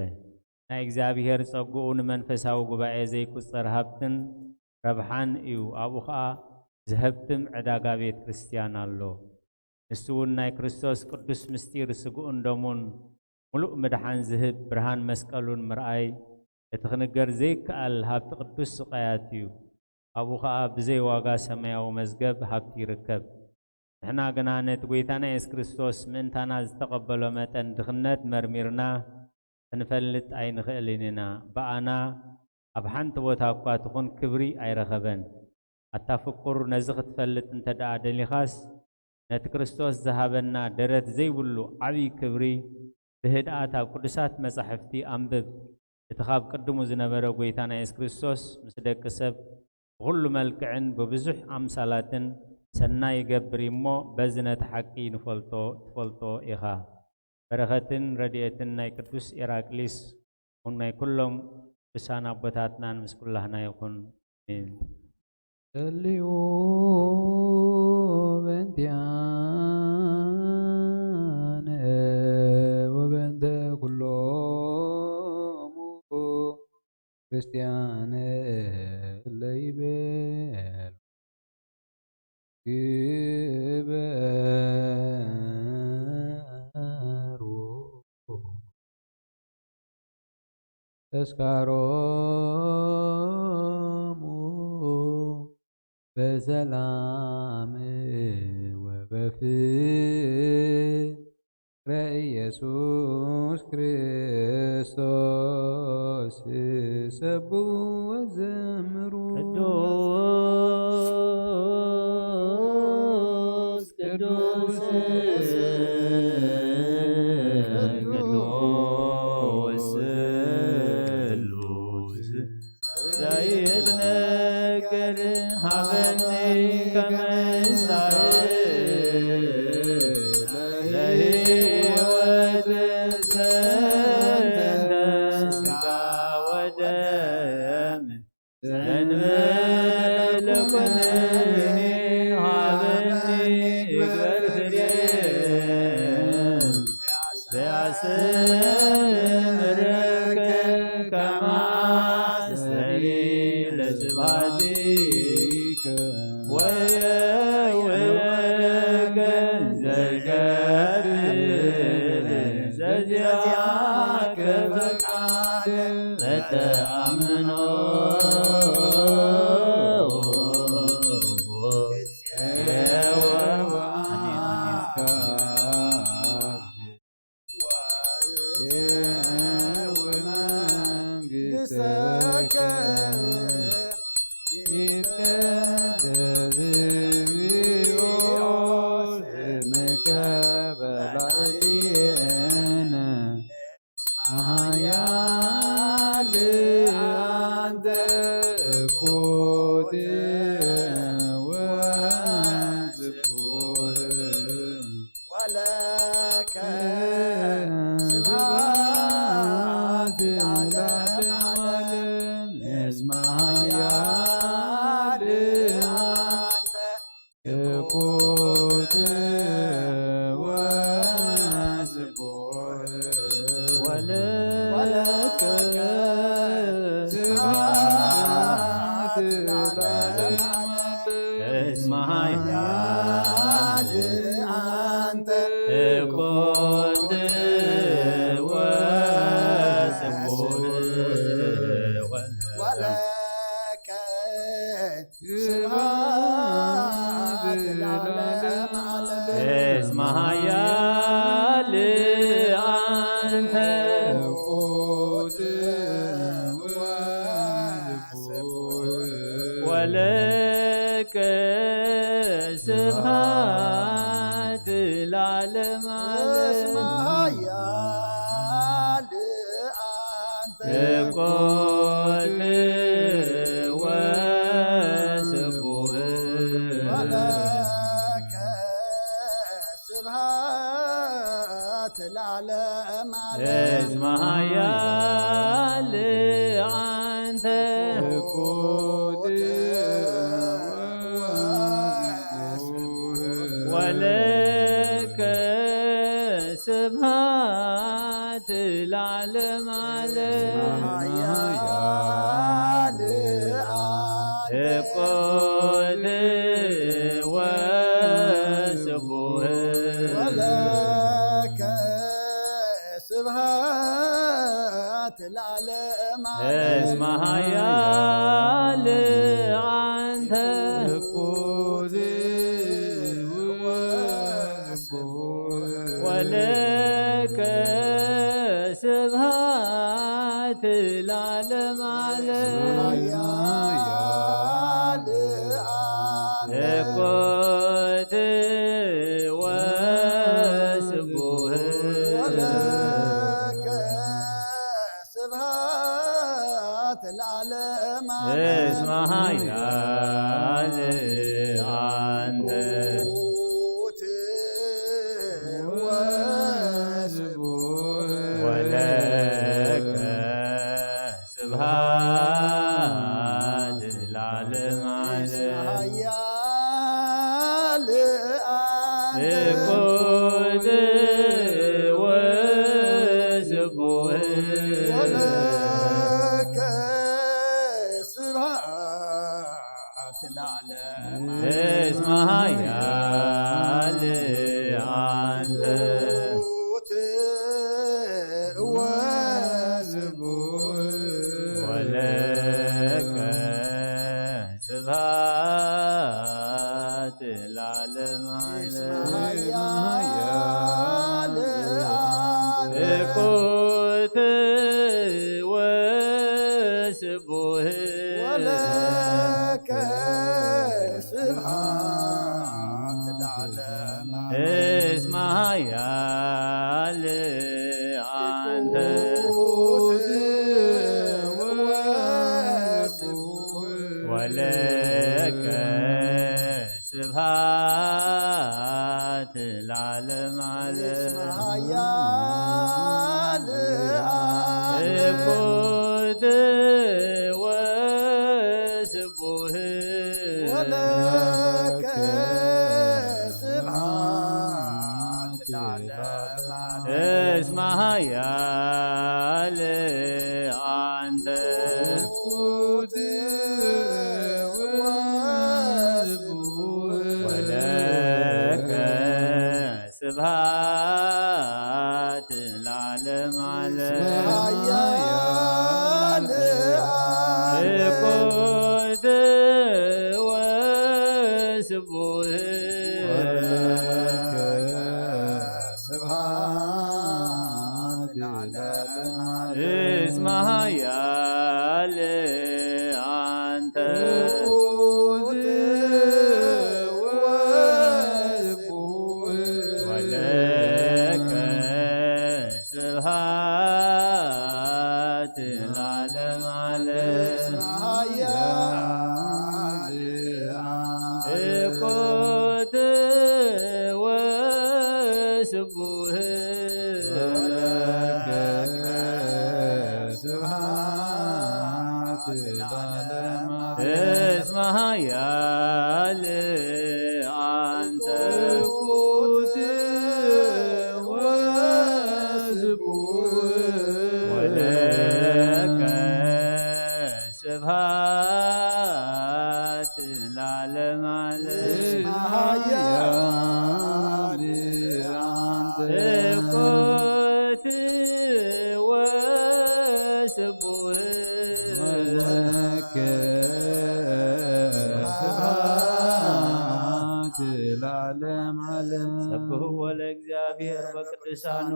ናይ እግዚአብሔር ጸጉኡ ንመንፈሳዊ ጉባኤ ዘይቁጸር ሃብትን ረብሓን እዩ ኣብኡ ከዓ ዝህብትም ዕዳጋ ቤተ ክርስቲያን ኣሎ ንሱ እውን ናይ ክርስቶስ ቅዱስ ምስጢር ስጉኡን ደሙን ሙሉእ ምድሓን ዝህብ ብርሃን መስቀሉን ምርኣይ እቲ ክንገር ዘይከኣል ሃብቲ ቅዱስ ስቃያት እዩ ኣብኡ ከዓ ብዘይ ዋጋ ሰማያዊ መዝገብ ሃብቲ ይርከብ ንሕና ግና ነቲ ጎይታና ኢየሱስ ክርስቶስ ምእንታና ዝተቐበሎ መጠን ድኽነት መርሚርና ክንፈልጥ ኣይንኽእልን ኢና በኣና ኣብ ሓንቲ ቦታ እኳ ትኹን ክብሪ ኣይረኸበን ኣታፍቁር ነዚ ክትፈልጥ እንተ ደኣ ደሊኻስ ነቲ ክርስቶስ ዝሃበና ደረት ዘይብሉ ዓብዪ ክብሪ ብህድኣት ኣብ ቅዱሳት መጻሕፍቲ ኣንብብ እቲ ካብ ቅድሙ ዝነበረ ጎይታና ኢየሱስ ክርስቶስ ምስ ደቂ ሰብ ብኩሉ መልክዕን ብብዙሕ ኣምሳላትን ሰናይ ይገብር እሞ በዚ ነቲ ሓቂ ትፈልጦ ኢኻ በረኸትን ረድኤትን ናይ ቅዱስ ኤራቅሊስ ናይ ኩሎም ቅዱሳን ኣቦታትናን ምስ ኩላህና ይኹን አሜን ጸልዩ በእንቲአነ ወበእንተ ኩሎሙ ክርስቲያነ ለይቤሉ ግበሩ ተስካሮሙ በሰላም ወበፍቅረ ኢየሱስ ክርስቶስ ሰቡ ወዘምሩ ቅዱስ ቅዱስ ስሉስ ዘይትነገር ሀበኒ ከመሳይ ለሕይወት ዘንተ ሥጋ ወደም ዘንበለ ኩነኔ ሀበኒ እግበር ፍሬ ዘያስተምረከ ከማስተሪ ለስብሐቲከ ወየውከ ዘገድል ዘዚአከ ፈቃድ ተአምኖ ولك ለዓለም እስመ ኃያል አንተ እኮት ወስቡህ ወለከ ስብሐት ለዓለም እስመ ኃያል አንተ ወለከ ስብሐት ለዓለም እስመ ኃያል አንተ እኮት ወስቡህ ወለከ ስብሐት ለዓለም እስመ ኃያል አንተ ወለከ ስብሐት ለዓለም ኃያል እኮት ወስቡህ ወለከ ስብሐት ለዓለም እስመ ኃያል አንተ ወለከ ስብሐት ለዓለም ኃያል እኮት ወስቡህ ወለከ ስብሐት ለዓለም እስመ ኃያል አንተ ወለከ ስብሐት ለዓለም ኃያል እኮት ወስቡህ ወለከ ስብሐት ለዓለም እስመ ኃያል አንተ ወለከ ስብሐት ለዓለም ኃያል እኮት ወስቡህ ወለከ ስብሐት ለዓለም እስመ ኃያል አንተ ወለከ ስብሐት ለዓለም ኃያል እኮት ወስቡህ ወለከ ስብሐት ለዓለም እስመ ኃያል አንተ ወለከ ስብሐት ለዓለም ኃያል እኮት ወስቡህ ስብሐት ለዓለም እስመ ኃያል አንተ ወለከ ስብሐት ለዓለም ኃያል እኮት ወስቡህ ስብሐት ለዓለም እስመ ኃያል አንተ ወለከ ስብሐት ለዓለም ዓለም እኮት ወስቡህ ለዓለም ዓለም ሰብሕዎ ለእግዚአብሔር በቅዱሳኑ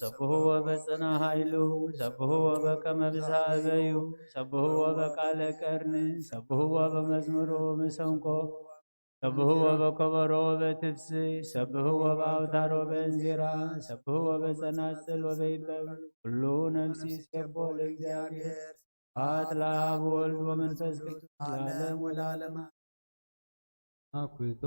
ሰብሕዎ በጽና ኃይሉ ሰብሕዎ በከመ ብዝሃ እበዩ ሰብሕዎ በቃለ ቀርን ሰብሕዎ በመዝሙሮ መሰንቆ ሰብሕዎ በከበሮ በትፍስሕ ሰብሕዎ በአውታሮ በእንዚራ ሰብሕዎ በጸናጽል ወበይበብ ኩሉ ነፍሲ ይሴብሖ ለእግዚአብሔር ስብሐት ለአብ ወወልድ ወመንፈስ ቅዱስ ለዓለም ወለዓለመ አኩቶ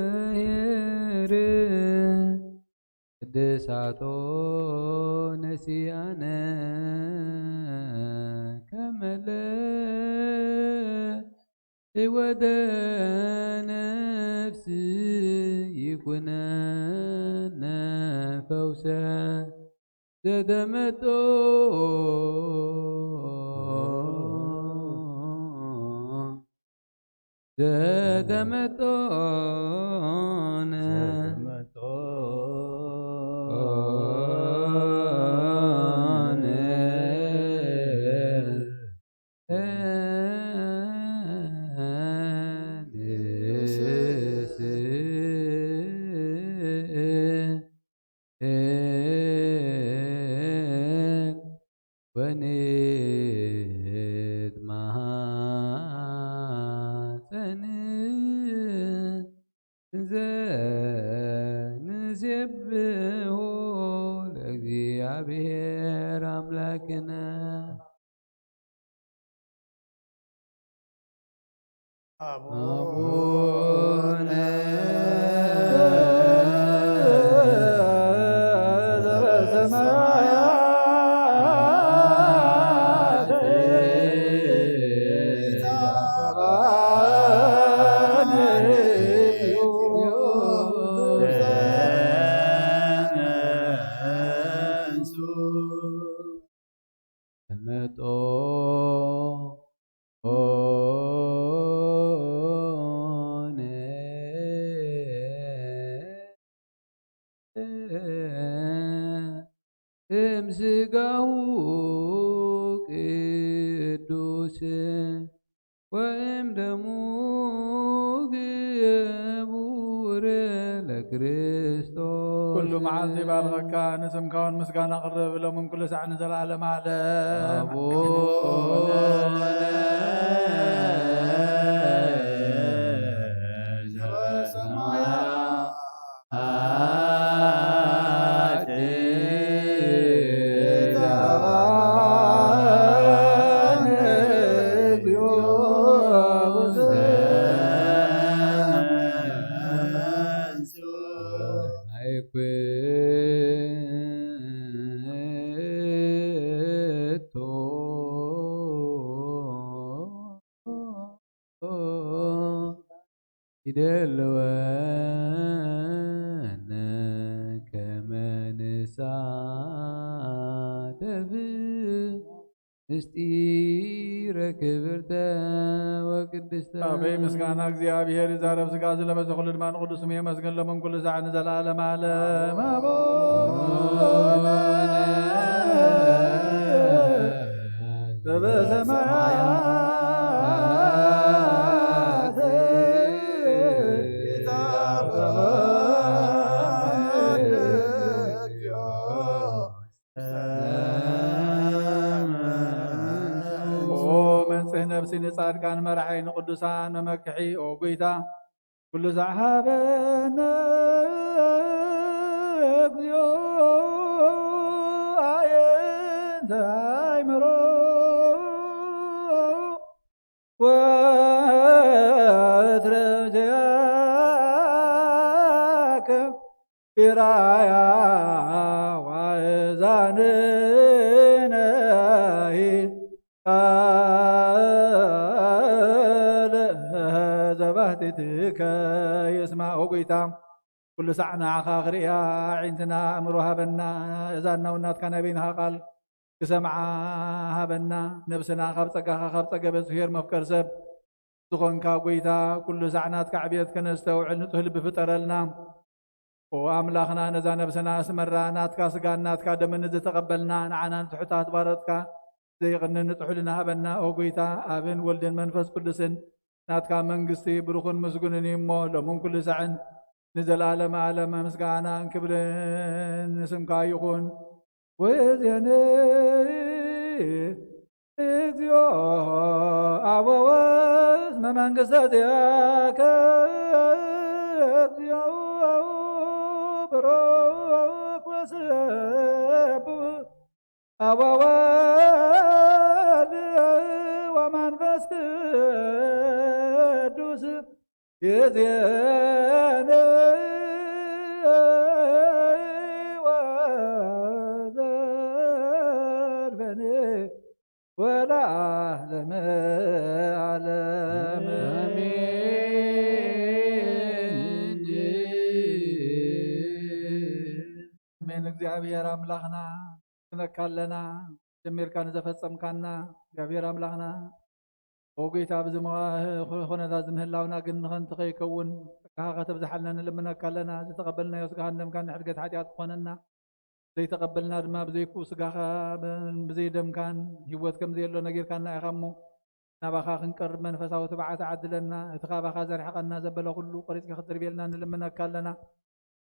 ለእግዚአብሔር ቅድሳቶ ነሲያነ ከመለ ሕይወተ ነፍስ ይኩነነ ፈውሰ ዘተመጦ ዘተመጦነ ወኔት ማኅፀን ዘንሴብሖ ለእግዚአብሔር አምላክነ አቡነ እምሥጋሁ ቅዱስ ወእምደሙ ክቡር ለክርስቶስ ኩሉ መዓልቲ ይባርከካ ንስምካውን ምስጋና ቅርብ ሎምን ኩሉ ሰዕ ንዘለዓለመ ዓለም ይደልወነ ከመ ንሳተፍ ምስጢረ ክብርተ ወቅድስተ አበይ ምስጋና እግዚአብሔር ይዛረብ ሥጋ ዝለበሰ ኩሉ ድማ ንቅዱስ ስሙ የመስገን ሎምን ኩሉ ሰዕ ንዘለዓለመ ዓለም አቡነ ዘበሰማያት መንጽሕ ነፍሲ ንጻድቃን መርዓይ ንቅዱሳን መመክሒ ኦ ጎይታ ኩሉ ዝዓሃበነ እግዚኦ አየንተ አእምሮ ወትረ ጀያከ ቢራያ ዋእዛንነሂ ቃለ ዘባሕቲትከ ይስማ ኦ ጎይታ كل سعنا عخاخر يا عندنا أمرها بنا إذا نونات كان بينها قال كسمعها بنا نفسنا خبطة بزهير مفكر سب زخون كاقويتا كل سعنات كعبيت كنستوعل نتهل بفطر لنا وأملاخنا نزا نفسنا اسمرانات كاسقانات كادمن نزي تقبلنا نعنا نتحتات باردك زي غنن نتحلنا هبنا أوقويتا أبن ولدن منفس قدسن ناتكا منقستي بروخن مسقنن يمو لمن كل سعن نزل عالم مسقانا انكبرن نسمكا يخون ويزيني إذيو أبوز ممنقستي أكذيو بروك وسب أبوال ومن فسكدوس يزيني وذرفني ولا أعلم أعلم من እግዚአብሔር አምላክና ትነካለና ጀሚርካን ዘፈጸምካና እግዚአብሔር አምላክና ወጌታ ብዝመ ኾነታ ዝምህላውና ግን ንኸንት ኸይከውን ካኻ ከተብዝሓልና ንልምነካለና ዝተቐበልና ስጋሃንም ካን ሕድገት ሓጢአት ኮነና ዘይተቐበልና ድማ ብዘይኩ ስጋኻ ብዘይደምካን ህይወት ከም ዘየሎ ነጊርካና ኢኻሞ ናባኻ ክንቀርብ መንፈሳዊ ትብዓት ዓድለና እቲ ኻባኻ ዘርሕቐና ዘበለ ኩሉ ቆሪፅካ ክትርቤልና ንልምነካለና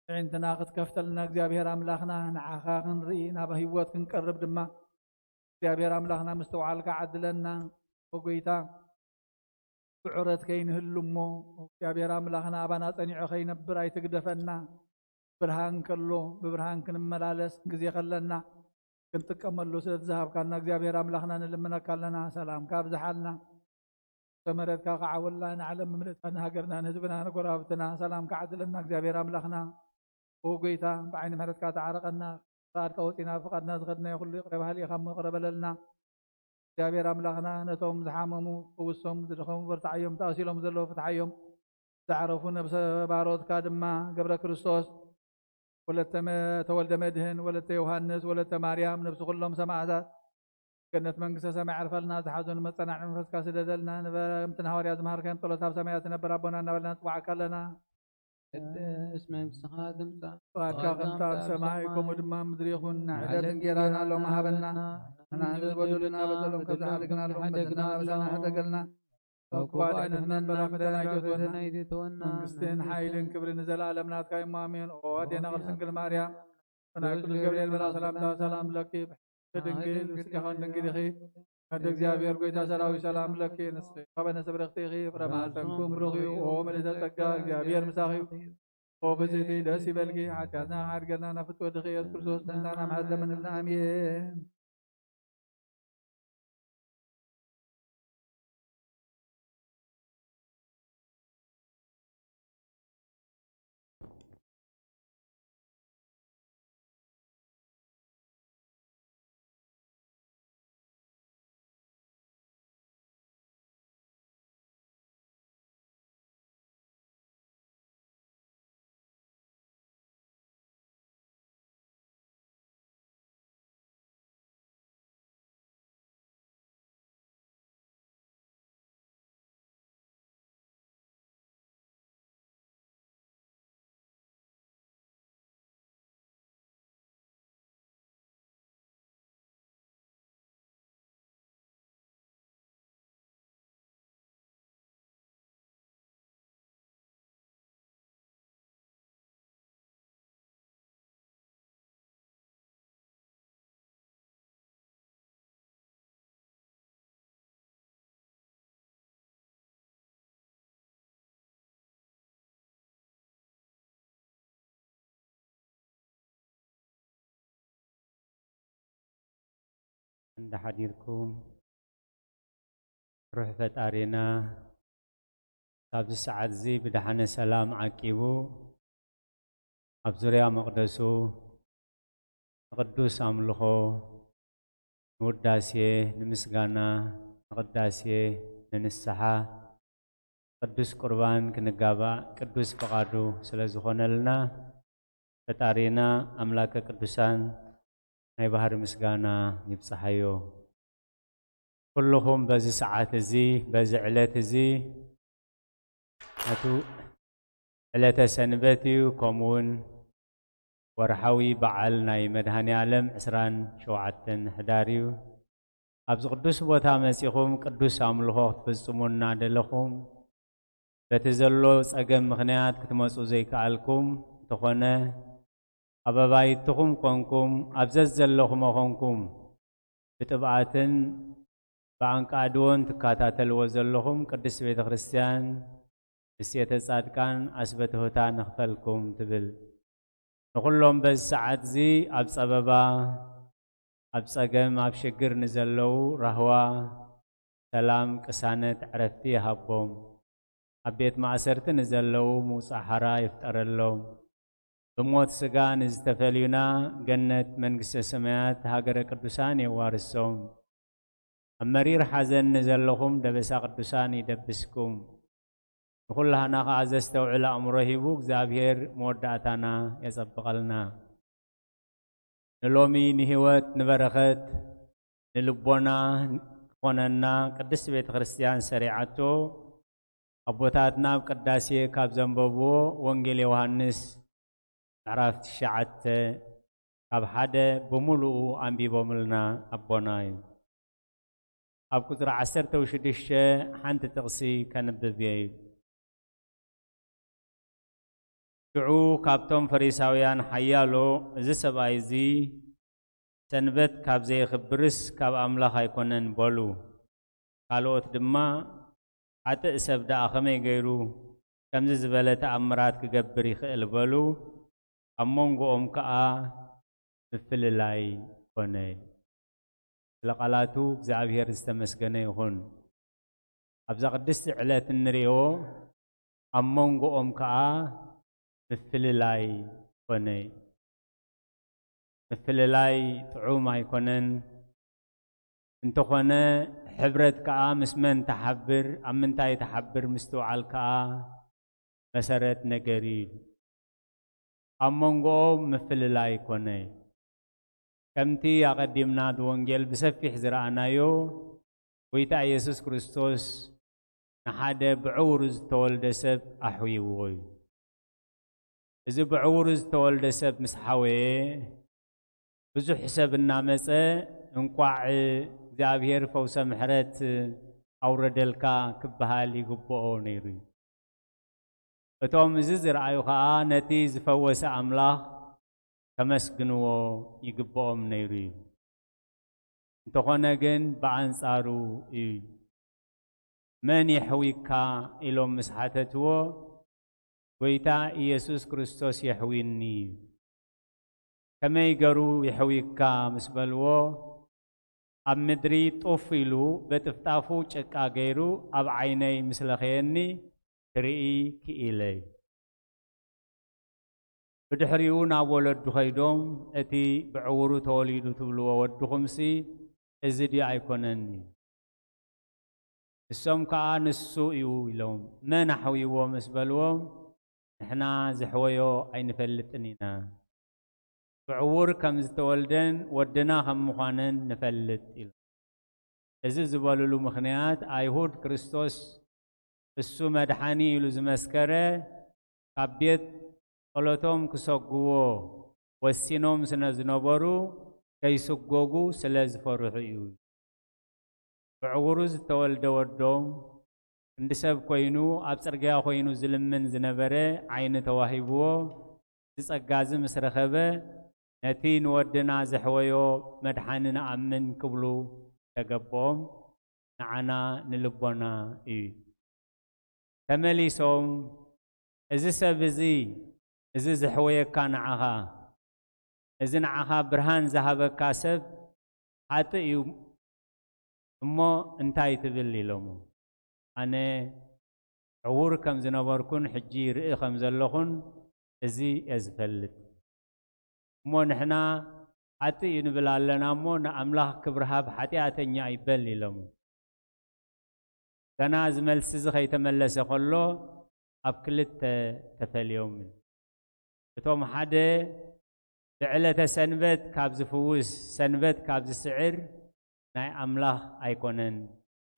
عندنا ክትከፍተልና እግዚአብሔር አምላክና ንዓኻ ክንርኢ ናብ ህይወት ክንቀርብ ድማ እግዚአብሔር አምላክና ምስተውዓልካ ዓድለና ወጎይታ ብዕረት ከይንህልሞ እግዚአብሔር አምላክና አባና ጸኒዑ ከይነብር አይትግደፈና ብርሃን ከሎ ብብርሃን ክንመላለስ ጊዜ ከለና ክንጥቀመሉ ስለዝሃብካና እግዚአብሔር አምላክና ንልምነካለና ሰላም ካብዝሓልና ተመረድካ ከዓወላ ንዓለም ምምልእትካ ንሃገርና ንህዝብና ንጎራብትና ሰላም ከዓድለና እግዚአብሔር አምላክና ወጎይታ بعين ምሕረትካ ተዓረቀና ፍቃድካ ወፂና ፍቃድና ዝኸድና ይኹሉ ይቅረ ባህሊ ኢኻ መቕረበለልና እግዚአብሔር አምላክና ነቶም ዝሓመሙ ውሶም ዝድኸሙ በርታዕዮም ተኣሲሎም ዘለዉ ፍትሓዮም ዝዓረፉ ነብሰ ባሮትካ ድማ ገብረ ክርስቶስ ተወልደ መድህን ወለተ ዮሃንስ ወለተ ማርያም ነብሲ ኩሎም ሰማዕታት ገነት መንግስተ ሰማይ ዓርፈልና ዝሓዙን መፀናዕ መንፈስካ ስደደልና ንበምትን ሃዋርያ ዝምሃርከን ጸሎት ኣብ ሰማያት ዝነብር ኣቦና እናበልና ንፅዋዕካ ኣለና ቅድስ መንግሥትኻ ትምጻእ ዋካ ከምታ ኣብ ሰማይ ከምኡ ድማ ምድሪ ይኹን ዕለት እንጀራና ሎሚ ሃበና ንሕና ዝበደሉና በደሎም ከዝሓልግና ኣለዎም በደልና በሳና ሕደገልና ወኩባድሕንና በላክደና ይገትወና መንግስትን ሓይልን ክብርን ንዘለኣለም ናትካ እሞ ኣሜን ኦ ኣዴና ቅድስት ድንግል ማርያም ናይ ቅዱስ ገብርኤል መላ ሰላምታ ሰላም ለኪ ድንግል ምስጋኻን ድንግል ኢኺ قد እግዚአብሔር ጎይታ ሰራዊት ሰላም ለኪ ንስኺ ከበነሰ ብረኽቲ ኢኺ ፍረማፀንኩም ብሩኽዩ ኦ ምልዕተ ጸጋ እግዚአብሔር ምሳኺ ኦ ፍስሕቲ ደስ ይበልኪ ሓጢአትና ሓድገና ናፍት ወድኺ ኢየሱስ ክርስቶስ ጥንታና መሓዝ ዘመንልና ኣሜን عند حديركم روح فتارينا قبل الساعات زي بدحنا سلام عكيبو أبزريا مقدسو قدوس أملخو نوداسيه نمسغانا نقداسيه ننسحا ቅዱስ ቁርባን ክንጋባእ ቅዱስ ፈቃዱ ስለዝኾነልና ፈጣሪና አምላከ ቅዱሳን ናይ ባህር ምስጋና ይብጽሐዮ። ኩልኹም በዚ ሰዓት እዚ በዚ ዕለት እዚ አቱ ዕለተ ሰንበት እዩ ከምኡውን ወርሓዊ በዓል ናይ መድኃኔ ዓለም 27 ሕዳር እዩ። ኣብዚ ቅዱስ ቦታ መጺኹም ቅዱስ አምልኾ ክትፍጽሙ እናደለኹም በቲ ዘሎ ጸገም ምኽንያት ክትመጹ ዘይከኣልኩም እንተኾነ ኣብ ኣባይትኹም ኮንኩም ኣብዘት ዘለኹም ኾንኩም ብጥብዓትን ብኣንቃድዎን ትካታተልዎ ዘለኹም ቅዱስ ቤተ ክርስቲያን እሴተ ጻድቃን ኣስበትሑታ ንኽፈልኩም ትብል ንኹሎም በዚ ሰዓት እዚ ኣብ ጸበባ ኣብ ጸገም ኣብ ሽግር ንዘለዉ ራህዋ ሰላም ቅሳነት ዕረፍቲ ይሃቦም። ኣብ ቤት ማእሰርቲ ንዘለዉ ምውፃእ ሓራ ይፍጠረሎም። ብሞት ሥጋ ንዝተፈልዩና ገነት መንግሥተ ሰማያት ሃገረ ቅዱሳን የዋርሶም። ኣብ መሪር ሓዘን ንዘለኹም ደበሳ ቅዱሳን ይደብስኩም። ንኹላህና ኸዓ ዘስተውዕል ኣእምሮ ሂቡ እግዚአብሔር መወዳእታና የጸብቐልና። ንሎሚ ንህይወት ንበረኸት ንልቦና ክኾነና ቅድስት ቤተ ክርስቲያን ሰሪዓቶ ኣቦታትና ኣብ ቅዳሴ ካብ ዘንበብዎ ወንጌል ዮሐንስ ምዕራፍ 9 ካብ 1 ብምሉኡ ኣንቢቦምልና ኣቦና እዩ። ኣብ ቁጥሪ 16 ሓንቲ ጥቕሲ ከንብብ እዩ። ሽዑ ካብቶም ፈሪሳውያን ሓያሎ እዚ ሰብኣይ እዚ ሰንበት ካብ ዘይኽብርስ ካብ ኣምላኽ ኣይኮነን በሉ። ካልኦት ድማ ሓጥእ ሰብ ደኣ ኸመይ ገይሩ ከምዚ ዝበለ ተኣምራት ክገብር ይኽእል በሉ። ኣብ መንጎኦም ከዓ ምፍልላይ ኮነ። ስለ ቃላቱ እግዚአብሔር ዝተመስገነ ይኹን። ኣብዛ ቅድስቲ ዕለት እንሪኦ ኣብ መንጎኦም ከዓ ምፍልላይ ኮነ። ምፍልላይ ጥዑም ኣይኮነን። እንተኾነ ሕብረት ከዓ ምስ መን ተሓብር ኣብ ምንታይ ተሓብር ምስትውዓል ከዓ መሰረት ነገር እዩ። ኣብ መንጎኦም ምፍልላይ ኮነ። ከምቲ ኣቐዲምና ብወንጌል ብሰፊሕ ዝረኣናዮ ጎይታ ኢየሱስ ክርስቶስ ንሓደ ብዕውሩ ዝተወልደ ሰብ ኣሕዊይዎ እዩ። እዚ ብዕውሩ ዝተወልደ ሰብ ምስ ሓወየ ብዙሕ ሰብ እናመፀ እንቋዕ እግዚአብሔር ፈውሰ ምሕረት ኣውረደልካ ክበሃል ይግብኦ ነይሩ። እቶም እዚ ዝረኣዩ ከዓ ነቲ ዝፈወሰ ኣምላኽ ከመስግንዎ ይግብኦም ነይሩ እዩ። እንተኾነ ግን ብኣንጻሩ እዩ መን የሕዊካ ኢሎም ምስ ሓተትዎ ጎይታ ኢየሱስ ክርስቶስ የሕዊኒ እዩ። ከመይ ገሩ የሕዊካ ምስ በልዎ ኣብ ምድሪ ጡፍ ኢሉ በጥፍጣፉ ጭቃ ገይሩ ኣብ ዓይነይ ምስ ለኸየኒ ትርኢ ክኢለ እዩ። ብድሕሪኡ ናብ ወለዱ ኸይዶም እቲ ብዕውሩ ተወሊዱ ትብልዎ ወድኹምሲ እዚ ድዩ ኣይኮነን እዩ። እሶም ከዓ ንሱ እዩ ኢሎም መን ኣሕዊዎ ምስ በልዎም ንሕና ዝሕወዮ ኣይንፈልጥን ኢና። ብዕውር ከም ዝተወልደን ወድና ከም ምዃነን ንፈልጥ ኢሉ። እዚ ዝበልሉ ምኽንያት ኣይሁድ ክርስቶስ እሱ መድሓኒ ኢሉ ዝመስከረ ካብ ቤት ጸሎቶም ክሰግዎ ወሲኖም ስለ ዝነበሩ ከይስጎጉ ስለ ዝፈርሑ እዩ። ብዕውሩ ዝተወልደ ወዶም እንዲ ሰብ ኮይኑ ኣብ ጽርግያ ኮይኑ ዝልምን ዝነበረ ዓይኒ ተዋሂብዎ ዝጸጋዚ ምስ ረኸበ ነቲ ንወድና ዘሕወዮ መድሓኒ ንኣምን ክብሉ ተገቦም ንዓና ንልቦና እዩ። ተመሊሶም እዚ ሰብ እዚ ዘሕወየካ ንዓኻ እዚ ንዓኻ ብርሃን ዝሃበካ ሰብ ሓጥእ እዩ እሞ እንታይ ትብል ኢሎሞ። ኣነ ዕውር ከም ዝነበርኩን ሕጂ ርኢ ከም ዘለኹን እዚ እየ ዝፈልጥ እሞ ንሕና ሓጥእ እዩ ንብል ኣለና እሞ ንኣምላኽ ክብርሃብ ሓጢኣተኛ ይበል ኢሎሞ። كنا زمل سزخي تملس خلو أب كلت تفليوم بتوم حدا فعلة سنبت كابز فوز سنبت كابز سعر ناي أملاح أيكونن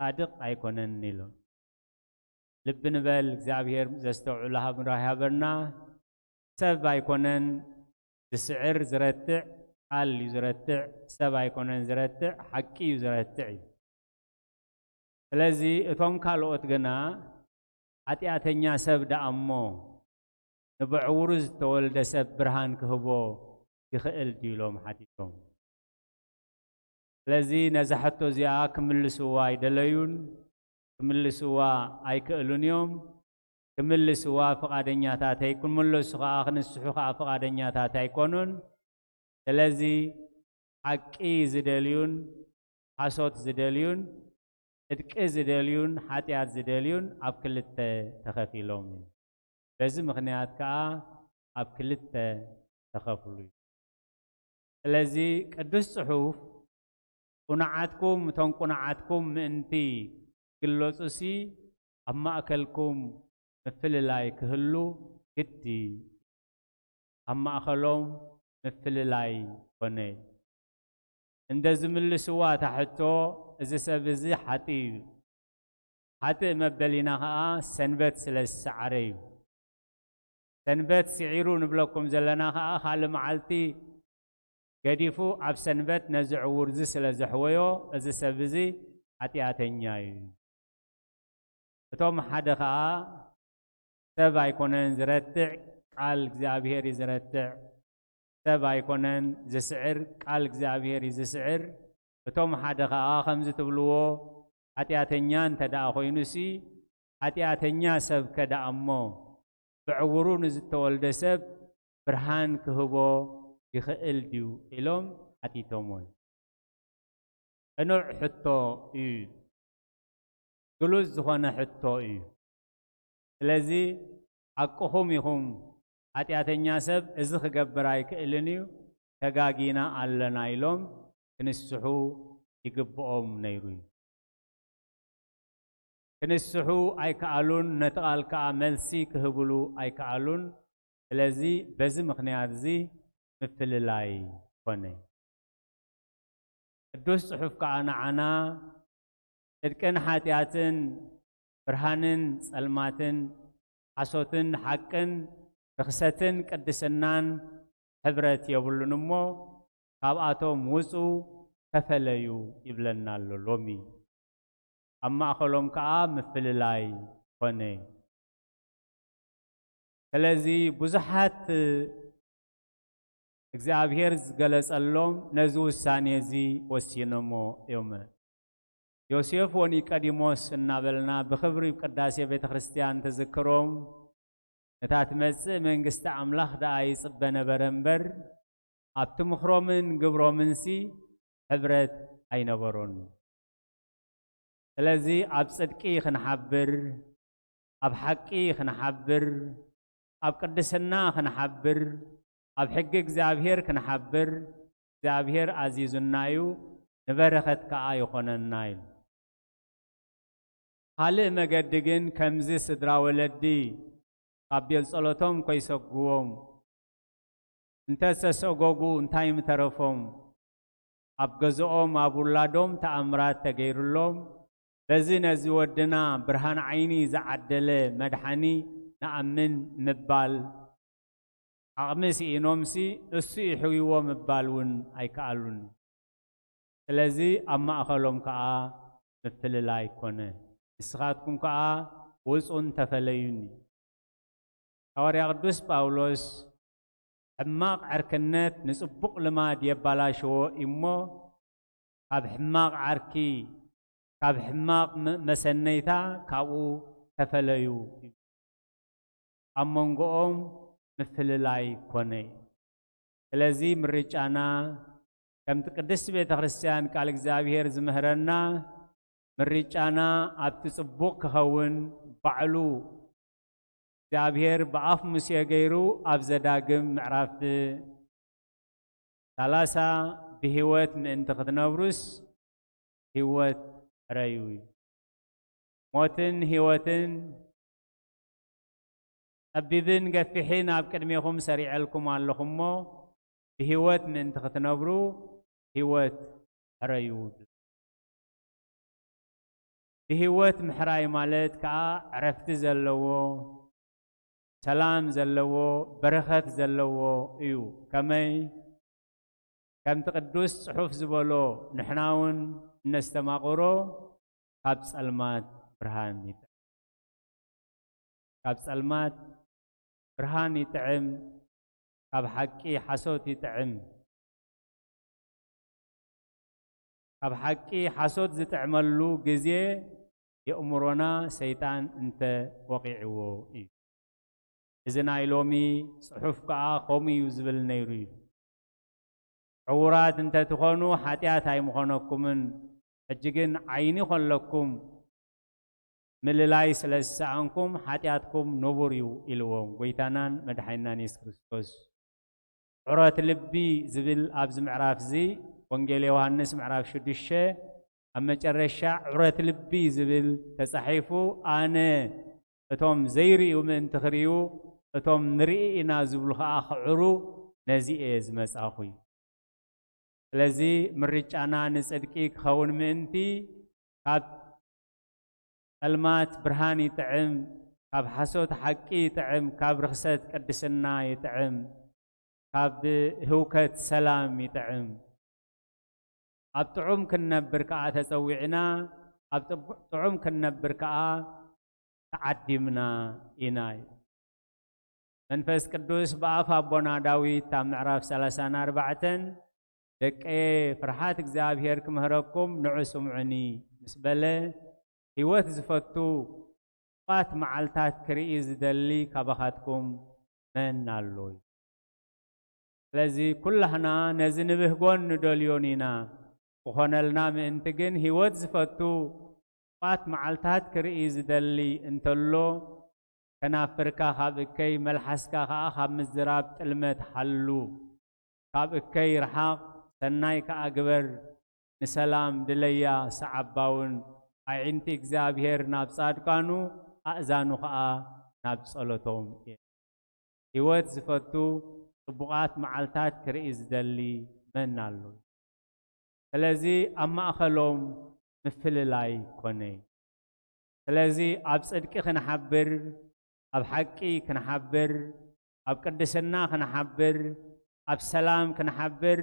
صادق أيكونن نيلو لب نبل زابير زستوعو لها براها برنا سب أيكونن السعر زرتع قال يزرتع سب أيكونن زرتع حكي يزرتع لذي اتوم كالو اتغنا اتياتنيا سب دأمو نبعورز تولد سب برهان كهبو يخيل ديلوم حديثهم لذي نزحتو زيا كمل سوا يدليون كمل سوا ايكالون يوم كمل سوا فقادنيا تاتي كمل سوا خنسحو فقادنيا تاتي كونون لذي حقي زدليون حصوت زدليون ادك زدليون حاتيات زدليون اب كلت تخفيلوم بز مخنيات كا اب كلت تخفلو لذي قدس صحوف قناعاتكم تون قناعاتكم انتي قلوصسي اما اكلكم مثل لاي كهلو قدي اما اخلوم مثل لاي وني اندز ملسوا تحتو إذا سبزي حتى مبليناها سنبت سلس عريب سنبت سعيرون بلوكم زلناها خال معلتي قديفو عب سنبت نزع ورز سلس حويو إذا سبزي حتى أتنياي بتوم حدها سبع يكونن زرتع قال زابير زرتع سبع يكونن زسعر قال زابير زسعر بتوم حدها خمسة تبلوه حتياتنيان تدا خوينسي حتياتنيا سب كدا أمو بعورون زتولد سب برهان كهبو يخيل ديو إلهم حتيتومون أنو حتو إيو قلوز زخوانا حتو إيو لذي أكوهم يهم حتياتنيا سب إزخ قبراي كإلنيو تقاقينا علنا إلهم كنسحو يقبؤهم نيروي كنسحو أي كألون نتقال كأملسي كهبلو أي كألون لذي بزي مخنيات زي مثل لاي فني الدوس صحف كأنا عنا إذكن حاتياتن برهانن سلماتن حسوتن حقن رخصتن قدسنان حبرت يبلو نمو كاباتو موسو كفليو يبلنا لومي أما أخلوم كا مثل لاي فني الذي بزحت እግዚአብሔር ገለጸሎም ነዙ ሳኔዚ ወሲነሞ يوم ዮሴፍ ወኒቆዲሞስ እናበልና በክብር ቅዳሴ ቤተክርስቲያን ተዘክሮም ነታትመጽ መንግስት አምላክ ዳይ ጽበነ በረንበር አብትምኽሮምን ግብሮምንሲ ህብረት አይነበሮን ስለዚህ አብ ጽድቂ ክንሐብር አብ ሐቂ ክንሐብር አብ ቅድስና ክንሐብር አብ ሕግ እግዚአብሔር ክንሐብር እግዚአብሔር አዚዙናዩ ንበረኸት ከአ ይኾነናይል ካልእ መገዲ ግን ከምዚ ስድራ ወለዲ አብየል ጸሎቶም ኮይሰግዎም እንተሰሰጎጉ እንታይ ምተረፎም አብ ገዝኦም አብ ውላዶም ተአምራት ተገይሩሎም በዚ ነዚ ወድና ብርሃን ዓይኒ ዝዓደለ መድሓኒ ንኣምን ምባል ዓቕምሲ ኢኖምሲ እሱ ይሕይዎ ምባል እውን ኣይከኣሉን ስለዚ ኣብ ማእኸሎም ከዓ ምፍልላይ ኮነ ንስኻትኩም ከዓ ውፁን ተፈለዩኒ ሐዋርያ ቅዱስ ጳውሎስ ሕማቕ ዓርክነት ንጽቡቕ ልማድ የባላሽዎ እሞ ካብ ሕማቕ ዓርኪ ካብ ሕማቕ መሰነይታ ካብኡ ተፈለዩ ኣብ መንጎኦም ምፍልላይ ኮነ ስለዚ ምርጫና ከምቲ ቅድስት ቤተ ክርስቲያን ቃል እግዚአብሔር ዝምህረና ምርጫና ኣብቲ ጽቡቕ ክኸውን ባዕሉ እግዚአብሔር በአፍ ሙሴ ገይሩ ኣብ ዘዳግም ምዕራፍ 30 ብህይወት ምእንቲ ክትነብሩስ ህይወት ረዩ موتن هيوتن أبيبن قفحين أبكدميكم سريع لكم علىكم مو بهيوت من تختنبرو هيوت حريود بهيوت محراي مالت كا عرفت زلوو سلام زلوو بركة زلوو ايو كمي كم تقدس صحف زبلو نحناون نستماقرو كابس المات برهان يتعم كابس المات برهان يتعم كاب حكي حسوت يتعم كاب حكي حسوت زتعملو جزيه يأمرنا سيطان انت وقعو ايو إذن ايلومي صحف كا قومي يزبل نيري عورات انت تخونو حاتيات هاي مخونكمن اجيجن عيني خلقكم مللاي سلسانكم حاتياتكم نبوريو إلوهم ويتانان مدحينان يس كريستوس عورات لبي زبل أبز معراف زي وانجيل يوهانس معراف شدشه أما جرشا عورات لبي زبل تصحيفو أنا اتوم زيري ومن تخريو اتوم نرئينا زبلها أخعرو نزي إزمس أخوي لذي مريج أنا نسألكيك خون منتي كاب المات برهاني تعم كاب حسوت حقي تعم كاب رخصت قدسنا يتعم كاب هوكت سلام يتعم أبطعم كنبر كاء تسويعنا أبطعم كنبر كاء تعدمنا إناي منفس قدوس بأف أبونا داوي تام عراف 34 دك فرحات እግዚአብሔር كمهركم نعسم عني مسبله هيوت زفتو فات معلتات كريز دلي كبخاتكم من اللوي لذي كلنا نزنبه قون ندوليونينا وخونلنا منتجن هيوت زفتو فات معلتات كريز دلي انتلو كنافركا خابكي ملحسكا خاب مزراب تلمت حلو خابكي رحاق سناي كأجبر نسلام دليا سعباون عينتي إجزابير نابصاد كانوا أذانو خا نابصلتهم هيوت زفتو طبقات معلتات كريز دلي من اللو فلذي أما أخلهم مثل لاي كوني فلذي أبصدق خنحبر أب حقي خنحبر أب قدسنا خنحبر أب سلام خنحبر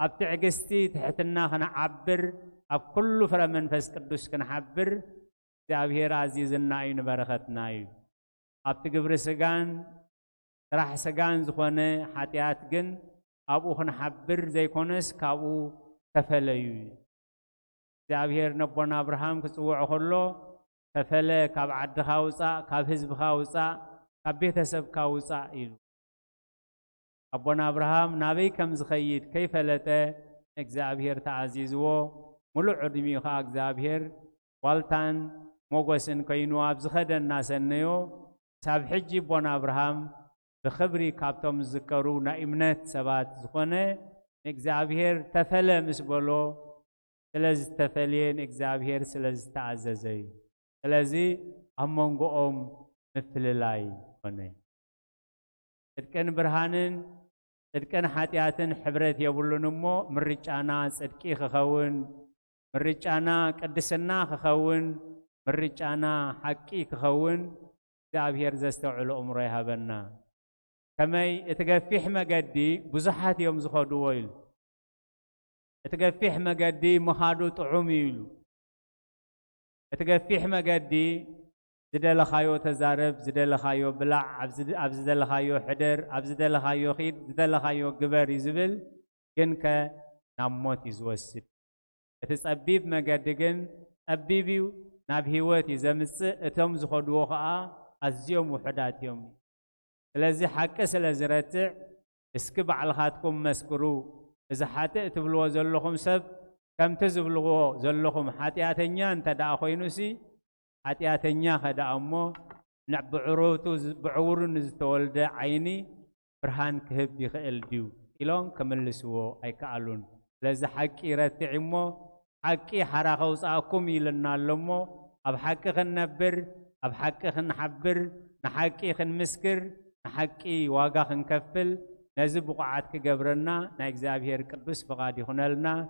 أب تعجستي تحتنا خنعبر أب كل فرا منفس قدوس خنحبر እግዚአብሔር عزيزنا أين بركتنا أب تقبر سجان راح سجان زخونة حتيات جن أبو خنحبر زي كونس كابو تفليو እግዚአብሔር نبونا أبراهام كسوع خلو تفلا كاب عد خاوصا كاب حزب خاوصا كاب بيتسب خاوصا إلو أبونا أبراهام نبي كم زخيد كيف لته እግዚአብሔር تعزيزو ملو عدمي خا እግዚአብሔር والتان موغسن كينو أبزخد الناس النيو ساب حجي أبونا أبراهام بخبري كابتم ذكروا نائمنات سبات زخونة እግዚአብሔር تفلا مسبلو سلز تفلين እግዚአብሔር سلز تعززي سلزي أمونغوم مثل لاي هني تدكن برهانن تدكن حاتياتن حبرت يبولون مو مريجانا صدقي خخون مريجانا قدسنا خخون مريجانا حقي خخون እግዚአብሔር زستوعل أمره يهبنا كمي اتغفيح مقدي بزحات يوم زخدو ويل اتغفيح مقدي مخادو طعوم يلو اتغفيح مقدي زدل خايو تزارب زدل خايو بلع زدل خايو حدر زدل خايو خيد زدل خايو قبر يزبل كنك ناموت يزوسد اتسأبيب مقدقن أبيبيو ناب هيوات يزمس اتهم زخدو خاء أزيوم وحدات يومي لذي حكا سلازي رتع اسكب على خاتكم مسكرو إذا حتى تبلغوا زلهم سب كم تزبلغوا زلهم حتياتنيا انت دا أخوينوسي حتياتنيا خدا أمو نعب عروتو بعور نزتولد عيني برهان كهب يخيل ديو إلون كملسوا أي كالون لذا حكي رتعمو حكي حراخوس أكم يلنا لمو أب حقي خنبر أب حقي خنحبر نحقي خنمسكر نحقي واقع خنكفل نزب بقعات كجبرنا نأجزابير قدوس فقادي خنالنا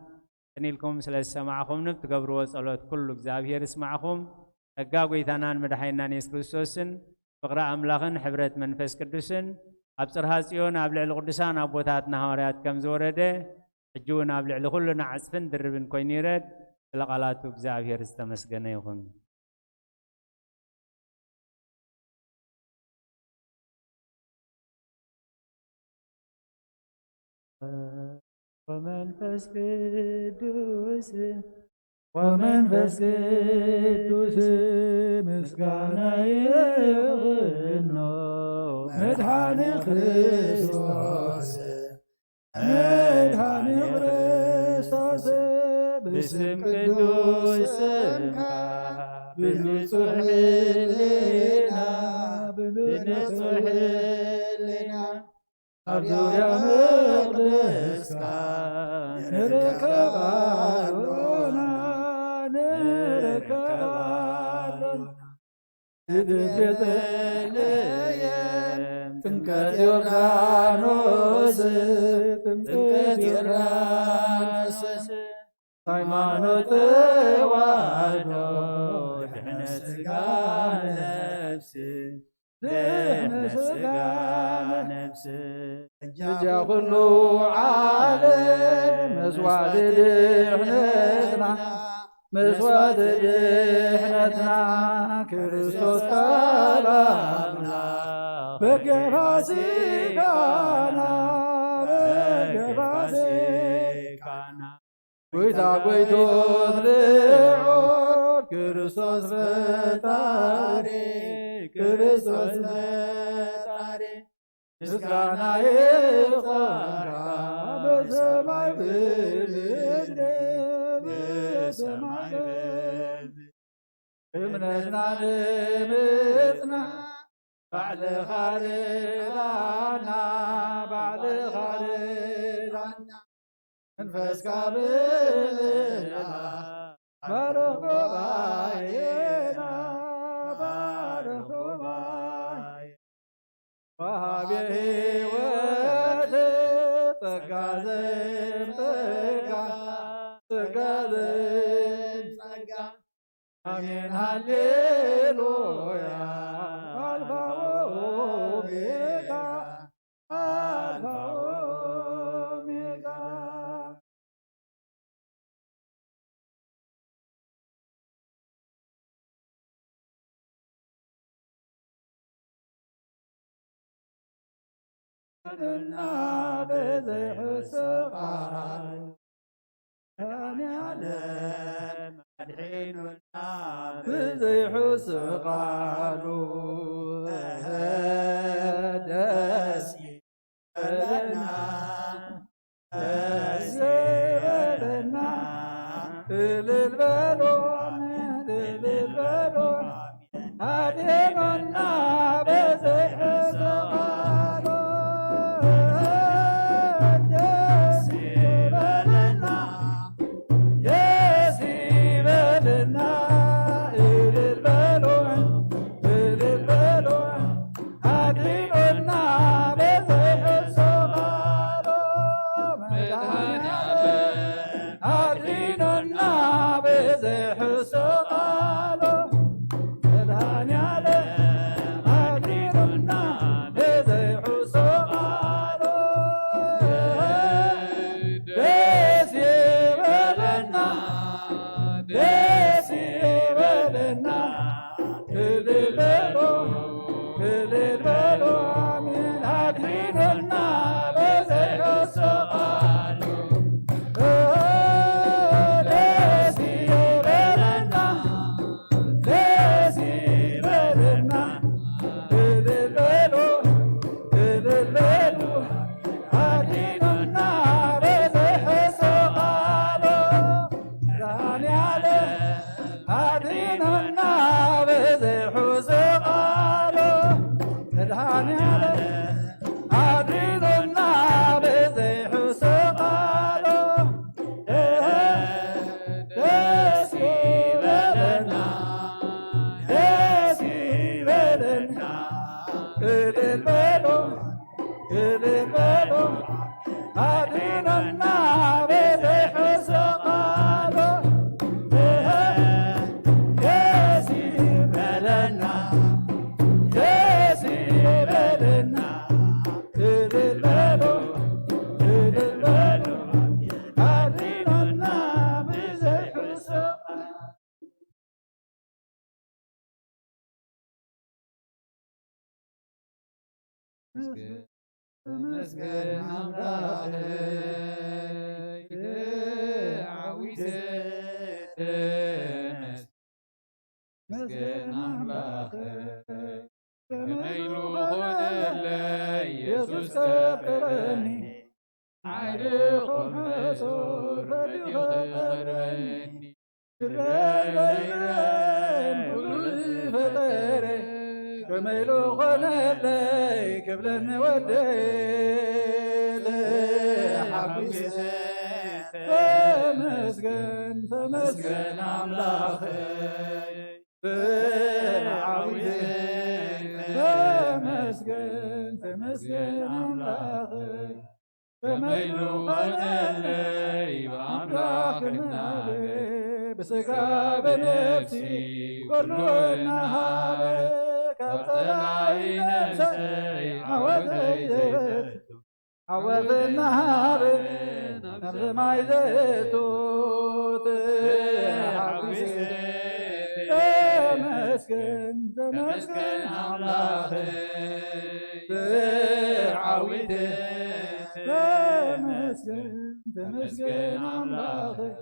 تنيلكم سلسة سماعكم نبتقبروا صلوات كل أجزابير اسمعكم أجاوي ثانان مدحينا نيس كريستوسن فقراء أملاخن حبرة منفس قدوسن أبصر هاسيون أبلع القدسان أبوتاتنا هوريات كم زورده حجون أبلع لكلنا عزفن دربن كوينيرد لقالاتو أجزابير استمسكنا يخون ومنفس قدوس ومنفس قدوس مسكانا يغنو مدحاني خريستوس مدحاني خريستوس باسم قدوس بنصح لنا بنصح لنا أرجو يا مقدس نركبالونا يدفت ليم تنكت يورانوس تنكت يورانوس ሃይማኖት ዋህዶ ድህነት ሥጋ ነፍስ ድህነት ሥጋ ነፍስ እጃ ኩሉ ዓለም መስዋዕት ድህነትና መስዋዕት ድህነትና ክርስቶስ ቃል አምላክ በገባ ሥጋና በገባ ሥጋና ጎይታ ጎይቶት ልዑል ክርስቶስ ፈጣሪ ክርስቶስ ፈጣሪ ምስጋና ይብቃ በሰማይ በምድር በሰማይ በምድር እምነትና ንምፅና ባዕልኻ ርዳና ባዕልኻ ርዳና መንፈስካ ብልና ባርኽ ጉባኤና ባርኽ ጉባኤ ወሃቤ ሕይወት ጸጋ ዘምጸጋ ጸጋ ዘምጸጋ አሜን ሃሌሉያ አልፋ ወኦሜጋ አልፋ ወኦሜጋ እና በዘይሕስቃል ያኔ ዓለም መድሒኑና በዘይሕስቃሉ ደስ ይበለና ደስ ይበለና እልል በሉ እልል በሉ አድኖና በዘይሕስቃሉ Adriano na beze husalo, Adriano. ተመስገን አምላኽይ ዓዊት ተመስገን አምላኽይ ከመይሉ ኾነለይ ኢየሱስ ከፍረኒ ዓይልኹም ሕሱር ፈዲኹ ቐርበኒ ረበይበን ኩሉ ዝፈጠረ ከመይሉ ኾነለይ ክብለኒ ወደየ ሓጒሰ ተመስገን ተመስገን አምላኽይ ብዓዊት ተመስገን ተመስገን አምላኽይ ከመይሉ ኾነለይ በአምላክናበ በሥጋ በነፍሲ ኰሉ እናሃበ ካብ ጠላይ ነፍሰይ ዓወተይ ዘበቱ ዓወት እናሃበ ናብ ሰማይ ዘእቱት ሓጒሰ ተመስገን ተመስገን አምላኽይ ብዓዊት ተመስገን ተመስገን አምላኽይ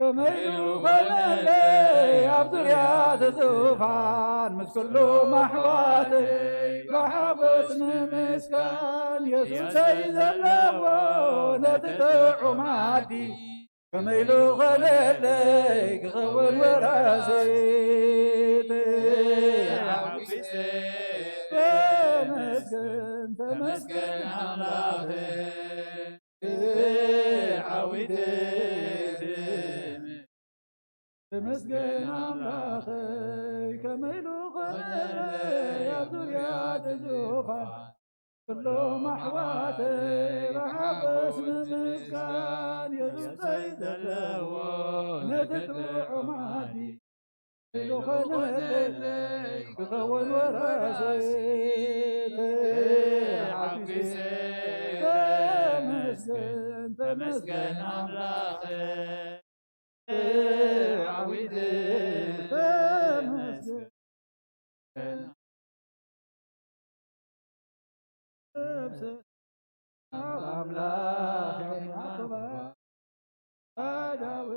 ከመይሉ ኾነለይ ኣብ ዙርያተ ዙፋን ምስ ኩሉ ኣሕዋተይ ብሓጐስ ንምስጋን የሱሰይ ዘለዎ ነቲ ጥዑም ዓዲ ከመይሉ ኾነለይ ክኸውን ወራሰይ ሓጒሰ ተመስገን ተመስገን አምላኽይ ዓዊት ተመስገን አምላኽይ ከመይሉ ኾነለይ ኣብ ዙርያተ ዙፋን ኩሎም ኣሕዋተይ ብሓጐስ ንምስጋን የሱሰይ ዘለዎ ነቲ ጥዑም ዓዲ ከመይሉ ኾነለይ ክኸውን ወራሰይ ሓጒሰ ተመስገን ተመስገን አምላኽይ ዓዊት ተመስገን አምላኽ ያዕቆብ አዳው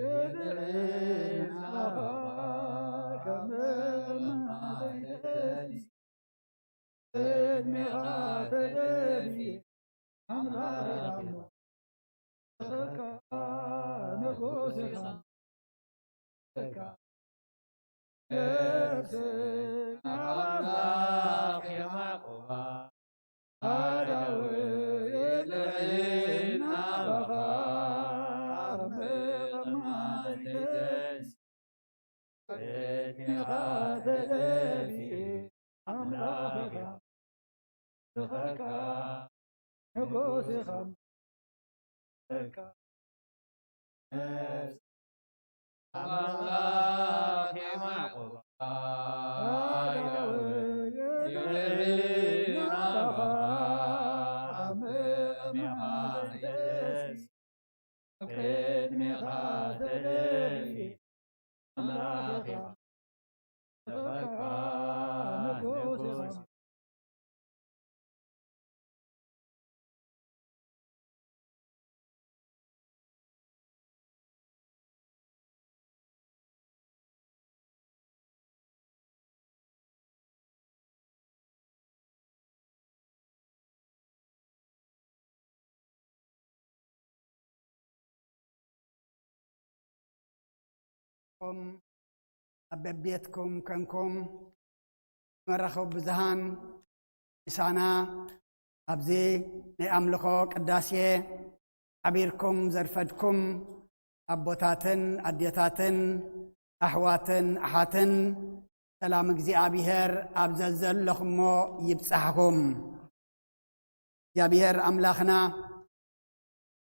የድሬን አኻ ከመማለይተኒ እድሜኻ ተደቢ አምላኽ ተኸካ ንጉሥኻ ነፍሰይ አምላኽ ያዕቆብ አዳው የድሬን አኻ ከመማለይተኒ እድሜኻ ተደቢ አምላኽ ተኸካ ንጉሥኻ አምላኽ ያዕቆብ አዳው የድሬን አኻ ከመማለይተኒ እድሜኻ ተደቢ አምላኽ ተኸካ ንጉሥኻ أبيتكم كنكم مرخو بزهان إسانا أبزي نأملكو قداسية عبيركم زرفدكم أبوتاتن أديتاتن أحواتن أحاتن سلام እግዚአብሔር أبززل لخمو يبصحكم እግዚአብሔር أملاخنا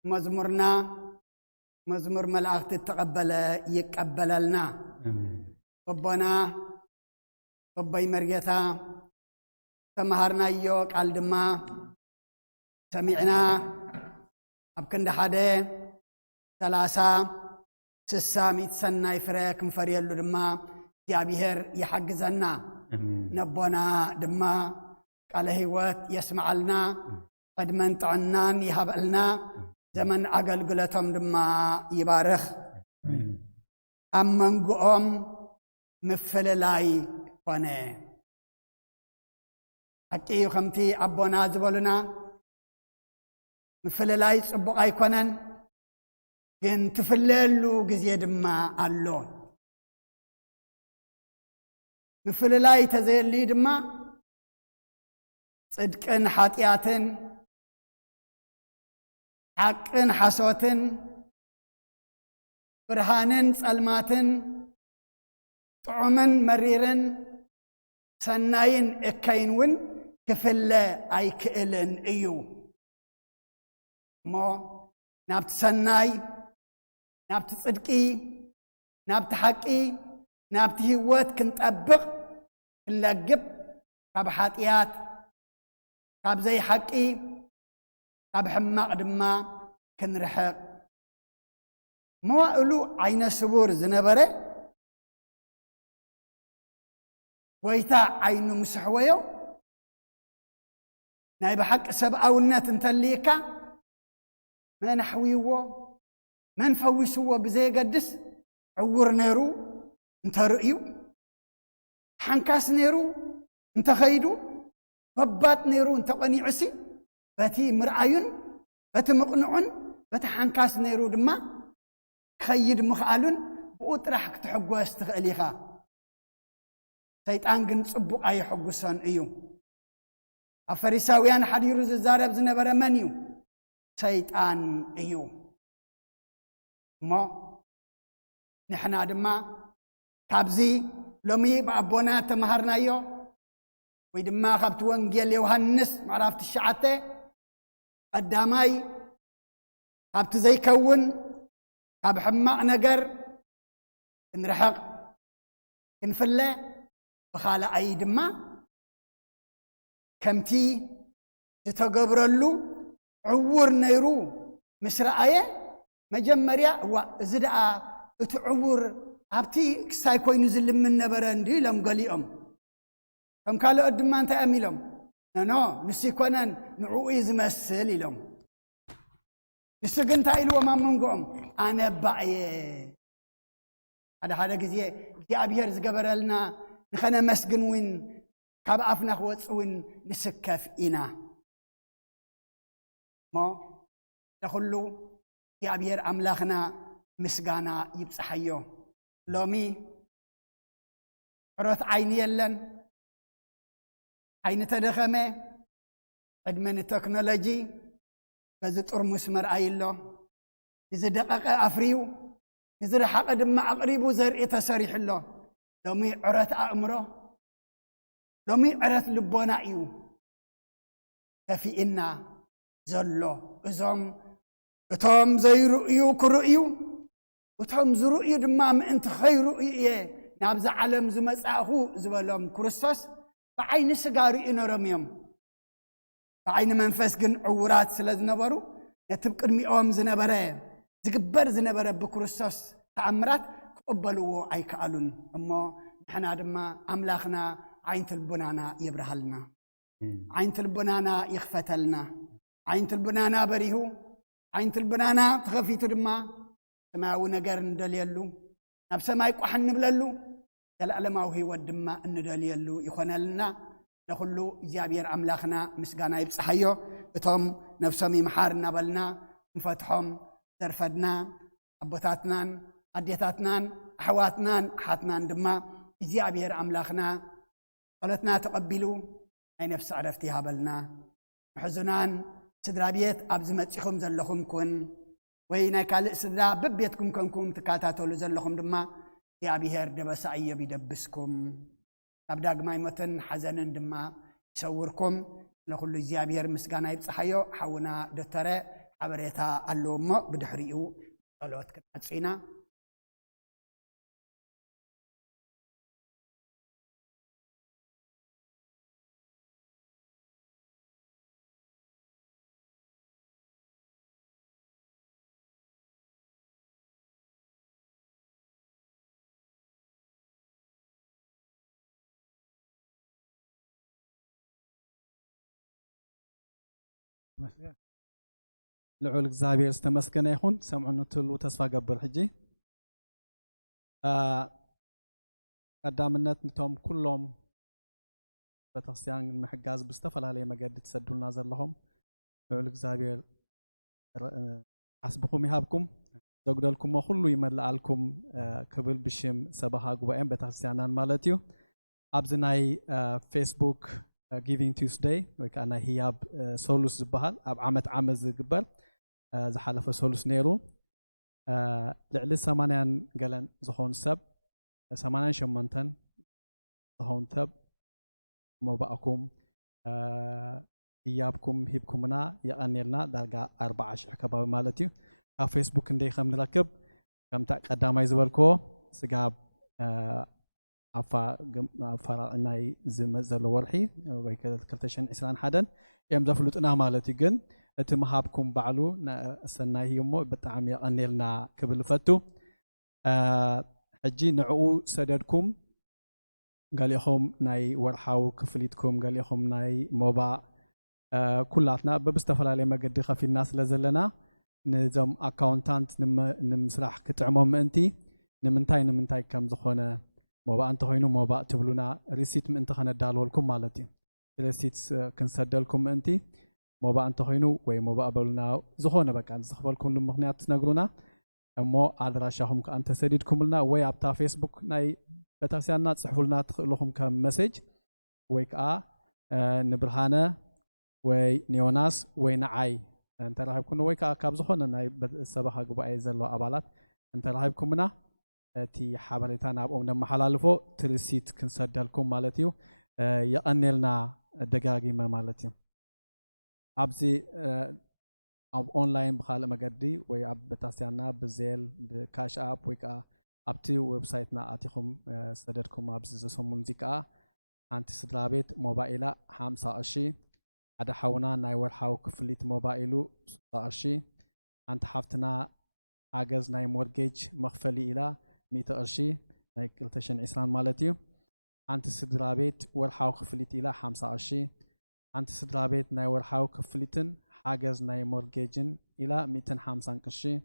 مزمورنا مزمور ملاخت تقبل يقبللنا ربنا ربي مريتا تمهرنا يوك الدما سمعنا أبكند حدا 30 سسامي تسناي فريك مفريلو دما እግዚአብሔር يحجزنا نبونا دما ቃለ ሕይወት የስማዓልና ቅድመን ጥዕናን ይሃበልና ዘመን አገልግሎቶም ድማ ይባርኽ ኣብ መንጎኦም ምፍልላይ ኮነ ሓቂ ከምቲ ኣቦና ዝበሉና ምፍልላይ ጽቡቕ ኣይኮነን ግን ትፍለሉ ግዜ ድማ ኣሎ ምፍልላይ ተዘየሊ ድማ ጽድቅን ኃጢአትን ሓቅን ሓሶትን ብርሃንን ጸልማትን ጥዑምን መሪርን ሰናይን እከይንውን ክፍለ ኣይክእልን እዩ እሞ ናብቲ ሰናይ ናብቲ ጽድቂ ናብቲ ሓቂ ናብቲ ህይወት ክንጠብቕ ክለግብ ካብ ኃጢአት ካብ ዘይ ሓቂ ካብ ሕማቕ ድማ ክንርሕቕ መዋእሉ ዓይነ ስቡር ዝነበረ ጎይታ ዓይኑ ምስሕወዮ ናይ ብሓቂ ሰብኣውነት እንተልይካ መን ኣሕዊይዎ መን ፈዊስዎ ብዘየገድስ ዕውር ነይሩ እንተርእዩ ሓንካስ ነይሩ እንተኸይዱ ወባጥ ነይሩ እንተቐኒዑሲ በቲ ምርኣዩን በቲ ምቕንዑን በቲ ሓንካስ ነይሩ ድማ ክኸይድ ምኽኣሉን ብኡ ጥራሕ ክትሕጐስ ትኽእል ኢኻ ሰይጣን ግን ጽቡቕ ኣይሕጉሶን እዩ ኣብ ፈሪሳውያን ሓዲሩ ዝዛረብ ዝነበረ መን እዩ ሰይጣን እዩ እሞ ንሕና ድማ ካብዚ ሎሚ ብኣቦና ተመሃርናዮ ወይ ድማ ካብቲ ወንጌል ዮሐንስ ምዕራፍ 9 ቀዳማይ ካብቲ ዘይከውን ካብ ሕማቕ ነገር ክንርሕቕ ክንፍለ ብኻልኣይ ድማ ከምቲ ዝተገብረሉ ዕውር ነይሩ ምስ ረኣየ መጀመርያ እዚ ደኣ እቲ ዕውር ኣብቲ ክሳይ ኮይኑ ዝልምን ነበረ እንዲ ኢሎም ገሊኦም ከም ካልኦት ድማ እንታይ እዮም ኢሎም ነኖ ንሱ ይኮነን ንዕኡ እዩ ዝመስል ኢሎም ንሱ ግን እንታይ ኢልዎም ኣብ መንጎኦም ኣነ ባእየ ሓደ ግዜ እግዚኣብሔር ዝገበረልና ንኸነመስግን እውን ካብ ኣፍና ክወፅእ እውን ንስከፍ ኢና እሞ ለኹሉ እግዚኣብሔር ኣምላኽና ምስጋና ይብፅሓዮ ሎሚ ዕሮት ዓይኒ የለን ዓይኒ ተደኸመ ዕድመ ንቴክኖሎጂ በዚ ጥርሙስ መርኣይ ኣሎ ንዝደቐቐ ኣፍርዩ ንዝረሓቐ ድማ ኣቕሪቡ ዘርኢ ተሰሪሑ ኣሎ ሎሚ ዕረት ኣእምሮ ሎሚ ዕረት ልቦና እዩ ከፊእና ዘሎ እቶም ዘይርእዩ ክርእዩ እቶም ዝርእዩ ድማ ምእንቲ ኸይርእዩ እየ ናብዚ ዓለም ዝመጻእኹ ዝበሎም ክርስቶስ ብዓይኒ ስጋ ርእዩ ነሮም እዮም ብዓይኒ መንፈስ ግን ዕውራት ስለ ዝነበሩ ነቲ ቅድሚኦም ዝነበረ ዝግበር ዝነበረ ብክርስቶስ ተኣምራት ክቕበልዎ ኣይከኣሉን እሞ ንሕና ድማ ኣምላኽና ዓይንቲ ልቡናና ይብርሃልና ዓይንቲ ልቡናና ይኽፈተልና ዓይንቲ ልቡናና በሪሁ ዓይንቲ ልቡናና ተኸፊቱ ድማ ሰማያዊ ነገር እንደልየሉ ናብ ሰማይ ቋሕ እንብለሉ ዘለዓለማዊ ህይወት ድማ እንደልየሉ ይኾነልና ለኹሉ እግዚአብሔር ኣምላኽና ምስጋና ይብፅሓዮ እቶም ነፍሶም ይምሓር እናበልና ንፈትሖም ዘርፈድና ኣቦታትናን ኣዴታትናን ኣሕዋትናን ኣሓትናን ድማ እግዚአብሔር ኣምላኽና ጸሎትና ተቐቢሉ ናይ ነፍሲ ዕረፍቲ ይሃበልና ሕዙናን ስድራ ቤት ኣብ ዝመጺኹም ዘለኹም ኩን ወይ ናይ ካልእ ስድራ በቤትኩም ኮንኩም ትካታተሉ ዘለኹም ድማ እግዚአብሔር ደበሳእዮ ቢደብስኩም ኣብ ዳግማይ ሞትን ሓዘንን ድማ ይሰውርኩም ለኹሉ እግዚአብሔር ምስጋና ይብፅሓዮ ሓውና ዶክተረ ሓበሬታ ኣለዎ እሞ ብድሕሪኡ ጸሎት ክንዓጽና لعول እግዚአብሔር استمسكن يخون سمعنا تلو تسفى قبل حجي قدامنت نتوم كلهم بتخسيان محجاز بستفل عليه مجد تسدلنا زلهم لعول እግዚአብሔር حسبكم يهابكم زوجدلكم وخلوا يملألكم قبل بشم سبها قبائم بتخسيانان مالتيو أبزناي فيسبوك Giving Tuesday وكأنا هياب سولوس زبهال أب عمز قبل زحلف سولوس نيرو لعلي سمانين قالن زخون سب سمانين شمنتن زخون سب مباقكم هيابكم هيبكمنا يقنيلنا درجة 14 كباب مالتي فيسبوك ندي خم نركب كم تقدم يزبلكو سجاب أفا ناي زمزل ورحي ويكذا كلتشن إسلام حدن يوم زفلوتنا مالتي جن اتمهابكم بعلو سناي يومو بتعمي أنيلنا قبل فتو حجي نعو سددكم قال يهم ناي ورحاو كفليتكم قال يهم ناي موبا كلاتنا ببستفل عليه ما قد خفي الناس لزلنا نزم أكاونتانت نمسرح كتعمهم أنتي نمنتاي كم زخونة موبا أنت هينو موبا تبلونا ريسيت من أنت خنا دالو لكم مالتي ريسيت كنسدلكم أنتي موبا أنت هينو وي موبا بلونا زخونة بكان زخبلكم لمخنيات نقرونا مو أدراشهم كأنت سديدكم لنا وي أبتا فيسبوك ناي بترسيانا تصحفوا لكم كمسج ويك نبرهانا وي نيوناس وي نعاي أنت راح يكون ويك كاب زخونة ناي سبها قبائي زلو أبالات أنت راح يكون منا تي حبريتنا أبونا محلالفو ترسيت كنسدلكم مالتيو يقنلنا دقاقي ما مالتيو أبزي أب أونلاين بخالة مقدي وي أب بتاسيانا بزيل بكاش أب ويكا أبتي ويب سايتنا آتيكم سددكم أبزي زسهم منزيكا أنت سدرابيت موبايلا 25 هذا حونا نايور حاو كفليت موبايلو 26 أنت حفتنا عجز ناي مورجيج مخفلي إلى 100 ناي كلتشن إسلام مالتيو أنت سدرابيت ورحاو كفليت إلى 25 أنت سدرابيت ناي ورحاو كفليتن عجز ناي مورجيجن إلى 250 قرشي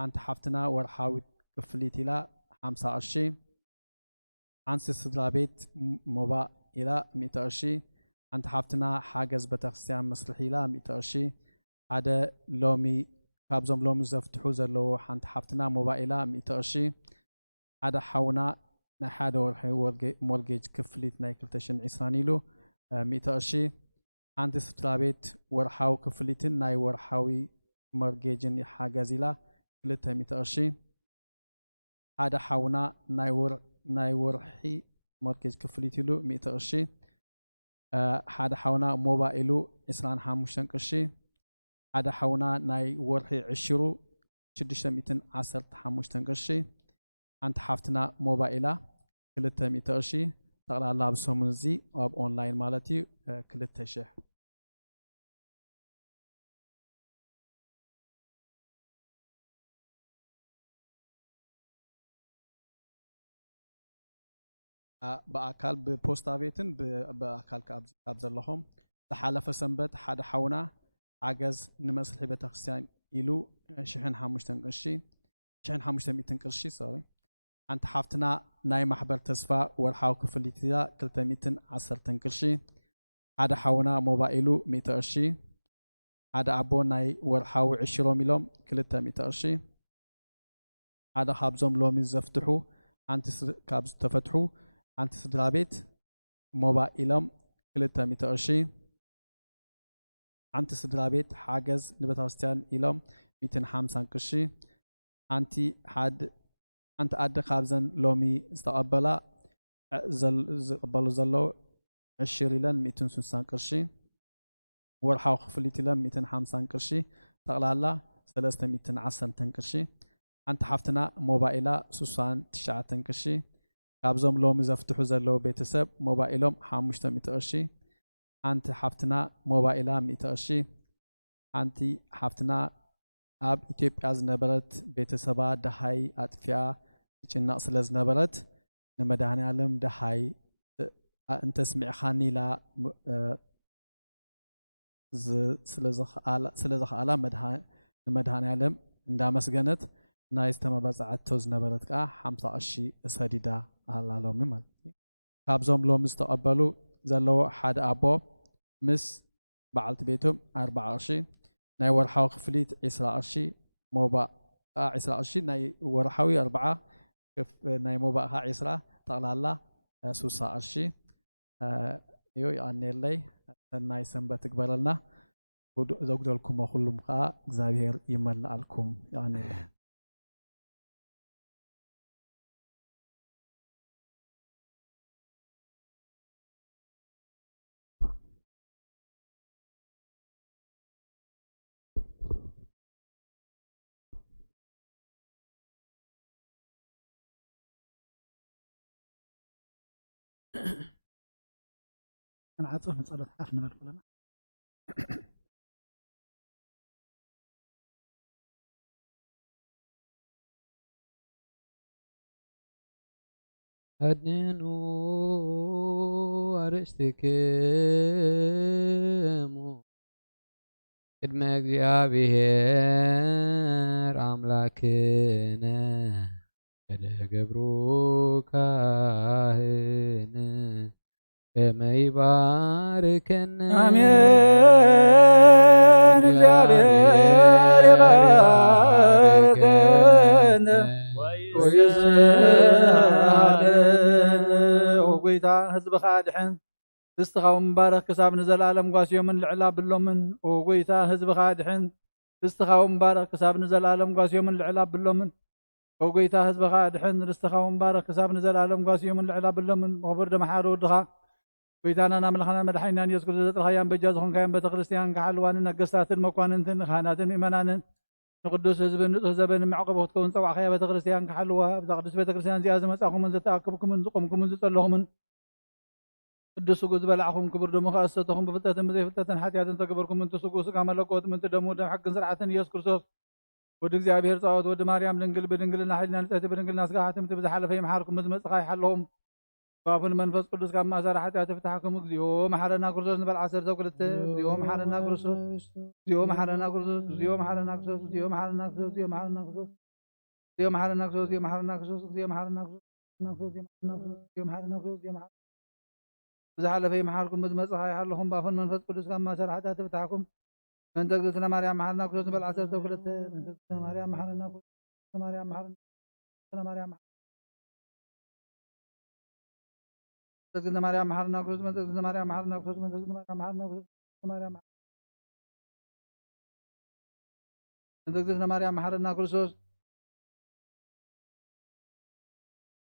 أنت حفتنا ورحاو كفليت إلى 25 أنت سدرابيت موبا إلى 100 قرشي أنت حفتنا حاجز بتخسيان مسرح إلى 100 قرشي هذا لومي كابزم لومي زفتحو زلو أنت حفتنا موبا إلى 100 قرشي هذا حونا نحاده ورحي مورجيج كفليت نايكلتشن عسرانيلو 100 قرشي أنت سترابيت ورحاو كفليتن ناي ورحاوي مورجيجن حاجزيلا كلتها 100 قرشي هذا حونا ناي ورحي مورجيج كفليتيلو 100 قرشي هذا حونا موبايلو إسران حاموشن قرشي هذا حونا ناي ورحي 615 قرشي أنت حفتنا موبايلا كلتها 100 قرشي تقلع الله بسومنزي أو أونلاين مالتي كلتها شيء بأكل ببوستا فيتن بأكل كابز لهم تحالف سنبت حدا حونا عجز نمسح بتخسيان إلو شحن حمشتن قرشي شحن حمشتن 200 قرشي سوري أنت حفتنا ناي محبر تسفى والحاو كفليتيا 310 قرشي هذا حونا موبايلو 100 قرشي هذا أبو ناي والحاو 20 مليون 300 قرشي هذا حابزم لومي زفتحو أنت كابز تفتحو أنت سدرابيت موبايلم 300 قرشي أنت سدرابيت حاجز نبتاوستيان إلم 250 قرشي أنت أدى خابزن لومي استقبلا قبلوا زلو 20 لن 260 قرشي ورحاو خفليتي لن 250 قرشي تقلالا 310 قرشي أنت حفتنا موبايلا 69 قرشي كابزم لومي زفتحو زلو بيتسب موبايلهم 500 قرشي أنت حفتنا موبايلا 100 قرشي أنت حفتنا أب إثيوبيا زنبرت بيتسبا دهاي أطفيا تجنق سلا زنبرت نمدهني علم دهاي أنت سمع خاني لا ስለዝኸኣላ ንመድሃንያለም እንዳመስገነት ናይ ዝተመበፅዓቶ ዝነበረት ከዓ 50 ቅርሺ ሰዲዳ ኣላሎሚ ማለት እዩ። ካብዞም ሎሚ ዝተቐበሉ ዘለዎ ሓደ ኣቦ ምስ በዓልቲ ቤቶም 40 ቅርሺ ናይ ወርሓዊ ክፍሊት 20 ቅርሺ ሞባእ 20 ቅርሺ ናይ ወርሓዊ 40 ናይ ሞባእ 20 ጠቕላላ 60 ቅርሺ እዩ ይቐኒየለይ። ሰናይ ሰንበት ትግበረልና። ዘጉደልኩሞ ኩሉም ከዓ እግዚአብሔር ይመልአልኩም ይቐኒየለይ። ንዓፅፍ ንፀሎት ሓፍ ንበል ኩለና አድኑ አርእስትክሙ ቅድመ እግዚአብሔር አምላክነ ወለገብሩ ካህን ከመ ይባርከነ አሜን። እግዚአብሔር ይባርከነ ወይስሐለን ወጎይታ ህዝብኻ ድሕን ርስትኻ ምባረኽ ክሳብ ንዘለዓለም ጓስዮምን ልዕላ ብሎምን ወጎይታ ህዝብኻ ድሕን ርስትኻ ምባረኽ ክሳብ ንዘለዓለም ጓስዮምን ልዕላ ብሎምን ወጎይታ ህዝብኻ ድሕን ርስትኻ ምባረኽ ክሳብ ንዘለዓለም ጓስዮምን ልዕላ ብሎምን መኽብር ደመሓር ወድኻ ጎይታናን አምላኽናን መድሓኒትናን ኢየሱስ ክርስቶስ ዘጥርኻያን በጃ ዝኾንካያን ቤተ ክርስቲያን ካሓልዋንን ነገስታትን መኳንንትን ካህናትን ምእመናንን ንቅዱስ ህዝብን ንፁህ ዘበን መዕቆብ ክትከውን ፀዋዕኻያ ቤተ ክርስቲያን ካሓልዋ ብዛ ቅዱስ ቤተ ክርስቲያን እዚኣ ዝመፃኹምን ዝተኣከብኩምን ዝቆምኩምን ዝፀለኹምን ቅዱስ ስጉእ ዝበላዕኹም ክቡር ደሙ ከኣሰተኹም ብፍልጠትን ብዘይፍልጠትን ሓጢኣትን ተገበርኩም ምንቲ ስጉእ ስጋ መለኮት ምንቲ ደሙ ደም ሕግን ስርዓትን ኢየሱስ ክርስቶስ ወዲ እግዚአብሔር ፃወት ወዲ ማርያም ድንግል ብድንግልና ሓይልና ንፀቲ ብድንግልና ስጋ ሓትምቲ ብዝሓለፈ ይምሓርኩም ዝመፅኻ ይሓለኹም ባፉን መንፈስ ቅዱስ ካብ ማእሰር ሓጢኣት ፍታሕኩም እግዚኦ መሓረና ክርስቶስ ንበል 12 እግዚኦ መሓረና ክርስቶስ እግዚኦ መሓረና ክርስቶስ እግዚኦ መሓረና ክርስቶስ እግዚኦ መሓረና ክርስቶስ እግዚኦ መሓረና ክርስቶስ እግዚኦ መሓረና ክርስቶስ እግዚኦ መሓረና ክርስቶስ እግዚኦ መሓረና ክርስቶስ እግዚኦ መሓረና ክርስቶስ ብዝሓለፈ ይምሓርኩም ብዝመፅኻ ይሓለኹም ባፉን መንፈስ ቅዱስ ካብ ማእሰር ሓጢኣት ፍታሕኩም መንተ እግዝእትነ ማርያም መሓረና ክርስቶስ ንበል 12 መንተ እግዝእትነ ማርያም መሓረና ክርስቶስ ማርያም መሓረና ማርያም تجدنا مريم محرنا كروز من تجدنا مريم محرنا كروز من تجدنا مريم محرنا كروز مريم من تجدنا مريم محرنا كروز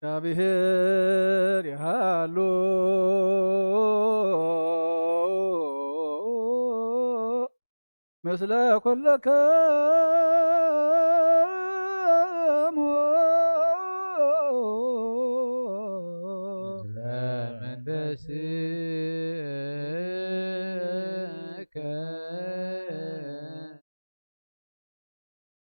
كبير يهالو مثل كل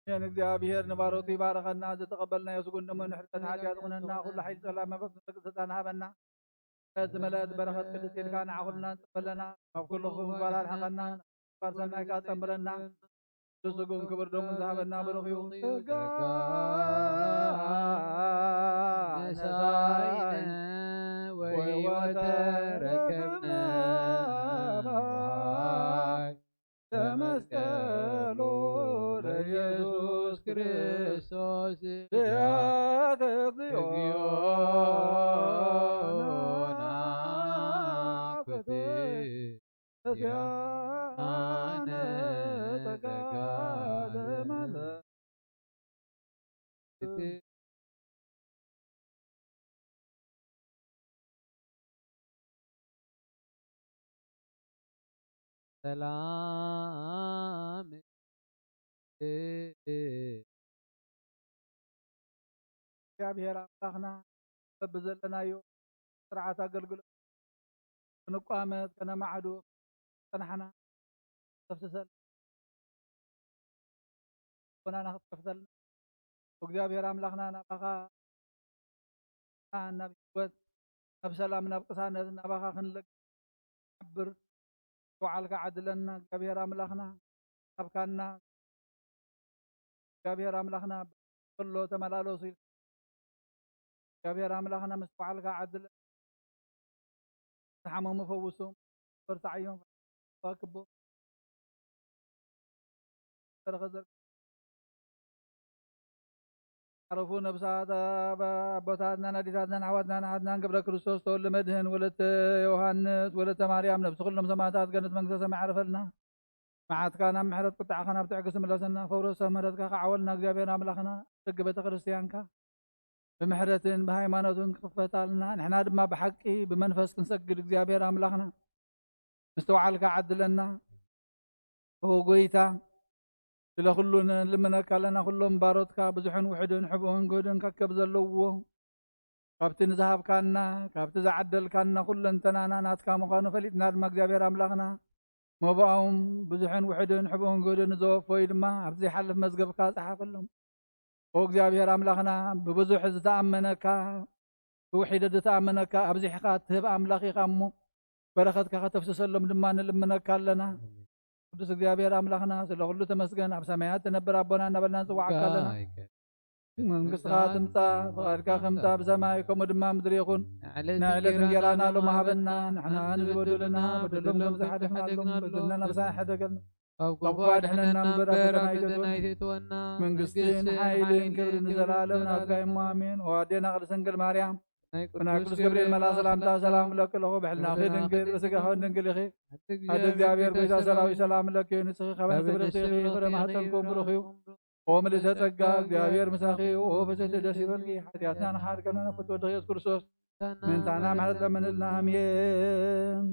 يعني እግዚአብሔር ንባሮቱ ይባረኸና ዝተቀበልና የሱጉን ደሞ ንሕርቀት ሓጢአት ኹነና ኩሉ ሓይል ሰላም መፈስ ስልጣን ሃበና ዝመለአት በረኸት ቅድስት ኢልካ ንዓኹልና ንፅበለና ኣብ ኩልኹም ጓላል ሓቐና ባርሰናይካ ፀምረና ስጉን ክብር ደሙ ዝሃበና ብረኺቡ ጸጋ ነሳይነ ወተረከብነ ተመስቀሉ ለኢየሱስ ክርስቶስ ያከ እግዚኦ ናኩት ተስያነ ተጋደመለ ሰላም እግዚአብሔር አምላኽና በብዘለናዮ ስርዓት አገልግሎት ክንቋመት ከነማዕዱ ፀናሕና ተፍስሰል ኮናና ክትከፍተልና እግዚአብሔር አምላኽና ናባኻ ናብ ህይወት ናብ ሰላም ናብ ቅሳነት ናባኻ ክንለግብር وعلك عدلنا እግዚአብሔር አምላክና አብካና እግዚአብሔር አምላክና كل ተመላለሱ እግዚአብሔር አምላክና መስዋዕልካ عدل ተሐመሙ ፈውሱም በርታዕዮም ዋክቦ ተረኸዘር عرفوا نبسات أبوتاتنا نديتاتنا نحواتنا نحدنا قبل كريستوس تقول مدهن ولت يوحنس ولت مريم نفس كلهم سماتات قنت منقصة معرفلنا معات كان محرت قطع خنا بتعكس ملسنا فورس مرتك عولنا እግዚአብሔር አምላክና ደግ ቤተ ክርስቲያንካ بمحرتين بهايمانوتن كفتالنا نحنا دما بحقي بمنفس كنسجد እግዚአብሔር አምላክና مستوعلك عدلنا هو قويتا إلى كلنا لمنا كلنا كلهم باروتك بزحن وحدن حبون جودن ككب زلوه كابتن ذهب كنا كابتن زعدل كنا كلنا تنانا نات كانوا كانوا فلتنا المجابير أملاقنا ما بقاهم بزحن وحدن حبون جودن زوف ويد ما عبزي حلف مزقب كاس حافلهم فوق جابير أملاقنا ببزح تأمنك وحدة تأمنك أبزي حقات تبقى أملاقي قامو بركتك خطف تسلم دمان لمنا كلنا ቅዱስ እግዚአብሔር አምላክና ስለ ሁሉ ተመስገን። ኣብ ሰማያት ተነብር አቦና እናበልና ንጽዋዕካ ኣለና መንግስትኻ ትምፃእ ፈቃድካ ከምታ ብሰማይ ከምኡ ድማ ምድሪ ይኹን ንዕለት እንጀራና ሎሚ ሃበና ንሕና ንዝበደሉና በደሎም ከም ዝሓደፍናሎም በደልና ናብሳይ ሓደገልና ካብ ድሕነና እምበር ኣፈተና ኣይተእትወና መንግስትን ሓይልን ክብርን ንዘላለም ናትካ እሞ ኣሜን። ወኣዴና ቅድስት ድንግል ማርያም وناي قدس جبريل ملا سلامتا سلام لك له بحلنا خير دنجل رسقه دنجل خي هذا እግዚአብሔር بيتا سلاوي سلام لك ينسخ خبر تبرتي خير ما تنكم بروخيو ومن تتقى እግዚአብሔር مساخي وفست دسي بلقي حياتنا نحار كنا نفتو دغيس كرسوس من تعنا محل من الامين